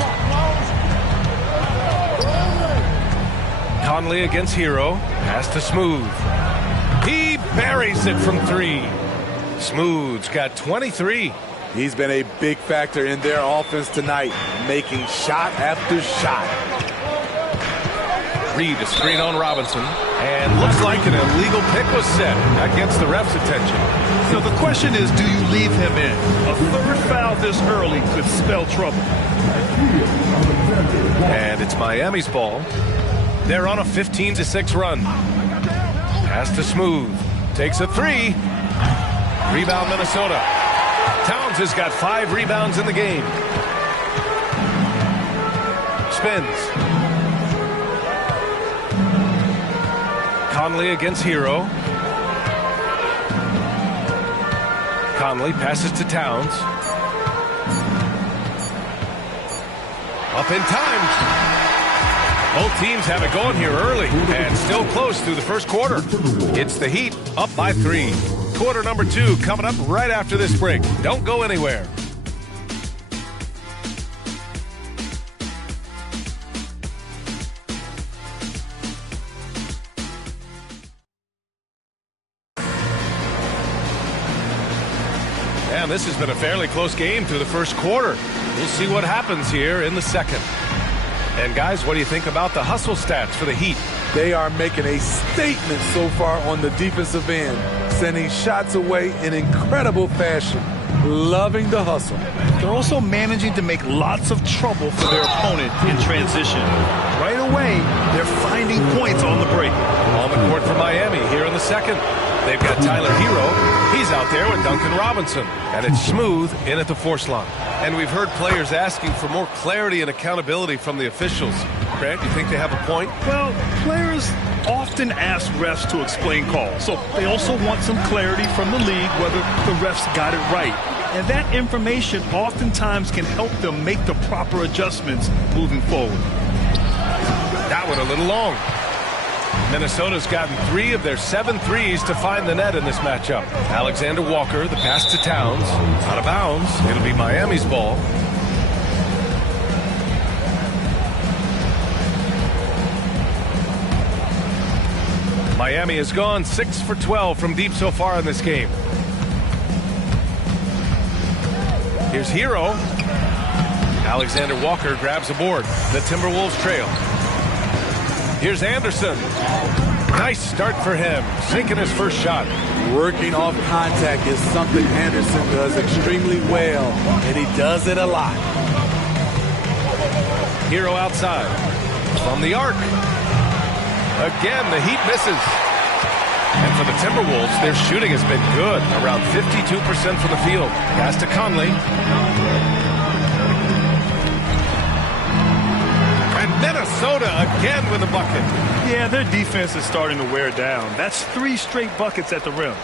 Conley against Hero. Pass to Smooth. He buries it from 3. Smooth's got 23. He's been a big factor in their offense tonight, making shot after shot. Reed a screen on Robinson, and looks like an illegal pick was set against the ref's attention. So the question is, do you leave him in? A third foul this early could spell trouble. And it's Miami's ball. They're on a 15-6 run. Pass to Smooth. Takes a 3. Rebound Minnesota. Towns has got 5 rebounds in the game. Spins. Conley against Hero. Conley passes to Towns. Up in time. Both teams have it going here early and still close through the first quarter. It's the Heat up by 3. Quarter number 2 coming up right after this break. Don't go anywhere. And this has been a fairly close game through the first quarter. We'll see what happens here in the second. And guys, what do you think about the hustle stats for the Heat? They are making a statement so far on the defensive end, sending shots away in incredible fashion. Loving the hustle. They're also managing to make lots of trouble for their opponent in transition. Right away, they're finding points on the break. On the court for Miami here in the second. They've got Tyler Hero. He's out there with Duncan Robinson. And it's Smooth in at the force line. And we've heard players asking for more clarity and accountability from the officials. Grant, you think they have a point? Well, players often ask refs to explain calls. So they also want some clarity from the league whether the refs got it right. And that information oftentimes can help them make the proper adjustments moving forward. That one a little long. Minnesota's gotten 3 of their 7 threes to find the net in this matchup. Alexander Walker, the pass to Towns. Out of bounds. It'll be Miami's ball. Miami has gone 6 for 12 from deep so far in this game. Here's Hero. Alexander Walker grabs a board. The Timberwolves trail. Here's Anderson. Nice start for him. Sinking his first shot. Working off contact is something Anderson does extremely well, and he does it a lot. Hero outside. From the arc. Again, the Heat misses. And for the Timberwolves, their shooting has been good. Around 52% from the field. Pass to Conley. Minnesota again with a bucket. Yeah, their defense is starting to wear down. That's 3 straight buckets at the rim.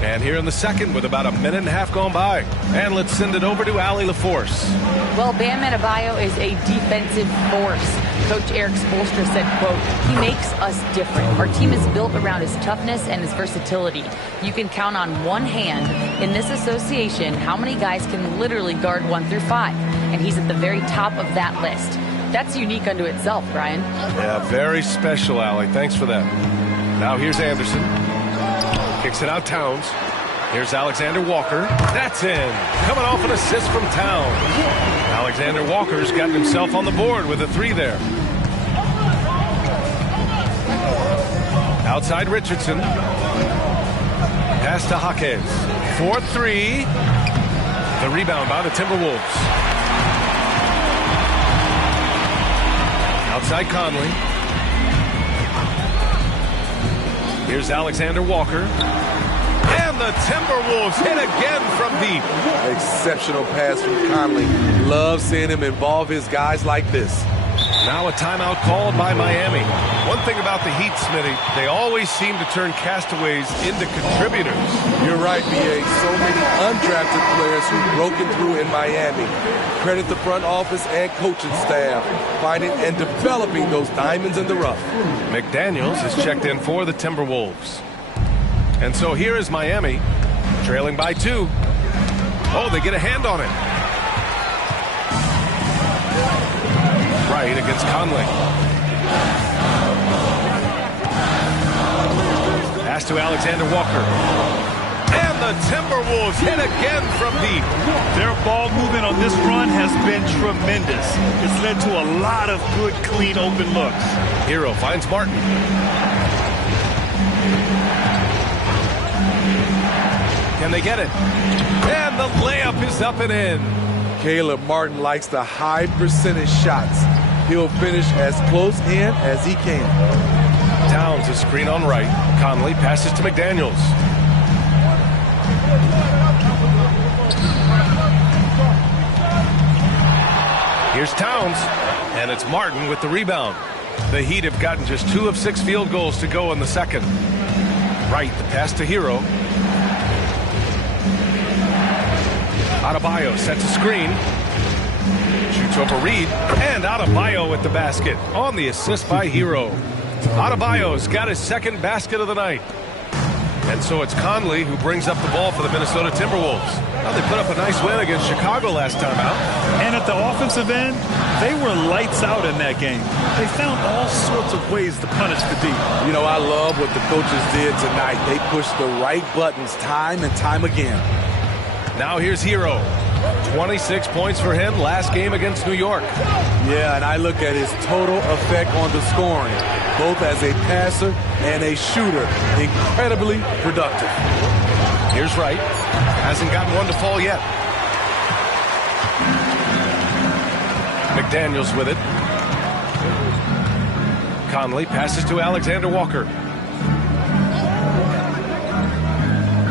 And here in the second with about a minute and a half gone by. And let's send it over to Allie LaForce. Well, Bam Adebayo is a defensive force. Coach Eric Spoelstra said, quote, "He makes us different. Our team is built around his toughness and his versatility. You can count on one hand in this association how many guys can literally guard 1 through 5. And he's at the very top of that list. That's unique unto itself, Brian." Yeah, very special, Allie. Thanks for that. Now here's Anderson. Kicks it out Towns. Here's Alexander Walker. That's in. Coming off an assist from Towns. Alexander Walker's gotten himself on the board with a 3 there. Outside Richardson. Pass to Jaquez. 4-3. The rebound by the Timberwolves. Outside Conley. Here's Alexander Walker. And the Timberwolves hit again from deep. Exceptional pass from Conley. Love seeing him involve his guys like this. Now a timeout called by Miami. One thing about the Heat, Smitty, they always seem to turn castaways into contributors. You're right, B.A. So many undrafted players who've broken through in Miami. Credit the front office and coaching staff, finding and developing those diamonds in the rough. McDaniels has checked in for the Timberwolves. And so here is Miami, trailing by 2. Oh, they get a hand on it. Right against Conley. Pass to Alexander Walker. And the Timberwolves hit again from deep. Their ball movement on this run has been tremendous. It's led to a lot of good, clean, open looks. Hero finds Martin. Can they get it? And the layup is up and in. Caleb Martin likes the high percentage shots. He'll finish as close in as he can. Towns is screen on right. Conley passes to McDaniels. Here's Towns, and it's Martin with the rebound. The Heat have gotten just 2 of 6 field goals to go in the second. Right, the pass to Hero. Adebayo sets a screen. Shoots over Reed, and Adebayo with the basket on the assist by Hero. Adebayo's got his second basket of the night. And so it's Conley who brings up the ball for the Minnesota Timberwolves. Well, they put up a nice win against Chicago last time out. And at the offensive end, they were lights out in that game. They found all sorts of ways to punish the D. You know, I love what the coaches did tonight. They pushed the right buttons time and time again. Now here's Hero. 26 points for him last game against New York. Yeah, and I look at his total effect on the scoring, both as a passer and a shooter. Incredibly productive. Here's Wright. Hasn't gotten one to fall yet. McDaniels with it. Conley passes to Alexander Walker.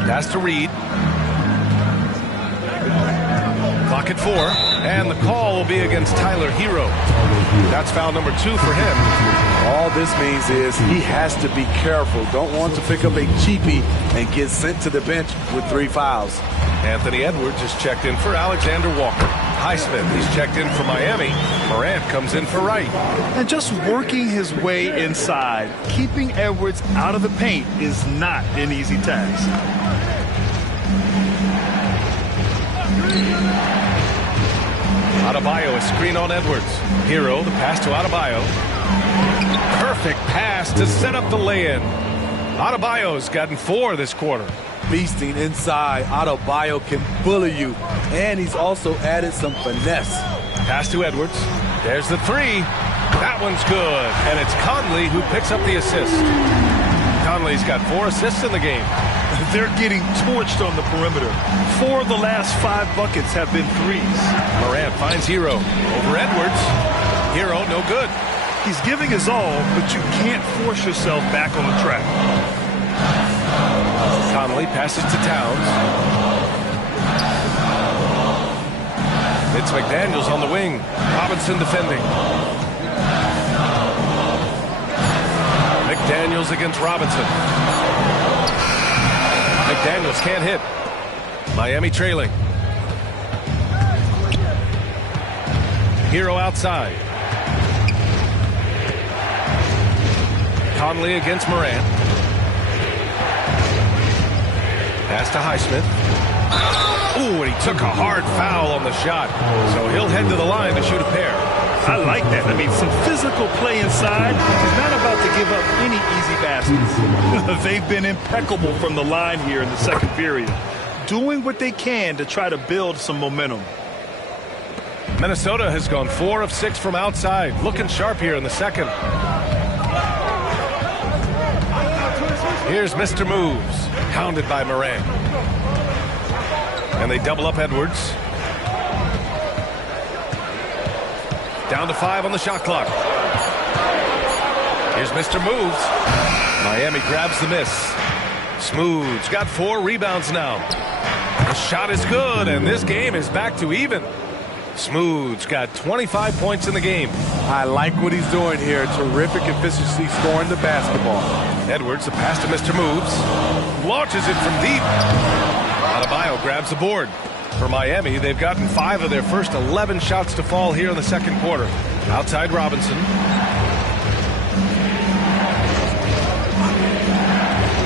Pass to Reed. Clock at 4, and the call will be against Tyler Hero. That's foul number 2 for him. All this means is he has to be careful. Don't want to pick up a cheapie and get sent to the bench with 3 fouls. Anthony Edwards is checked in for Alexander Walker. Highsmith is checked in for Miami. Morant comes in for Wright. And just working his way inside, keeping Edwards out of the paint is not an easy task. Adebayo is screen on Edwards. Hero, the pass to Adebayo. Perfect pass to set up the lay-in. Adebayo's gotten 4 this quarter. Beasting inside. Adebayo can bully you. And he's also added some finesse. Pass to Edwards. There's the 3. That one's good. And it's Conley who picks up the assist. Conley's got 4 assists in the game. They're getting torched on the perimeter. 4 of the last 5 buckets have been threes. Morant finds Hero over Edwards. Hero, no good. He's giving his all, but you can't force yourself back on the track. Conley passes to Towns. It's McDaniels on the wing. Robinson defending. McDaniels against Robinson. McDaniels can't hit. Miami trailing. Hero outside. Conley against Morant. Pass to Highsmith. Ooh, and he took a hard foul on the shot. So he'll head to the line to shoot a pair. I like that. I mean, some physical play inside. He's not about to give up any easy baskets. They've been impeccable from the line here in the second period, doing what they can to try to build some momentum. Minnesota has gone 4 of 6 from outside. Looking sharp here in the second. Here's Mr. Moves, hounded by Morant. And they double up Edwards. Down to 5 on the shot clock. Here's Mr. Moves. Miami grabs the miss. Smooth's got 4 rebounds now. The shot is good, and this game is back to even. Smooth's got 25 points in the game. I like what he's doing here. Terrific efficiency scoring the basketball. Edwards, the pass to Mr. Moves. Launches it from deep. Adebayo grabs the board. For Miami, they've gotten 5 of their first 11 shots to fall here in the second quarter. Outside Robinson.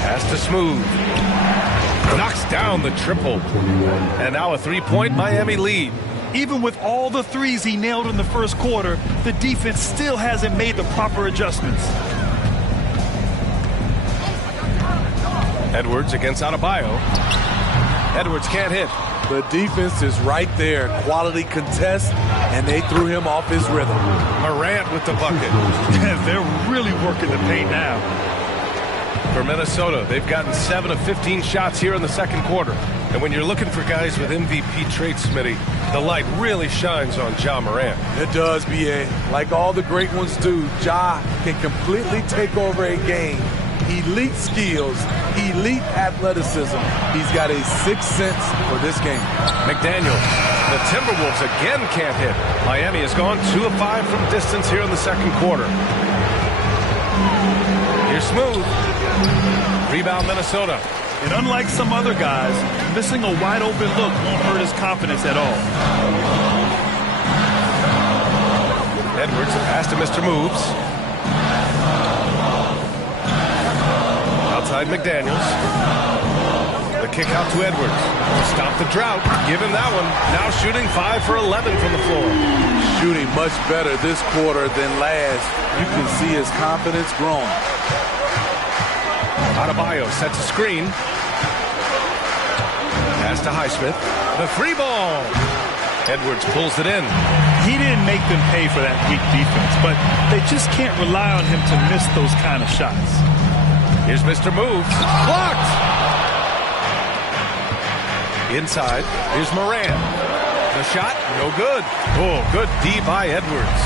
Pass to Smooth. Knocks down the triple. And now a 3-point Miami lead. Even with all the threes he nailed in the first quarter, the defense still hasn't made the proper adjustments. Edwards against Adebayo. Edwards can't hit. The defense is right there. Quality contest, and they threw him off his rhythm. Morant with the bucket. They're really working the paint now. For Minnesota, they've gotten 7 of 15 shots here in the second quarter. And when you're looking for guys with MVP traits, Smitty, the light really shines on Ja Morant. It does, B.A. Like all the great ones do, Ja can completely take over a game. Elite skills, elite athleticism. He's got a sixth sense for this game. McDaniel, the Timberwolves again can't hit. Miami has gone 2 of 5 from distance here in the second quarter. Here's Smooth. Rebound Minnesota. And unlike some other guys, missing a wide open look won't hurt his confidence at all. Edwards, a pass to Mr. Moves. Outside McDaniels. The kick out to Edwards. Stop the drought. Give him that one. Now shooting 5 for 11 from the floor. Shooting much better this quarter than last. You can see his confidence growing. Adebayo sets a screen. Pass to Highsmith. The 3 ball. Edwards pulls it in. He didn't make them pay for that weak defense, but they just can't rely on him to miss those kind of shots. Here's Mr. Moves. Blocked! Inside. Here's Moran. The shot, no good. Oh, good D by Edwards.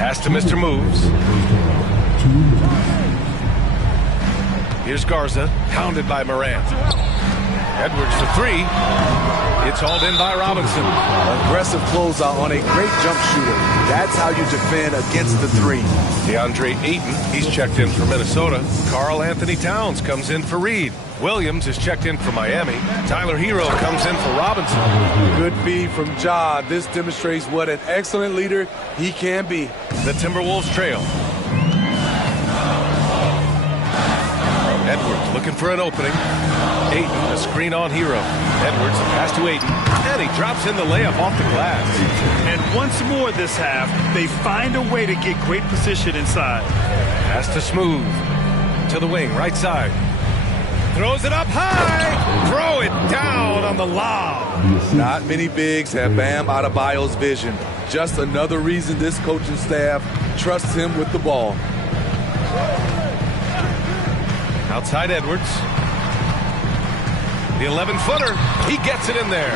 Pass to Mr. Moves. Here's Garza, hounded by Morant. Edwards for 3. It's hauled in by Robinson. Aggressive closeout on a great jump shooter. That's how you defend against the 3. DeAndre Ayton, he's checked in for Minnesota. Karl Anthony Towns comes in for Reed. Williams is checked in for Miami. Tyler Hero comes in for Robinson. Good feed from Ja. This demonstrates what an excellent leader he can be. The Timberwolves trail. Edwards looking for an opening. Ayton, a screen on Hero. Edwards, a pass to Ayton. And he drops in the layup off the glass. And once more this half, they find a way to get great position inside. Pass to Smooth. To the wing, right side. Throws it up high. Throw it down on the lob. Not many bigs have Bam Adebayo's vision. Just another reason this coaching staff trusts him with the ball. Outside Edwards. The 11-footer. He gets it in there.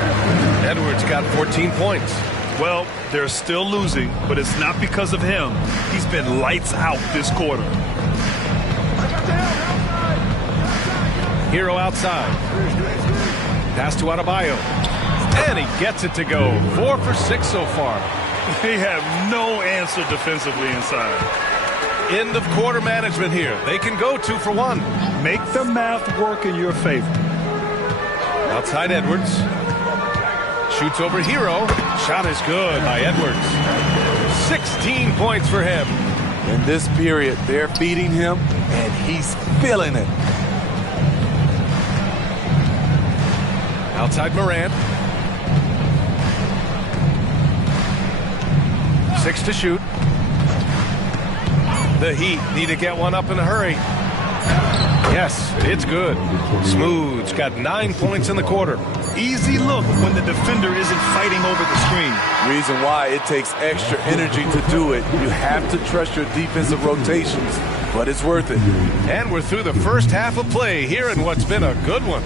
Edwards got 14 points. Well, they're still losing, but it's not because of him. He's been lights out this quarter. Hero outside. Pass to Adebayo. And he gets it to go. 4 for 6 so far. They have no answer defensively inside. End of quarter management here. They can go 2 for 1. Make the math work in your favor. Outside Edwards. Shoots over Hero. Shot is good by Edwards. 16 points for him. In this period, they're feeding him, and he's feeling it. Outside Morant. 6 to shoot. The Heat need to get one up in a hurry. Yes, it's good. Smooth's got 9 points in the quarter. Easy look when the defender isn't fighting over the screen. Reason why it takes extra energy to do it. You have to trust your defensive rotations, but it's worth it. And we're through the first half of play here in what's been a good one.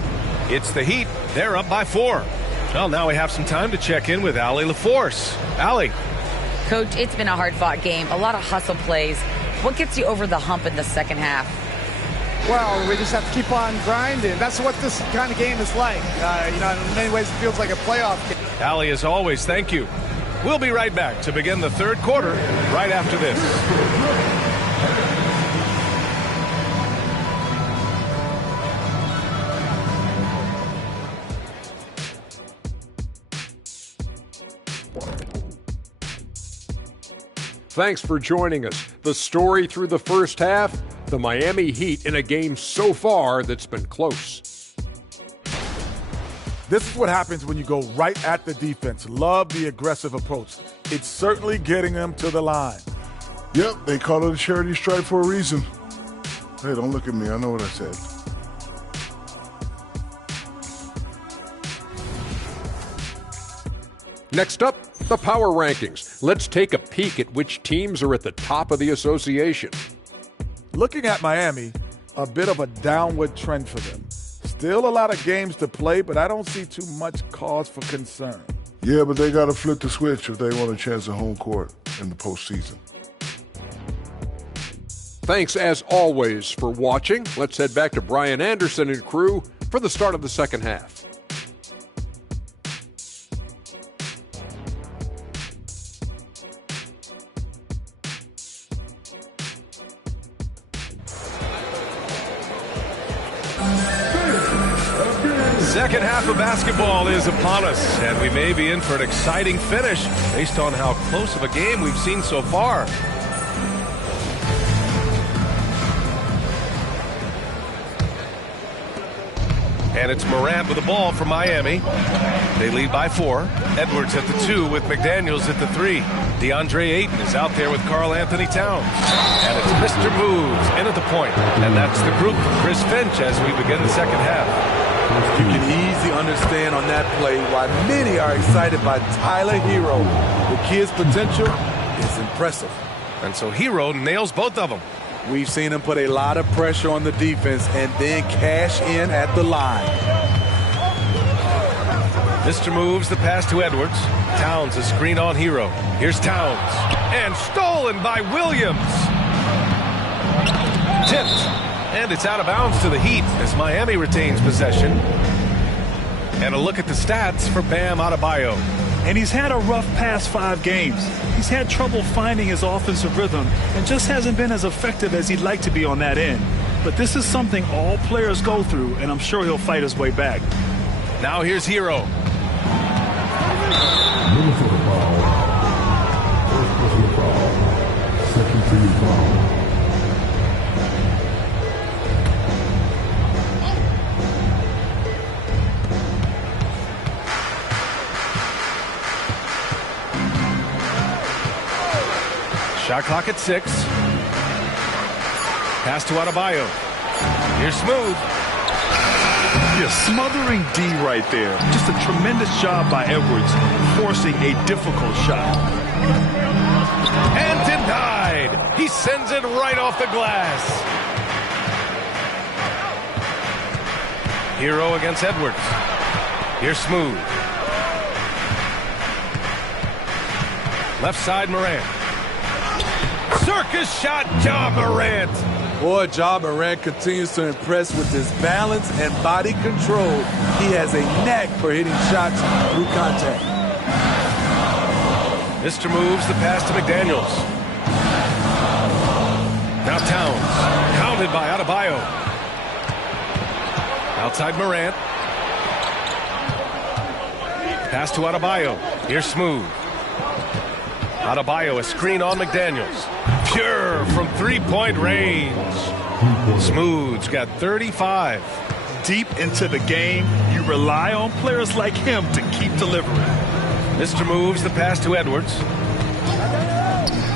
It's the Heat. They're up by 4. Well, now we have some time to check in with Allie LaForce. Allie. Coach, it's been a hard-fought game. A lot of hustle plays. What gets you over the hump in the second half? Well, we just have to keep on grinding. That's what this kind of game is like. In many ways, it feels like a playoff game. Allie, as always, thank you. We'll be right back to begin the third quarter right after this. Thanks for joining us. The story through the first half, the Miami Heat in a game so far that's been close. This is what happens when you go right at the defense. Love the aggressive approach. It's certainly getting them to the line. Yep, they call it a charity strike for a reason. Hey, don't look at me. I know what I said. Next up, the power rankings. Let's take a peek at which teams are at the top of the association. Looking at Miami, a bit of a downward trend for them. Still a lot of games to play, but I don't see too much cause for concern. Yeah, but they got to flip the switch if they want a chance at home court in the postseason. Thanks, as always, for watching. Let's head back to Brian Anderson and crew for the start of the second half. Second half of basketball is upon us, and we may be in for an exciting finish based on how close of a game we've seen so far. And it's Morant with the ball for Miami. They lead by 4. Edwards at the 2 with McDaniels at the 3. DeAndre Ayton is out there with Karl Anthony Towns. And it's Mr. Moves in at the point. And that's the group for Chris Finch as we begin the second half. You can easily understand on that play why many are excited by Tyler Hero. The kid's potential is impressive. And so Hero nails both of them. We've seen him put a lot of pressure on the defense and then cash in at the line. Mr. Moves the pass to Edwards. Towns a screen on Hero. Here's Towns. And stolen by Williams. Tipped. And it's out of bounds to the Heat as Miami retains possession. And a look at the stats for Bam Adebayo. And he's had a rough past 5 games. He's had trouble finding his offensive rhythm and just hasn't been as effective as he'd like to be on that end. But this is something all players go through, and I'm sure he'll fight his way back. Now here's Hero. Minnesota foul. First personal foul. Second team foul. Shot clock at 6. Pass to Adebayo. Here's Smooth. Yeah, smothering D right there. Just a tremendous job by Edwards, forcing a difficult shot. And denied. He sends it right off the glass. Hero against Edwards. Here's Smooth. Left side, Morant. Circus shot, Ja Morant. Boy, Ja Morant continues to impress with his balance and body control. He has a knack for hitting shots through contact. Mr. Moves the pass to McDaniels. Now Towns. Counted by Adebayo. Outside Morant. Pass to Adebayo. Here's Smooth. Adebayo, a screen on McDaniels. Pure from three-point range. Smooth's got 35. Deep into the game, you rely on players like him to keep delivering. Mr. Moves the pass to Edwards.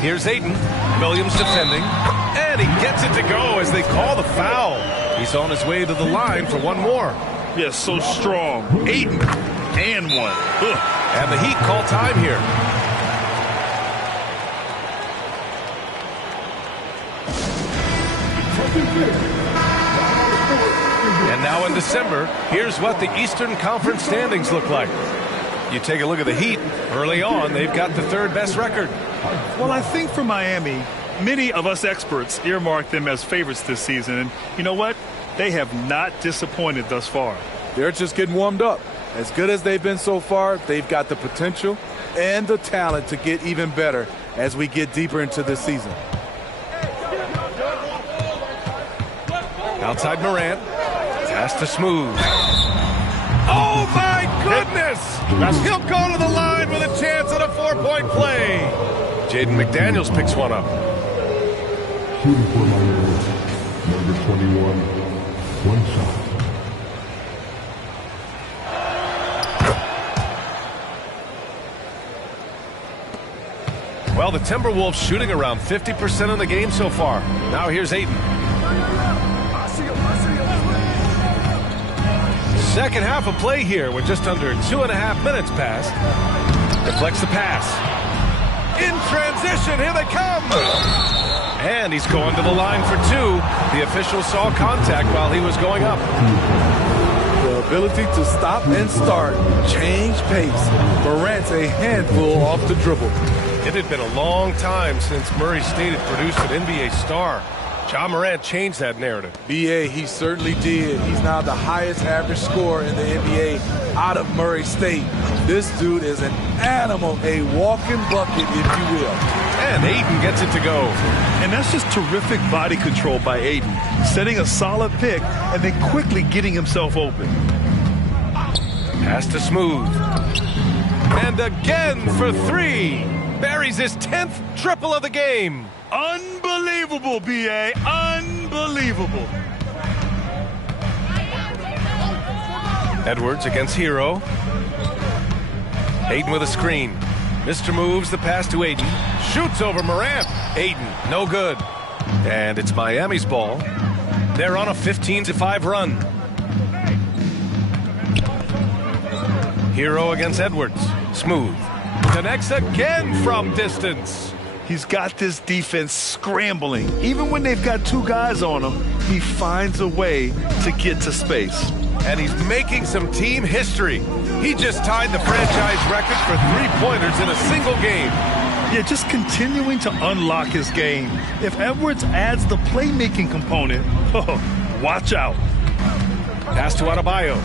Here's Ayton. Williams defending. And he gets it to go as they call the foul. He's on his way to the line for one more. Yes, so strong. Ayton and one. Ugh. And the Heat call time here. And now in December, here's what the Eastern Conference standings look like. You take a look at the Heat. Early on, they've got the third best record. Well, I think for Miami, Many of us experts earmark them as favorites this season. And you know what? They have not disappointed thus far. They're just getting warmed up. As good as they've been so far, they've got the potential and the talent to get even better as we get deeper into this season. Outside Morant. Pass to Smooth. Oh, my goodness! He'll go to the line with a chance at a 4-point play. Jaden McDaniels picks one up. Shooting for Miami, number 21, one shot. Well, the Timberwolves shooting around 50% of the game so far. Now here's Ayton. Second half of play here with just under 2.5 minutes passed. Deflects the pass. In transition, here they come. And he's going to the line for two. The official saw contact while he was going up. The ability to stop and start, change pace. Morant's a handful off the dribble. It had been a long time since Murray State had produced an NBA star. Ja Morant changed that narrative. B.A., he certainly did. He's now the highest average scorer in the NBA out of Murray State. This dude is an animal, a walking bucket, if you will. And Ayton gets it to go. And that's just terrific body control by Ayton, setting a solid pick and then quickly getting himself open. Pass to Smooth. And again for three. Buries his 10th triple of the game. Unbelievable, B.A. Unbelievable. Edwards against Hero. Ayton with a screen. Mr. moves the pass to Ayton. Shoots over Morant. Ayton, no good. And it's Miami's ball. They're on a 15-5 run. Hero against Edwards. Smooth. Connects again from distance. He's got this defense scrambling. Even when they've got two guys on him, he finds a way to get to space. And he's making some team history. He just tied the franchise record for three-pointers in a single game. Yeah, just continuing to unlock his game. If Edwards adds the playmaking component, watch out. Pass to Adebayo.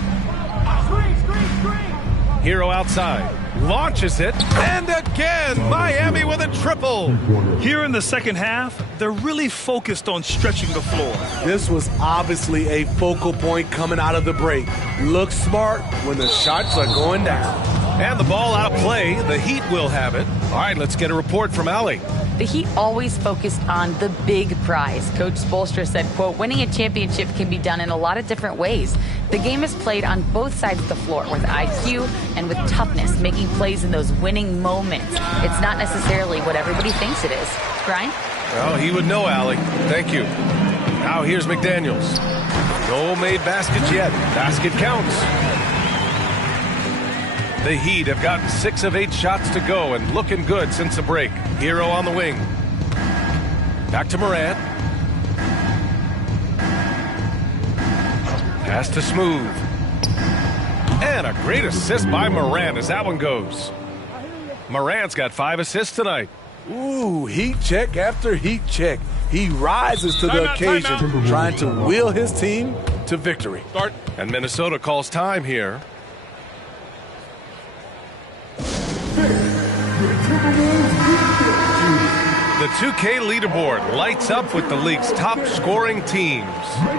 Hero outside. Launches it, and again, Miami with a triple. Here in the second half, they're really focused on stretching the floor. This was obviously a focal point coming out of the break. Look smart when the shots are going down. And the ball out of play. The Heat will have it. All right, let's get a report from Allie. The Heat always focused on the big prize. Coach Spoelstra said, quote, winning a championship can be done in a lot of different ways. The game is played on both sides of the floor with IQ and with toughness, making plays in those winning moments. It's not necessarily what everybody thinks it is. Brian? Well, he would know, Allie. Thank you. Now here's McDaniels. No made baskets yet. Basket counts. The Heat have gotten 6 of 8 shots to go and looking good since the break. Hero on the wing. Back to Morant. Pass to Smooth. And a great assist by Morant as that one goes. Morant's got 5 assists tonight. Ooh, heat check after heat check. He rises to the occasion, trying to wheel his team to victory. Start. And Minnesota calls time here. The 2K leaderboard lights up with the league's top scoring teams.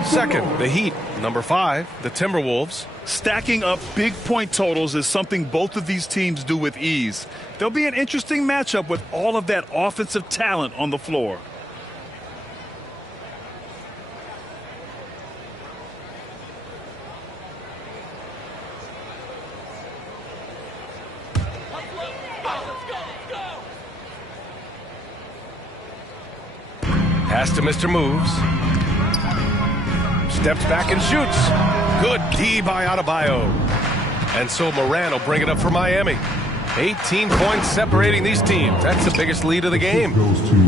Second, the Heat. Number 5, the Timberwolves. Stacking up big point totals is something both of these teams do with ease. There'll be an interesting matchup with all of that offensive talent on the floor. Pass to Mr. Moves. Steps back and shoots. Good D by Adebayo. And so Morant will bring it up for Miami. 18 points separating these teams. That's the biggest lead of the game.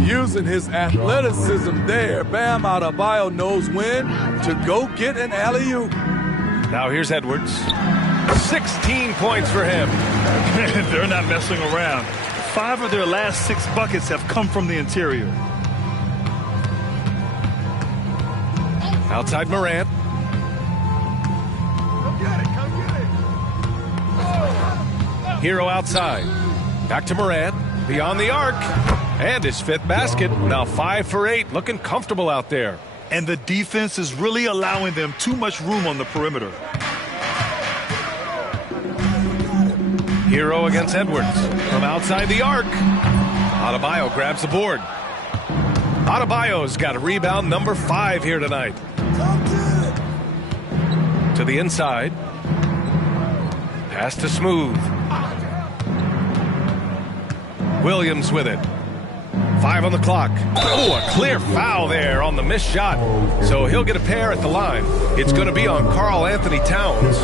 Using his athleticism there, Bam Adebayo knows when to go get an alley-oop. Now here's Edwards. 16 points for him. They're not messing around. 5 of their last 6 buckets have come from the interior. Outside Morant. Hero outside. Back to Morant. Beyond the arc. And his 5th basket. Now 5 for 8. Looking comfortable out there. And the defense is really allowing them too much room on the perimeter. Hero against Edwards. From outside the arc. Adebayo grabs the board. Adebayo's got a rebound number 5 here tonight. To the inside. Pass to Smooth. Williams with it. 5 on the clock. Oh, a clear foul there on the missed shot. So he'll get a pair at the line. It's going to be on Karl Anthony Towns.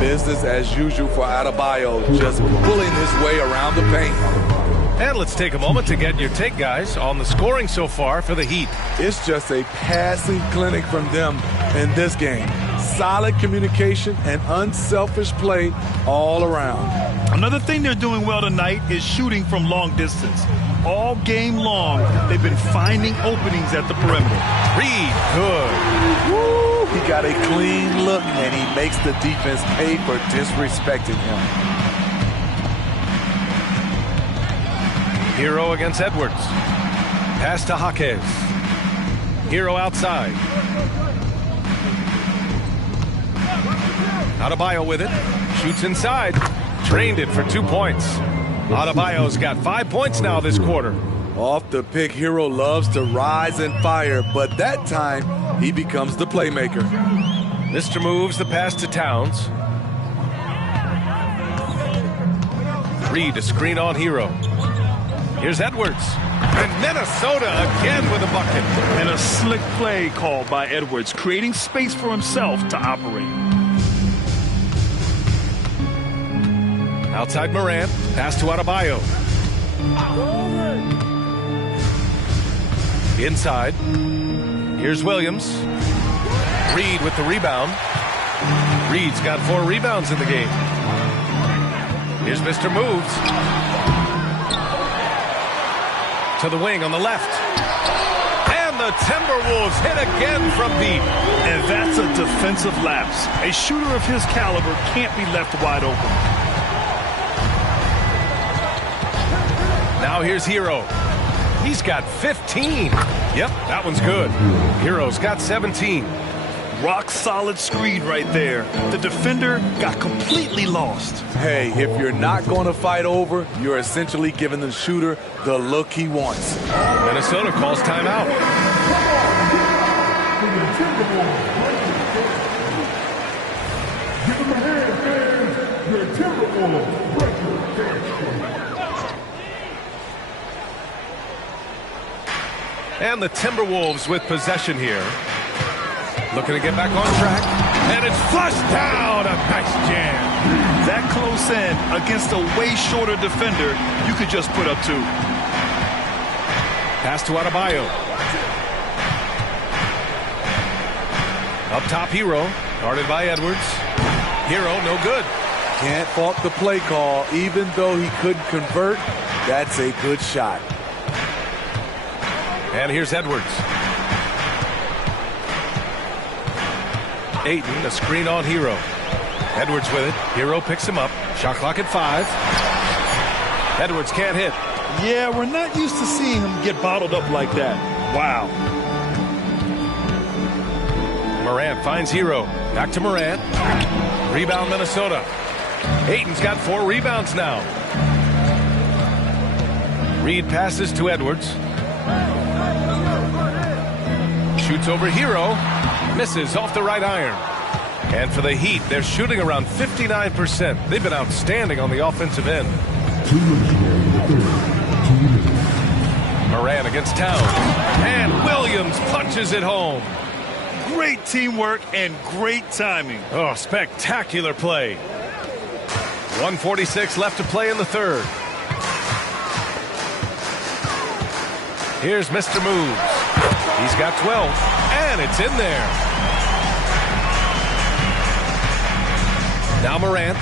Business as usual for Adebayo, just pulling his way around the paint. And let's take a moment to get your take, guys, on the scoring so far for the Heat. It's just a passing clinic from them in this game. Solid communication and unselfish play all around. Another thing they're doing well tonight is shooting from long distance. All game long, they've been finding openings at the perimeter. Reed, good. Woo, he got a clean look, and he makes the defense pay for disrespecting him. Hero against Edwards. Pass to Jaquez. Hero outside. Adebayo with it. Shoots inside. Drained it for 2 points. Adebayo's got 5 points now this quarter. Off the pick, Hero loves to rise and fire, but that time he becomes the playmaker. Mr. moves the pass to Towns. Reed a screen on Hero. Here's Edwards. And Minnesota again with a bucket. And a slick play called by Edwards, creating space for himself to operate. Outside Morant. Pass to Adebayo. Inside. Here's Williams. Reed with the rebound. Reed's got 4 rebounds in the game. Here's Mr. Moves. To the wing on the left. And the Timberwolves hit again from deep. And that's a defensive lapse. A shooter of his caliber can't be left wide open. Now here's Hero. He's got 15. Yep, that one's good. Hero's got 17. Rock solid screen right there. The defender got completely lost. Hey, if you're not going to fight over, you're essentially giving the shooter the look he wants. Minnesota calls timeout. Give them a hand, fans. Your Timberwolves record dance. And the Timberwolves with possession here. Looking to get back on track. And it's flushed down. A nice jam. That close in against a way shorter defender, you could just put up 2. Pass to Adebayo. Up top, Hero. Guarded by Edwards. Hero, no good. Can't fault the play call. Even though he couldn't convert, that's a good shot. And here's Edwards. Ayton, a screen on Hero. Edwards with it. Hero picks him up. Shot clock at 5. Edwards can't hit. Yeah, we're not used to seeing him get bottled up like that. Wow. Morant finds Hero. Back to Morant. Rebound Minnesota. Ayton's got 4 rebounds now. Reed passes to Edwards. Shoots over Hero. Misses off the right iron. And for the Heat, they're shooting around 59%. They've been outstanding on the offensive end. Morant against Towns. And Williams punches it home. Great teamwork and great timing. Oh, spectacular play. 1:46 left to play in the third. Here's Mr. Moves. He's got 12, and it's in there. Now Morant.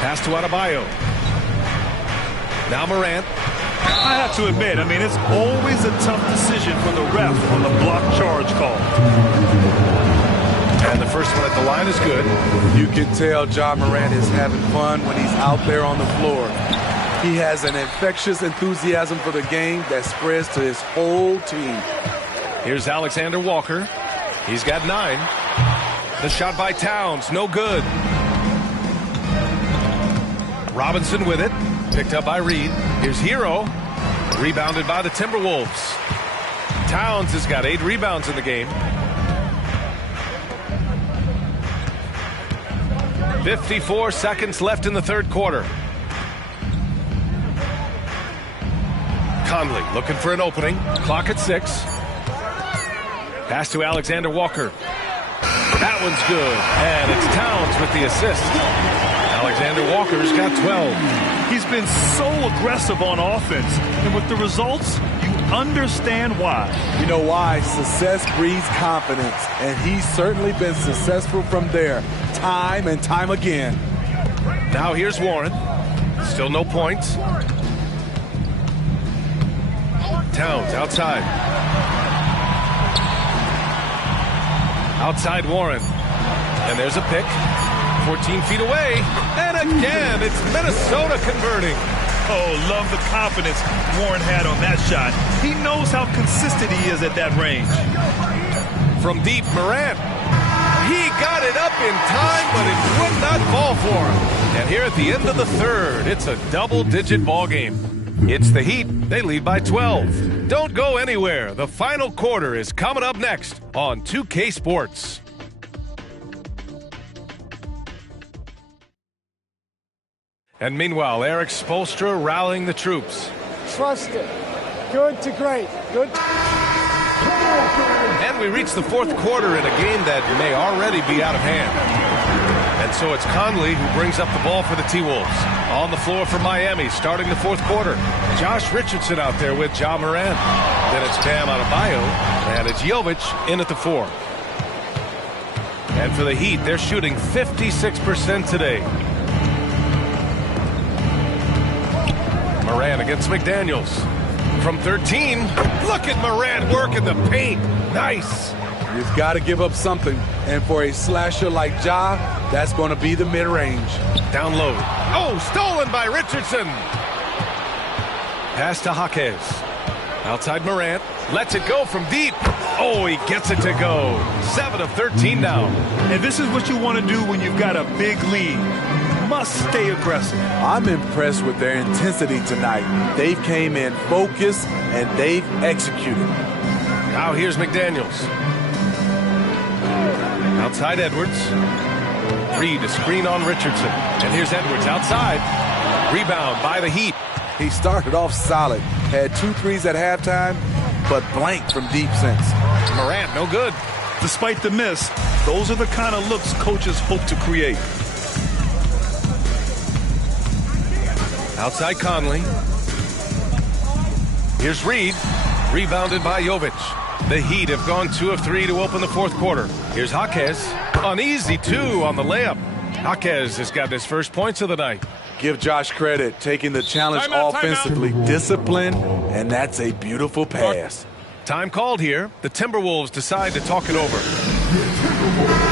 Pass to Adebayo. Now Morant. I have to admit, it's always a tough decision for the ref on the block charge call. And the first one at the line is good. You can tell John Morant is having fun when he's out there on the floor. He has an infectious enthusiasm for the game that spreads to his whole team. Here's Alexander Walker. He's got 9. The shot by Towns, no good. Robinson with it. Picked up by Reed. Here's Hero. Rebounded by the Timberwolves. Towns has got 8 rebounds in the game. 54 seconds left in the third quarter. Conley looking for an opening. Clock at 6. Pass to Alexander Walker. That one's good. And it's Towns with the assist. Alexander Walker's got 12. He's been so aggressive on offense. And with the results, you understand why. You know why? Success breeds confidence. And he's certainly been successful from there, time and time again. Now here's Warren. Still no points. Towns outside. Outside Warren. And there's a pick. 14 feet away. And again, it's Minnesota converting. Oh, love the confidence Warren had on that shot. He knows how consistent he is at that range. From deep, Morant. He got it up in time, but it would not fall for him. And here at the end of the third, it's a double-digit ball game. It's the Heat. They lead by 12. Don't go anywhere. The final quarter is coming up next on 2K Sports. And meanwhile, Eric Spoelstra rallying the troops. Trust it. Good to great. Good. And we reach the fourth quarter in a game that may already be out of hand. And so it's Conley who brings up the ball for the T-Wolves. On the floor for Miami, starting the fourth quarter. Josh Richardson out there with Ja Morant. Then it's Bam Adebayo, and it's Jovic in at the 4. And for the Heat, they're shooting 56% today. Morant against McDaniels. From 13, look at Morant working the paint. Nice. You've got to give up something. And for a slasher like Ja, that's going to be the mid-range. Down low. Oh, stolen by Richardson. Pass to Jaquez. Outside Morant. Lets it go from deep. Oh, he gets it to go. 7 of 13 now. And this is what you want to do when you've got a big lead. Must stay aggressive. I'm impressed with their intensity tonight. They came in focused and they've executed. Now here's McDaniels. Outside Edwards. Reed a screen on Richardson. And here's Edwards outside. Rebound by the Heat. He started off solid. Had 2 threes at halftime, but blanked from deep since. Morant, no good. Despite the miss, those are the kind of looks coaches hope to create. Outside Conley. Here's Reed. Rebounded by Jovic. The Heat have gone 2 of 3 to open the fourth quarter. Here's Jaquez. An easy 2 on the layup. Jaquez has got his first points of the night. Give Josh credit, taking the challenge offensively, disciplined, and that's a beautiful pass. Time called here. The Timberwolves decide to talk it over.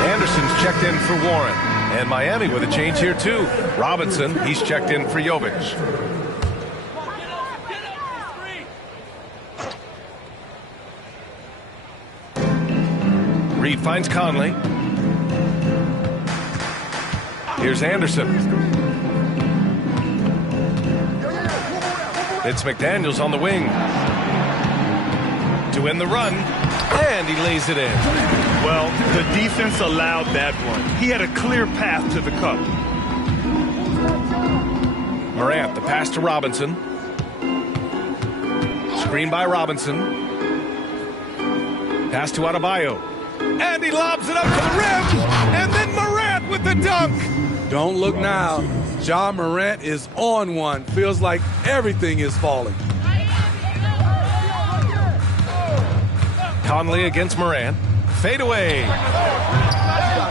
Anderson's checked in for Warren. And Miami with a change here, too. Robinson, he's checked in for Jovic. Reed finds Conley. Here's Anderson. It's McDaniels on the wing. To win the run. And he lays it in. Well, the defense allowed that run. He had a clear path to the cup. Morant, the pass to Robinson. Screen by Robinson. Pass to Adebayo. And he lobs it up to the rim. And then Morant with the dunk. Don't look now. Ja Morant is on one. Feels like everything is falling. Conley against Morant. Fade away.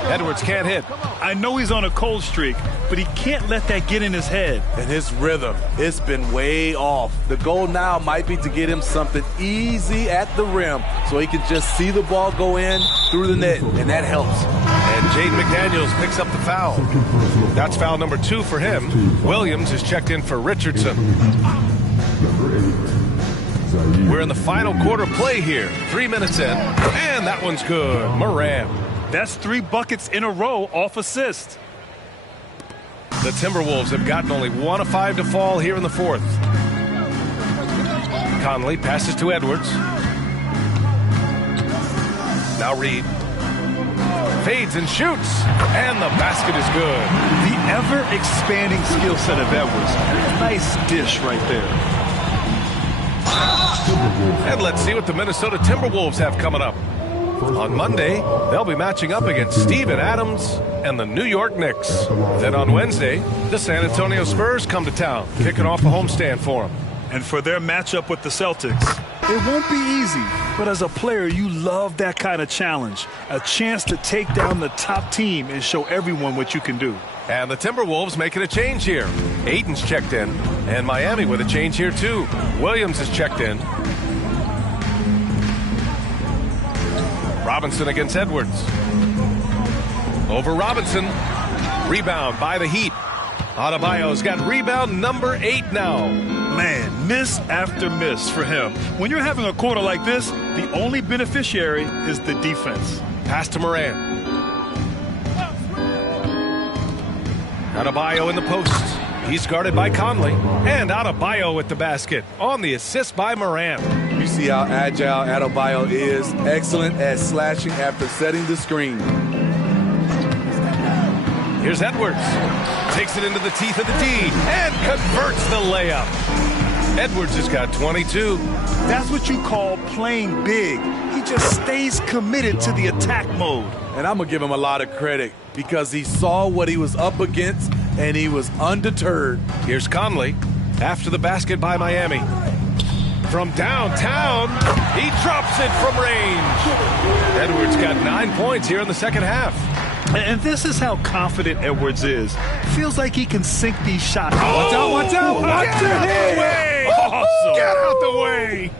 Edwards can't hit. I know he's on a cold streak, but he can't let that get in his head. And his rhythm, it's been way off. The goal now might be to get him something easy at the rim so he can just see the ball go in through the net, and that helps. And Jaden McDaniels picks up the foul. That's foul number 2 for him. Williams is checked in for Richardson. We're in the final quarter play here. 3 minutes in, and that one's good. Moran. That's 3 buckets in a row off assist. The Timberwolves have gotten only 1 of 5 to fall here in the 4th. Conley passes to Edwards. Now Reed. Fades and shoots, and the basket is good. The ever-expanding skill set of Edwards. Nice dish right there. And let's see what the Minnesota Timberwolves have coming up. On Monday, they'll be matching up against Steven Adams and the New York Knicks. Then on Wednesday, the San Antonio Spurs come to town, kicking off a homestand for them. And for their matchup with the Celtics, it won't be easy, but as a player, you love that kind of challenge. A chance to take down the top team and show everyone what you can do. And the Timberwolves making a change here. Aiton's checked in, and Miami with a change here too. Williams is checked in. Robinson against Edwards. Over Robinson. Rebound by the Heat. Adebayo's got rebound number 8 now. Man, miss after miss for him. When you're having a quarter like this, the only beneficiary is the defense. Pass to Moran. Adebayo in the post. He's guarded by Conley. And Adebayo with the basket on the assist by Moran. You see how agile Adebayo is. Excellent at slashing after setting the screen. Here's Edwards. Takes it into the teeth of the D and converts the layup. Edwards has got 22. That's what you call playing big. He just stays committed to the attack mode. And I'm going to give him a lot of credit because he saw what he was up against and he was undeterred. Here's Conley after the basket by Miami. From downtown, he drops it from range. Edwards got 9 points here in the second half. And this is how confident Edwards is. Feels like he can sink these shots. Watch out, watch out, watch Get out the way! Awesome. Get out the way!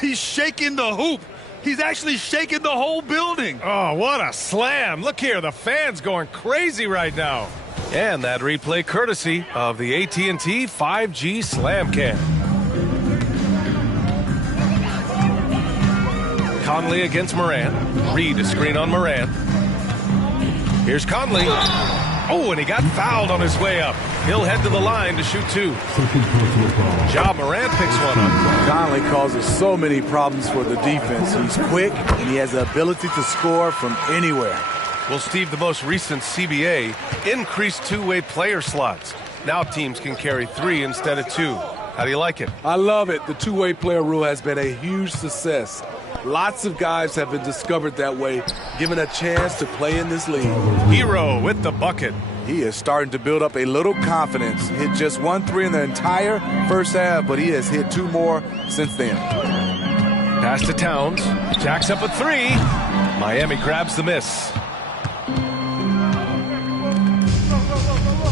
He's shaking the hoop. He's actually shaking the whole building. Oh, what a slam. Look here, the fans going crazy right now. And that replay courtesy of the AT&T 5G Slam Cam. Conley against Moran. Reed a screen on Moran. Here's Conley. Oh, and he got fouled on his way up. He'll head to the line to shoot 2. Ja Morant picks one up. Conley causes so many problems for the defense. He's quick, and he has the ability to score from anywhere. Well, Steve, the most recent CBA increased two-way player slots. Now teams can carry 3 instead of 2. How do you like it? I love it. The two-way player rule has been a huge success. Lots of guys have been discovered that way, given a chance to play in this league. Hero with the bucket. He is starting to build up a little confidence. Hit just 1 3 in the entire first half, but he has hit 2 more since then. Pass to Towns. Jacks up a 3. Miami grabs the miss.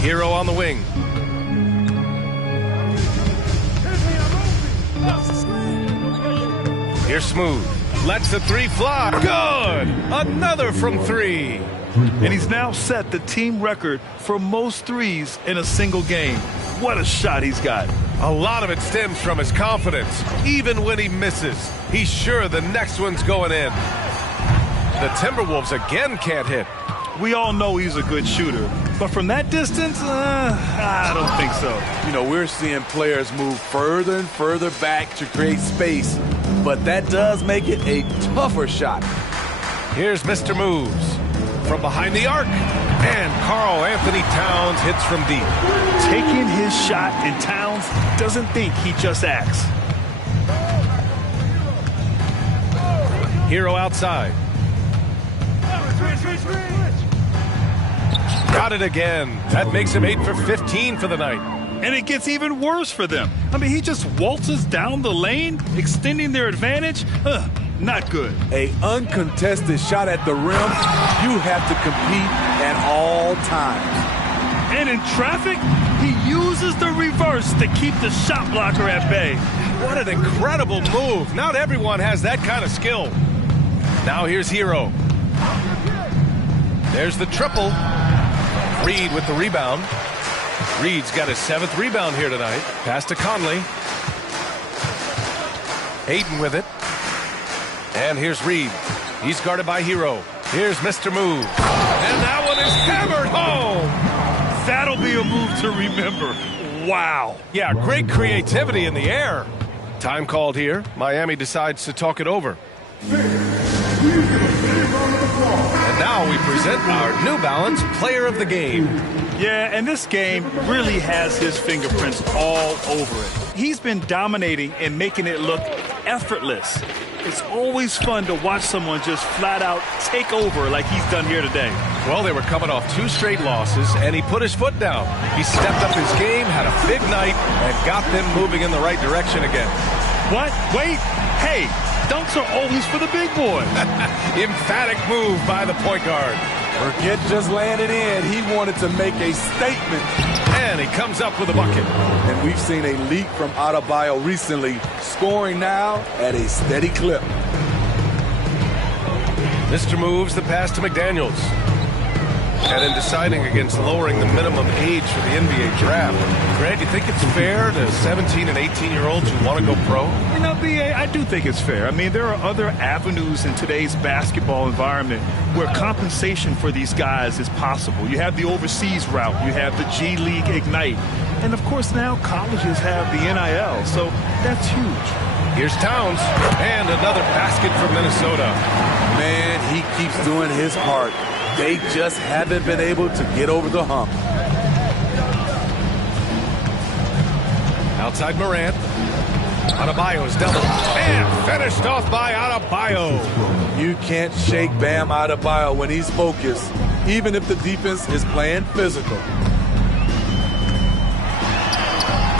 Hero on the wing. Here's Smooth. Lets the 3 fly. Good! Another from 3. And he's now set the team record for most threes in a single game. What a shot he's got. A lot of it stems from his confidence. Even when he misses, he's sure the next one's going in. The Timberwolves again can't hit. We all know he's a good shooter. But from that distance, I don't think so. You know, we're seeing players move further and further back to create space. But that does make it a tougher shot. Here's Mr. Moves. From behind the arc. And Karl Anthony Towns hits from deep. Taking his shot, and Towns doesn't think, he just acts. Hero outside. Got it again. That makes him 8 for 15 for the night. And it gets even worse for them. I mean, he just waltzes down the lane, extending their advantage. Not good. A uncontested shot at the rim, you have to compete at all times. And in traffic, he uses the reverse to keep the shot blocker at bay. What an incredible move. Not everyone has that kind of skill. Now here's Hero. There's the triple. Reed with the rebound. Reed's got his 7th rebound here tonight. Pass to Conley. Hayden with it. And here's Reed. He's guarded by Hero. Here's Mr. Move. And that one is hammered home. That'll be a move to remember. Wow. Yeah, great creativity in the air. Time called here. Miami decides to talk it over. And now we present our New Balance Player of the Game. Yeah, and this game really has his fingerprints all over it. He's been dominating and making it look effortless. It's always fun to watch someone just flat out take over like he's done here today. Well, they were coming off 2 straight losses, and he put his foot down. He stepped up his game, had a big night, and got them moving in the right direction again. What? Wait. Hey, dunks are always for the big boy. Emphatic move by the point guard. Forget just laying it in. He wanted to make a statement. And he comes up with a bucket. And we've seen a leak from Adebayo recently, scoring now at a steady clip. Mr. Moves the pass to McDaniels. And in deciding against lowering the minimum age for the NBA draft, Grant, you think it's fair to 17 and 18-year-olds who want to go pro? You know, B.A., I do think it's fair. I mean, there are other avenues in today's basketball environment where compensation for these guys is possible. You have the overseas route. You have the G League Ignite. And, of course, now colleges have the NIL, so that's huge. Here's Towns, and another basket for Minnesota. Man, he keeps doing his part. They just haven't been able to get over the hump. Outside Morant. Adebayo's double. And finished off by Adebayo. You can't shake Bam Adebayo when he's focused, even if the defense is playing physical.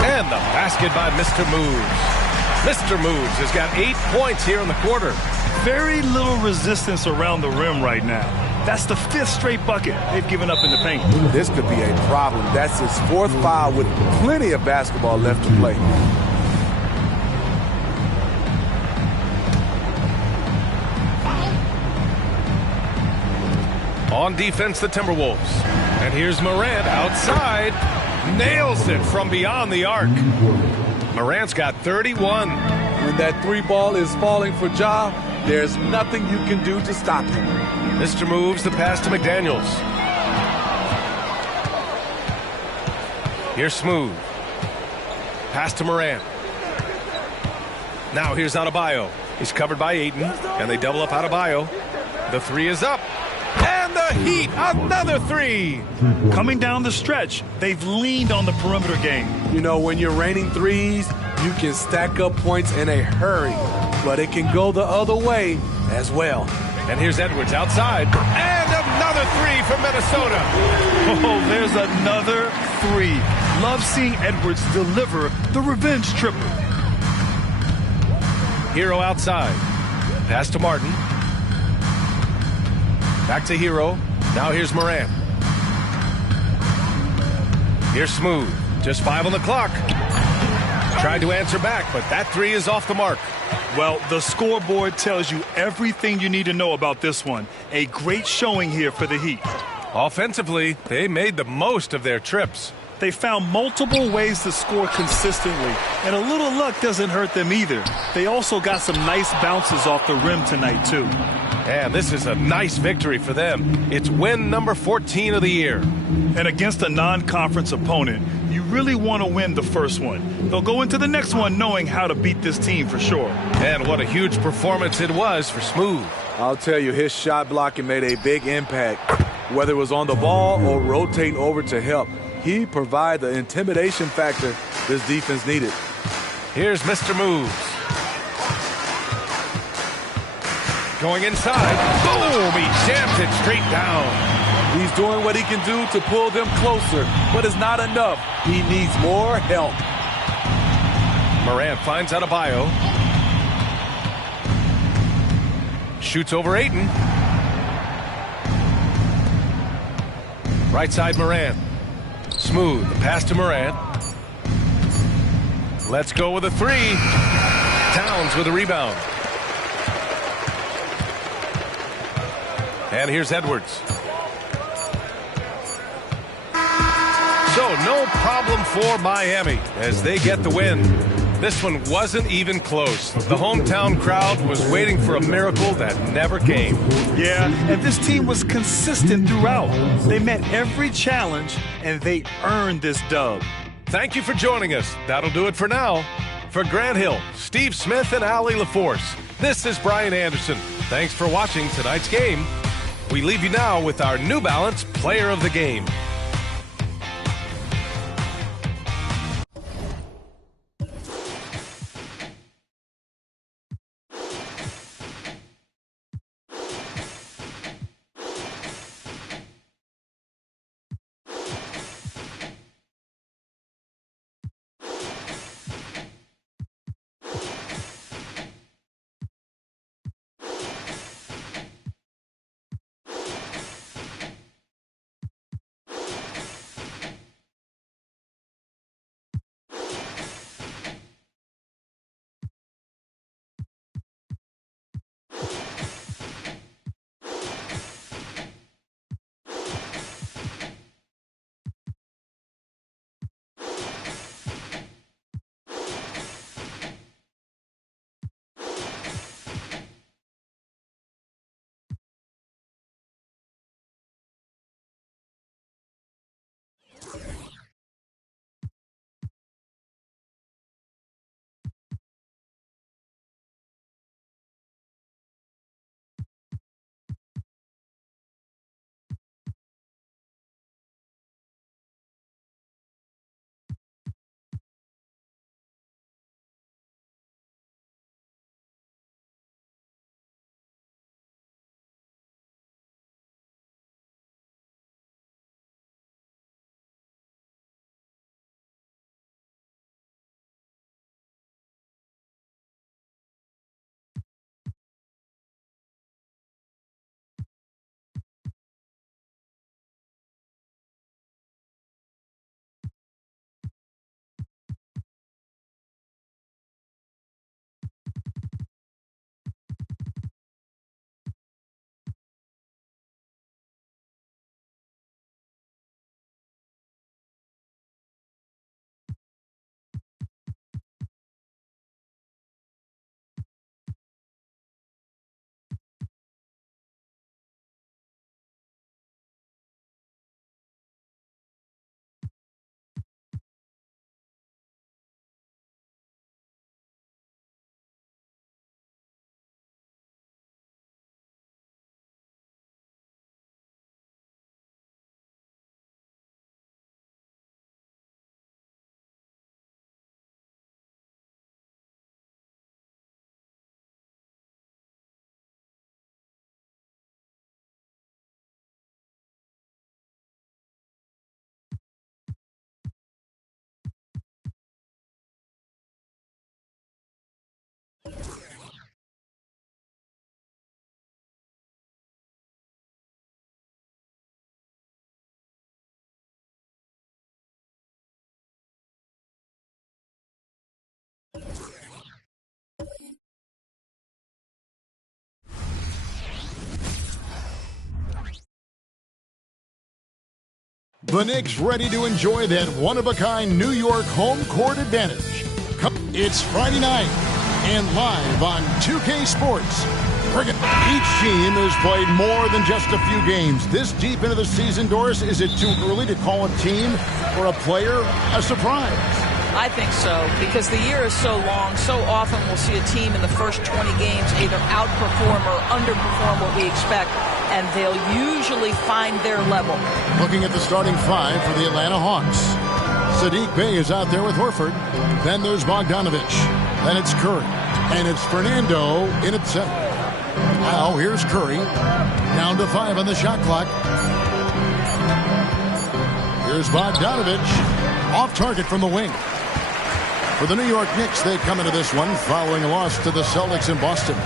And the basket by Mr. Moves. Mr. Moves has got 8 points here in the quarter. Very little resistance around the rim right now. That's the 5th straight bucket they've given up in the paint. This could be a problem. That's his 4th foul with plenty of basketball left to play. On defense, the Timberwolves. And here's Morant outside. Nails it from beyond the arc. Morant's got 31. When that 3 ball is falling for Ja, there's nothing you can do to stop him. Mr. Moves the pass to McDaniels. Here's Smooth. Pass to Morant. Now here's Adebayo. He's covered by Ayton, and they double up Adebayo. The 3 is up. And the Heat, another 3. Coming down the stretch, they've leaned on the perimeter game. You know, when you're raining threes, you can stack up points in a hurry, but it can go the other way as well. And here's Edwards outside. And another 3 for Minnesota. Oh, there's another 3. Love seeing Edwards deliver the revenge triple. Hero outside. Pass to Martin. Back to Hero. Now here's Morant. Here's Smooth. Just 5 on the clock. Tried to answer back, but that 3 is off the mark. Well, the scoreboard tells you everything you need to know about this one. A great showing here for the Heat. Offensively, they made the most of their trips. They found multiple ways to score consistently, and a little luck doesn't hurt them either. They also got some nice bounces off the rim tonight, too. And this is a nice victory for them. It's win number 14 of the year. And against a non-conference opponent, you really want to win the first one. They'll go into the next one knowing how to beat this team for sure. And what a huge performance it was for Smooth. I'll tell you, his shot blocking made a big impact. Whether it was on the ball or rotating over to help, he provided the intimidation factor this defense needed. Here's Mr. Moves. Going inside. Boom! He jams it straight down. He's doing what he can do to pull them closer, but it's not enough. He needs more help. Morant finds Adebayo. Shoots over Ayton. Right side Morant. Smooth. The pass to Morant. Let's go with a three. Towns with a rebound. And here's Edwards. So no problem for Miami as they get the win. This one wasn't even close. The hometown crowd was waiting for a miracle that never came. Yeah, and this team was consistent throughout. They met every challenge, and they earned this dub. Thank you for joining us. That'll do it for now. For Grant Hill, Steve Smith, and Allie LaForce, this is Brian Anderson. Thanks for watching tonight's game. We leave you now with our New Balance Player of the Game. The Knicks ready to enjoy that one-of-a-kind New York home court advantage. It's Friday night and live on 2K Sports. Each team has played more than just a few games. This deep into the season, Doris, is it too early to call a team or a player a surprise? I think so, because the year is so long. So often we'll see a team in the first 20 games either outperform or underperform what we expect, and they'll usually find their level. Looking at the starting five for the Atlanta Hawks. Sadiq Bey is out there with Horford. Then there's Bogdanovich. Then it's Curry. And it's Fernando in at center. Now here's Curry. Down to 5 on the shot clock. Here's Bogdanovich. Off target from the wing. For the New York Knicks, they come into this one following a loss to the Celtics in Boston.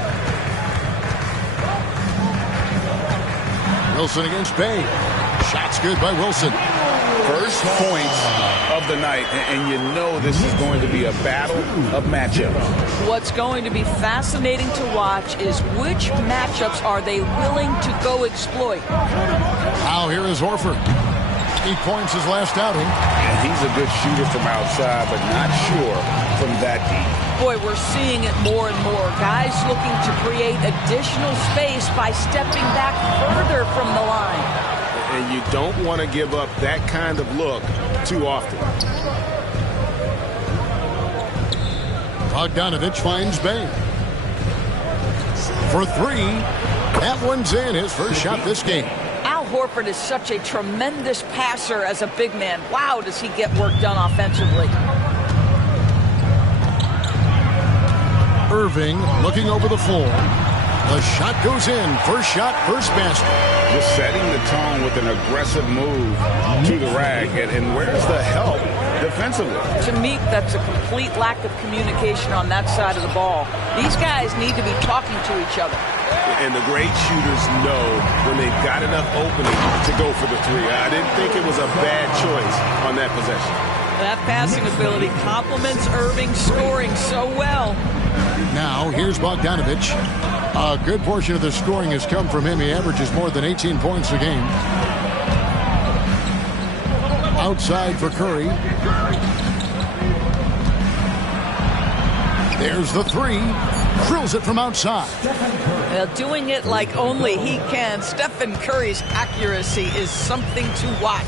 Wilson against Bey. Shots good by Wilson. First points of the night, and you know this is going to be a battle of matchups. What's going to be fascinating to watch is which matchups are they willing to go exploit. Now here is Horford. 8 points his last outing. And he's a good shooter from outside, but not sure from that deep. Boy, we're seeing it more and more. Guys looking to create additional space by stepping back further from the line. And you don't want to give up that kind of look too often. Bogdanovich finds Bay. For 3. That one's in. His first shot this game. Al Horford is such a tremendous passer as a big man. Wow, does he get work done offensively. Irving looking over the floor. The shot goes in. First shot, first basket. Just setting the tone with an aggressive move to the rack. And where's the help defensively? To me, that's a complete lack of communication on that side of the ball. These guys need to be talking to each other. And the great shooters know when they've got enough opening to go for the 3. I didn't think it was a bad choice on that possession. That passing ability complements Irving scoring so well. Now, here's Bogdanovich. A good portion of the scoring has come from him. He averages more than 18 points a game. Outside for Curry. There's the 3. Drills it from outside. Well, doing it like only he can. Stephen Curry's accuracy is something to watch.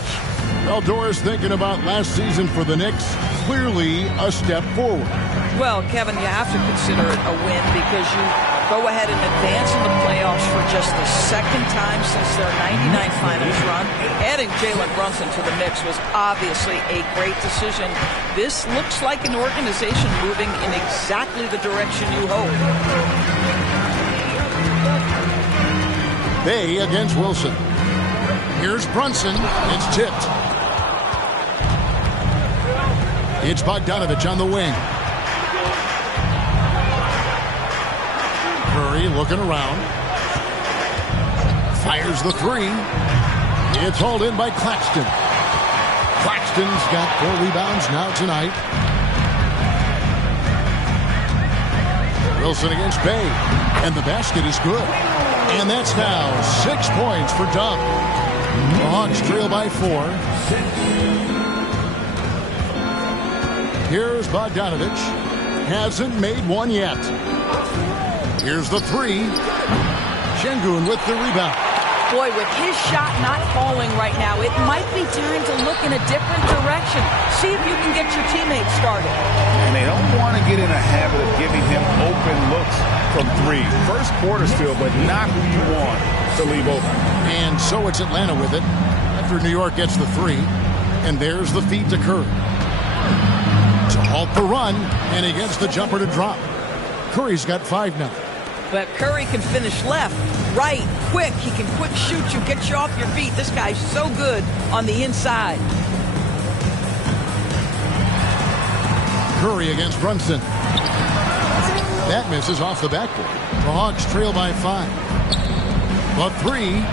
Well, Doris, thinking about last season for the Knicks, clearly a step forward. Well, Kevin, you have to consider it a win because you go ahead and advance in the playoffs for just the second time since their 99 finals run. Adding Jalen Brunson to the mix was obviously a great decision. This looks like an organization moving in exactly the direction you hope. Bay against Wilson. Here's Brunson. It's tipped. It's Bogdanovich on the wing. Curry looking around. Fires the 3. It's hauled in by Claxton. Claxton's got 4 rebounds now tonight. Wilson against Bay. And the basket is good. And that's now 6 points for Dub. The Hawks trail by 4. Here's Bogdanovich. Hasn't made one yet. Here's the 3. Şengün with the rebound. Boy, with his shot not falling right now, it might be time to look in a different direction. See if you can get your teammates started. And they don't want to get in a habit of giving him open looks from 3. First quarter still, but not who you want to leave open. And so it's Atlanta with it after New York gets the 3. And there's the feed to Curry. To halt the run, and he gets the jumper to drop. Curry's got 5 now. But Curry can finish left, right, quick. He can quick shoot you, get you off your feet. This guy's so good on the inside. Curry against Brunson. That misses off the backboard. The Hawks trail by 5. The 3.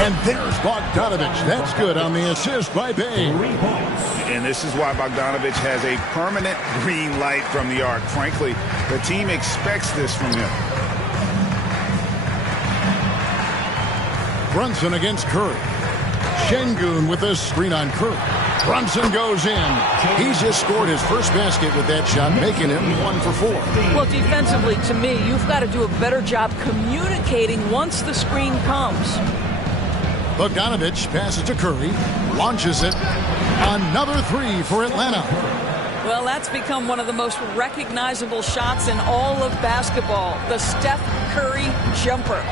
And there's Bogdanovich. That's good on the assist by Bay. And this is why Bogdanovich has a permanent green light from the arc. Frankly, the team expects this from him. Brunson against Curry. Şengün with a screen on Curry. Brunson goes in. He's just scored his first basket with that shot, making him 1 for 4. Well, defensively, to me, you've got to do a better job communicating once the screen comes. Bogdanovich passes to Curry, launches it. Another 3 for Atlanta. Well, that's become one of the most recognizable shots in all of basketball. The Steph Curry jumper.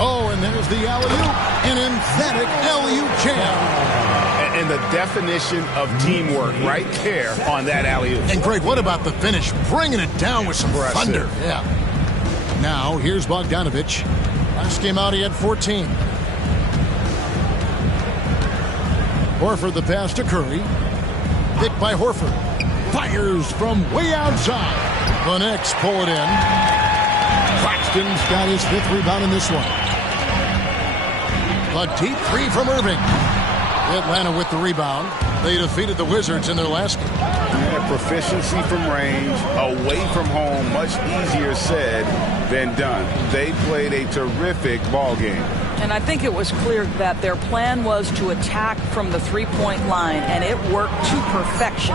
Oh, and there's the alley-oop. An emphatic alley-oop jam. And the definition of teamwork right there on that alley-oop. And Greg, what about the finish? Bringing it down with some thunder. Yeah. Now, here's Bogdanovich. Last game out, he had 14. Horford the pass to Curry. Picked by Horford. Fires from way outside. The Knicks pull it in. Claxton's got his 5th rebound in this one. A deep 3 from Irving. Atlanta with the rebound. They defeated the Wizards in their last game. Yeah, proficiency from range, away from home, much easier said than done. They played a terrific ball game. And I think it was clear that their plan was to attack from the three-point line, and it worked to perfection.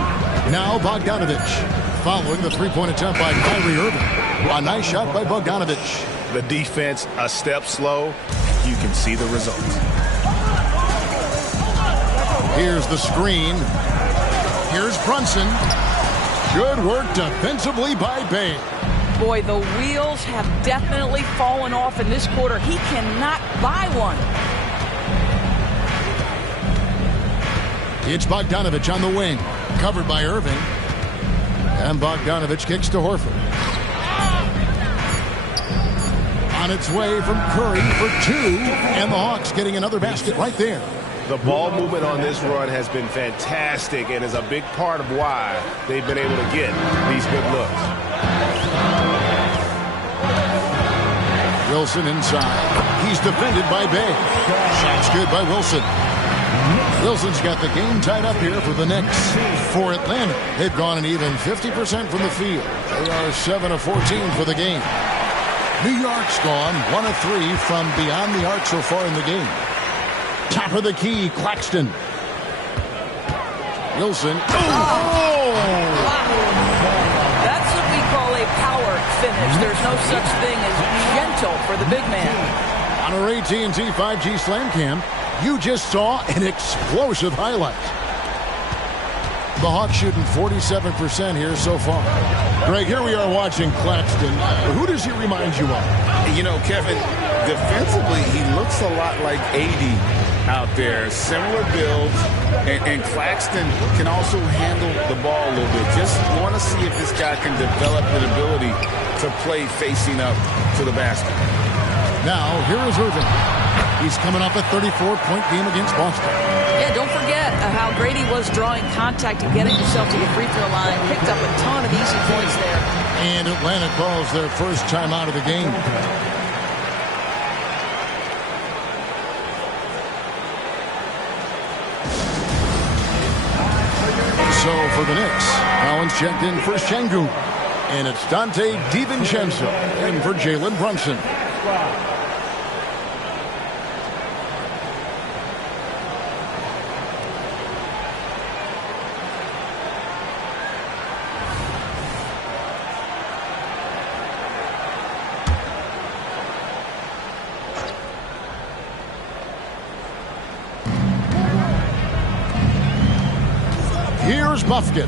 Now Bogdanovich, following the three-point attempt by Kyrie Irving. A nice shot by Bogdanovich. The defense a step slow. You can see the results. Here's the screen. Here's Brunson. Good work defensively by Bay. Boy, the wheels have definitely fallen off in this quarter. He cannot buy one. It's Bogdanovich on the wing. Covered by Irving. And Bogdanovich kicks to Horford. On its way from Curry for two. And the Hawks getting another basket right there. The ball movement on this run has been fantastic and is a big part of why they've been able to get these good looks. Wilson inside. He's defended by Bay. Shot's good by Wilson. Wilson's got the game tied up here for the Knicks. For Atlanta, they've gone an even 50% from the field. They are 7 of 14 for the game. New York's gone 1 of 3 from beyond the arc so far in the game. Top of the key, Claxton. Wilson. Oh! That's what we call a power finish. There's no such thing as gentle for the big man. On our AT&T 5G Slam Cam, you just saw an explosive highlight. The Hawks shooting 47% here so far. Greg, here we are watching Claxton. Who does he remind you of? You know, Kevin, defensively, he looks a lot like 80 out there. Similar builds, and Claxton can also handle the ball a little bit. Just want to see if this guy can develop an ability to play facing up to the basket. Now, here is Irving. He's coming off a 34-point game against Boston. Yeah, don't forget how great he was drawing contact and getting himself to the free throw line. Picked up a ton of easy points there. And Atlanta calls their first timeout of the game. So for the Knicks, Collins checked in for Şengün. And it's Dante DiVincenzo in for Jalen Brunson. Here's Buffkin.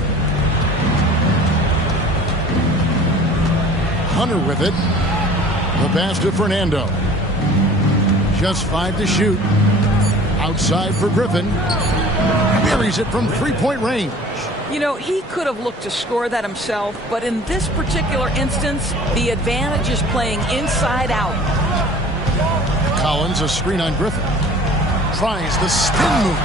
Hunter with it. The pass to Fernando. Just 5 to shoot. Outside for Griffin. Buries it from three-point range. You know, he could have looked to score that himself, but in this particular instance, the advantage is playing inside out. Collins, a screen on Griffin. Tries the spin move.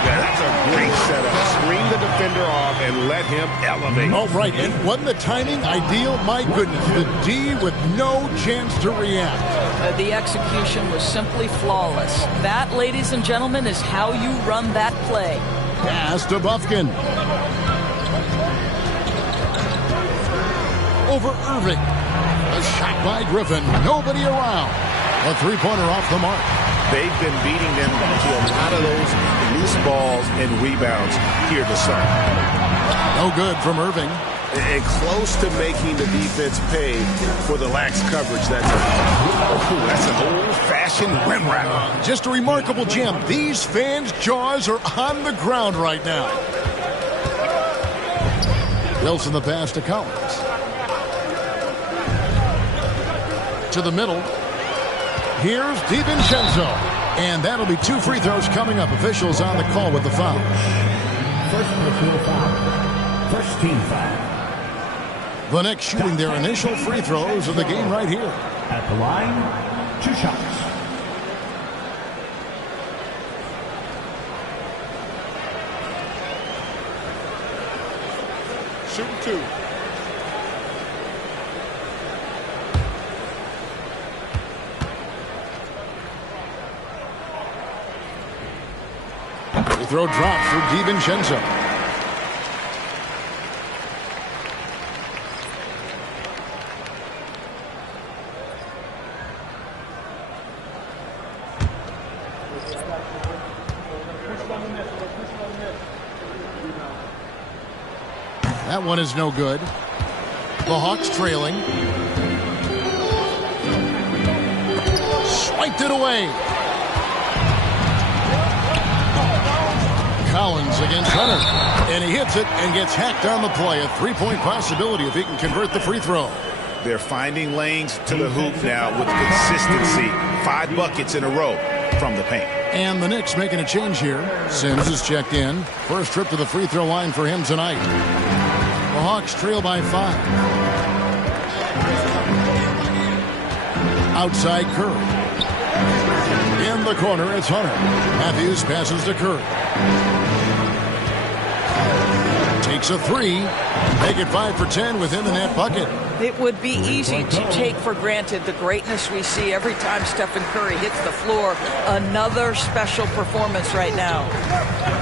Yeah, that's a great setup. Screen the defender off and let him elevate. Oh, right. And wasn't the timing ideal? My goodness. The D with no chance to react. The execution was simply flawless. That, ladies and gentlemen, is how you run that play. Pass to Buffkin. Over Irving. A shot by Griffin. Nobody around. A three-pointer off the mark. They've been beating them to a lot of those loose balls and rebounds here to start. No good from Irving. And close to making the defense pay for the lax coverage. That's an old-fashioned rim wrap. Just a remarkable jam. These fans' jaws are on the ground right now. Wilson the pass to Collins. To the middle. Here's DiVincenzo. And that'll be 2 free throws coming up. Officials on the call with the foul. First personal foul. First team foul. The Knicks shooting their initial free throws of the game right here. At the line, 2 shots. Shoot 2. The throw drops for DiVincenzo. That one is no good. The Hawks trailing. Swiped it away. Collins against Hunter. And he hits it and gets hacked on the play. A three-point possibility if he can convert the free throw. They're finding lanes to the hoop now with consistency. 5 buckets in a row from the paint. And the Knicks making a change here. Sims is checked in. First trip to the free throw line for him tonight. The Hawks trail by 5. Outside Curry. In the corner, it's Hunter. Matthews passes to Curry. Takes a 3. Make it 5 for 10 within the net bucket. It would be easy to take for granted the greatness we see every time Stephen Curry hits the floor. Another special performance right now.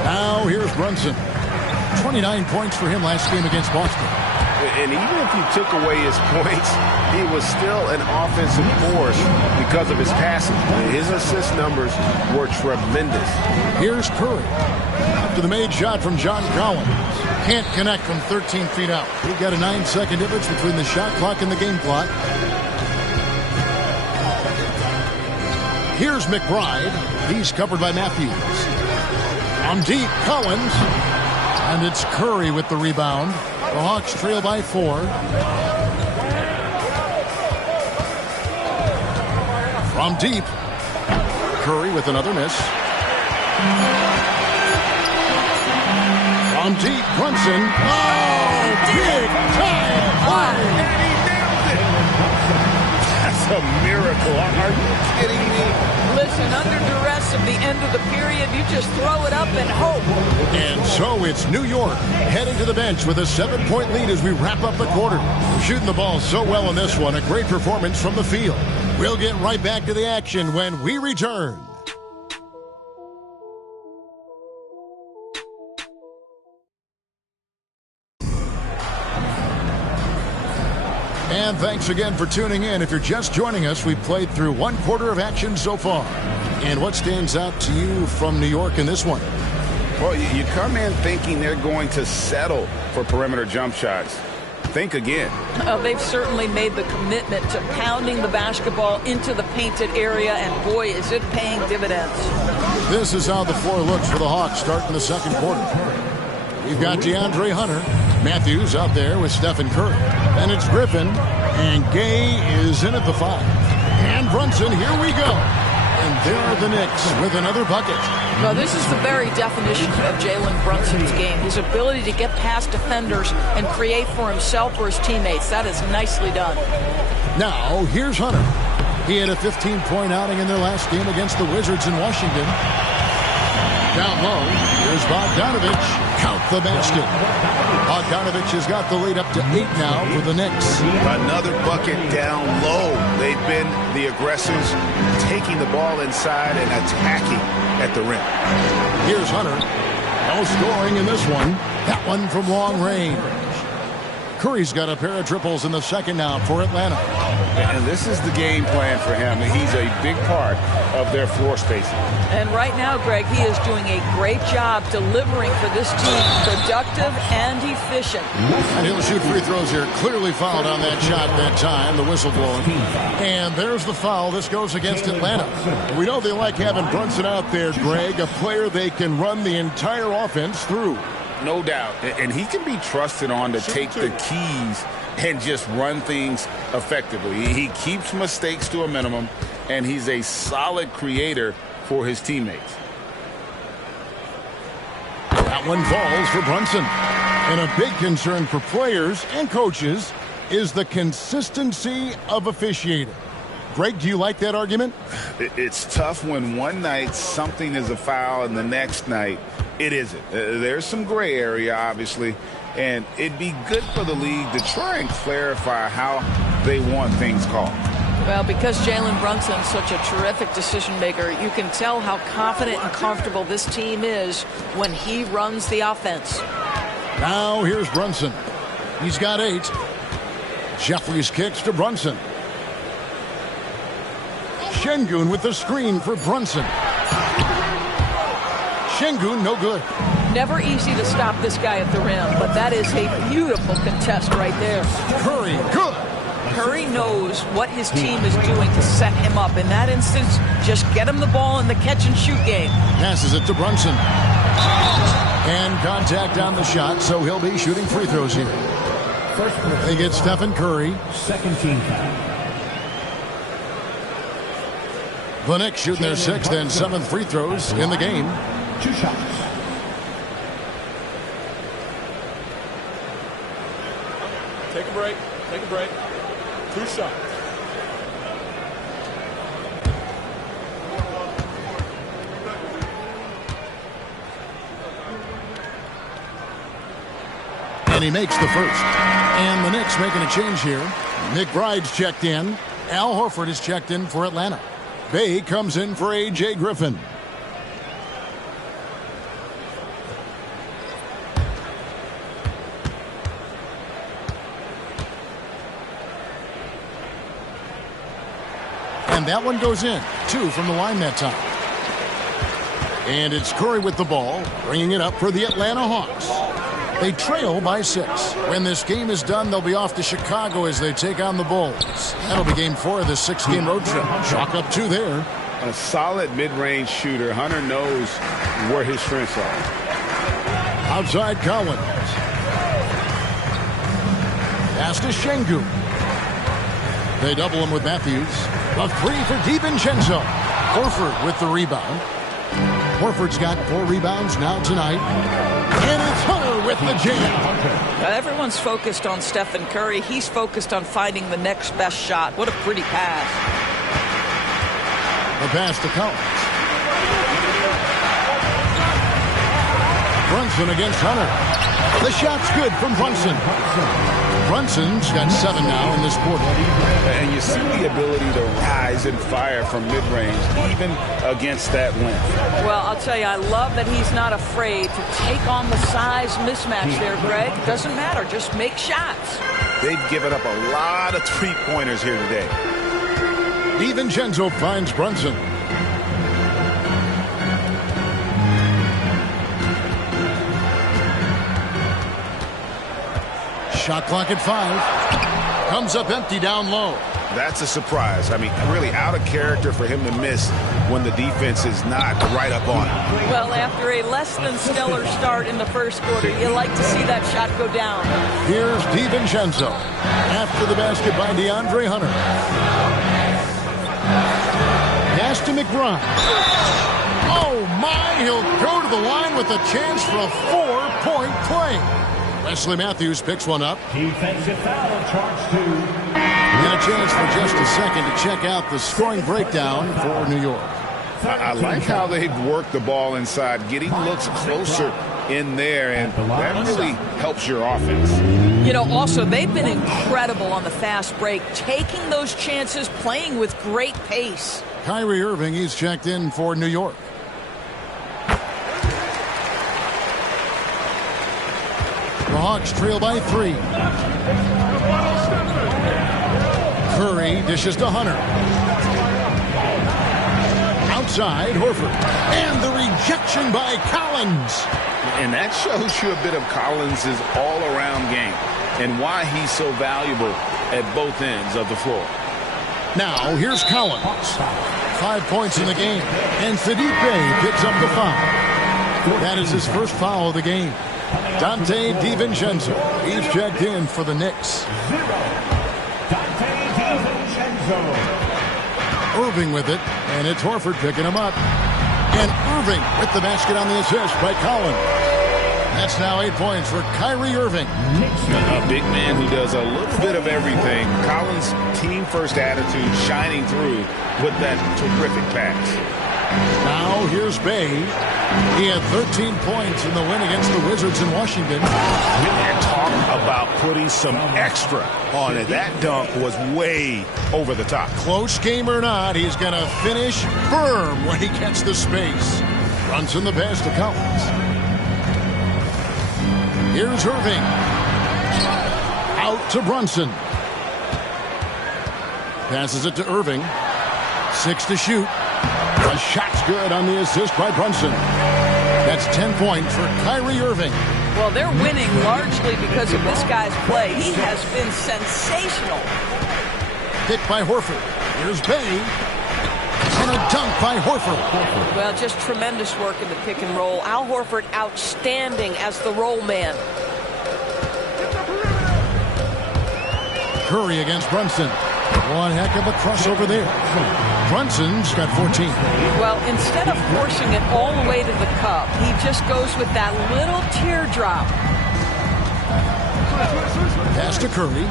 Now here's Brunson. 29 points for him last game against Boston. And even if you took away his points, he was still an offensive force because of his passing. His assist numbers were tremendous. Here's Curry. After the made shot from John Collins. Can't connect from 13 feet out. We've got a 9-second difference between the shot clock and the game clock. Here's McBride. He's covered by Matthews. On deep, Collins. And it's Curry with the rebound. The Hawks trail by 4. From deep, Curry with another miss. From deep, Brunson. Oh, big time play! And he nailed it! That's a miracle. Are you kidding me? Listen, under duress at the end of the period, you just throw it up and hope. And so it's New York heading to the bench with a 7-point lead as we wrap up the quarter. We're shooting the ball so well in this one. A great performance from the field. We'll get right back to the action when we return. And thanks again for tuning in. If you're just joining us, we've played through 1 quarter of action so far. And what stands out to you from New York in this one? Well, you come in thinking they're going to settle for perimeter jump shots. Think again. They've certainly made the commitment to pounding the basketball into the painted area, and boy, is it paying dividends. This is how the floor looks for the Hawks starting the second quarter. We've got DeAndre Hunter. Matthews out there with Stephen Curry. And it's Griffin. And Gay is in at the 5. And Brunson, here we go. And there are the Knicks with another bucket. No, this is the very definition of Jalen Brunson's game. His ability to get past defenders and create for himself or his teammates. That is nicely done. Now, here's Hunter. He had a 15-point outing in their last game against the Wizards in Washington. Down low, here's Bogdanovich. Count the basket. Bogdanovich has got the lead up to 8 now for the Knicks. Another bucket down low. They've been the aggressors, taking the ball inside and attacking at the rim. Here's Hunter. No scoring in this one. That one from long range. Curry's got a pair of triples in the second now for Atlanta. And this is the game plan for him. He's a big part of their floor spacing. And right now, Greg, he is doing a great job delivering for this team, productive and efficient. And he'll shoot free throws here. Clearly fouled on that shot that time, the whistle blowing. And there's the foul. This goes against Atlanta. We know they like having Brunson out there, Greg, a player they can run the entire offense through. No doubt. And he can be trusted on to take the keys and just run things effectively. He keeps mistakes to a minimum, and he's a solid creator for his teammates. That one falls for Brunson. And a big concern for players and coaches is the consistency of officiating. Greg, do you like that argument? It's tough when one night something is a foul and the next night it isn't. There's some gray area, obviously, and it'd be good for the league to try and clarify how they want things called. Well, because Jalen Brunson's such a terrific decision maker, you can tell how confident and comfortable this team is when he runs the offense. Now here's Brunson. He's got 8. Jeffries kicks to Brunson. Şengün with the screen for Brunson. Şengün no good. Never easy to stop this guy at the rim, but that is a beautiful contest right there. Curry, good. Curry knows what his team is doing to set him up. In that instance, just get him the ball in the catch-and-shoot game. Passes it to Brunson. And contact on the shot, so he'll be shooting free throws here. They get Stephen Curry. Second team foul. The Knicks shooting their 6th and 7th free throws in the game. 2 shots. Take a break. Take a break. 2 shots. And he makes the first. And the Knicks making a change here. McBride's checked in. Al Horford is checked in for Atlanta. Bay comes in for A.J. Griffin. And that one goes in. 2 from the line that time. And it's Curry with the ball, bringing it up for the Atlanta Hawks. They trail by 6. When this game is done, they'll be off to Chicago as they take on the Bulls. That'll be game 4 of this 6-game road trip. Chalk up 2 there. A solid mid-range shooter. Hunter knows where his strengths are. Outside Collins. Pass to Şengün. They double him with Matthews. A 3 for DiVincenzo. Horford with the rebound. Horford's got 4 rebounds now tonight. And it's Hunter with the jam. Now everyone's focused on Stephen Curry. He's focused on finding the next best shot. What a pretty pass. The pass to Collins. Brunson against Hunter. The shot's good from Brunson. Brunson's got 7 now in this quarter. And you see the ability to rise and fire from mid-range, even against that length. Well, I'll tell you, I love that he's not afraid to take on the size mismatch there, Greg. Doesn't matter. Just make shots. They've given up a lot of three-pointers here today. DiVincenzo finds Brunson. Shot clock at 5. Comes up empty down low. That's a surprise. I mean, really out of character for him to miss when the defense is not right up on him. Well, after a less than stellar start in the first quarter, you like to see that shot go down. Here's DiVincenzo. After the basket by DeAndre Hunter. Pass to McBride. Oh, my. He'll go to the line with a chance for a 4-point play. Wesley Matthews picks one up. Defensive foul charged to. And a chance for just a second to check out the scoring breakdown for New York. I like how they've worked the ball inside, getting looks closer in there, and that really helps your offense. You know, also, they've been incredible on the fast break, taking those chances, playing with great pace. Kyrie Irving, he's checked in for New York. The Hawks trail by 3. Curry dishes to Hunter. Outside, Horford. And the rejection by Collins. And that shows you a bit of Collins' all-around game and why he's so valuable at both ends of the floor. Now, here's Collins. 5 points in the game. And Saddiq Bey picks up the foul. That is his first foul of the game. Dante DiVincenzo. He's checked in for the Knicks. Dante DiVincenzo. Irving with it, and it's Horford picking him up. And Irving with the basket on the assist by Collins. That's now 8 points for Kyrie Irving. A big man who does a little bit of everything. Collins' team-first attitude shining through with that terrific pass. Now here's Bay. He had 13 points in the win against the Wizards in Washington. And talk about putting some extra on it. That dunk was way over the top. Close game or not, he's going to finish firm when he gets the space. Brunson the pass to Collins. Here's Irving. Out to Brunson. Passes it to Irving. 6 to shoot. The shot's good on the assist by Brunson. That's 10 points for Kyrie Irving. Well, they're winning largely because of this guy's play. He has been sensational. Pick by Horford. Here's Bay. And a dunk by Horford. Well, just tremendous work in the pick and roll. Al Horford outstanding as the roll man. Curry against Brunson. One heck of a crossover there. Brunson's got 14. Well, instead of forcing it all the way to the cup, he just goes with that little teardrop. Pass to Curry.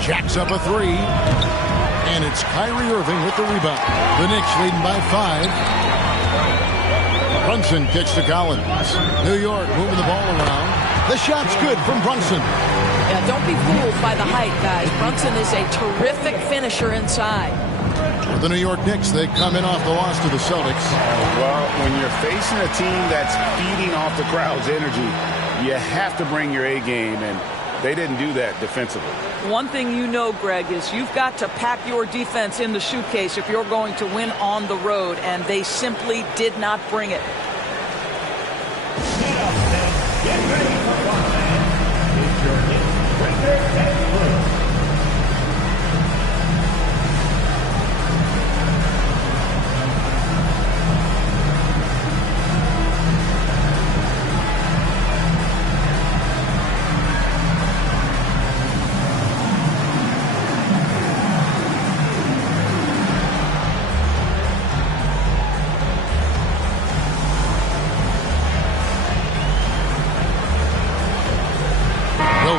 Jacks up a 3. And it's Kyrie Irving with the rebound. The Knicks leading by 5. Brunson kicks to Collins. New York moving the ball around. The shot's good from Brunson. Yeah, don't be fooled by the height, guys. Brunson is a terrific finisher inside. The New York Knicks, they come in off the loss to the Celtics. Well, when you're facing a team that's feeding off the crowd's energy, you have to bring your A game, and they didn't do that defensively. One thing you know, Greg, is you've got to pack your defense in the suitcase if you're going to win on the road, and they simply did not bring it. Get ready for one man. It's your Knicks record and first.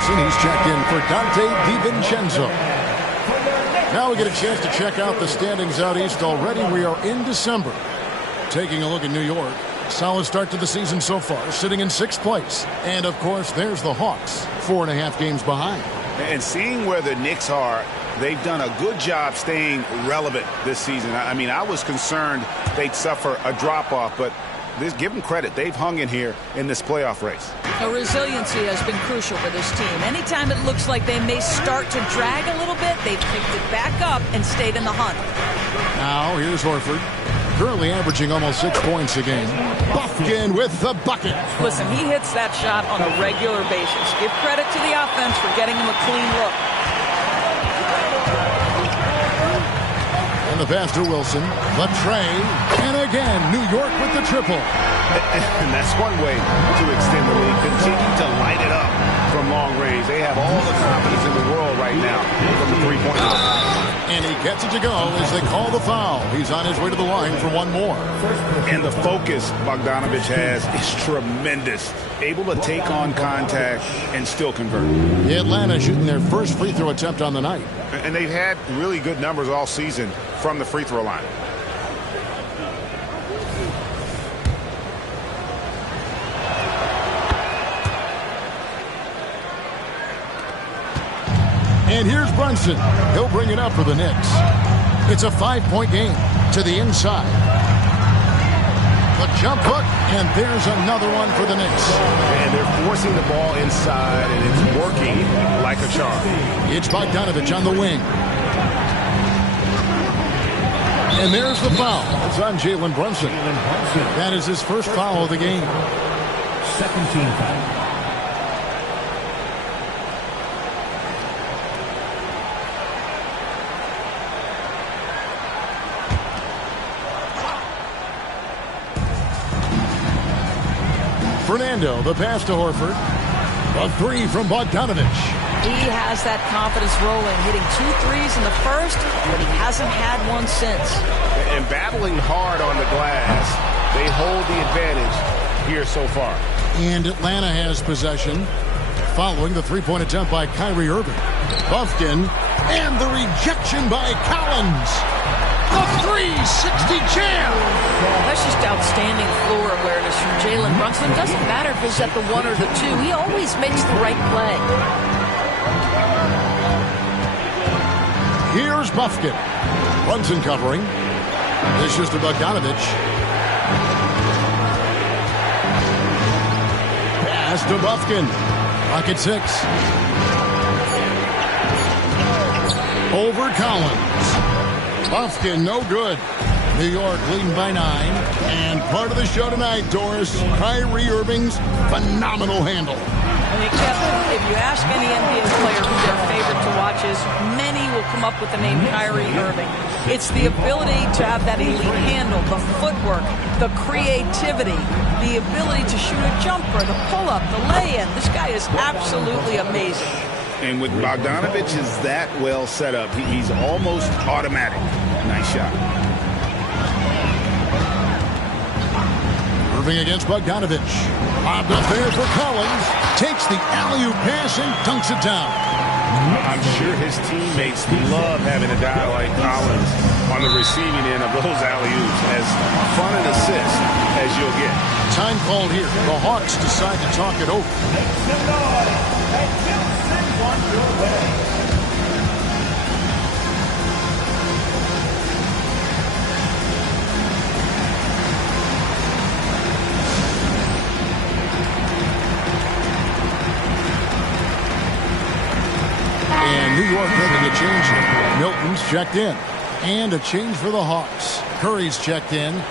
He's checked in for Dante DiVincenzo. Now we get a chance to check out the standings out east already. We are in December. Taking a look at New York. Solid start to the season so far, sitting in 6th place. And, of course, there's the Hawks, 4.5 games behind. And seeing where the Knicks are, they've done a good job staying relevant this season. I mean, I was concerned they'd suffer a drop-off, but give them credit. They've hung in here in this playoff race. The resiliency has been crucial for this team. Anytime it looks like they may start to drag a little bit, they've picked it back up and stayed in the hunt. Now here's Horford, currently averaging almost 6 points a game. Buffkin with the bucket. Listen, he hits that shot on a regular basis. Give credit to the offense for getting him a clean look. And the pass to Wilson, the tray, and again, New York with the triple. And that's one way to extend the lead. Continue to light it up from long range. They have all the confidence in the world right now from the three-point line. And he gets it to go as they call the foul. He's on his way to the line for one more. And the focus Bogdanovich has is tremendous. Able to take on contact and still convert. Atlanta shooting their first free throw attempt on the night. And they've had really good numbers all season from the free throw line. And here's Brunson. He'll bring it up for the Knicks. It's a 5-point game to the inside. The jump hook, and there's another one for the Knicks. And they're forcing the ball inside, and it's working like a charm. It's Bogdanovich on the wing. And there's the foul. It's on Jalen Brunson. That is his first foul of the game. Second team foul. Fernando, the pass to Horford. A three from Bogdanovich. He has that confidence rolling, hitting 2 threes in the first, but he hasn't had one since. And battling hard on the glass, they hold the advantage here so far. And Atlanta has possession following the three-point attempt by Kyrie Irving. Buffkin And the rejection by Collins. The 360 jam. That's just outstanding floor awareness from Jalen Brunson. It doesn't matter if he's at the 1 or the 2. He always makes the right play. Here's Buffkin. Brunson covering. This is to Bogdanovich. Pass to Buffkin. Rocket 6. Over Collins. Buffkin, no good. New York leading by 9. And part of the show tonight, Doris, Kyrie Irving's phenomenal handle. I mean, Kevin, if you ask any NBA player who their favorite to watch is, many will come up with the name Kyrie Irving. It's the ability to have that elite handle, the footwork, the creativity, the ability to shoot a jumper, the pull-up, the lay-in. This guy is absolutely amazing. And with Bogdanovich is that well set up, he's almost automatic. Nice shot. Irving against Bogdanovich. Lobbed up there for Collins. Takes the alley-oop pass and dunks it down. I'm sure his teammates love having a guy like Collins on the receiving end of those alley-oops. As fun an assist as you'll get. Time called here. The Hawks decide to talk it over. Make some noise and you'll send one your way. And New York making a change here. Milton's checked in. And a change for the Hawks. Curry's checked in.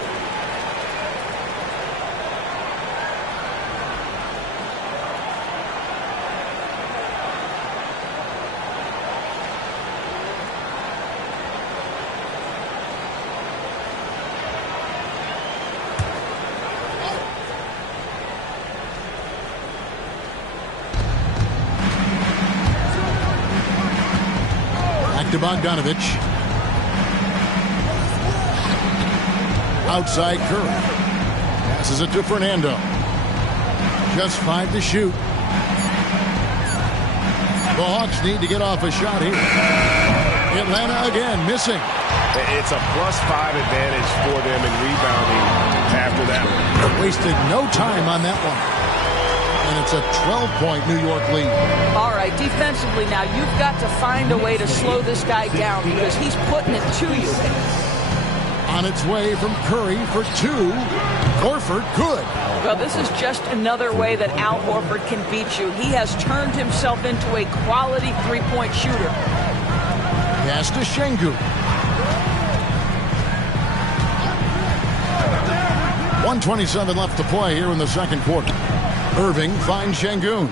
To Bogdanovich. Outside Curry. Passes it to Fernando. Just 5 to shoot. The Hawks need to get off a shot here. Atlanta again missing. It's a +5 advantage for them in rebounding after that one. Wasted no time on that one. And it's a 12-point New York lead. All right, defensively now, you've got to find a way to slow this guy down because he's putting it to you. On its way from Curry for 2. Horford good. Well, this is just another way that Al Horford can beat you. He has turned himself into a quality three-point shooter. Pass to Şengün. 1:27 left to play here in the second quarter. Irving finds Şengün.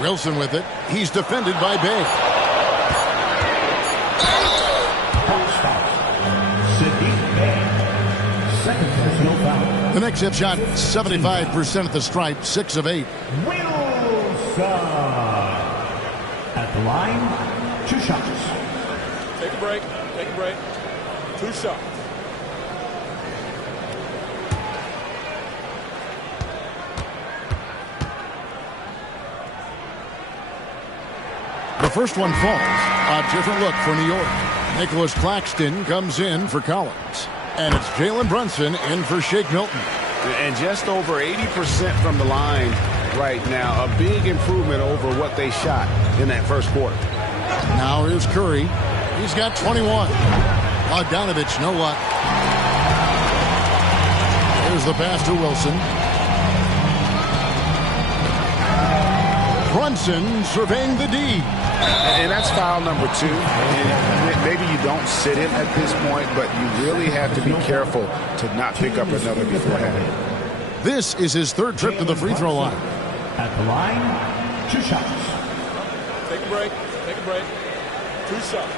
Wilson with it. He's defended by Bay. The Knicks have shot 75% at the stripe, 6 of 8. Wilson at the line, 2 shots. Take a break. Take a break. 2 shots. The first one falls. A different look for New York. Nicholas Claxton comes in for Collins. And it's Jalen Brunson in for Shake Milton. And just over 80% from the line right now. A big improvement over what they shot in that first quarter. Now here's Curry. He's got 21. Bogdanovich, no luck. Here's the pass to Wilson. Brunson surveying the D. And that's foul number 2. And maybe you don't sit him at this point, but you really have to be careful to not pick up another beforehand. This is his 3rd trip to the free throw line. At the line, 2 shots. Take a break. Take a break. 2 shots.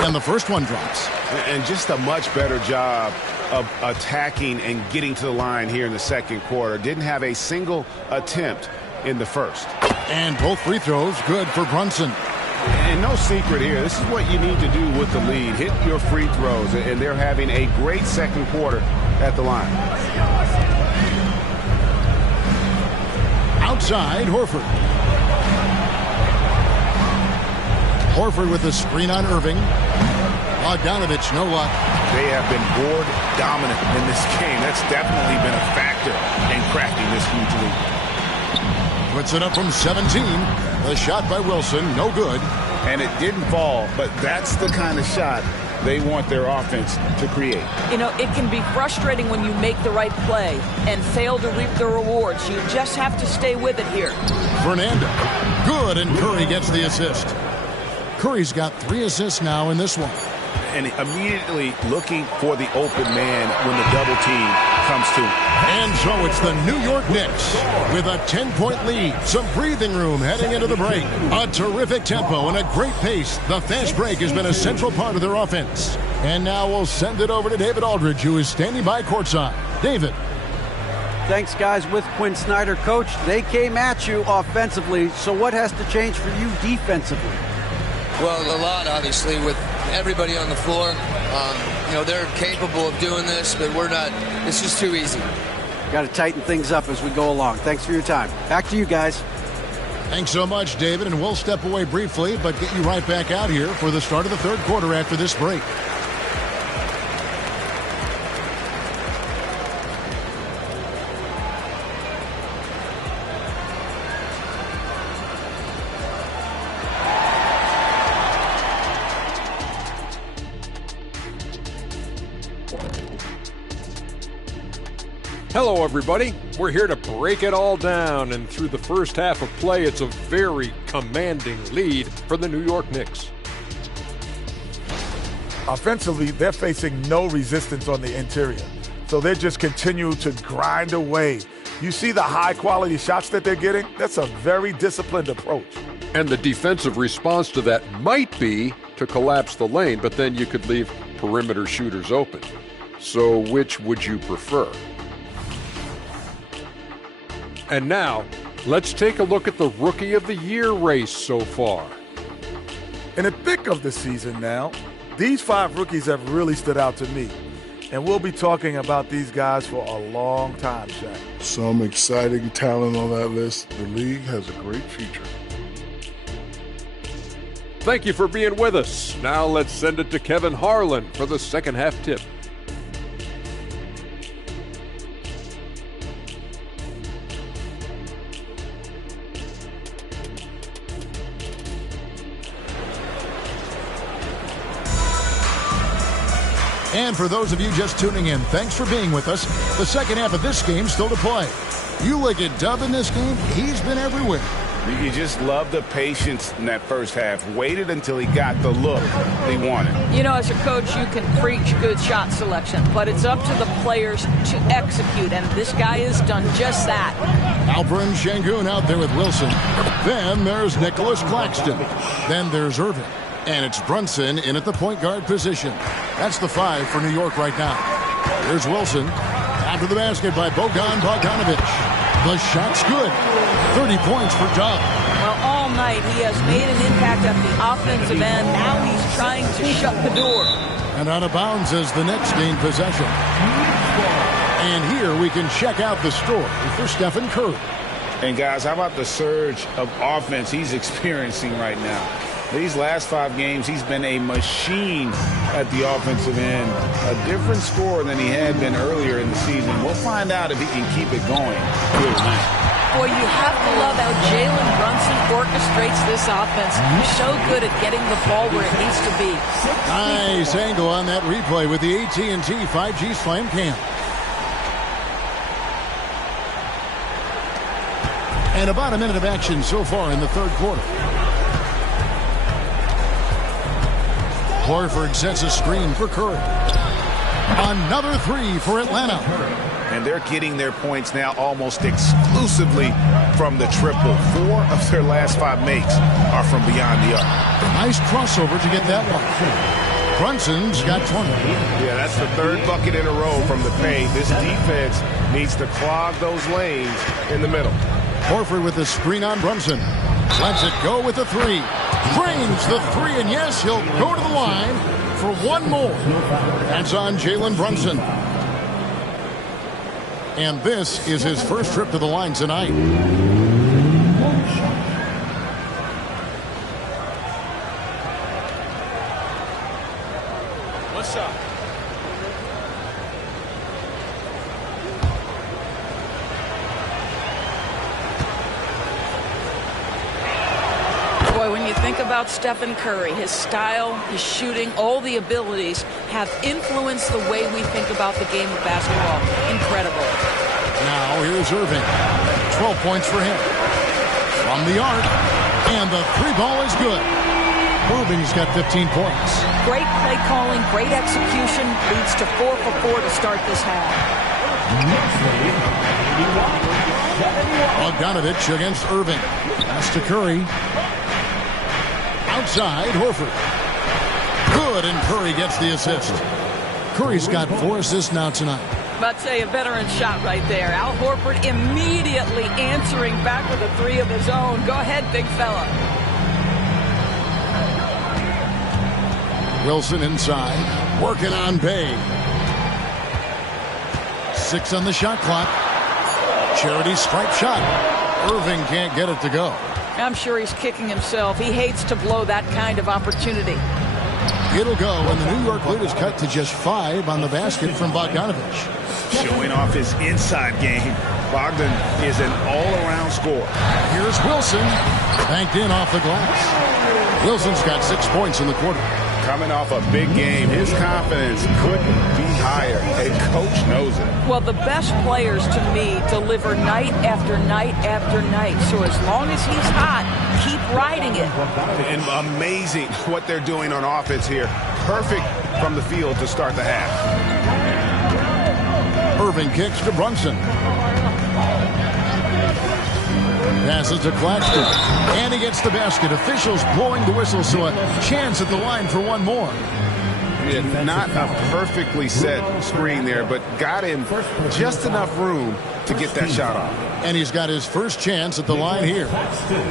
And the first one drops. And just a much better job of attacking and getting to the line here in the second quarter. Didn't have a single attempt in the first. And both free throws good for Brunson. And no secret here. This is what you need to do with the lead. Hit your free throws. And they're having a great second quarter at the line. Outside, Horford. Horford with the screen on Irving. Bogdanovich, no luck. They have been board dominant in this game. That's definitely been a factor in cracking this huge lead. Puts it up from 17. The shot by Wilson, no good. And it didn't fall, but that's the kind of shot they want their offense to create. You know, it can be frustrating when you make the right play and fail to reap the rewards. You just have to stay with it here. Fernando, good, and Curry gets the assist. Curry's got 3 assists now in this one. And immediately looking for the open man when the double team comes to him. And so it's the New York Knicks with a 10-point lead. Some breathing room heading into the break. A terrific tempo and a great pace. The fast break has been a central part of their offense. And now we'll send it over to David Aldridge, who is standing by courtside. David. Thanks, guys. With Quinn Snyder, Coach, they came at you offensively. So what has to change for you defensively? Well, a lot, obviously, with everybody on the floor. You know, they're capable of doing this, but we're not. It's just too easy. Got to tighten things up as we go along. Thanks for your time. Back to you guys. Thanks so much, David, and we'll step away briefly, but get you right back out here for the start of the third quarter after this break. Hello, everybody. We're here to break it all down, and through the first half of play, it's a very commanding lead for the New York Knicks. Offensively, they're facing no resistance on the interior, so they just continue to grind away. You see the high-quality shots that they're getting? That's a very disciplined approach. And the defensive response to that might be to collapse the lane, but then you could leave perimeter shooters open. So which would you prefer? And now, let's take a look at the Rookie of the Year race so far. In the thick of the season now, these 5 rookies have really stood out to me. And we'll be talking about these guys for a long time, Shaq. Some exciting talent on that list. The league has a great future. Thank you for being with us. Now let's send it to Kevin Harlan for the second half tip. And for those of you just tuning in, thanks for being with us. The second half of this game still to play. You look at Dub in this game, he's been everywhere. You just love the patience in that first half. Waited until he got the look he wanted. You know, as a coach, you can preach good shot selection, but it's up to the players to execute, and this guy has done just that. Alperen Şengün out there with Wilson. Then there's Nicholas Claxton. Then there's Irving. And it's Brunson in at the point guard position. That's the 5 for New York right now. Here's Wilson. After the basket by Bogdanovich. The shot's good. 30 points for Dub. Well, all night he has made an impact at the offensive end. Now he's trying to shut the door. And out of bounds as the Knicks gain possession. And here we can check out the story for Stephen Curry. And guys, how about the surge of offense he's experiencing right now? These last 5 games, he's been a machine at the offensive end. A different scorer than he had been earlier in the season. We'll find out if he can keep it going here tonight. Boy, you have to love how Jalen Brunson orchestrates this offense. He's so good at getting the ball where it needs to be. Nice angle on that replay with the AT&T 5G Slam Cam. And about a minute of action so far in the third quarter. Horford sets a screen for Curry. Another 3 for Atlanta. And they're getting their points now almost exclusively from the triple. 4 of their last 5 makes are from beyond the arc. Nice crossover to get that one. Brunson's got 20. Yeah, that's the 3rd bucket in a row from the paint. This defense needs to clog those lanes in the middle. Horford with the screen on Brunson. Lets it go with the 3. Drains the 3, and yes, he'll go to the line for one more. That's on Jalen Brunson. And this is his first trip to the line tonight. What's up? Boy, when you think about Stephen Curry, his style, his shooting, all the abilities have influenced the way we think about the game of basketball. Incredible. Now here's Irving. 12 points for him. From the arc. And the three ball is good. Irving's got 15 points. Great play calling, great execution. Leads to 4 for 4 to start this half. Bogdanovich against Irving. Pass to Curry. Outside, Horford. Good, and Curry gets the assist. Curry's got 4 assists now tonight. I'd say a veteran shot right there. Al Horford immediately answering back with a 3 of his own. Go ahead, big fella. Wilson inside, working on Bay. 6 on the shot clock. Charity stripe shot. Irving can't get it to go. I'm sure he's kicking himself. He hates to blow that kind of opportunity. It'll go, and the New York lead is cut to just 5 on the basket from Bogdanovich. Showing off his inside game. Bogdan is an all-around scorer. Here's Wilson. Banked in off the glass. Wilson's got 6 points in the quarter. Coming off a big game, his confidence couldn't be higher, and coach knows it. Well, the best players, to me, deliver night after night after night. So as long as he's hot, keep riding it. And amazing what they're doing on offense here. Perfect from the field to start the half. Irving kicks to Brunson. Passes to Claxton. And he gets the basket. Officials blowing the whistle, so a chance at the line for one more. Yeah, not a perfectly set screen there, but got him just enough room to get that shot off. And he's got his first chance at the line here.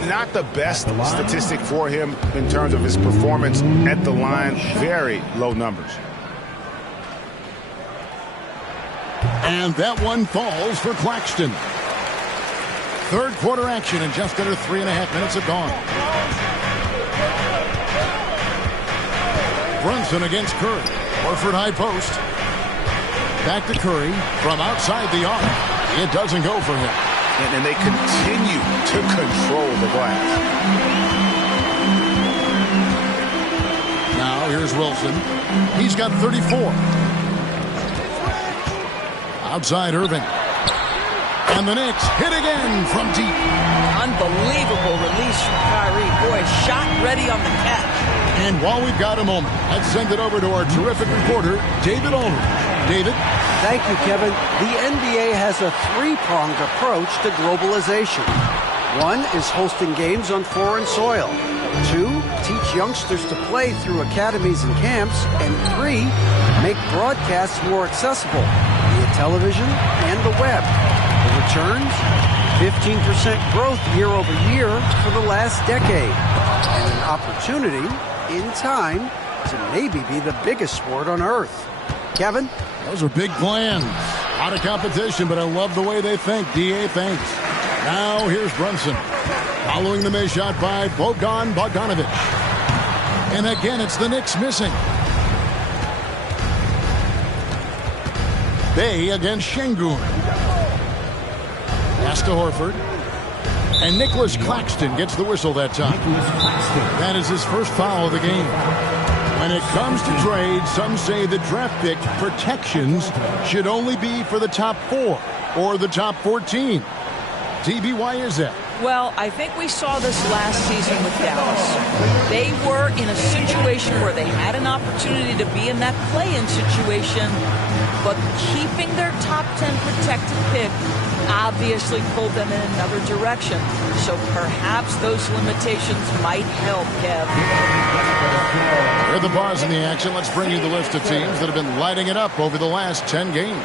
Not the best statistic for him in terms of his performance at the line. Very low numbers. And that one falls for Claxton. Third quarter action in just under 3.5 minutes have gone. Brunson against Curry. Horford high post. Back to Curry from outside the arc. It doesn't go for him. And they continue to control the glass. Now here's Wilson. He's got 34. Outside Irving. And the Knicks hit again from deep. Unbelievable release from Kyrie. Boy, shot ready on the catch. And while we've got a moment, let's send it over to our terrific reporter, David Aldridge. David? Thank you, Kevin. The NBA has a three-pronged approach to globalization. 1 is hosting games on foreign soil. 2, teach youngsters to play through academies and camps. And 3, make broadcasts more accessible via television and the web. The returns? 15% growth year over year for the last decade. And an opportunity, in time, to maybe be the biggest sport on earth. Kevin? Those are big plans. Out of competition, but I love the way they think. D.A. thanks. Now here's Brunson. Following the miss shot by Bogdanovich. And again, it's the Knicks missing. Bay against Şengün. Pass to Horford. And Nicholas Claxton gets the whistle that time. That is his first foul of the game. When it comes to trades, some say the draft pick protections should only be for the top 4 or the top 14. TB, why is that? Well, I think we saw this last season with Dallas. They were in a situation where they had an opportunity to be in that play-in situation, but keeping their top 10 protected pick obviously pulled them in another direction. So perhaps those limitations might help, Kev. Here are the bars in the action. Let's bring you the list of teams that have been lighting it up over the last 10 games.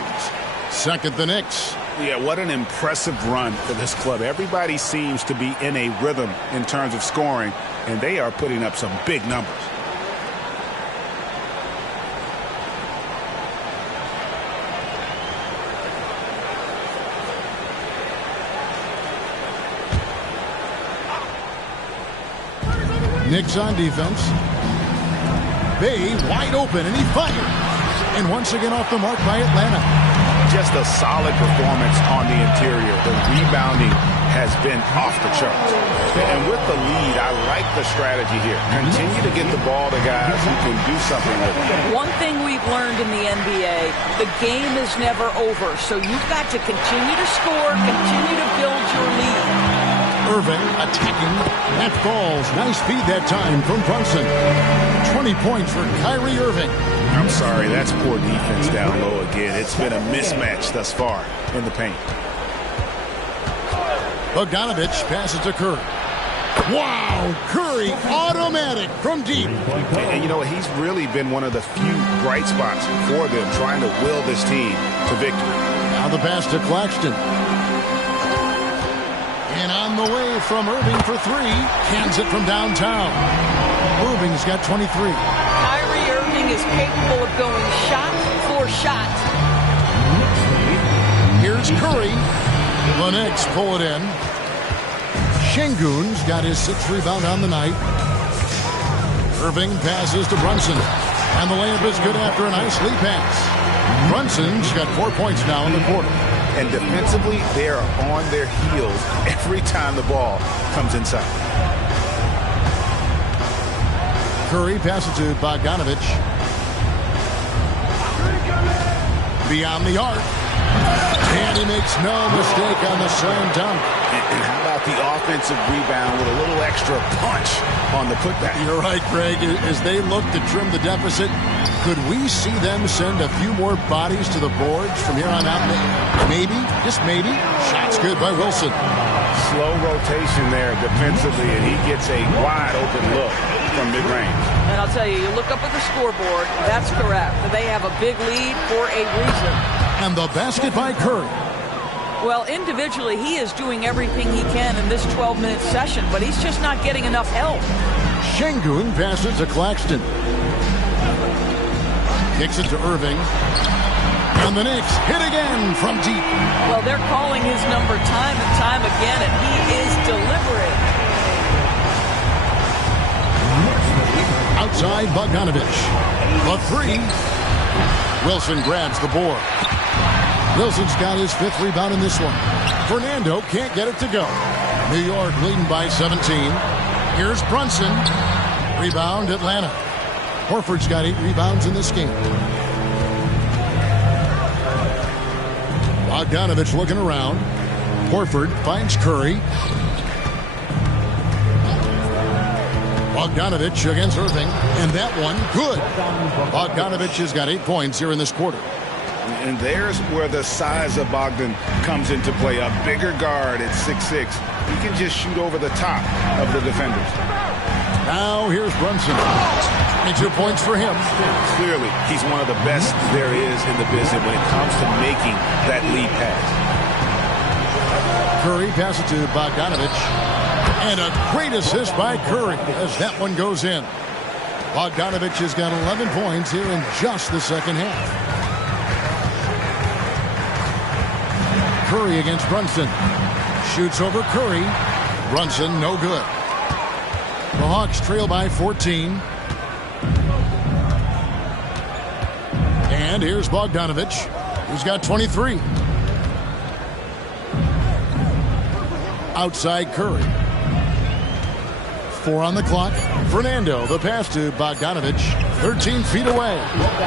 Second, the Knicks. Yeah, what an impressive run for this club. Everybody seems to be in a rhythm in terms of scoring, and they are putting up some big numbers. Knicks on defense. Bay wide open, and he fires. And once again off the mark by Atlanta. Just a solid performance on the interior. The rebounding has been off the charts. And with the lead, I like the strategy here. Continue to get the ball to guys who can do something with it. One thing we've learned in the NBA, the game is never over. So you've got to continue to score, continue to build your lead. Irving attacking. That falls. Nice feed that time from Brunson. 20 points for Kyrie Irving. I'm sorry, that's poor defense down low again. It's been a mismatch thus far in the paint. Bogdanovich passes to Curry. Wow, Curry automatic from deep. And you know, he's really been one of the few bright spots for them, trying to will this team to victory. Now the pass to Claxton. And on the way from Irving for three. Cans it from downtown. Irving's got 23. Kyrie Irving is capable of going shot for shot. Here's Curry. The Knicks pull it in. Şengün's got his 6th rebound on the night. Irving passes to Brunson. And the layup is good after a nice lead pass. Brunson's got 4 points now in the quarter. And defensively, they are on their heels every time the ball comes inside. Curry passes to Bogdanovich. Beyond the arc. And he makes no mistake on the slam dunk. And how about the offensive rebound with a little extra punch on the putback? You're right, Greg. As they look to trim the deficit, could we see them send a few more bodies to the boards from here on out? Maybe, just maybe. Shot's good by Wilson. Slow rotation there defensively, and he gets a wide open look from mid-range. And I'll tell you, you look up at the scoreboard, that's correct. They have a big lead for a reason. And the basket by Curry. Well, individually, he is doing everything he can in this 12-minute session, but he's just not getting enough help. Şengün passes to Claxton. Kicks it to Irving. And the Knicks hit again from deep. Well, they're calling his number time and time again, and he is deliberate. Outside Bogdanovich. The three. Wilson grabs the board. Wilson's got his 5th rebound in this one. Fernando can't get it to go. New York leading by 17. Here's Brunson. Rebound Atlanta. Horford's got 8 rebounds in this game. Bogdanovich looking around. Horford finds Curry. Bogdanovich against Irving. And that one, good. Bogdanovich has got 8 points here in this quarter. And there's where the size of Bogdan comes into play. A bigger guard at 6'6". He can just shoot over the top of the defenders. Now here's Brunson. 22 points for him. Clearly, he's one of the best there is in the business when it comes to making that lead pass. Curry passes to Bogdanovich. And a great assist by Curry as that one goes in. Bogdanovich has got 11 points here in just the second half. Curry against Brunson. Shoots over Curry. Brunson, no good. The Hawks trail by 14. And here's Bogdanovich, who's got 23. Outside Curry. 4 on the clock. Fernando, the pass to Bogdanovich, 13 feet away.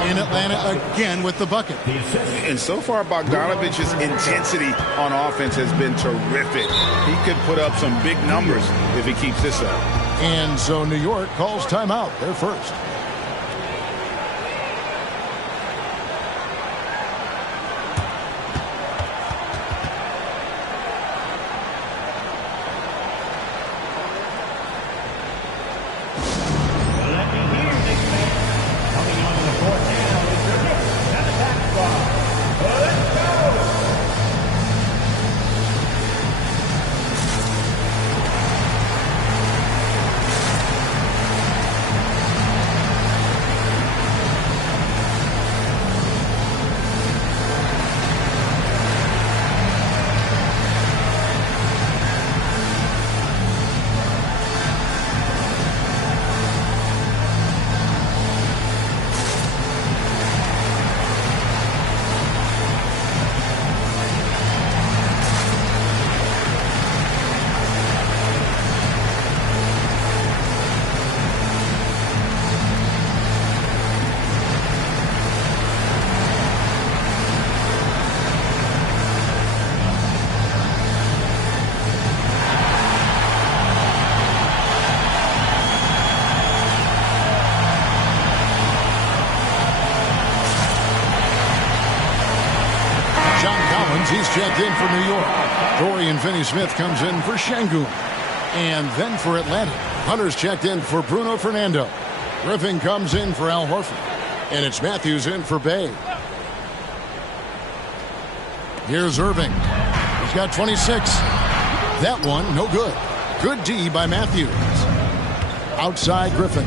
In Atlanta again with the bucket. And so far, Bogdanovich's intensity on offense has been terrific. He could put up some big numbers if he keeps this up. And so New York calls timeout. They're first. he's checked in for New York. Dorian Finney-Smith comes in for Şengün. And then for Atlanta, Hunter's checked in for Bruno Fernando. Griffin comes in for Al Horford. And it's Matthews in for Bay. Here's Irving. He's got 26. That one, no good. Good D by Matthews. Outside Griffin.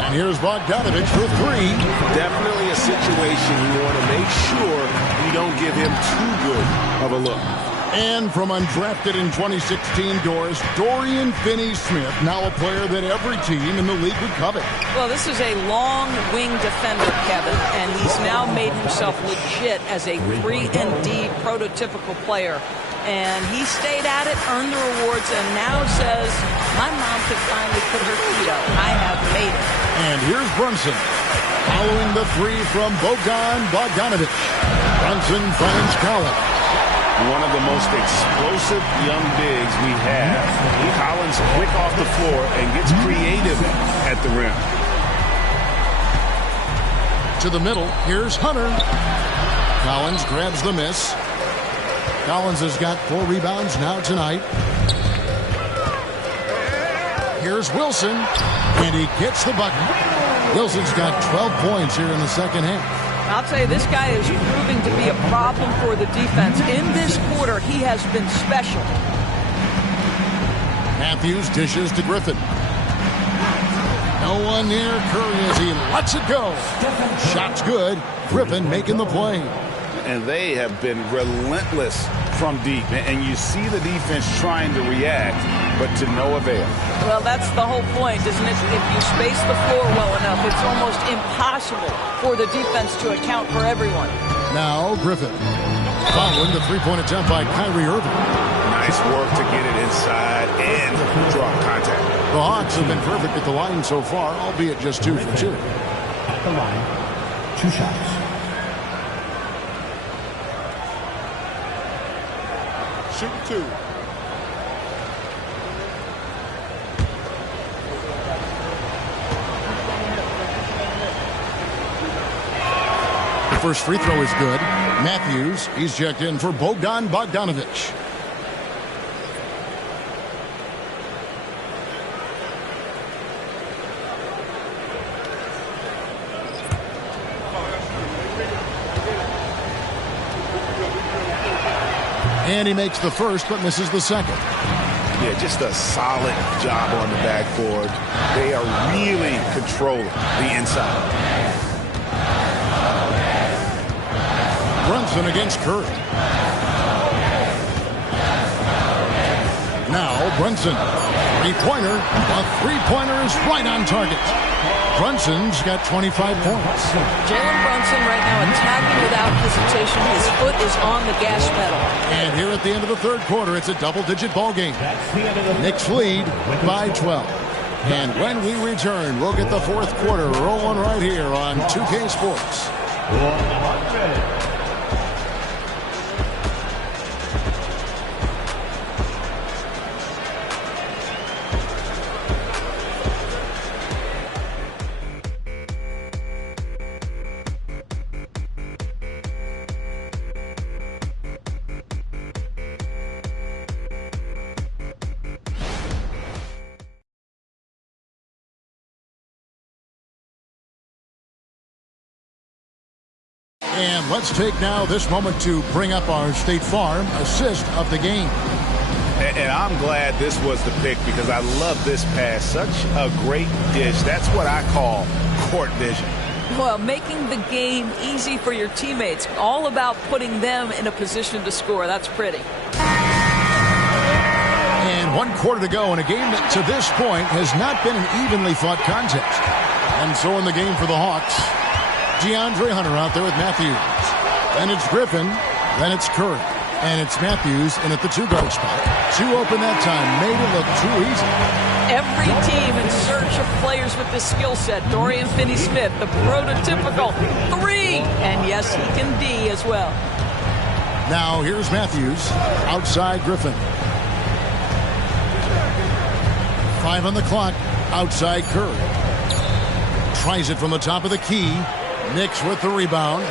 And here's Bogdanovich for three. Definitely a situation you want to make sure you don't give him too good of a look. And from undrafted in 2016 doors, Dorian Finney-Smith, now a player that every team in the league would covet. Well, this is a long wing defender, Kevin, and he's now made himself legit as a 3-and-D prototypical player. And he stayed at it, earned the rewards, and now says, my mom could finally put her feet up. I have made it. And here's Brunson, following the three from Bogdanovich. Brunson finds Collins. One of the most explosive young bigs we have. Collins quick off the floor and gets creative at the rim. To the middle, here's Hunter. Collins grabs the miss. Collins has got 4 rebounds now tonight. Here's Wilson, and he gets the bucket. Wilson's got 12 points here in the second half. I'll tell you, this guy is proving to be a problem for the defense. In this quarter, he has been special. Matthews dishes to Griffin. No one near Curry as he lets it go. Shot's good. Griffin making the play. And they have been relentless from deep. And you see the defense trying to react, but to no avail. Well, that's the whole point, isn't it? If you space the floor well enough, it's almost impossible for the defense to account for everyone. Now Griffin. Following the three-point attempt by Kyrie Irving. Nice work to get it inside and draw contact. The Hawks have been perfect at the line so far, albeit just 2 for 2. At the line, 2 shots. Shoot 2. The first free throw is good. Matthews, he's checked in for Bogdanovich. And he makes the first, but misses the second. Yeah, just a solid job on the backboard. They are really controlling the inside. Brunson against Curry. Now Brunson. Three-pointer. A three-pointer is right on target. Brunson's got 25 points. Jalen Brunson right now attacking without hesitation. His foot is on the gas pedal. And here at the end of the third quarter, it's a double-digit ball game. Knicks lead by 12. And when we return, we'll get the fourth quarter rolling right here on 2K Sports. And let's take now this moment to bring up our State Farm assist of the game. And I'm glad this was the pick because I love this pass. Such a great dish. That's what I call court vision. Well, making the game easy for your teammates. All about putting them in a position to score. That's pretty. And 1 quarter to go in a game that to this point has not been an evenly fought contest. And so in the game for the Hawks, DeAndre Hunter out there with Matthews. Then it's Griffin. Then it's Curry. And it's Matthews in at the 2-guard spot. 2 open that time. Made it look too easy. Every team in search of players with this skill set. Dorian Finney-Smith, the prototypical 3. And yes, he can D as well. Now here's Matthews. Outside Griffin. 5 on the clock. Outside Curry. Tries it from the top of the key. Knicks with the rebound.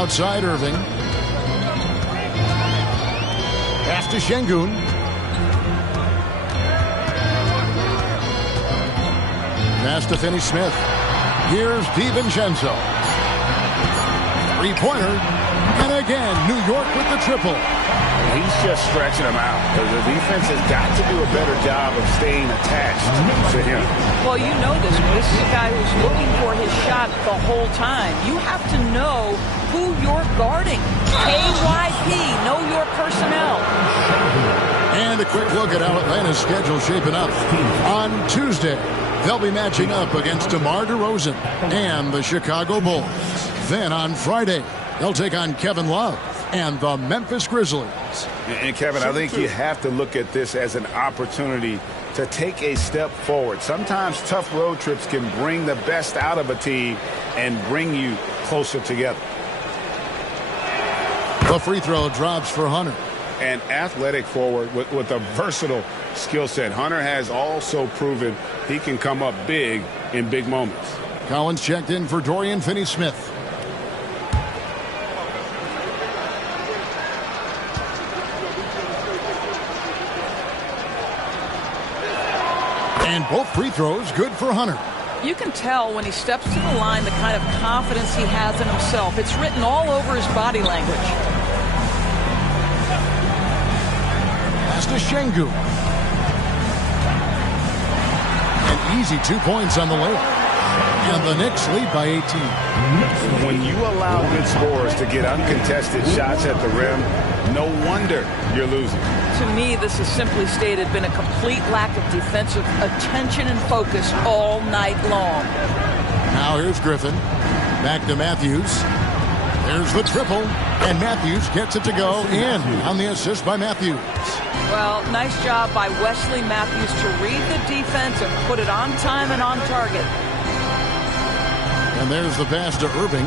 Outside Irving. Pass to Şengün. Pass to Finney-Smith. Here's DiVincenzo. Three-pointer. And again, New York with the triple. He's just stretching them out. The defense has got to do a better job of staying attached to him. Well, you know this. This is a guy who's looking for his shot the whole time. You have to know who you're guarding. KYP, know your personnel. And a quick look at how Atlanta's schedule shaping up. On Tuesday, they'll be matching up against DeMar DeRozan and the Chicago Bulls. Then on Friday, they'll take on Kevin Love and the Memphis Grizzlies. And Kevin, I think you have to look at this as an opportunity to take a step forward. Sometimes tough road trips can bring the best out of a team and bring you closer together. The free throw drops for Hunter. An athletic forward with a versatile skill set. Hunter has also proven he can come up big in big moments. Collins checked in for Dorian Finney-Smith. And both free throws good for Hunter. You can tell when he steps to the line the kind of confidence he has in himself. It's written all over his body language. Pass to Şengün. An easy 2 points on the layup. And the Knicks lead by 18. When you allow good scorers to get uncontested shots at the rim, no wonder you're losing. To me, this has simply stated been a complete lack of defensive attention and focus all night long. Now here's Griffin. Back to Matthews. There's the triple. And Matthews gets it to go in on the assist by Matthews. Well, nice job by Wesley Matthews to read the defense and put it on time and on target. And there's the pass to Irving.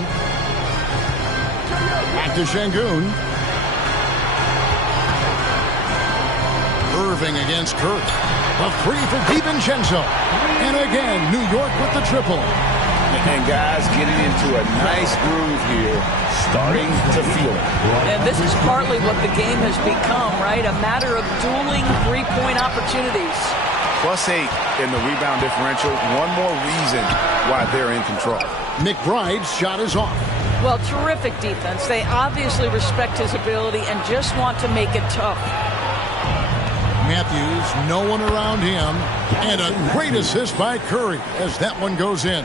Back to Şengün. Irving against Kirk. A three for DiVincenzo. And again, New York with the triple. And guys getting into a nice groove here, starting to feel it. And this is partly what the game has become, right? A matter of dueling three-point opportunities. +8 in the rebound differential. One more reason why they're in control. McBride's shot is off. Well, terrific defense. They obviously respect his ability and just want to make it tough. Matthews, no one around him. And a great assist by Curry as that one goes in.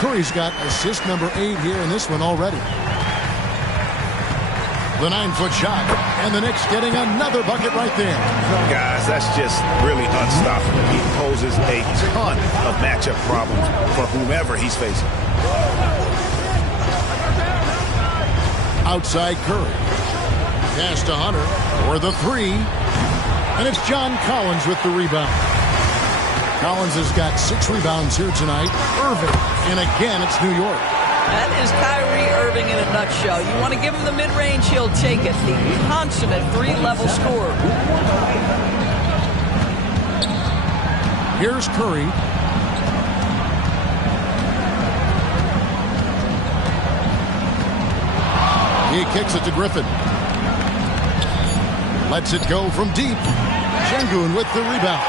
Curry's got assist number 8 here in this one already. The 9-foot shot. And the Knicks getting another bucket right there. Guys, that's just really unstoppable. He poses a ton of matchup problems for whomever he's facing. Outside Curry. Pass to Hunter for the 3. And it's John Collins with the rebound. Collins has got 6 rebounds here tonight. Irving. And again, it's New York. That is Kyrie Irving in a nutshell. You want to give him the mid-range, he'll take it. The consummate 3-level scorer. Here's Curry. He kicks it to Griffin. Lets it go from deep. Şengün with the rebound.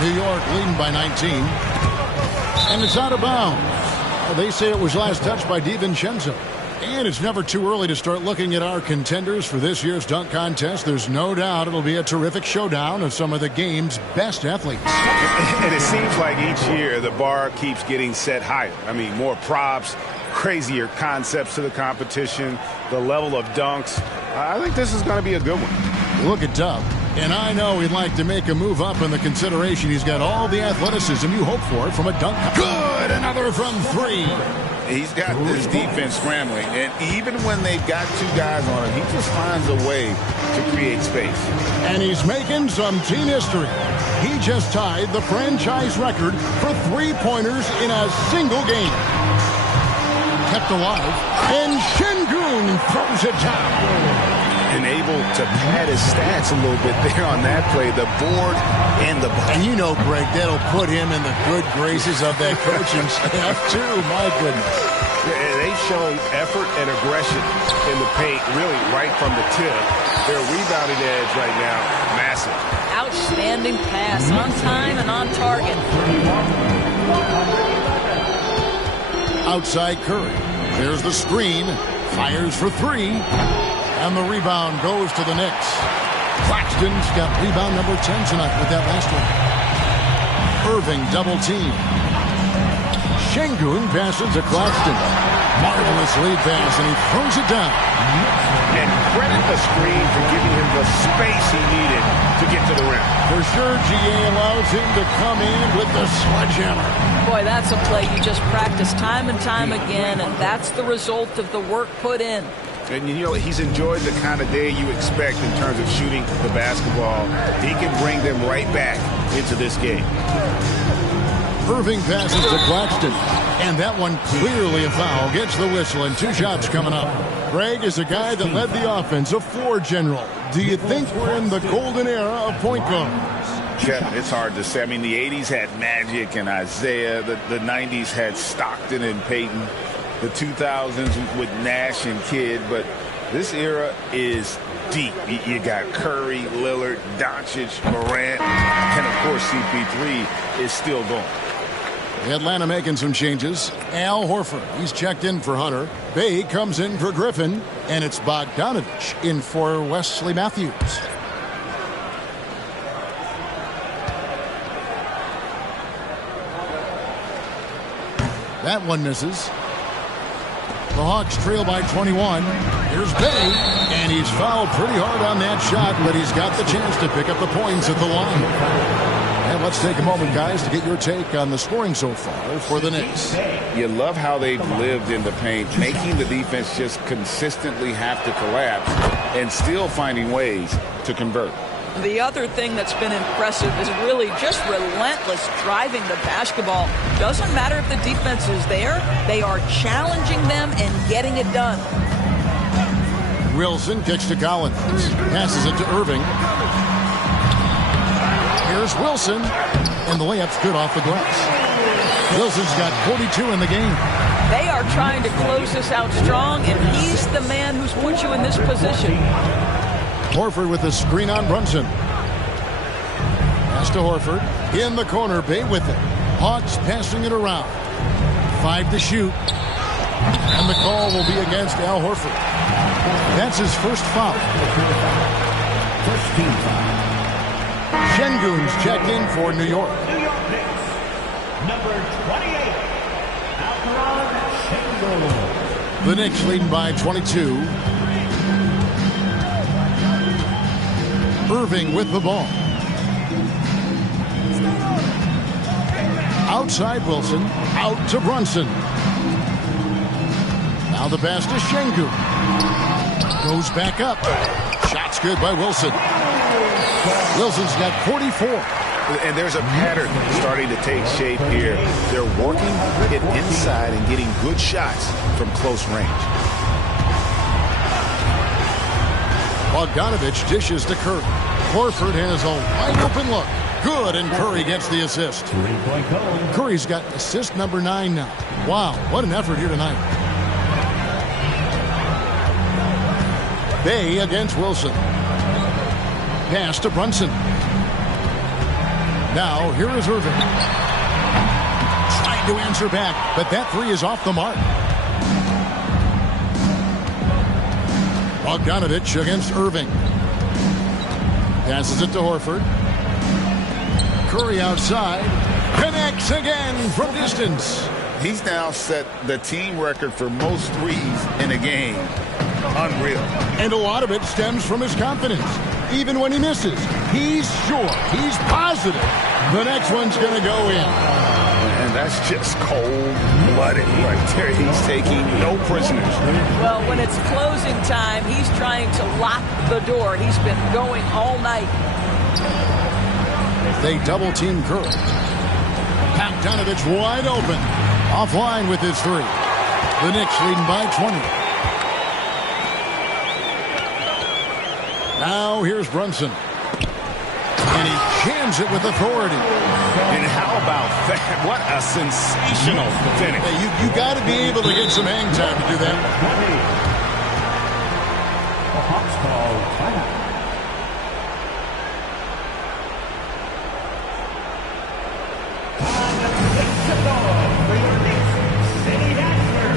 New York leading by 19. And it's out of bounds. Well, they say it was last touched by DiVincenzo. And it's never too early to start looking at our contenders for this year's dunk contest. There's no doubt it'll be a terrific showdown of some of the game's best athletes. And it seems like each year the bar keeps getting set higher. I mean, more props, crazier concepts to the competition, the level of dunks. I think this is going to be a good one. Look at Dub. And I know he'd like to make a move up in the consideration. He's got all the athleticism you hope for from a dunk. Good! Another from 3. He's got this defense scrambling, and even when they've got 2 guys on him, he just finds a way to create space. And he's making some team history. He just tied the franchise record for 3-pointers in a single game. Kept alive, and Şengün throws it down. And able to pad his stats a little bit there on that play, the board and the bucket. And you know, Greg, that'll put him in the good graces of that coaching staff, too. My goodness. They they've shown effort and aggression in the paint, really right from the tip. Their rebounding edge right now, massive. Outstanding pass, on time and on target. Outside Curry. There's the screen. Fires for three. And the rebound goes to the Knicks. Claxton's got rebound number 10 tonight with that last one. Irving double team. Şengün passes to Claxton. Marvelous lead pass, and he throws it down. And credit the screen for giving him the space he needed to get to the rim. For sure, GA allows him to come in with the sledgehammer. Boy, that's a play you just practice time and time again, and that's the result of the work put in. And, you know, he's enjoyed the kind of day you expect in terms of shooting the basketball. He can bring them right back into this game. Irving passes to Claxton, and that one clearly a foul. Gets the whistle, and 2 shots coming up. Greg is a guy that led the offense, a floor general. Do you think we're in the golden era of point guards? Yeah, it's hard to say. I mean, the 80s had Magic and Isaiah. The 90s had Stockton and Peyton. The 2000s with Nash and Kidd. But this era is deep. You got Curry, Lillard, Doncic, Morant, and, of course, CP3 is still going. Atlanta making some changes. Al Horford, he's checked in for Hunter. Bay comes in for Griffin. And it's Bogdanovich in for Wesley Matthews. That one misses. The Hawks trail by 21. Here's Bay, and he's fouled pretty hard on that shot, but he's got the chance to pick up the points at the line. And let's take a moment, guys, to get your take on the scoring so far for the Knicks. You love how they've lived in the paint, making the defense just consistently have to collapse and still finding ways to convert. The other thing that's been impressive is really just relentless driving the basketball. Doesn't matter if the defense is there. They are challenging them and getting it done. Wilson kicks to Collins. Passes it to Irving. Here's Wilson. And the layup's good off the glass. Wilson's got 42 in the game. They are trying to close this out strong, and he's the man who's put you in this position. Horford with the screen on Brunson. Pass to Horford. In the corner, Bay with it. Hawks passing it around. 5 to shoot. And the call will be against Al Horford. That's his first foul. First team foul. Şengün's checked in for New York. New York Knicks. Number 28. Alperon Şengün. The Knicks leading by 22. Irving with the ball. Outside Wilson. Out to Brunson. Now the pass to Şengün. Goes back up. Shot's good by Wilson. Wilson's got 44. And there's a pattern starting to take shape here. They're working it inside and getting good shots from close range. Bogdanovich dishes to Curry. Horford has a wide open look. Good, and Curry gets the assist. Curry's got assist number 9 now. Wow, what an effort here tonight. Bay against Wilson. Pass to Brunson. Now, here is Irving. Trying to answer back, but that 3 is off the mark. Bogdanovich against Irving. Passes it to Horford. Curry outside. Connects again from distance. He's now set the team record for most threes in a game. Unreal. And a lot of it stems from his confidence. Even when he misses, he's sure, he's positive the next one's going to go in. And that's just cold-blooded right there. He's taking no prisoners. Well, when it's closing time, he's trying to lock the door. He's been going all night. They double-team Curry. Bogdanovich wide open. Offline with his 3. The Knicks leading by 20. Now here's Brunson. And he jams it with authority. And how about that? What a sensational finish. Hey, you got to be able to get some hang time to do that. A Hawks call timeout. For your Knicks, City Dasher.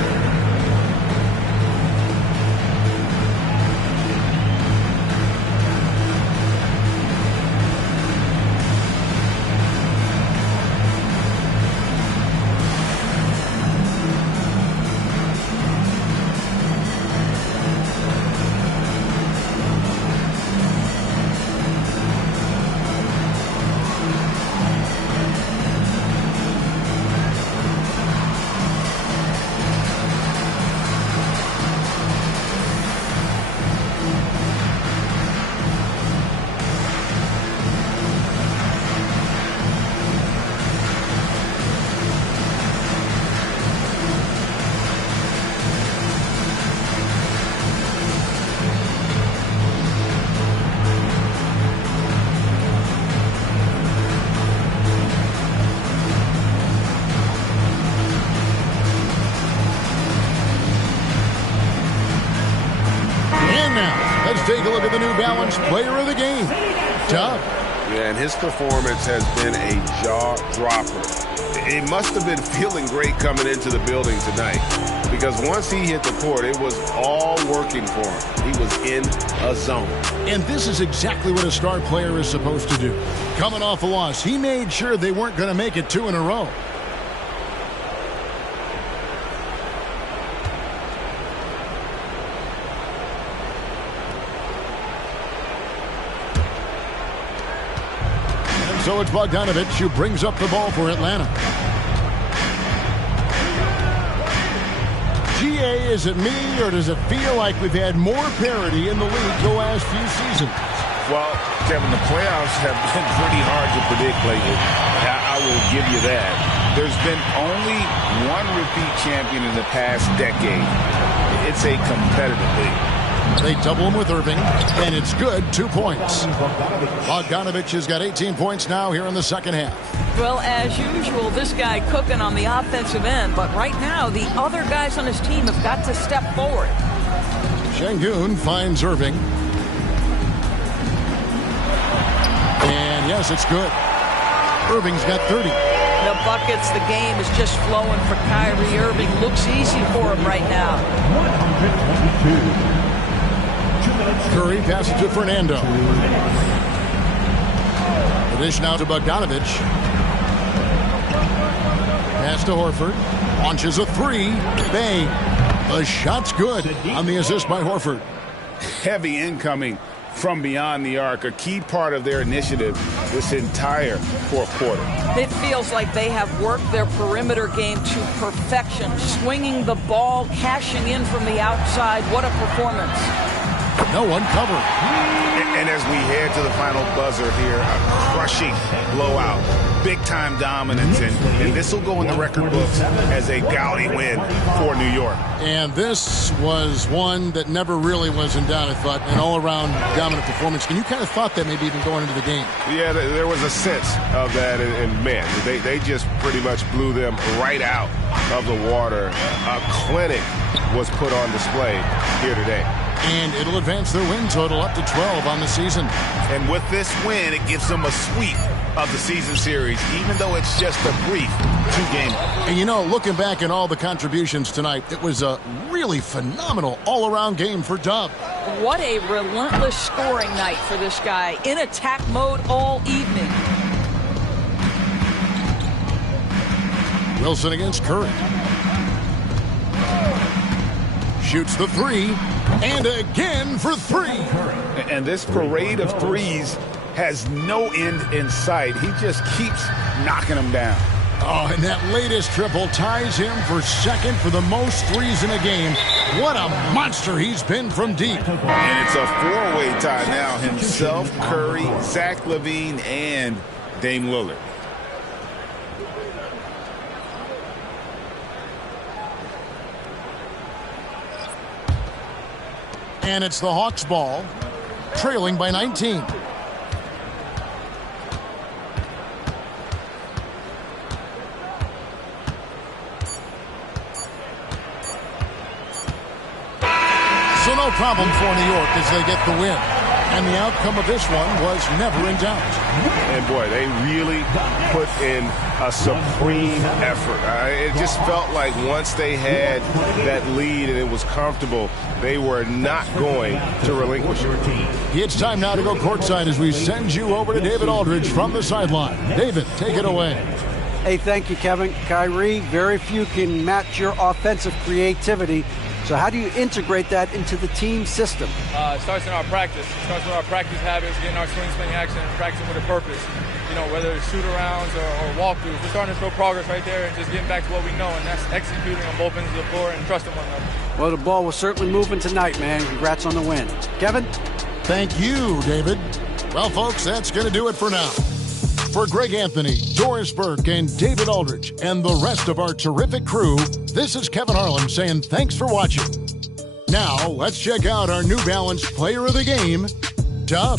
Let's take a look at the New Balance player of the game, Doug. Yeah, and his performance has been a jaw-dropper. It must have been feeling great coming into the building tonight because once he hit the court, it was all working for him. He was in a zone. And this is exactly what a star player is supposed to do. Coming off a loss, he made sure they weren't going to make it 2 in a row. So it's Bogdanovich who brings up the ball for Atlanta. GA, is it me or does it feel like we've had more parity in the league the last few seasons? Well, Kevin, the playoffs have been pretty hard to predict lately. I will give you that. There's been only one repeat champion in the past decade. It's a competitive league. They double him with Irving, and it's good. 2 points. Bogdanovich has got 18 points now here in the second half. Well, as usual, this guy cooking on the offensive end, but right now the other guys on his team have got to step forward. Şengün finds Irving. And yes, it's good. Irving's got 30. The buckets, the game is just flowing for Kyrie Irving. Looks easy for him right now. 122. Curry passes to Fernando. The dish now to Bogdanovich. Pass to Horford. Launches a 3. Bang. The shot's good on the assist by Horford. Heavy incoming from beyond the arc, a key part of their initiative this entire fourth quarter. It feels like they have worked their perimeter game to perfection, swinging the ball, cashing in from the outside. What a performance. No one covered. And as we head to the final buzzer here, a crushing blowout, big-time dominance, and this will go in the record books as a gaudy win for New York. And this was one that never really was in doubt, I thought, an all-around dominant performance. And you kind of thought that maybe even going into the game. Yeah, there was a sense of that, and man, they just pretty much blew them right out of the water. A clinic was put on display here today. And it'll advance their win total up to 12 on the season. And with this win, it gives them a sweep of the season series, even though it's just a brief 2-game. And you know, looking back at all the contributions tonight, it was a really phenomenal all-around game for Dub. What a relentless scoring night for this guy, in attack mode all evening. Wilson against Curry. Shoots the 3. And again for 3. And this parade of threes has no end in sight. He just keeps knocking them down. Oh, and that latest triple ties him for second for the most threes in a game. What a monster he's been from deep. And it's a 4-way tie now. Himself, Curry, Zach LaVine, and Dame Lillard. And it's the Hawks ball, trailing by 19. no problem for New York as they get the win. And the outcome of this one was never in doubt. And boy, they really put in a supreme effort. It just felt like once they had that lead and it was comfortable, they were not going to relinquish it. It's time now to go courtside as we send you over to David Aldridge from the sideline. David, take it away. Hey, thank you, Kevin. Kyrie, very few can match your offensive creativity. So how do you integrate that into the team system? It starts in our practice. It starts with our practice habits, getting our swing action, and practicing with a purpose. You know, whether it's shoot-arounds or walkthroughs, we're starting to show progress right there and just getting back to what we know, and that's executing on both ends of the floor and trusting one another. Well, the ball was certainly moving tonight, man. Congrats on the win. Kevin? Thank you, David. Well, folks, that's going to do it for now. For Greg Anthony, Doris Burke, and David Aldridge, and the rest of our terrific crew, this is Kevin Harlan saying thanks for watching. Now, let's check out our New Balance Player of the Game, Dub.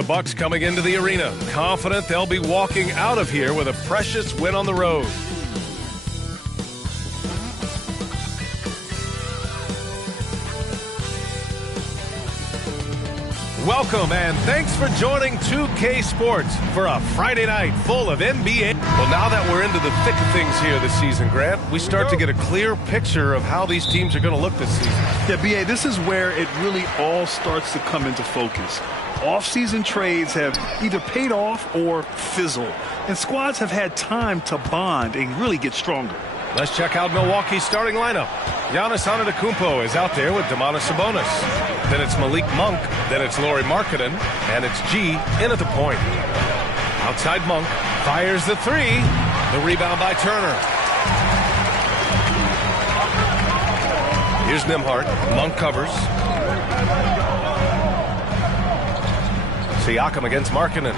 The Bucks coming into the arena, confident they'll be walking out of here with a precious win on the road. Welcome and thanks for joining 2K Sports for a Friday night full of NBA. Well, now that we're into the thick of things here this season, Grant, we start to get a clear picture of how these teams are going to look this season. Yeah, BA, this is where it really all starts to come into focus. Off-season trades have either paid off or fizzled, and squads have had time to bond and really get stronger. Let's check out Milwaukee's starting lineup. Giannis Antetokounmpo is out there with Domantas Sabonis. Then it's Malik Monk. Then it's Lauri Markkanen. And it's G in at the point. Outside Monk fires the three. The rebound by Turner. Here's Nembhard. Monk covers. Siakam against Markkanen.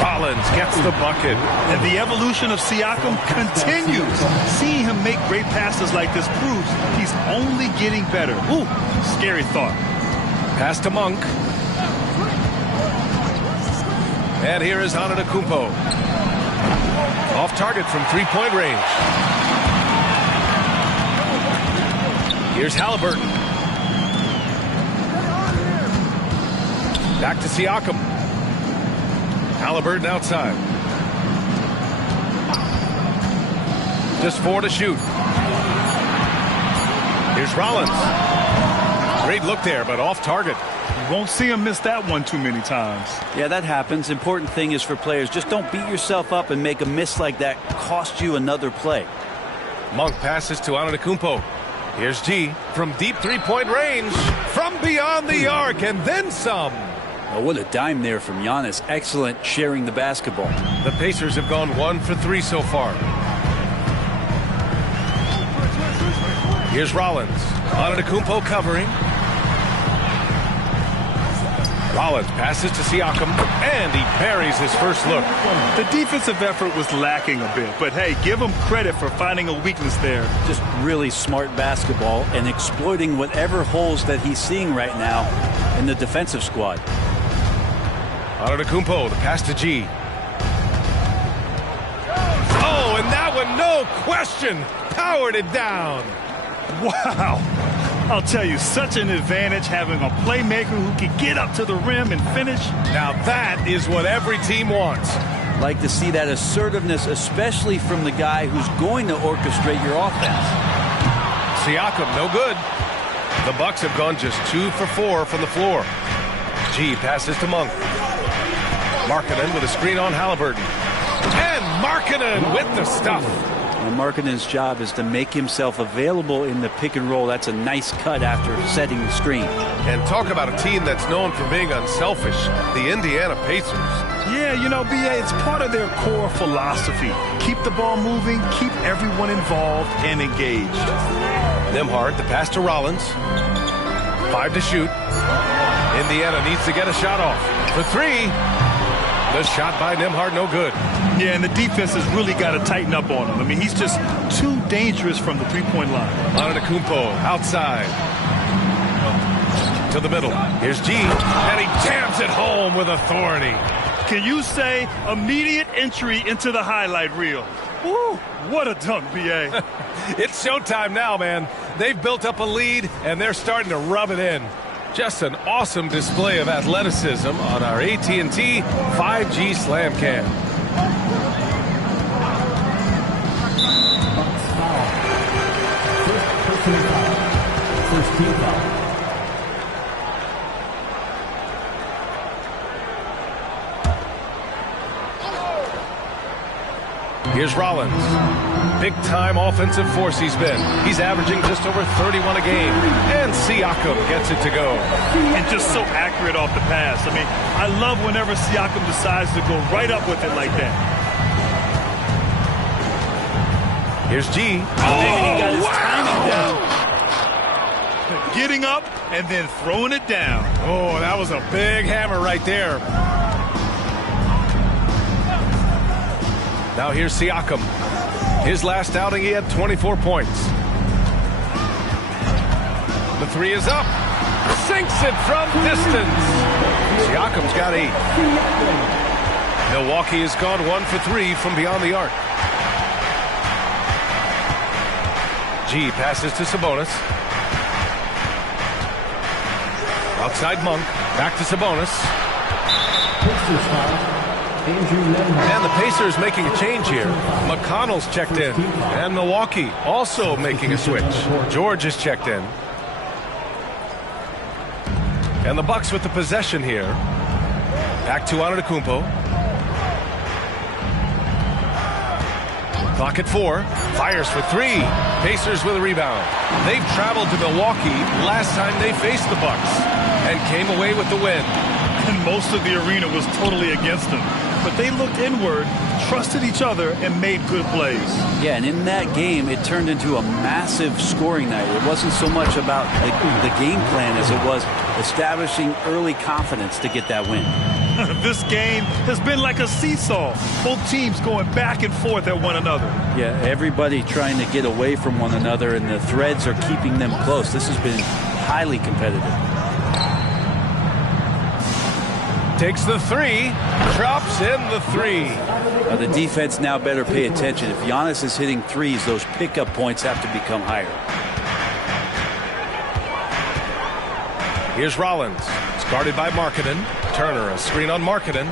Rollins gets the bucket. And the evolution of Siakam continues. Seeing him make great passes like this proves he's only getting better. Ooh, scary thought. Pass to Monk. And here is Antetokounmpo. Off target from three-point range. Here's Halliburton. Back to Siakam. Halliburton outside. Just 4 to shoot. Here's Rollins. Great look there, but off target. You won't see him miss that one too many times. Yeah, that happens. Important thing is for players, just don't beat yourself up and make a miss like that cost you another play. Monk passes to Antetokounmpo. Here's G from deep three-point range. From beyond the arc and then some. Oh, what a dime there from Giannis. Excellent sharing the basketball. The Pacers have gone 1 for 3 so far. Here's Rollins. Antetokounmpo covering. Rollins passes to Siakam, and he buries his first look. The defensive effort was lacking a bit, but hey, give him credit for finding a weakness there. Just really smart basketball and exploiting whatever holes that he's seeing right now in the defensive squad. Antetokounmpo, the pass to G. Oh, and that one, no question, powered it down. Wow. I'll tell you, such an advantage having a playmaker who can get up to the rim and finish. Now that is what every team wants. Like to see that assertiveness, especially from the guy who's going to orchestrate your offense. Siakam, no good. The Bucks have gone just 2 for 4 from the floor. G passes to Monk. Markkanen with a screen on Halliburton. And Markkanen with the stuff. And Markkanen's job is to make himself available in the pick and roll. That's a nice cut after setting the screen. And talk about a team that's known for being unselfish, the Indiana Pacers. Yeah, you know, BA, it's part of their core philosophy. Keep the ball moving, keep everyone involved and engaged. Nembhard, the pass to Rollins. 5 to shoot. Indiana needs to get a shot off. For 3. The shot by Nembhard, no good. Yeah, and the defense has really got to tighten up on him. I mean, he's just too dangerous from the three-point line. Antetokounmpo outside. To the middle. Here's G, and he jams it home with authority. Can you say immediate entry into the highlight reel? Woo, what a dunk, B.A. It's showtime now, man. They've built up a lead, and they're starting to rub it in. Just an awesome display of athleticism on our AT&T 5G Slam Cam. First team foul. Here's Rollins. Big-time offensive force he's been. He's averaging just over 31 a game. And Siakam gets it to go. And just so accurate off the pass. I mean, I love whenever Siakam decides to go right up with it like that. Here's G. He got his timing down. Getting up and then throwing it down. Oh, that was a big hammer right there. Now here's Siakam. His last outing, he had 24 points. The 3 is up. Sinks it from distance. Siakam's got 8. Milwaukee has gone 1 for 3 from beyond the arc. G passes to Sabonis. Outside Monk. Back to Sabonis. And the Pacers making a change here. McConnell's checked in. And Milwaukee also making a switch. George is checked in. And the Bucks with the possession here. Back to Antetokounmpo. Clock at 4. Fires for 3. Pacers with a rebound. They've traveled to Milwaukee last time they faced the Bucks and came away with the win. And most of the arena was totally against them. But they looked inward, trusted each other, and made good plays. Yeah, and in that game, it turned into a massive scoring night. It wasn't so much about the game plan as it was establishing early confidence to get that win. This game has been like a seesaw. Both teams going back and forth at one another. Yeah, everybody trying to get away from one another, and the threads are keeping them close. This has been highly competitive. Takes the 3, drops in the 3. The defense now better pay attention. If Giannis is hitting threes, those pickup points have to become higher. Here's Rollins. It's guarded by Markkanen. Turner, a screen on Markkanen.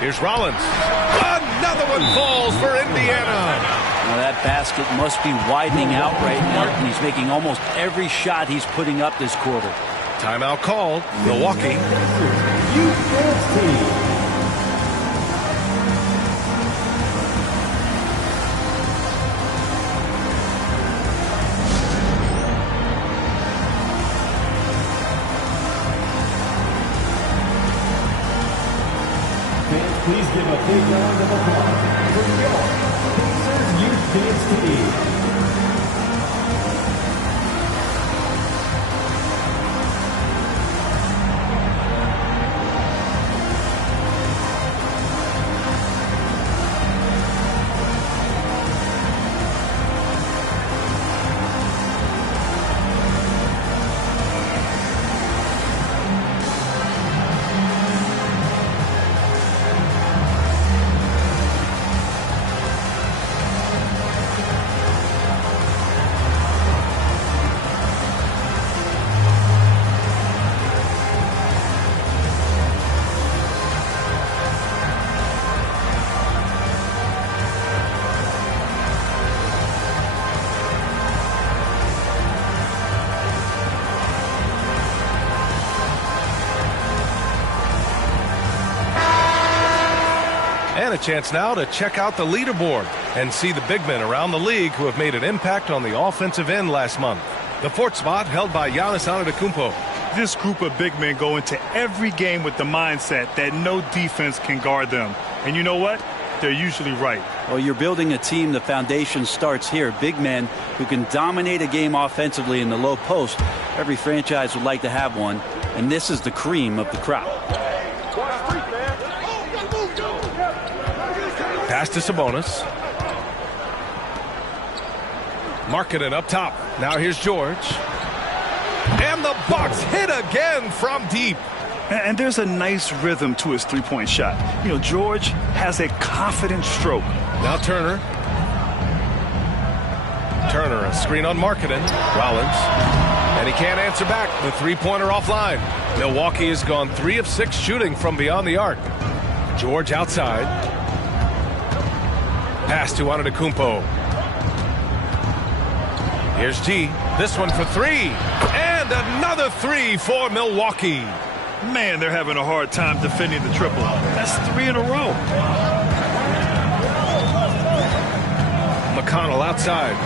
Here's Rollins. Another one falls for Indiana. Now that basket must be widening out right now, and he's making almost every shot he's putting up this quarter. Timeout called. Milwaukee. Please give a big round of applause for your Pacers Youth Dance Team. And a chance now to check out the leaderboard and see the big men around the league who have made an impact on the offensive end last month. The 4th spot held by Giannis Antetokounmpo. This group of big men go into every game with the mindset that no defense can guard them. And you know what? They're usually right. Well, you're building a team. The foundation starts here. Big men who can dominate a game offensively in the low post. Every franchise would like to have one, and this is the cream of the crop. Pass to Sabonis. Markkanen up top. Now here's George. And the Bucks hit again from deep. And there's a nice rhythm to his three-point shot. You know, George has a confident stroke. Now Turner. Turner, a screen on Markkanen. Rollins. And he can't answer back. The three-pointer offline. Milwaukee has gone 3 of 6 shooting from beyond the arc. George outside. Pass to Antetokounmpo. Here's G. This one for 3. And another 3 for Milwaukee. Man, they're having a hard time defending the triple. That's 3 in a row. McConnell outside.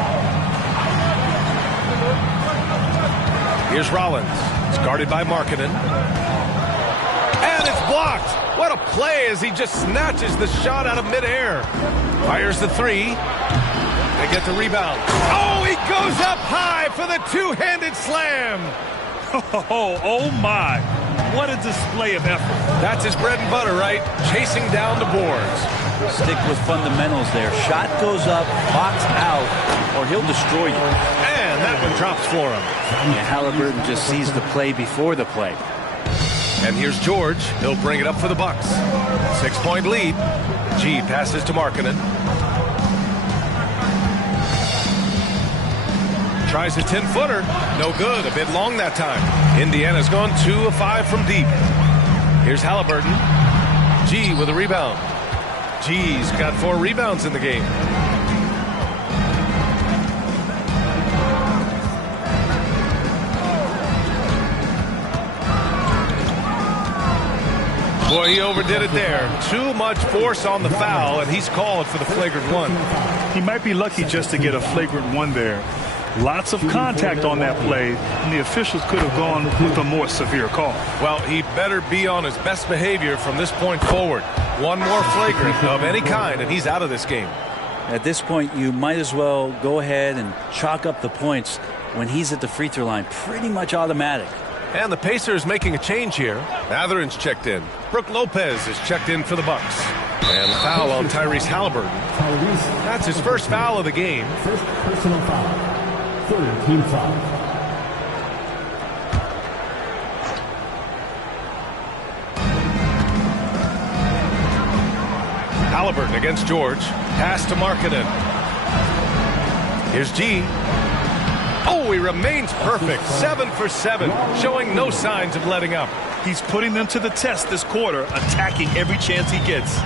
Here's Rollins. It's guarded by Markkanen. And it's blocked. What a play as he just snatches the shot out of midair. Fires the 3. They get the rebound. Oh, he goes up high for the two-handed slam. Oh my. What a display of effort. That's his bread and butter, right? Chasing down the boards. Stick with fundamentals there. Shot goes up, box out, or he'll destroy you. And that one drops for him. Yeah, Halliburton just sees the play before the play. And here's George. He'll bring it up for the Bucks. 6-point lead. G passes to Markkanen. Tries a 10-footer. No good. A bit long that time. Indiana's gone 2 of 5 from deep. Here's Halliburton. G with a rebound. G's got 4 rebounds in the game. Boy, he overdid it there. Too much force on the foul, and he's called for the flagrant 1. He might be lucky just to get a flagrant 1 there. Lots of contact on that play, and the officials could have gone with a more severe call. Well, he better be on his best behavior from this point forward. One more flagrant of any kind, and he's out of this game. At this point, you might as well go ahead and chalk up the points when he's at the free throw line. Pretty much automatic. And the Pacers making a change here. Matherin's checked in. Brooke Lopez is checked in for the Bucks. And foul on Tyrese Halliburton. That's his first foul of the game. First personal foul. 3rd team foul. Halliburton against George. Pass to Markkanen. Here's G. Oh, he remains perfect. 7 for 7, showing no signs of letting up. He's putting them to the test this quarter, attacking every chance he gets.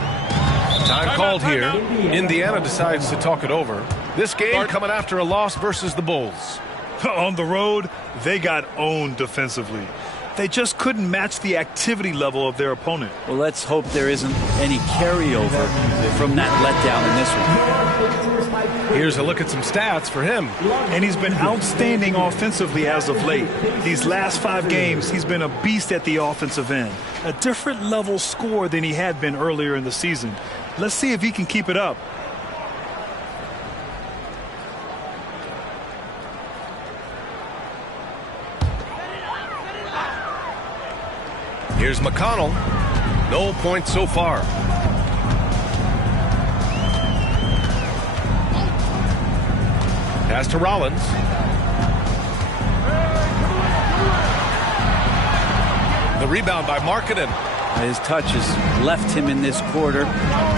Time called here. Indiana decides to talk it over. This game coming after a loss versus the Bulls. On the road, they got owned defensively. They just couldn't match the activity level of their opponent. Well, let's hope there isn't any carryover from that letdown in this one. Here's a look at some stats for him. And he's been outstanding offensively as of late. These last 5 games, he's been a beast at the offensive end. A different level score than he had been earlier in the season. Let's see if he can keep it up. Here's McConnell. No points so far. Pass to Rollins. The rebound by Markkanen. His touch has left him in this quarter.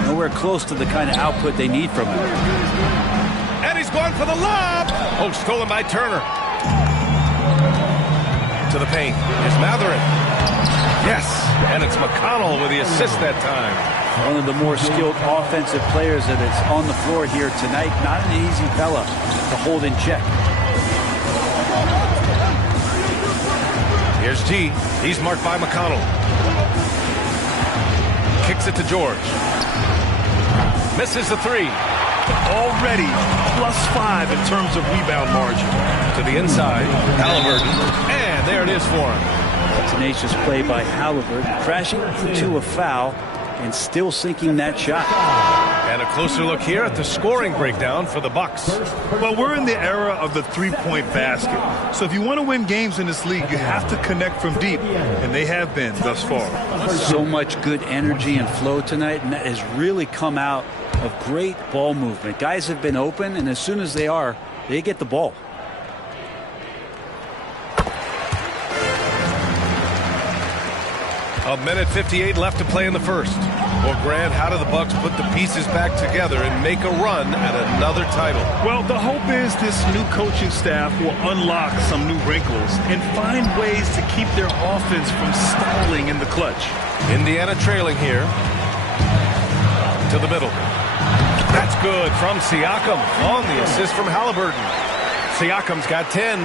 Nowhere close to the kind of output they need from him. And he's going for the lob. Oh, stolen by Turner. To the paint is Matherin. Yes, and it's McConnell with the assist that time. One of the more skilled offensive players that is on the floor here tonight. Not an easy fella to hold in check. Here's G. He's marked by McConnell. Kicks it to George. Misses the 3. Already +5 in terms of rebound margin. To the inside, Halliburton. And there it is for him. Tenacious play by Halliburton, crashing to a foul and still sinking that shot. And a closer look here at the scoring breakdown for the Bucks. Well, we're in the era of the three-point basket. So if you want to win games in this league, you have to connect from deep, and they have been thus far. So much good energy and flow tonight, and that has really come out of great ball movement. Guys have been open, and as soon as they are, they get the ball. A minute 58 left to play in the first. Well, Grant, how do the Bucks put the pieces back together and make a run at another title? Well, the hope is this new coaching staff will unlock some new wrinkles and find ways to keep their offense from stalling in the clutch. Indiana trailing here. To the middle. That's good from Siakam on the assist from Halliburton. Siakam's got 10.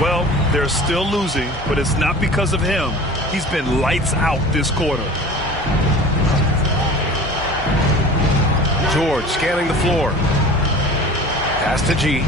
Well, they're still losing, but it's not because of him. He's been lights out this quarter. George scanning the floor. Pass to G.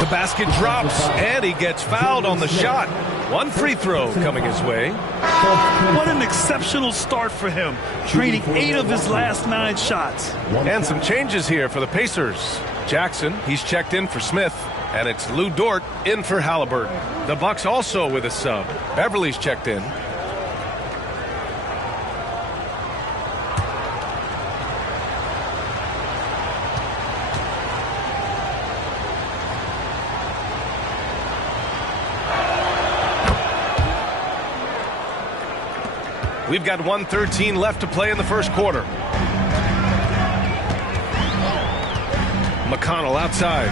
The basket drops, and he gets fouled on the shot. One free throw coming his way. What an exceptional start for him, draining 8 of his last 9 shots. And some changes here for the Pacers. Jackson, he's checked in for Smith, and it's Lou Dort in for Halliburton. The Bucks also with a sub. Beverly's checked in. We've got 1:13 left to play in the first quarter. McConnell outside.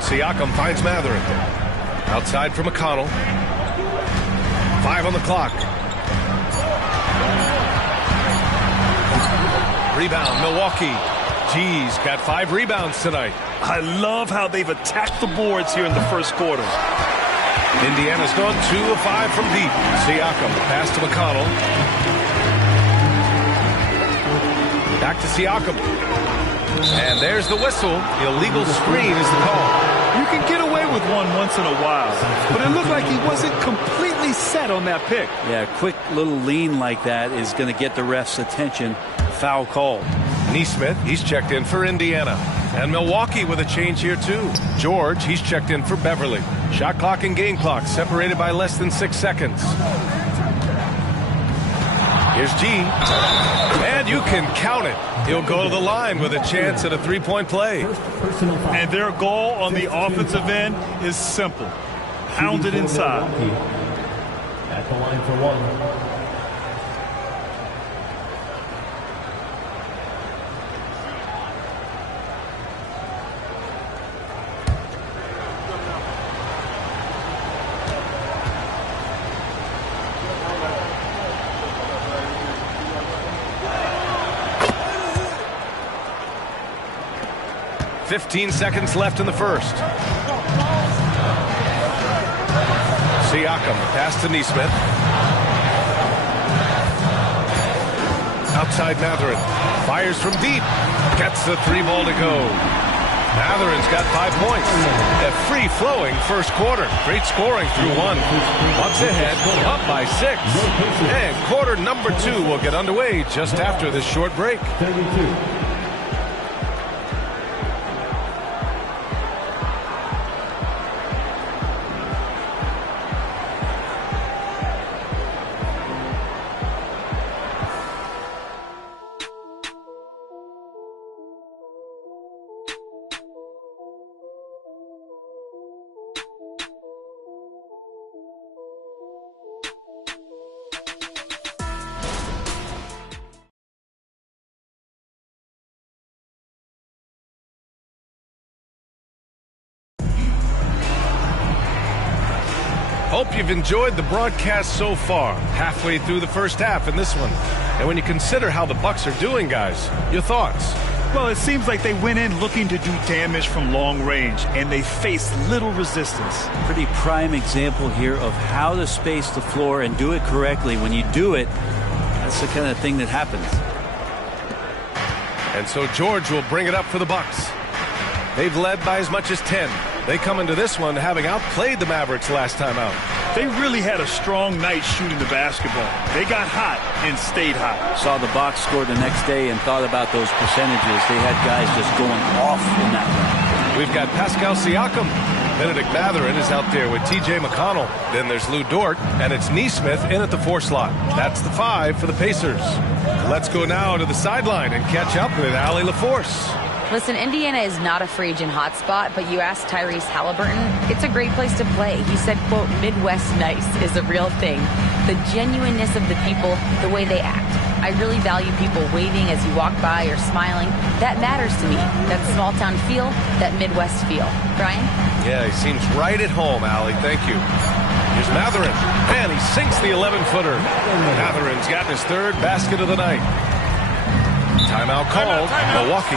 Siakam finds Mathurin. Outside for McConnell. 5 on the clock. Rebound, Milwaukee. G's got 5 rebounds tonight. I love how they've attacked the boards here in the first quarter. Indiana's gone 2 of 5 from deep. Siakam, pass to McConnell. Back to Siakam. And there's the whistle. Illegal screen is the call. You can get away with one once in a while, but it looked like he wasn't completely set on that pick. Yeah, a quick little lean like that is going to get the ref's attention. Foul called. Nesmith, he's checked in for Indiana. And Milwaukee with a change here too. George, he's checked in for Beverly. Shot clock and game clock separated by less than 6 seconds. Here's G. And you can count it. He'll go to the line with a chance at a 3-point play. And their goal on the offensive end is simple. Pound it inside. At the line for one. 15 seconds left in the first. Siakam, pass to Nesmith. Outside Mathurin. Fires from deep. Gets the 3 ball to go. Mathurin's got 5 points. A free-flowing first quarter. Great scoring through 1. Bucks ahead, up by 6. And quarter number 2 will get underway just after this short break. 32. Hope you've enjoyed the broadcast so far. Halfway through the first half in this one. And when you consider how the Bucks are doing, guys, your thoughts? Well, it seems like they went in looking to do damage from long range, and they faced little resistance. Pretty prime example here of how to space the floor and do it correctly. When you do it, that's the kind of thing that happens. And so George will bring it up for the Bucks. They've led by as much as 10. They come into this one having outplayed the Mavericks last time out. They really had a strong night shooting the basketball. They got hot and stayed hot. Saw the Bucks score the next day and thought about those percentages. They had guys just going off in that one. We've got Pascal Siakam. Benedict Mathurin is out there with T.J. McConnell. Then there's Lou Dort, and it's Nesmith in at the 4 slot. That's the 5 for the Pacers. Let's go now to the sideline and catch up with Allie LaForce. Listen, Indiana is not a free agent hotspot, but you asked Tyrese Halliburton, it's a great place to play. He said, quote, Midwest nice is a real thing. The genuineness of the people, the way they act. I really value people waving as you walk by or smiling. That matters to me. That small town feel, that Midwest feel. Brian? Yeah, he seems right at home, Allie. Thank you. Here's Mathurin. And he sinks the 11-footer. Mathurin's gotten his 3rd basket of the night. Timeout called, Milwaukee.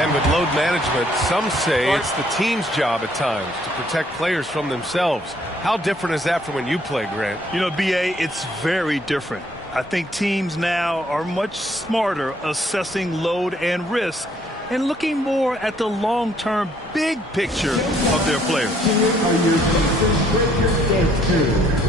And with load management, some say it's the team's job at times to protect players from themselves. How different is that from when you play, Grant? You know, B.A., it's very different. I think teams now are much smarter assessing load and risk and looking more at the long-term big picture of their players. Here are your Pacers Breakers dance crew.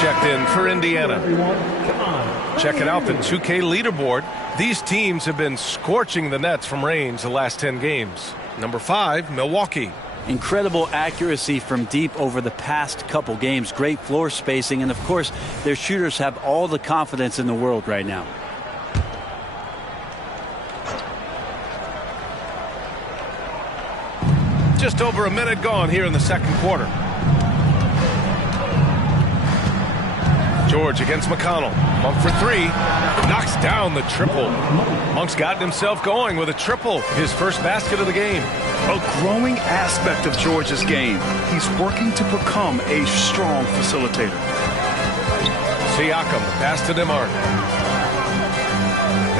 checked in for Indiana. Checking out the 2K leaderboard. These teams have been scorching the nets from range the last 10 games. Number 5, Milwaukee. Incredible accuracy from deep over the past couple games. Great floor spacing. And, of course, their shooters have all the confidence in the world right now. Just over a minute gone here in the second quarter. George against McConnell. Monk for 3. Knocks down the triple. Monk's gotten himself going with a triple. His first basket of the game. A growing aspect of George's game. He's working to become a strong facilitator. Siakam, pass to Nembhard.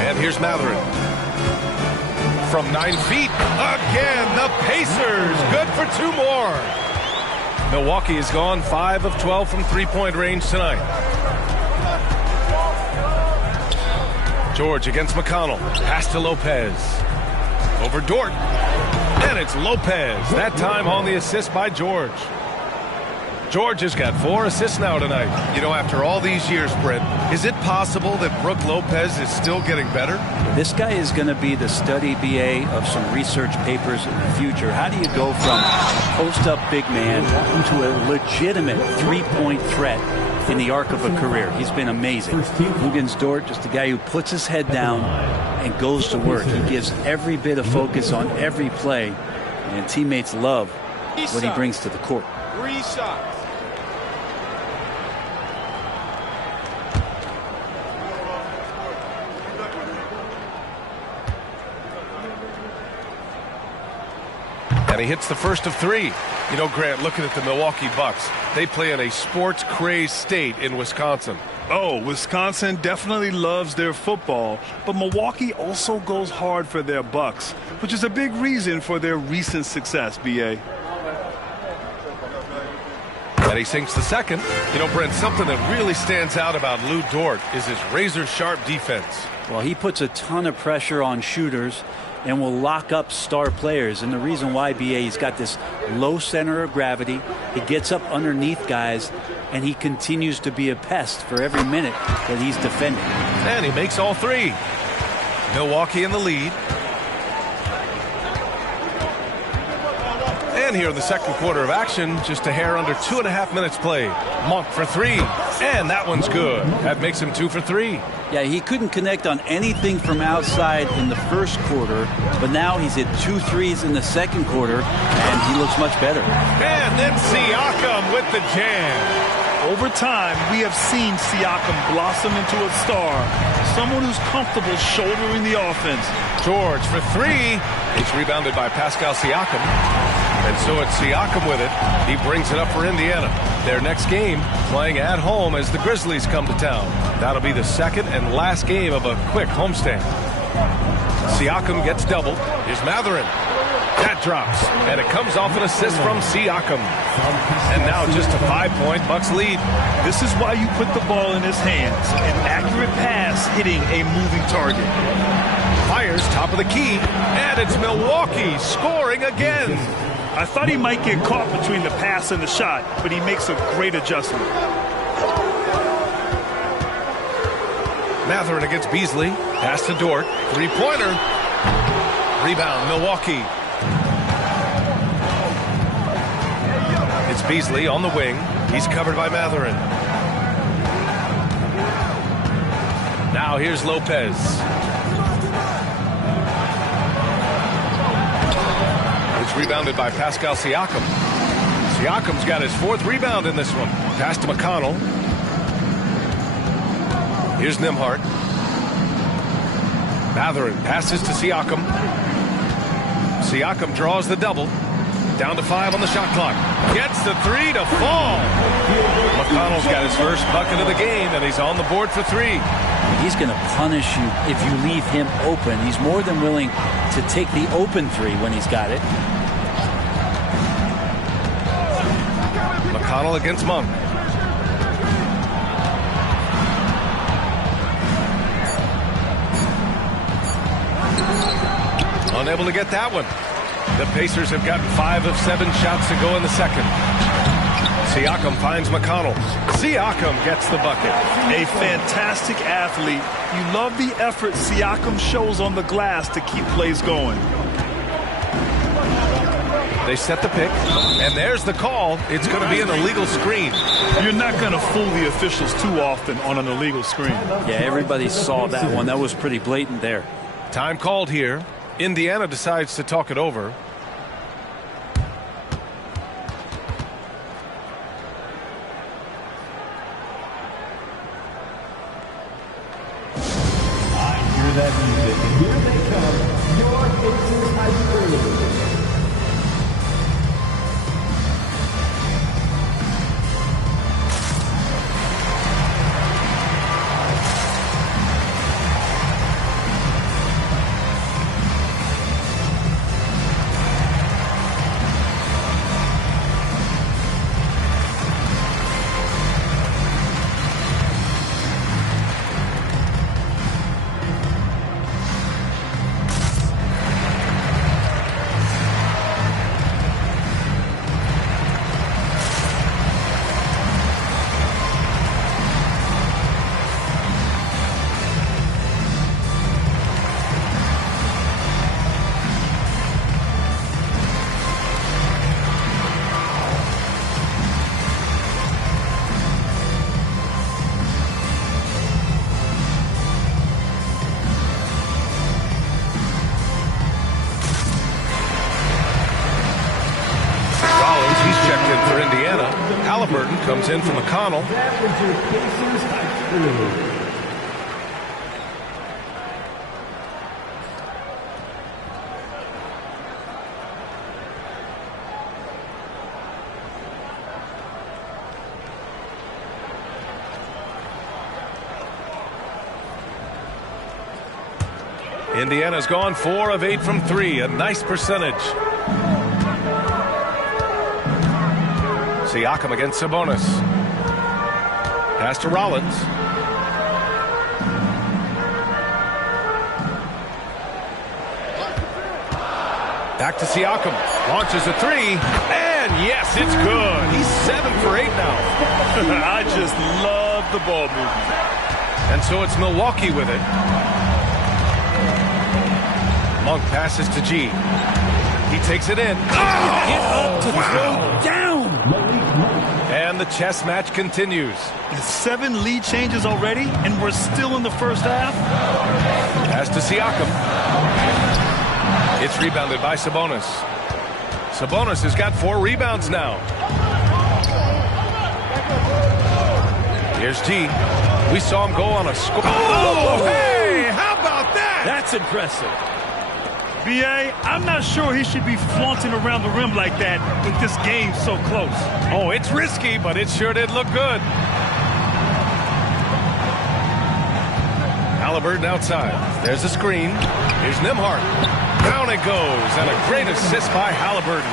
And here's Mathurin. From 9 feet, again, the Pacers, good for 2 more. Milwaukee has gone 5 of 12 from three-point range tonight. George against McConnell, pass to Lopez. Over Dort, and it's Lopez, that time on the assist by George. George has got 4 assists now tonight. You know, after all these years, Brent, is it possible that Brook Lopez is still getting better? This guy is going to be the study BA of some research papers in the future. How do you go from a post-up big man to a legitimate three-point threat in the arc of a career? He's been amazing. Luguentz Dort, just a guy who puts his head down and goes to work. He gives every bit of focus on every play, and teammates love what he brings to the court. 3 shots. And he hits the first of 3. You know, Grant, looking at the Milwaukee Bucks, they play in a sports-crazed state in Wisconsin. Oh, Wisconsin definitely loves their football, but Milwaukee also goes hard for their Bucks, which is a big reason for their recent success, BA. And he sinks the second. You know, Brent, something that really stands out about Lou Dort is his razor-sharp defense. Well, he puts a ton of pressure on shooters and will lock up star players. And the reason why, BA, he's got this low center of gravity. He gets up underneath guys, and he continues to be a pest for every minute that he's defending. And he makes all 3. Milwaukee in the lead. And here in the second quarter of action, just a hair under 2.5 minutes played. Monk for 3, and that one's good. That makes him 2 for 3. Yeah, he couldn't connect on anything from outside in the first quarter, but now he's hit 2 threes in the second quarter, and he looks much better. And then Siakam with the jam. Over time, we have seen Siakam blossom into a star, someone who's comfortable shouldering the offense. George for 3. It's rebounded by Pascal Siakam. And so it's Siakam with it. He brings it up for Indiana. Their next game playing at home as the Grizzlies come to town. That'll be the second and last game of a quick homestand. Siakam gets doubled. Here's Mathurin. That drops, and it comes off an assist from Siakam. And now just a 5-point Bucks lead. This is why you put the ball in his hands. An accurate pass hitting a moving target. Fires top of the key, and it's Milwaukee scoring again. I thought he might get caught between the pass and the shot, but he makes a great adjustment. Mathurin against Beasley. Pass to Dort. 3-pointer. Rebound, Milwaukee. It's Beasley on the wing. He's covered by Mathurin. Now here's Lopez. It's rebounded by Pascal Siakam. Siakam's got his 4th rebound in this one. Pass to McConnell. Here's Nembhard. Mathurin passes to Siakam. Siakam draws the double. Down to 5 on the shot clock. Gets the 3 to fall. McConnell's got his first bucket of the game, and he's on the board for 3. He's going to punish you if you leave him open. He's more than willing to take the open 3 when he's got it. McConnell against Monk. Unable to get that one. The Pacers have gotten 5 of 7 shots to go in the second. Siakam finds McConnell. Siakam gets the bucket. A fantastic athlete. You love the effort Siakam shows on the glass to keep plays going. They set the pick, and there's the call. It's going to be an illegal screen. You're not going to fool the officials too often on an illegal screen. Yeah, everybody saw that one. That was pretty blatant there. Time called here. Indiana decides to talk it over. I hear that music, and here they come, your Aces High School. Halliburton comes in for McConnell. That was your Pacers High School. Indiana's gone 4 of 8 from 3, a nice percentage. Siakam against Sabonis. Pass to Rollins. Back to Siakam. Launches a 3. And yes, it's good. He's 7 for 8 now. I just love the ball movement. And so it's Milwaukee with it. Monk passes to G. He takes it in. Get up to throw down. And the chess match continues. 7 lead changes already, and we're still in the first half. Pass to Siakam. It's rebounded by Sabonis. Sabonis has got 4 rebounds now. Here's G. We saw him go on a score. Oh, hey! How about that? That's impressive. B.A., I'm not sure he should be flaunting around the rim like that with this game so close. Oh, it's risky, but it sure did look good. Halliburton outside. There's a screen. Here's Nembhard. Down it goes, and a great assist by Halliburton.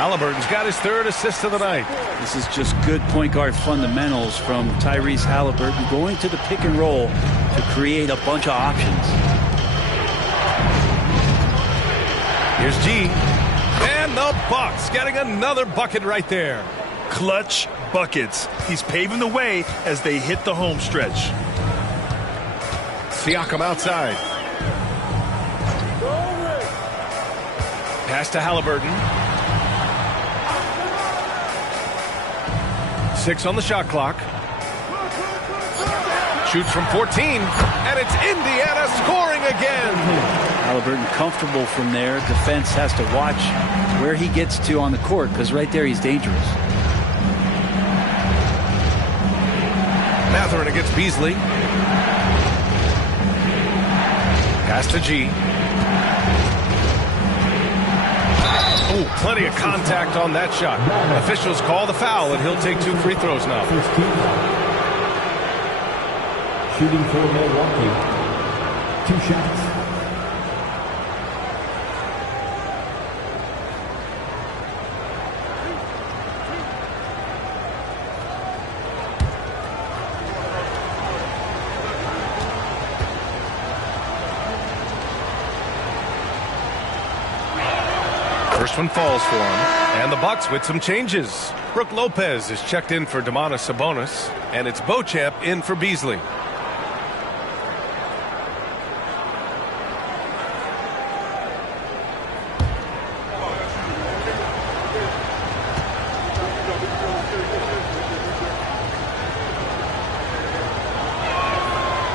Halliburton's got his 3rd assist of the night. This is just good point guard fundamentals from Tyrese Halliburton, going to the pick and roll to create a bunch of options. Here's G. And the Bucks getting another bucket right there. Clutch buckets. He's paving the way as they hit the home stretch. Siakam outside. Pass to Halliburton. 6 on the shot clock. Shoots from 14, and it's Indiana scoring again. Halliburton comfortable from there. Defense has to watch where he gets to on the court, because right there he's dangerous. Mathurin against Beasley. Pass to G. Oh, plenty of contact on that shot. Officials call the foul, and he'll take 2 free throws now. Shooting for Milwaukee. 2 shots. First one falls for him. And the Bucks with some changes. Brooke Lopez is checked in for Domantas Sabonis. And it's Beauchamp in for Beasley.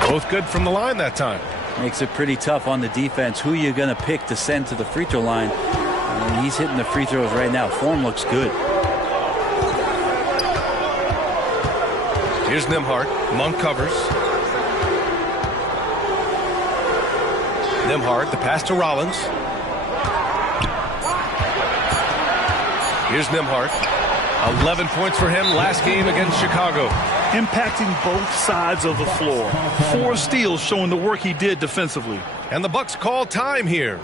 Both good from the line that time. Makes it pretty tough on the defense. Who you going to pick to send to the free throw line? And he's hitting the free throws right now. Form looks good. Here's Nembhard. Monk covers. Nembhard, the pass to Rollins. Here's Nembhard. 11 points for him last game against Chicago. Impacting both sides of the floor. 4 steals showing the work he did defensively. And the Bucks call time here.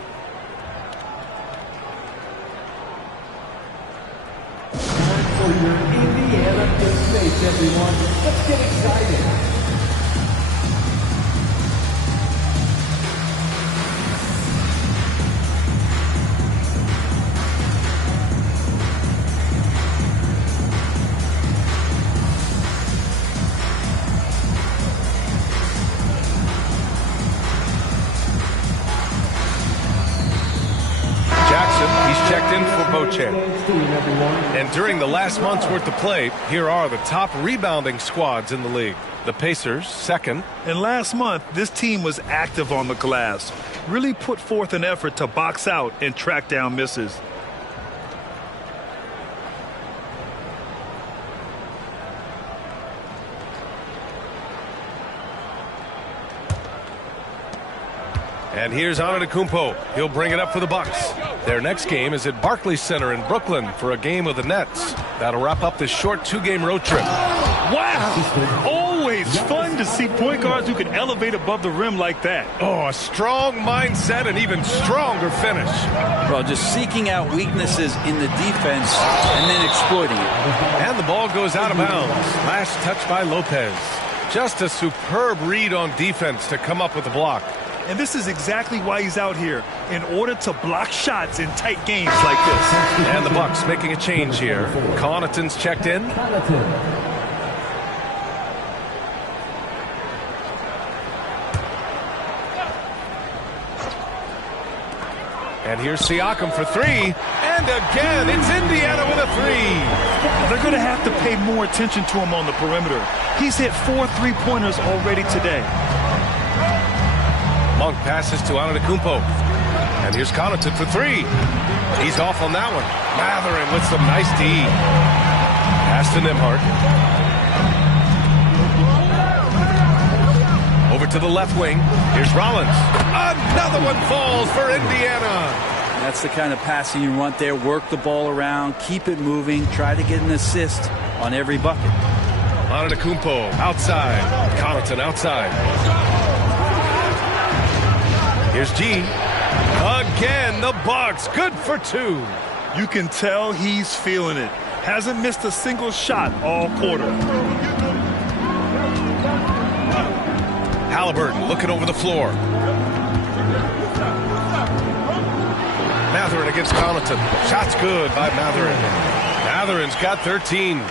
Time for your Indiana States, everyone. Let's get excited. Checked in for Beauchamp. And during the last month's worth of play, here are the top rebounding squads in the league. The Pacers, second. And last month, this team was active on the glass. Really put forth an effort to box out and track down misses. And here's Antetokounmpo. He'll bring it up for the Bucks. Their next game is at Barclays Center in Brooklyn for a game with the Nets. That'll wrap up this short 2-game road trip. Wow! Always fun to see point guards who can elevate above the rim like that. Oh, a strong mindset and even stronger finish. Well, just seeking out weaknesses in the defense and then exploiting it. And the ball goes out of bounds. Last touch by Lopez. Just a superb read on defense to come up with the block. And this is exactly why he's out here, in order to block shots in tight games like this. And the Bucks making a change here. Connaughton's checked in. And here's Siakam for 3. And again, it's Indiana with a 3. They're going to have to pay more attention to him on the perimeter. He's hit 4 3-pointers already today. Monk passes to Antetokounmpo. And here's Connaughton for 3. He's off on that one. Matherin with some nice D. Pass to Nembhard. Over to the left wing. Here's Rollins. Another one falls for Indiana. That's the kind of passing you want there. Work the ball around, keep it moving, try to get an assist on every bucket. Antetokounmpo outside. Connaughton outside. Here's G. Again, the Bucks. Good for 2. You can tell he's feeling it. Hasn't missed a single shot all quarter. Halliburton looking over the floor. Matherin against Connaughton. Shot's good by Matherin. Matherin's got 13.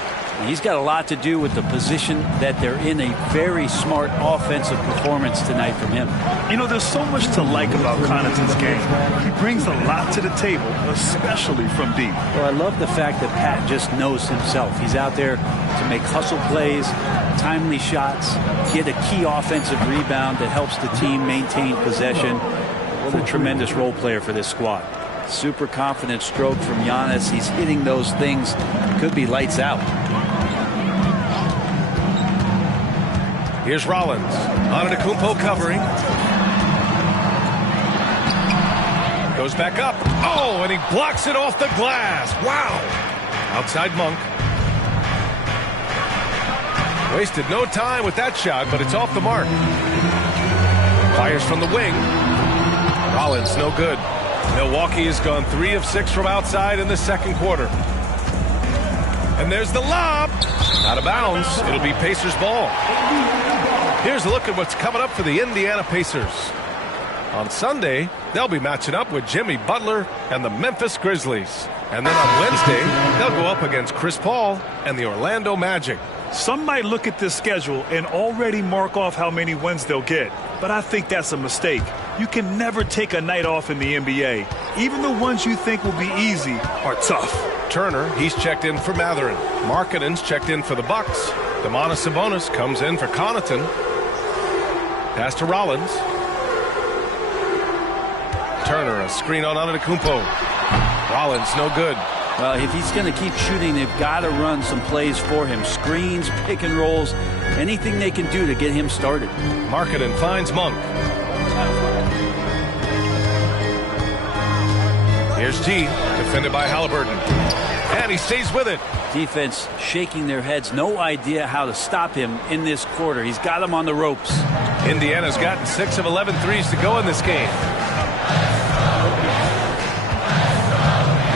He's got a lot to do with the position that they're in. A very smart offensive performance tonight from him. You know, there's so much to like about Connaughton's game. He brings a lot to the table, especially from deep. Well, I love the fact that Pat just knows himself. He's out there to make hustle plays, timely shots, get a key offensive rebound that helps the team maintain possession. What a tremendous role player for this squad. Super confident stroke from Giannis. He's hitting those things. Could be lights out. Here's Rollins. Antetokounmpo covering. Goes back up. Oh, and he blocks it off the glass. Wow. Outside Monk. Wasted no time with that shot, but it's off the mark. Fires from the wing. Rollins, no good. Milwaukee has gone 3 of 6 from outside in the second quarter. And there's the lob. Out of bounds. It'll be Pacers ball. Here's a look at what's coming up for the Indiana Pacers. On Sunday, they'll be matching up with Jimmy Butler and the Memphis Grizzlies. And then on Wednesday, they'll go up against Chris Paul and the Orlando Magic. Some might look at this schedule and already mark off how many wins they'll get. But I think that's a mistake. You can never take a night off in the NBA. Even the ones you think will be easy are tough. Turner, he's checked in for Matherin. Markkanen's checked in for the Bucks. Domantas Sabonis comes in for Connaughton. Pass to Rollins. Turner, a screen on Antetokounmpo. Rollins, no good. Well, if he's going to keep shooting, they've got to run some plays for him. Screens, pick and rolls, anything they can do to get him started. Markkanen finds Monk. Here's G, defended by Halliburton. And he stays with it. Defense shaking their heads. No idea how to stop him in this quarter. He's got him on the ropes. Indiana's gotten 6 of 11 threes to go in this game.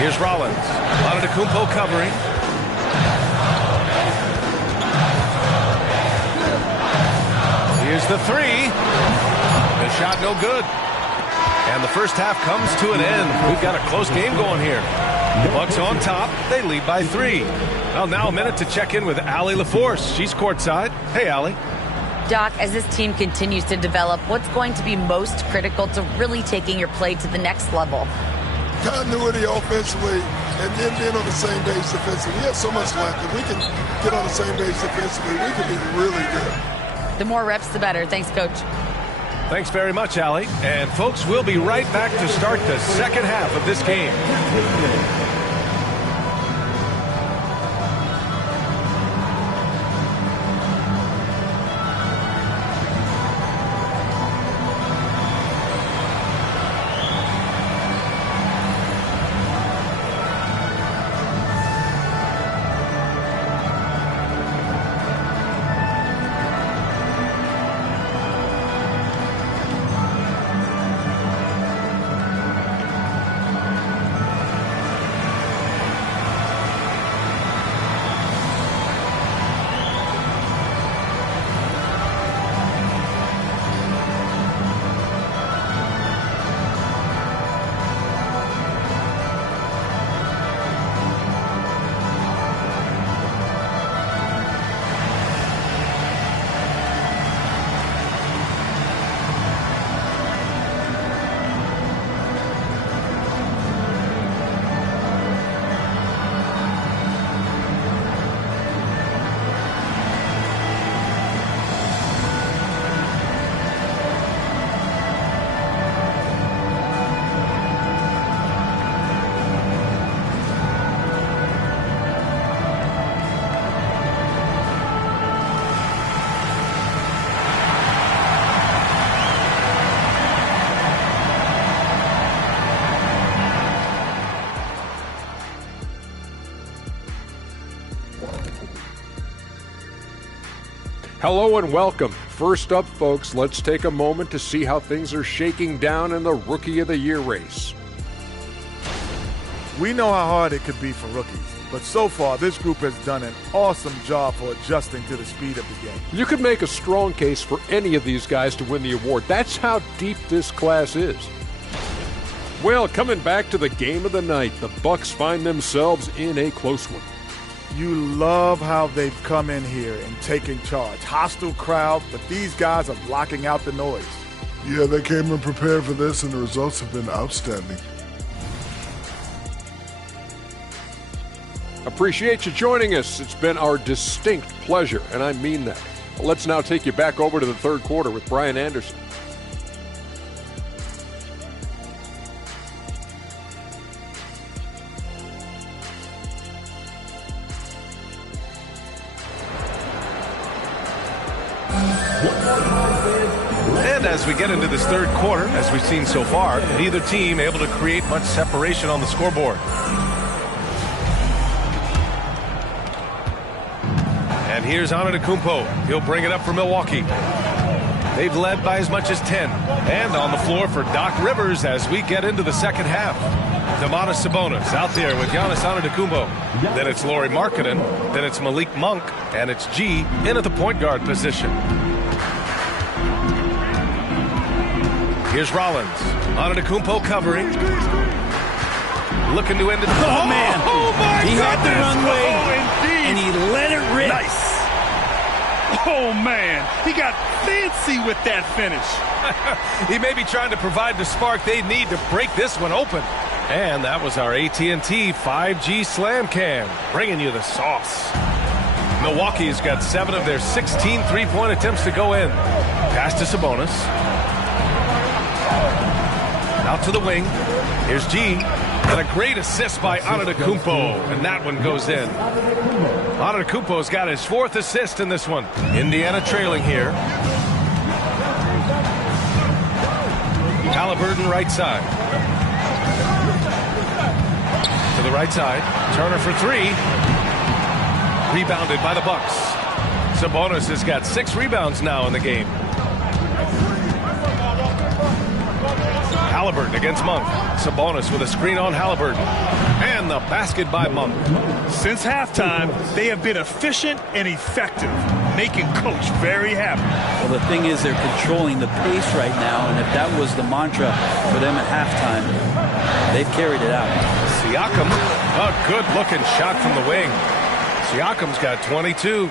Here's Rollins. Antetokounmpo covering. Here's the three. The shot no good. And the first half comes to an end. We've got a close game going here. Bucks on top. They lead by 3. Well, now a minute to check in with Allie LaForce. She's courtside. Hey, Allie. Doc, as this team continues to develop, what's going to be most critical to really taking your play to the next level? Continuity offensively and then being on the same page defensively. We have so much left. If we can get on the same page defensively, we can be really good. The more reps, the better. Thanks, Coach. Thanks very much, Allie. And, folks, we'll be right back to start the second half of this game. Hello and welcome. First up, folks, let's take a moment to see how things are shaking down in the Rookie of the Year race. We know how hard it could be for rookies, but so far this group has done an awesome job for adjusting to the speed of the game. You could make a strong case for any of these guys to win the award. That's how deep this class is. Well, coming back to the game of the night, the Bucks find themselves in a close one. You love how they've come in here and taken charge. Hostile crowd, but these guys are blocking out the noise. Yeah, they came in prepared for this, and the results have been outstanding. Appreciate you joining us. It's been our distinct pleasure, and I mean that. Well, let's now take you back over to the third quarter with Brian Anderson. And as we get into this third quarter, as we've seen so far, neither team able to create much separation on the scoreboard. And here's Antetokounmpo. He'll bring it up for Milwaukee. They've led by as much as 10. And on the floor for Doc Rivers as we get into the second half. Domantas Sabonis out there with Giannis Antetokounmpo. Then it's Lauri Markkanen. Then it's Malik Monk. And it's G in at the point guard position. Here's Rollins. Antetokounmpo covering. Looking to end it. Oh, man. Oh, my He goodness. had the runway, indeed. and he let it rip. Nice. Oh, man. He got fancy with that finish. He may be trying to provide the spark they need to break this one open. And that was our AT&T 5G Slam Cam, bringing you the sauce. Milwaukee's got 7 of their 16 three-point attempts to go in. Pass to Sabonis. Out to the wing. Here's G. And a great assist by Antetokounmpo, and that one goes in. Antetokounmpo's got his 4th assist in this one. Indiana trailing here. Halliburton right side. To the right side. Turner for 3. Rebounded by the Bucks. Sabonis has got 6 rebounds now in the game. Halliburton against Monk. Sabonis with a screen on Halliburton. And the basket by Monk. Since halftime, they have been efficient and effective, making Coach very happy. Well, the thing is, they're controlling the pace right now, and if that was the mantra for them at halftime, they've carried it out. Siakam, a good-looking shot from the wing. Siakam's got 22.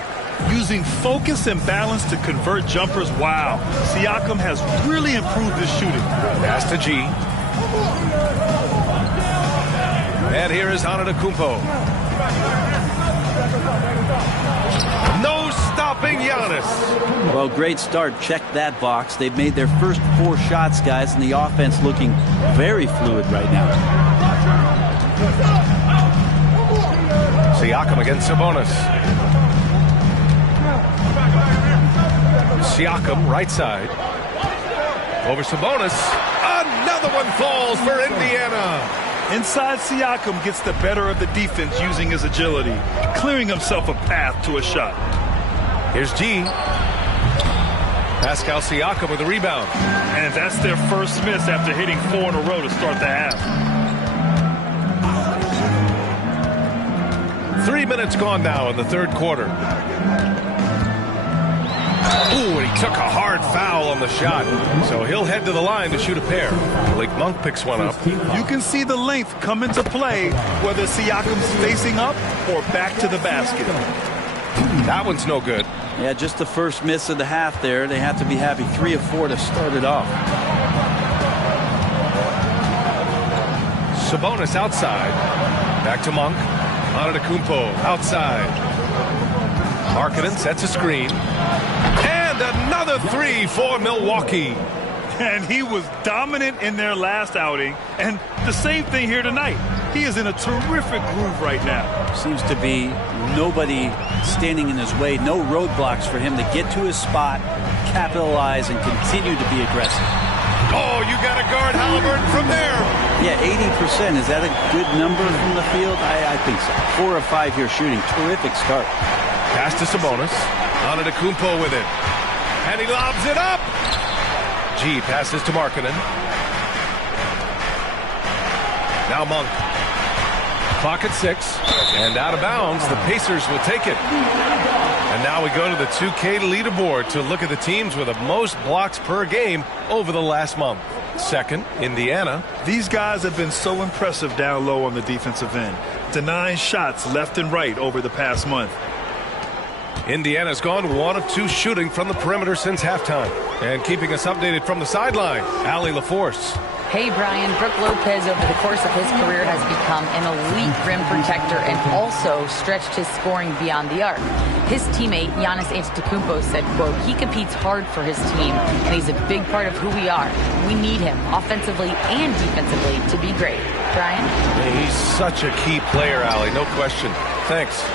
Using focus and balance to convert jumpers, wow. Siakam has really improved his shooting. Pass to G. And here is Antetokounmpo. No stopping Giannis. Well, great start. Check that box. They've made their first 4 shots, guys, and the offense looking very fluid right now. Siakam against Sabonis. Siakam, right side. Over Sabonis. Another one falls for Indiana. Inside, Siakam gets the better of the defense using his agility, clearing himself a path to a shot. Here's G. Pascal Siakam with a rebound. And that's their first miss after hitting 4 in a row to start the half. 3 minutes gone now in the 3rd quarter. Ooh, and he took a hard foul on the shot. So he'll head to the line to shoot a pair. Malik Monk picks one up. You can see the length come into play, whether Siakam's facing up or back to the basket. That one's no good. Yeah, just the first miss of the half there. They have to be happy. 3 of 4 to start it off. Sabonis outside. Back to Monk. Antetokounmpo outside. Markkanen sets a screen. And another 3 for Milwaukee. And he was dominant in their last outing. And the same thing here tonight. He is in a terrific groove right now. Seems to be nobody standing in his way. No roadblocks for him to get to his spot, capitalize, and continue to be aggressive. Oh, you got to guard Halliburton from there. Yeah, 80%. Is that a good number from the field? I think so. 4 of 5 here shooting. Terrific start. Pass to Sabonis. Antetokounmpo with it. And he lobs it up. G passes to Markkanen. Now Monk. Clock at 6. And out of bounds. The Pacers will take it. And now we go to the 2K leaderboard to look at the teams with the most blocks per game over the last month. Second, Indiana. These guys have been so impressive down low on the defensive end. Denying shots left and right over the past month. Indiana's gone 1 of 2 shooting from the perimeter since halftime. And keeping us updated from the sideline, Allie LaForce. Hey, Brian, Brook Lopez over the course of his career has become an elite rim protector and also stretched his scoring beyond the arc. His teammate, Giannis Antetokounmpo, said, quote, he competes hard for his team, and he's a big part of who we are. We need him, offensively and defensively, to be great. Brian? Yeah, he's such a key player, Allie, no question. Thanks.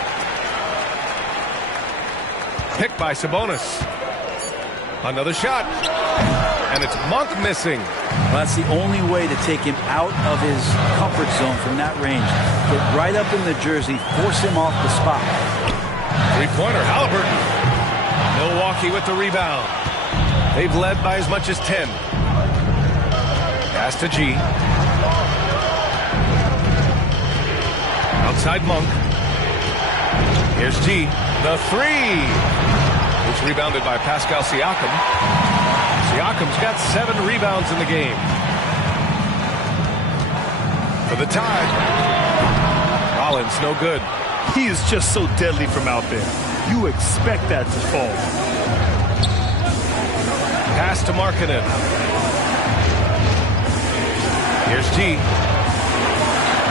Picked by Sabonis. Another shot. And it's Monk missing. Well, that's the only way to take him out of his comfort zone from that range. Get right up in the jersey, force him off the spot. Three-pointer, Halliburton. Milwaukee with the rebound. They've led by as much as 10. Pass to G. Outside Monk. Here's G. The 3. It's rebounded by Pascal Siakam. Siakam's got 7 rebounds in the game. For the tie. Rollins, no good. He is just so deadly from out there. You expect that to fall. Pass to Markkanen. Here's G.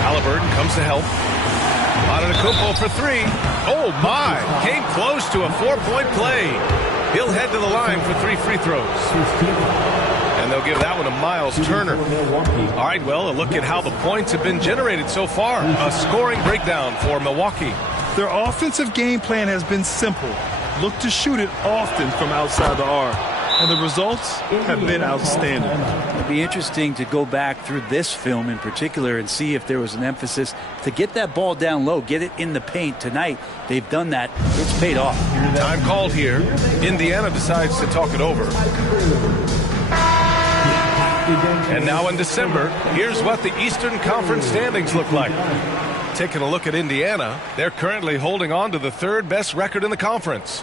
Halliburton comes to help. Antetokounmpo for 3. Oh, my. Came close to a 4-point play. He'll head to the line for 3 free throws. And they'll give that one to Miles Turner. All right, well, a look at how the points have been generated so far. A scoring breakdown for Milwaukee. Their offensive game plan has been simple. Look to shoot it often from outside the arc. And the results have been outstanding. It'd be interesting to go back through this film in particular and see if there was an emphasis to get that ball down low, get it in the paint. Tonight, they've done that. It's paid off. Time called here. Indiana decides to talk it over. And now in December, here's what the Eastern Conference standings look like. Taking a look at Indiana, they're currently holding on to the 3rd best record in the conference.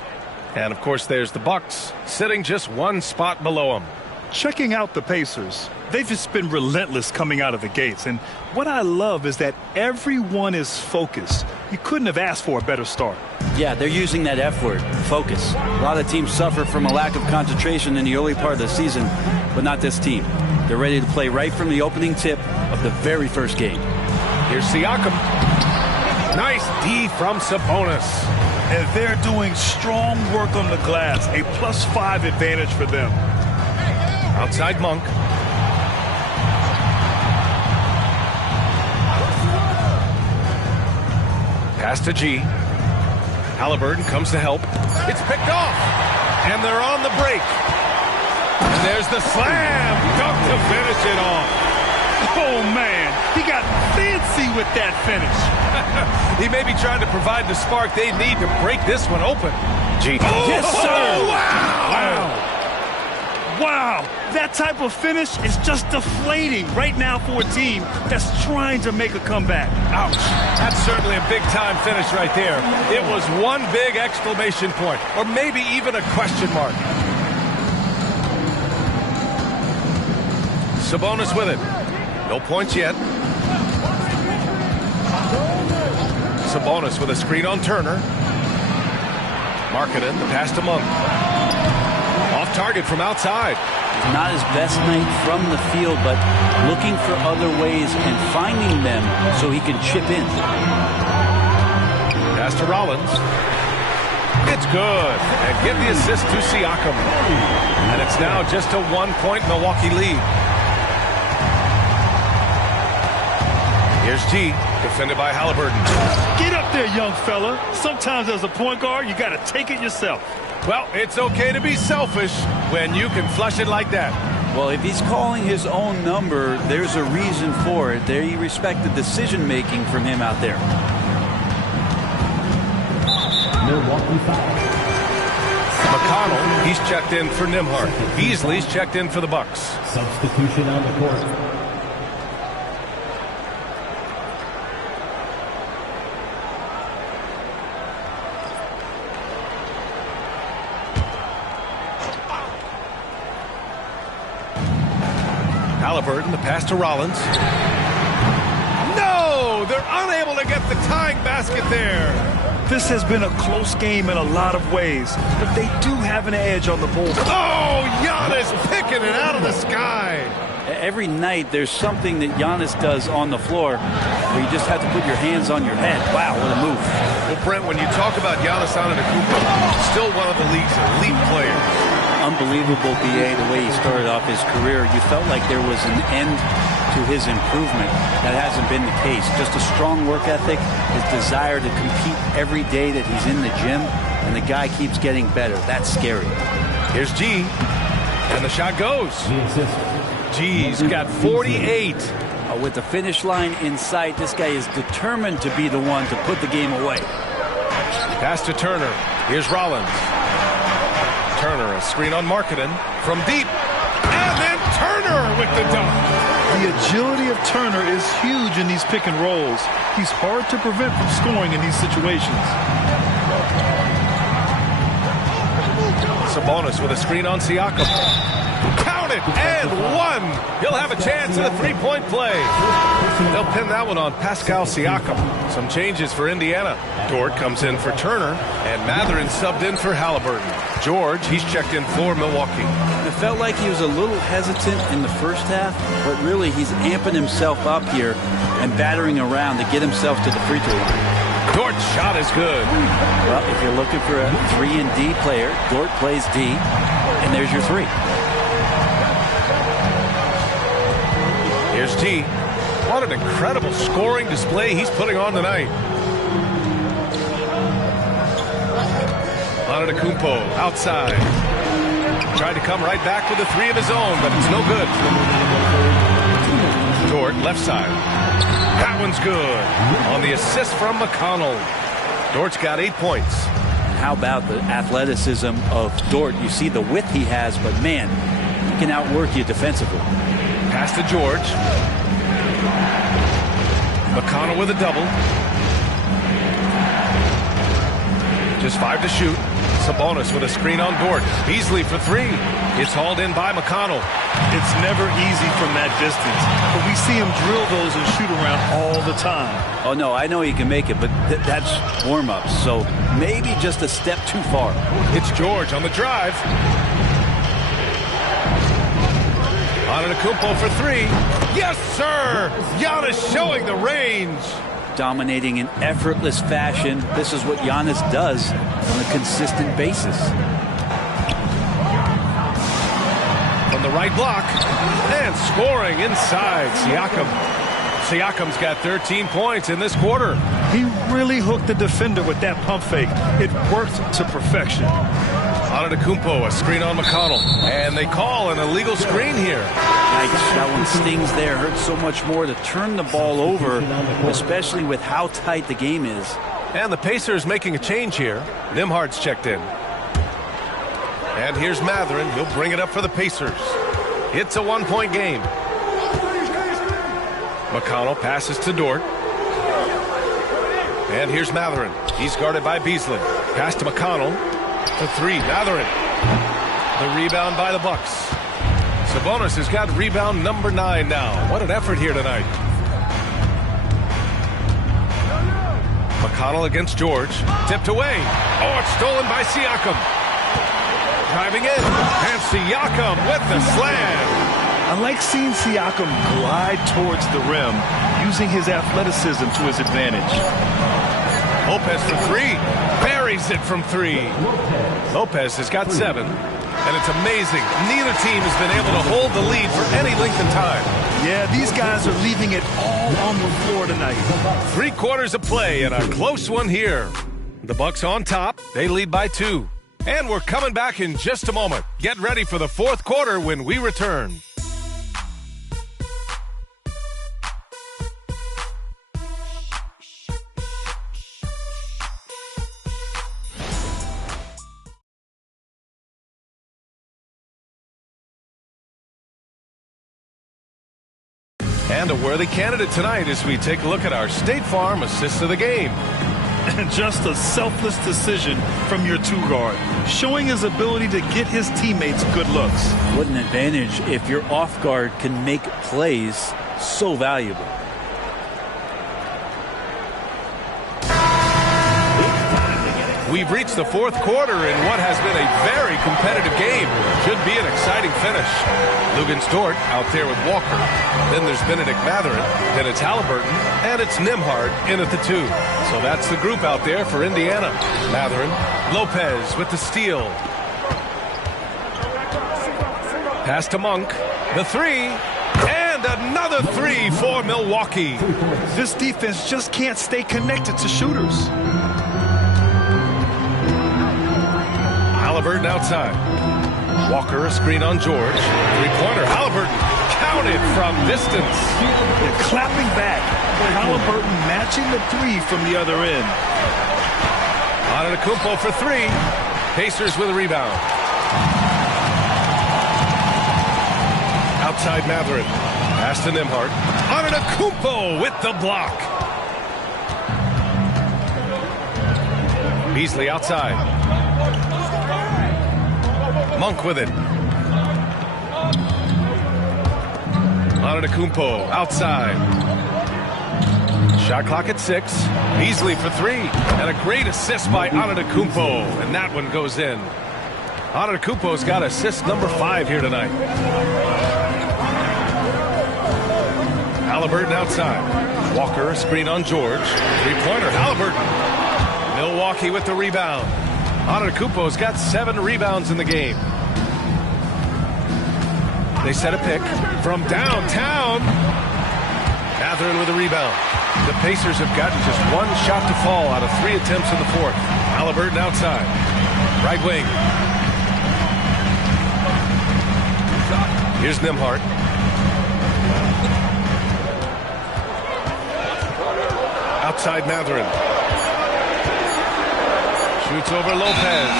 And, of course, there's the Bucks, sitting just 1 spot below them. Checking out the Pacers, they've just been relentless coming out of the gates. And what I love is that everyone is focused. You couldn't have asked for a better start. Yeah, they're using that F word, focus. A lot of teams suffer from a lack of concentration in the early part of the season, but not this team. They're ready to play right from the opening tip of the very first game. Here's Siakam. Nice D from Sabonis. And they're doing strong work on the glass, a +5 advantage for them. Outside Monk. Pass to G. Halliburton comes to help. It's picked off. And they're on the break. And there's the slam dunk to finish it off. Oh, man, he got fancy with that finish. He may be trying to provide the spark they need to break this one open. G. Oh, yes, sir. Wow. That type of finish is just deflating right now for a team that's trying to make a comeback. Ouch. That's certainly a big-time finish right there. It was one big exclamation point, or maybe even a question mark. Sabonis with it. No points yet. Sabonis with a screen on Turner. Markkanen, the pass to Monk. Off target from outside. Not his best night from the field, but looking for other ways and finding them so he can chip in. Pass to Rollins. It's good. And get the assist to Siakam. And it's now just a 1-point Milwaukee lead. Here's G, defended by Halliburton. Get up there, young fella. Sometimes as a point guard, you got to take it yourself. Well, it's okay to be selfish when you can flush it like that. Well, if he's calling his own number, there's a reason for it. They respect the decision-making from him out there. McConnell, he's checked in for Nembhard. Beasley's checked in for the Bucks. Substitution on the court. Halliburton, the pass to Rollins. No! They're unable to get the tying basket there. This has been a close game in a lot of ways, but they do have an edge on the board. Oh, Giannis picking it out of the sky. Every night there's something that Giannis does on the floor where you just have to put your hands on your head. Wow, what a move. Well, Brent, when you talk about Giannis Antetokounmpo, still one of the league's elite players. Unbelievable, BA, the way he started off his career. You felt like there was an end to his improvement. That hasn't been the case. Just a strong work ethic, his desire to compete every day that he's in the gym, and the guy keeps getting better. That's scary. Here's G, and the shot goes. G's got 48. With the finish line in sight, this guy is determined to be the one to put the game away. Pass to Turner. Here's Rollins. Turner, a screen on Markkanen from deep. And then Turner with the dunk. The agility of Turner is huge in these pick and rolls. He's hard to prevent from scoring in these situations. Sabonis with a screen on Siakam. Count it, and one. He'll have a chance at a three-point play. They'll pin that one on Pascal Siakam. Some changes for Indiana. Dort comes in for Turner, and Mathurin subbed in for Halliburton. George, he's checked in for Milwaukee. It felt like he was a little hesitant in the first half, but really he's amping himself up here and battering around to get himself to the free throw line. Dort's shot is good. Well, if you're looking for a 3-and-D player, Dort plays D, and there's your 3. Here's T. What an incredible scoring display he's putting on tonight. Antetokounmpo outside. Tried to come right back with a 3 of his own, but it's no good. Dort, left side. That one's good. On the assist from McConnell. Dort's got 8 points. How about the athleticism of Dort? You see the width he has, but man, he can outwork you defensively. Pass to George. McConnell with a double. Just 5 to shoot. Sabonis with a screen on Dort. Beasley for 3. It's hauled in by McConnell. It's never easy from that distance, but we see him drill those and shoot around all the time. Oh, no, I know he can make it, but that's warm-ups, so maybe just a step too far. It's George on the drive. Antetokounmpo for 3. Yes, sir! Giannis showing the range. Dominating in effortless fashion. This is what Giannis does on a consistent basis. From the right block. And scoring inside. Siakam's got 13 points in this quarter. He really hooked the defender with that pump fake. It worked to perfection. Antetokounmpo, a screen on McConnell. And they call an illegal screen here. Yikes, that one stings there. Hurts so much more to turn the ball over, especially with how tight the game is. And the Pacers making a change here. Nimhard's checked in. And here's Mathurin. He'll bring it up for the Pacers. It's a 1-point game. McConnell passes to Dort. And here's Mathurin. He's guarded by Beasley. Pass to McConnell. To 3. Mathurin. The rebound by the Bucks. Sabonis has got rebound number 9 now. What an effort here tonight. McConnell against George. Tipped away. Oh, it's stolen by Siakam. Driving in. And Siakam with the slam. I like seeing Siakam glide towards the rim, using his athleticism to his advantage. Lopez for 3. Buries it from 3. Lopez has got 7. And it's amazing. Neither team has been able to hold the lead for any length of time. Yeah, these guys are leaving it all on the floor tonight. 3 quarters of play and a close one here. The Bucks on top. They lead by 2. And we're coming back in just a moment. Get ready for the 4th quarter when we return. And a worthy candidate tonight as we take a look at our State Farm assist of the game. And just a selfless decision from your 2 guard, showing his ability to get his teammates good looks. What an advantage if your off guard can make plays so valuable. We've reached the 4th quarter in what has been a very competitive game. Should be an exciting finish. Lugens Dort out there with Walker. Then there's Benedict Mathurin. Then it's Halliburton. And it's Nimhard in at the 2. So that's the group out there for Indiana. Mathurin, Lopez with the steal. Pass to Monk. The 3. And another 3 for Milwaukee. This defense just can't stay connected to shooters. Halliburton outside. Walker, a screen on George. 3-pointer. Halliburton counted from distance. They're clapping back. Halliburton matching the 3 from the other end. Antetokounmpo for 3. Pacers with a rebound. Outside Mathurin. Pass to Nimhard. Antetokounmpo with the block. Beasley outside. Monk with it. Antetokounmpo outside. Shot clock at 6. Beasley for 3. And a great assist by Antetokounmpo. And that one goes in. Antetokounmpo's got assist number 5 here tonight. Halliburton outside. Walker, a screen on George. Three-pointer, Halliburton. Milwaukee with the rebound. Antetokounmpo's got 7 rebounds in the game. They set a pick from downtown. Mathurin with a rebound. The Pacers have gotten just 1 shot to fall out of 3 attempts in the 4th. Halliburton outside. Right wing. Here's Nembhard. Outside Mathurin. Shoots over Lopez.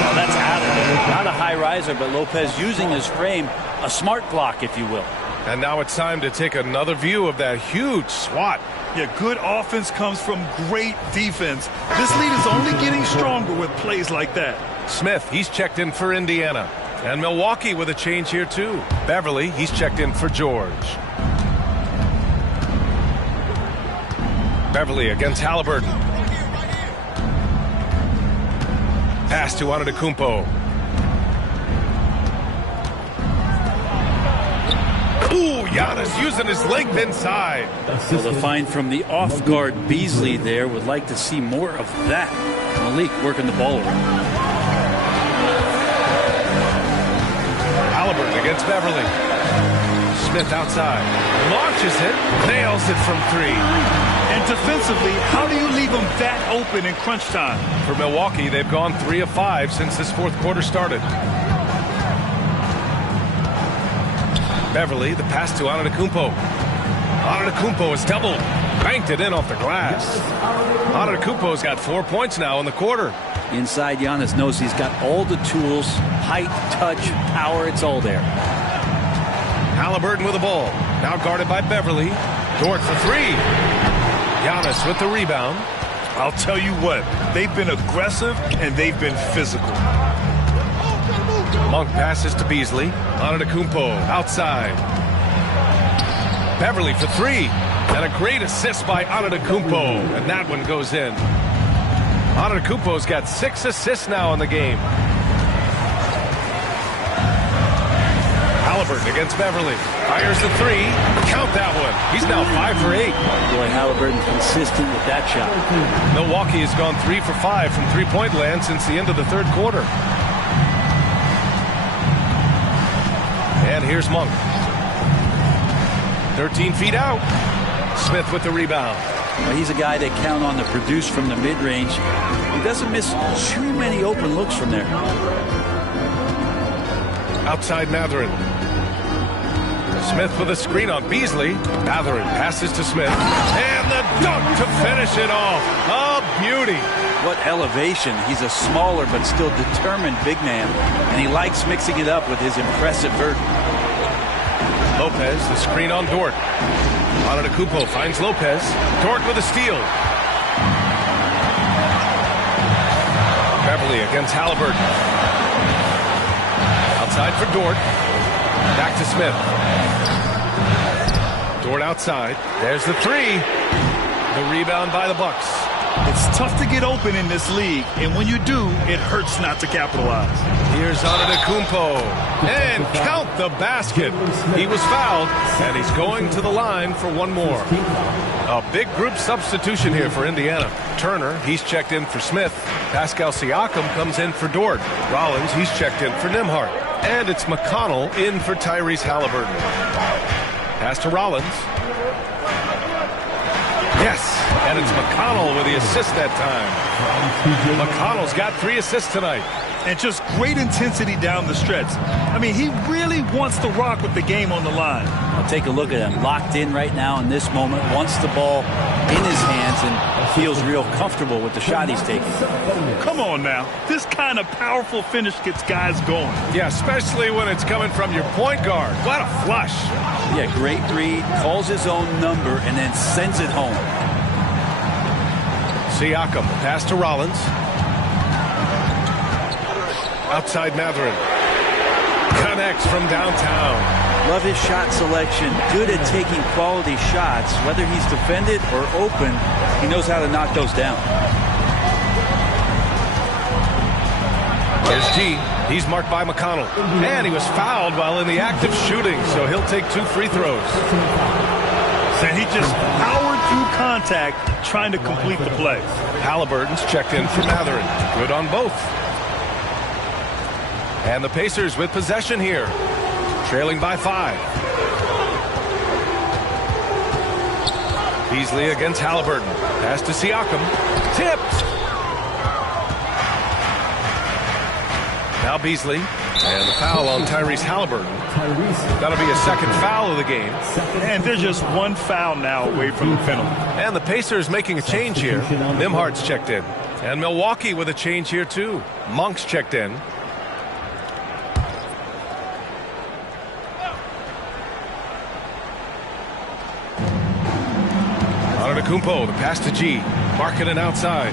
Well, that's out of it. Not a high riser, but Lopez using his frame. A smart block, if you will. And now it's time to take another view of that huge swat. Yeah, good offense comes from great defense. This lead is only getting stronger with plays like that. Smith, he's checked in for Indiana. And Milwaukee with a change here, too. Beverly, he's checked in for George. Beverly against Halliburton. Pass to Antetokounmpo. Ooh, Giannis using his length inside. Well, the find from the off-guard Beasley there. Would like to see more of that. Malik working the ball around. Halliburton against Beverly. Smith outside. Launches it. Nails it from 3. And defensively, how do you leave them that open in crunch time? For Milwaukee, they've gone 3 of 5 since this 4th quarter started. Beverly, the pass to Antetokounmpo. Antetokounmpo is doubled. Banked it in off the glass. Antetokounmpo's got 4 points now in the quarter. Inside, Giannis knows he's got all the tools. Height, touch, power, it's all there. Halliburton with the ball. Now guarded by Beverly. Dort for 3. Giannis with the rebound. I'll tell you what, they've been aggressive and they've been physical. Monk passes to Beasley. Antetokounmpo outside. Beverly for 3. And a great assist by Antetokounmpo. And that one goes in. Antetokounmpo's got 6 assists now in the game. Halliburton against Beverly. Fires the 3. Count that one. He's now 5 for 8. Boy, Halliburton consistent with that shot. Milwaukee has gone 3 for 5 from three-point land since the end of the 3rd quarter. And here's Monk. 13 feet out. Smith with the rebound. Well, he's a guy they count on to produce from the mid-range. He doesn't miss too many open looks from there. Outside Mathurin. Smith with a screen on Beasley. Mathurin passes to Smith. And the dunk to finish it off. A beauty. What elevation. He's a smaller but still determined big man. And he likes mixing it up with his impressive vert. Lopez, the screen on Dort. Antetokounmpo finds Lopez. Dort with a steal. Beverly against Halliburton. Outside for Dort. Back to Smith. Dort outside. There's the 3. The rebound by the Bucks. It's tough to get open in this league, and when you do, it hurts not to capitalize. Here's Antetokounmpo. And count the basket. He was fouled, and he's going to the line for one more. A big group substitution here for Indiana. Turner, he's checked in for Smith. Pascal Siakam comes in for Dort. Rollins, he's checked in for Nembhard. And it's McConnell in for Tyrese Halliburton. Pass to Rollins. Yes, and it's McConnell with the assist that time. McConnell's got 3 assists tonight. And just great intensity down the stretch. I mean, he really wants to rock with the game on the line. I'll take a look at him. Locked in right now in this moment. Wants the ball in his hands and feels real comfortable with the shot he's taking. Come on now. This kind of powerful finish gets guys going. Yeah, especially when it's coming from your point guard. What a flush. Yeah, great read. Calls his own number and then sends it home. Siakam, pass to Rollins. Outside Mathurin. connects from downtown. Love his shot selection. Good at taking quality shots. Whether he's defended or open, he knows how to knock those down. Here's G. He's marked by McConnell. And he was fouled while in the act of shooting, so he'll take 2 free throws. So he just powered through contact trying to complete the play. Halliburton's checked in for Matherin. Good on both. And the Pacers with possession here. Trailing by 5. Beasley against Halliburton. Pass to Siakam. Tipped. Now Beasley. And the foul on Tyrese Halliburton. That'll be a second foul of the game. And they're just 1 foul now away from the penalty. And the Pacers making a change here. Nimhardt's checked in. And Milwaukee with a change here too. Monk's checked in. Antetokounmpo, the pass to G. Markkanen outside.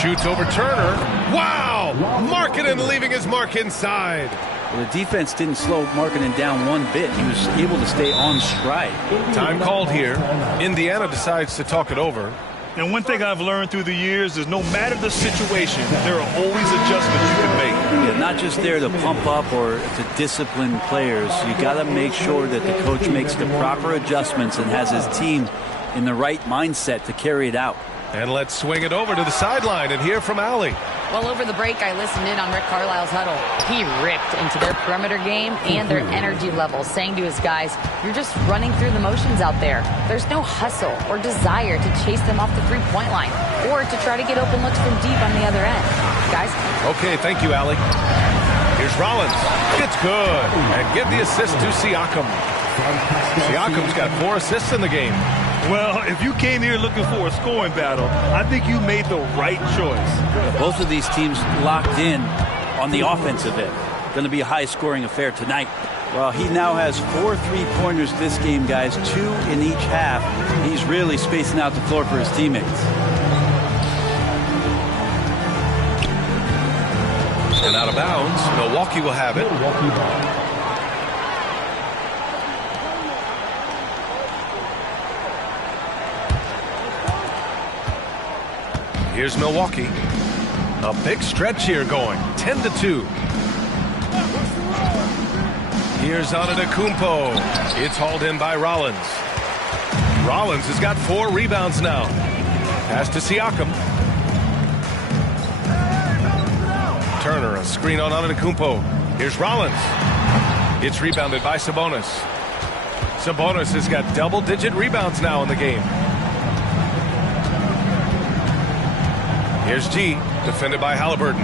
Shoots over Turner. Wow! Markkanen leaving his mark inside. Well, the defense didn't slow Markkanen down one bit. He was able to stay on stride. Time called here. Indiana decides to talk it over. And one thing I've learned through the years is no matter the situation, there are always adjustments you can make. Yeah, not just there to pump up or to discipline players. You got to make sure that the coach makes the proper adjustments and has his team in the right mindset to carry it out. And let's swing it over to the sideline and hear from Allie. Well, over the break, I listened in on Rick Carlisle's huddle. He ripped into their perimeter game and their energy levels, saying to his guys, you're just running through the motions out there. There's no hustle or desire to chase them off the three-point line or to try to get open looks from deep on the other end. Guys? Okay, thank you, Allie. Here's Rollins. It's good. And give the assist to Siakam. Siakam's got 4 assists in the game. Well, if you came here looking for a scoring battle, I think you made the right choice. Yeah, both of these teams locked in on the offensive end. Going to be a high-scoring affair tonight. Well, he now has 4 3-pointers this game, guys, 2 in each half. He's really spacing out the floor for his teammates. And out of bounds, Milwaukee will have it. Here's Milwaukee. A big stretch here going. 10-2. Here's Antetokounmpo. It's hauled in by Rollins. Rollins has got 4 rebounds now. Pass to Siakam. Turner, a screen on Antetokounmpo. Here's Rollins. It's rebounded by Sabonis. Sabonis has got double-digit rebounds now in the game. Here's G, defended by Halliburton.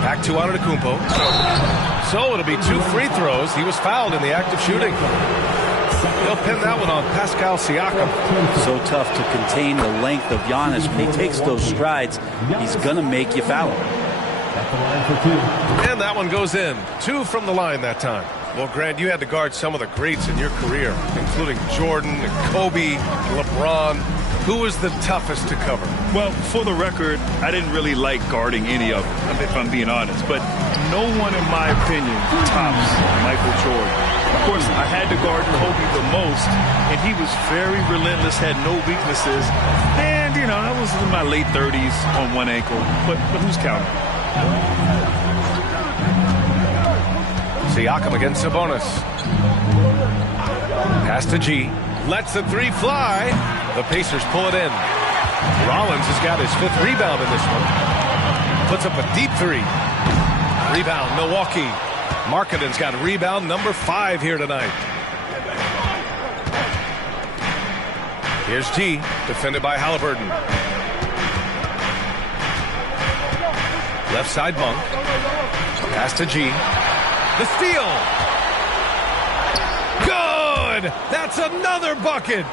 Back to Antetokounmpo. So it'll be 2 free throws. He was fouled in the act of shooting. They'll pin that one on Pascal Siakam. So tough to contain the length of Giannis. When he takes those strides, he's going to make you foul him. And that one goes in. 2 from the line that time. Well, Grant, you had to guard some of the greats in your career, including Jordan, Kobe, LeBron. Who was the toughest to cover? Well, for the record, I didn't really like guarding any of them, if I'm being honest. But no one, in my opinion, tops Michael Jordan. Of course, I had to guard Kobe the most, and he was very relentless, had no weaknesses. And, you know, I was in my late 30s on one ankle. But who's counting? Siakam against Sabonis. Pass to G. Lets the 3 fly. The Pacers pull it in. Rollins has got his 5th rebound in this one. Puts up a deep 3. Rebound, Milwaukee. Markkanen's got rebound number 5 here tonight. Here's G, defended by Halliburton. Left side Monk. Pass to G. The steal. Good! That's another bucket.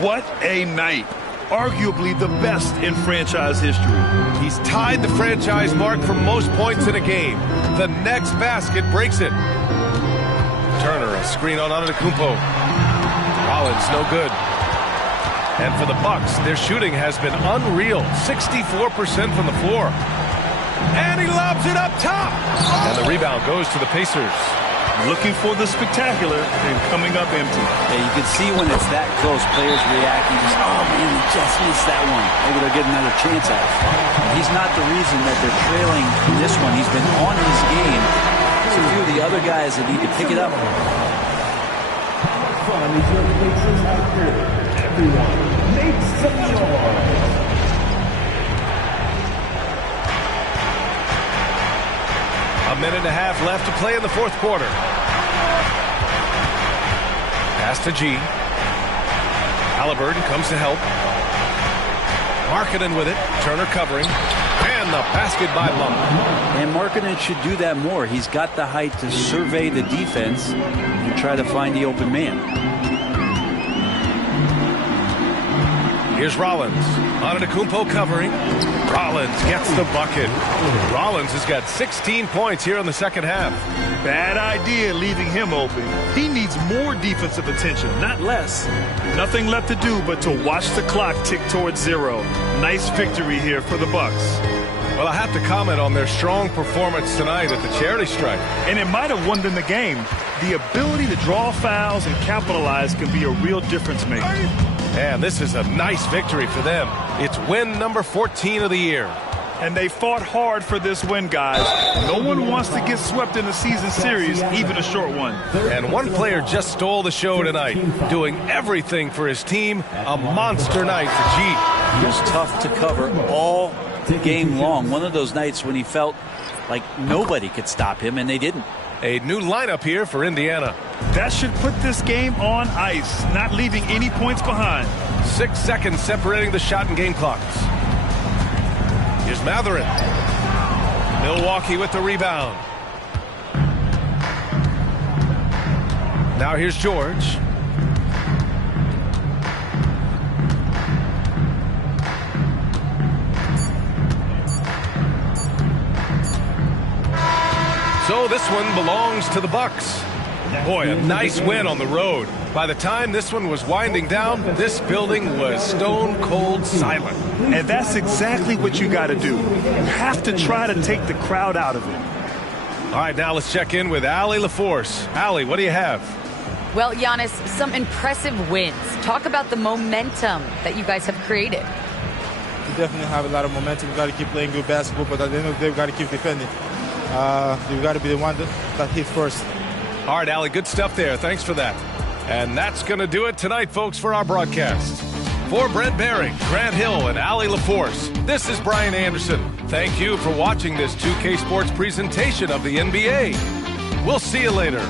What a night. Arguably the best in franchise history. He's tied the franchise mark for most points in a game. The next basket breaks it. Turner, a screen on Antetokounmpo. Rollins, no good. And for the Bucks, their shooting has been unreal. 64% from the floor. And he lobs it up top. And the rebound goes to the Pacers. Looking for the spectacular and coming up empty. Yeah, you can see when it's that close, players react. You just, oh man, he just missed that one. Maybe they'll get another chance at it. He's not the reason that they're trailing in this one. He's been on his game. It's a few of the other guys that need to pick it up. Everyone, make some noise. A minute and a half left to play in the fourth quarter. Pass to G. Halliburton comes to help. Markkanen with it. Turner covering. And the basket by Lump. And Markkanen should do that more. He's got the height to survey the defense and try to find the open man. Here's Rollins. Antetokounmpo covering. Rollins gets the bucket. Rollins has got 16 points here in the second half. Bad idea leaving him open. He needs more defensive attention, not less. Nothing left to do but to watch the clock tick towards 0. Nice victory here for the Bucks. Well, I have to comment on their strong performance tonight at the charity stripe. And it might have won them the game. The ability to draw fouls and capitalize can be a real difference maker. And this is a nice victory for them. It's win number 14 of the year. And they fought hard for this win, guys. No one wants to get swept in the season series, even a short one. And one player just stole the show tonight, doing everything for his team. A monster night for G. It was tough to cover all game long. One of those nights when he felt like nobody could stop him, and they didn't. A new lineup here for Indiana. That should put this game on ice, not leaving any points behind. 6 seconds separating the shot and game clocks. Here's Mathurin. Milwaukee with the rebound. Now here's George. So this one belongs to the Bucks. Boy, a nice win on the road. By the time this one was winding down, this building was stone cold silent. And that's exactly what you got to do. You have to try to take the crowd out of it. All right, now let's check in with Allie LaForce. Allie, what do you have? Well, Giannis, some impressive wins. Talk about the momentum that you guys have created. We definitely have a lot of momentum. We got to keep playing good basketball, but at the end of the day, we got to keep defending. We got to be the one that hits first. All right, Allie, good stuff there. Thanks for that. And that's going to do it tonight, folks, for our broadcast. For Brent Behring, Grant Hill, and Allie LaForce, this is Brian Anderson. Thank you for watching this 2K Sports presentation of the NBA. We'll see you later.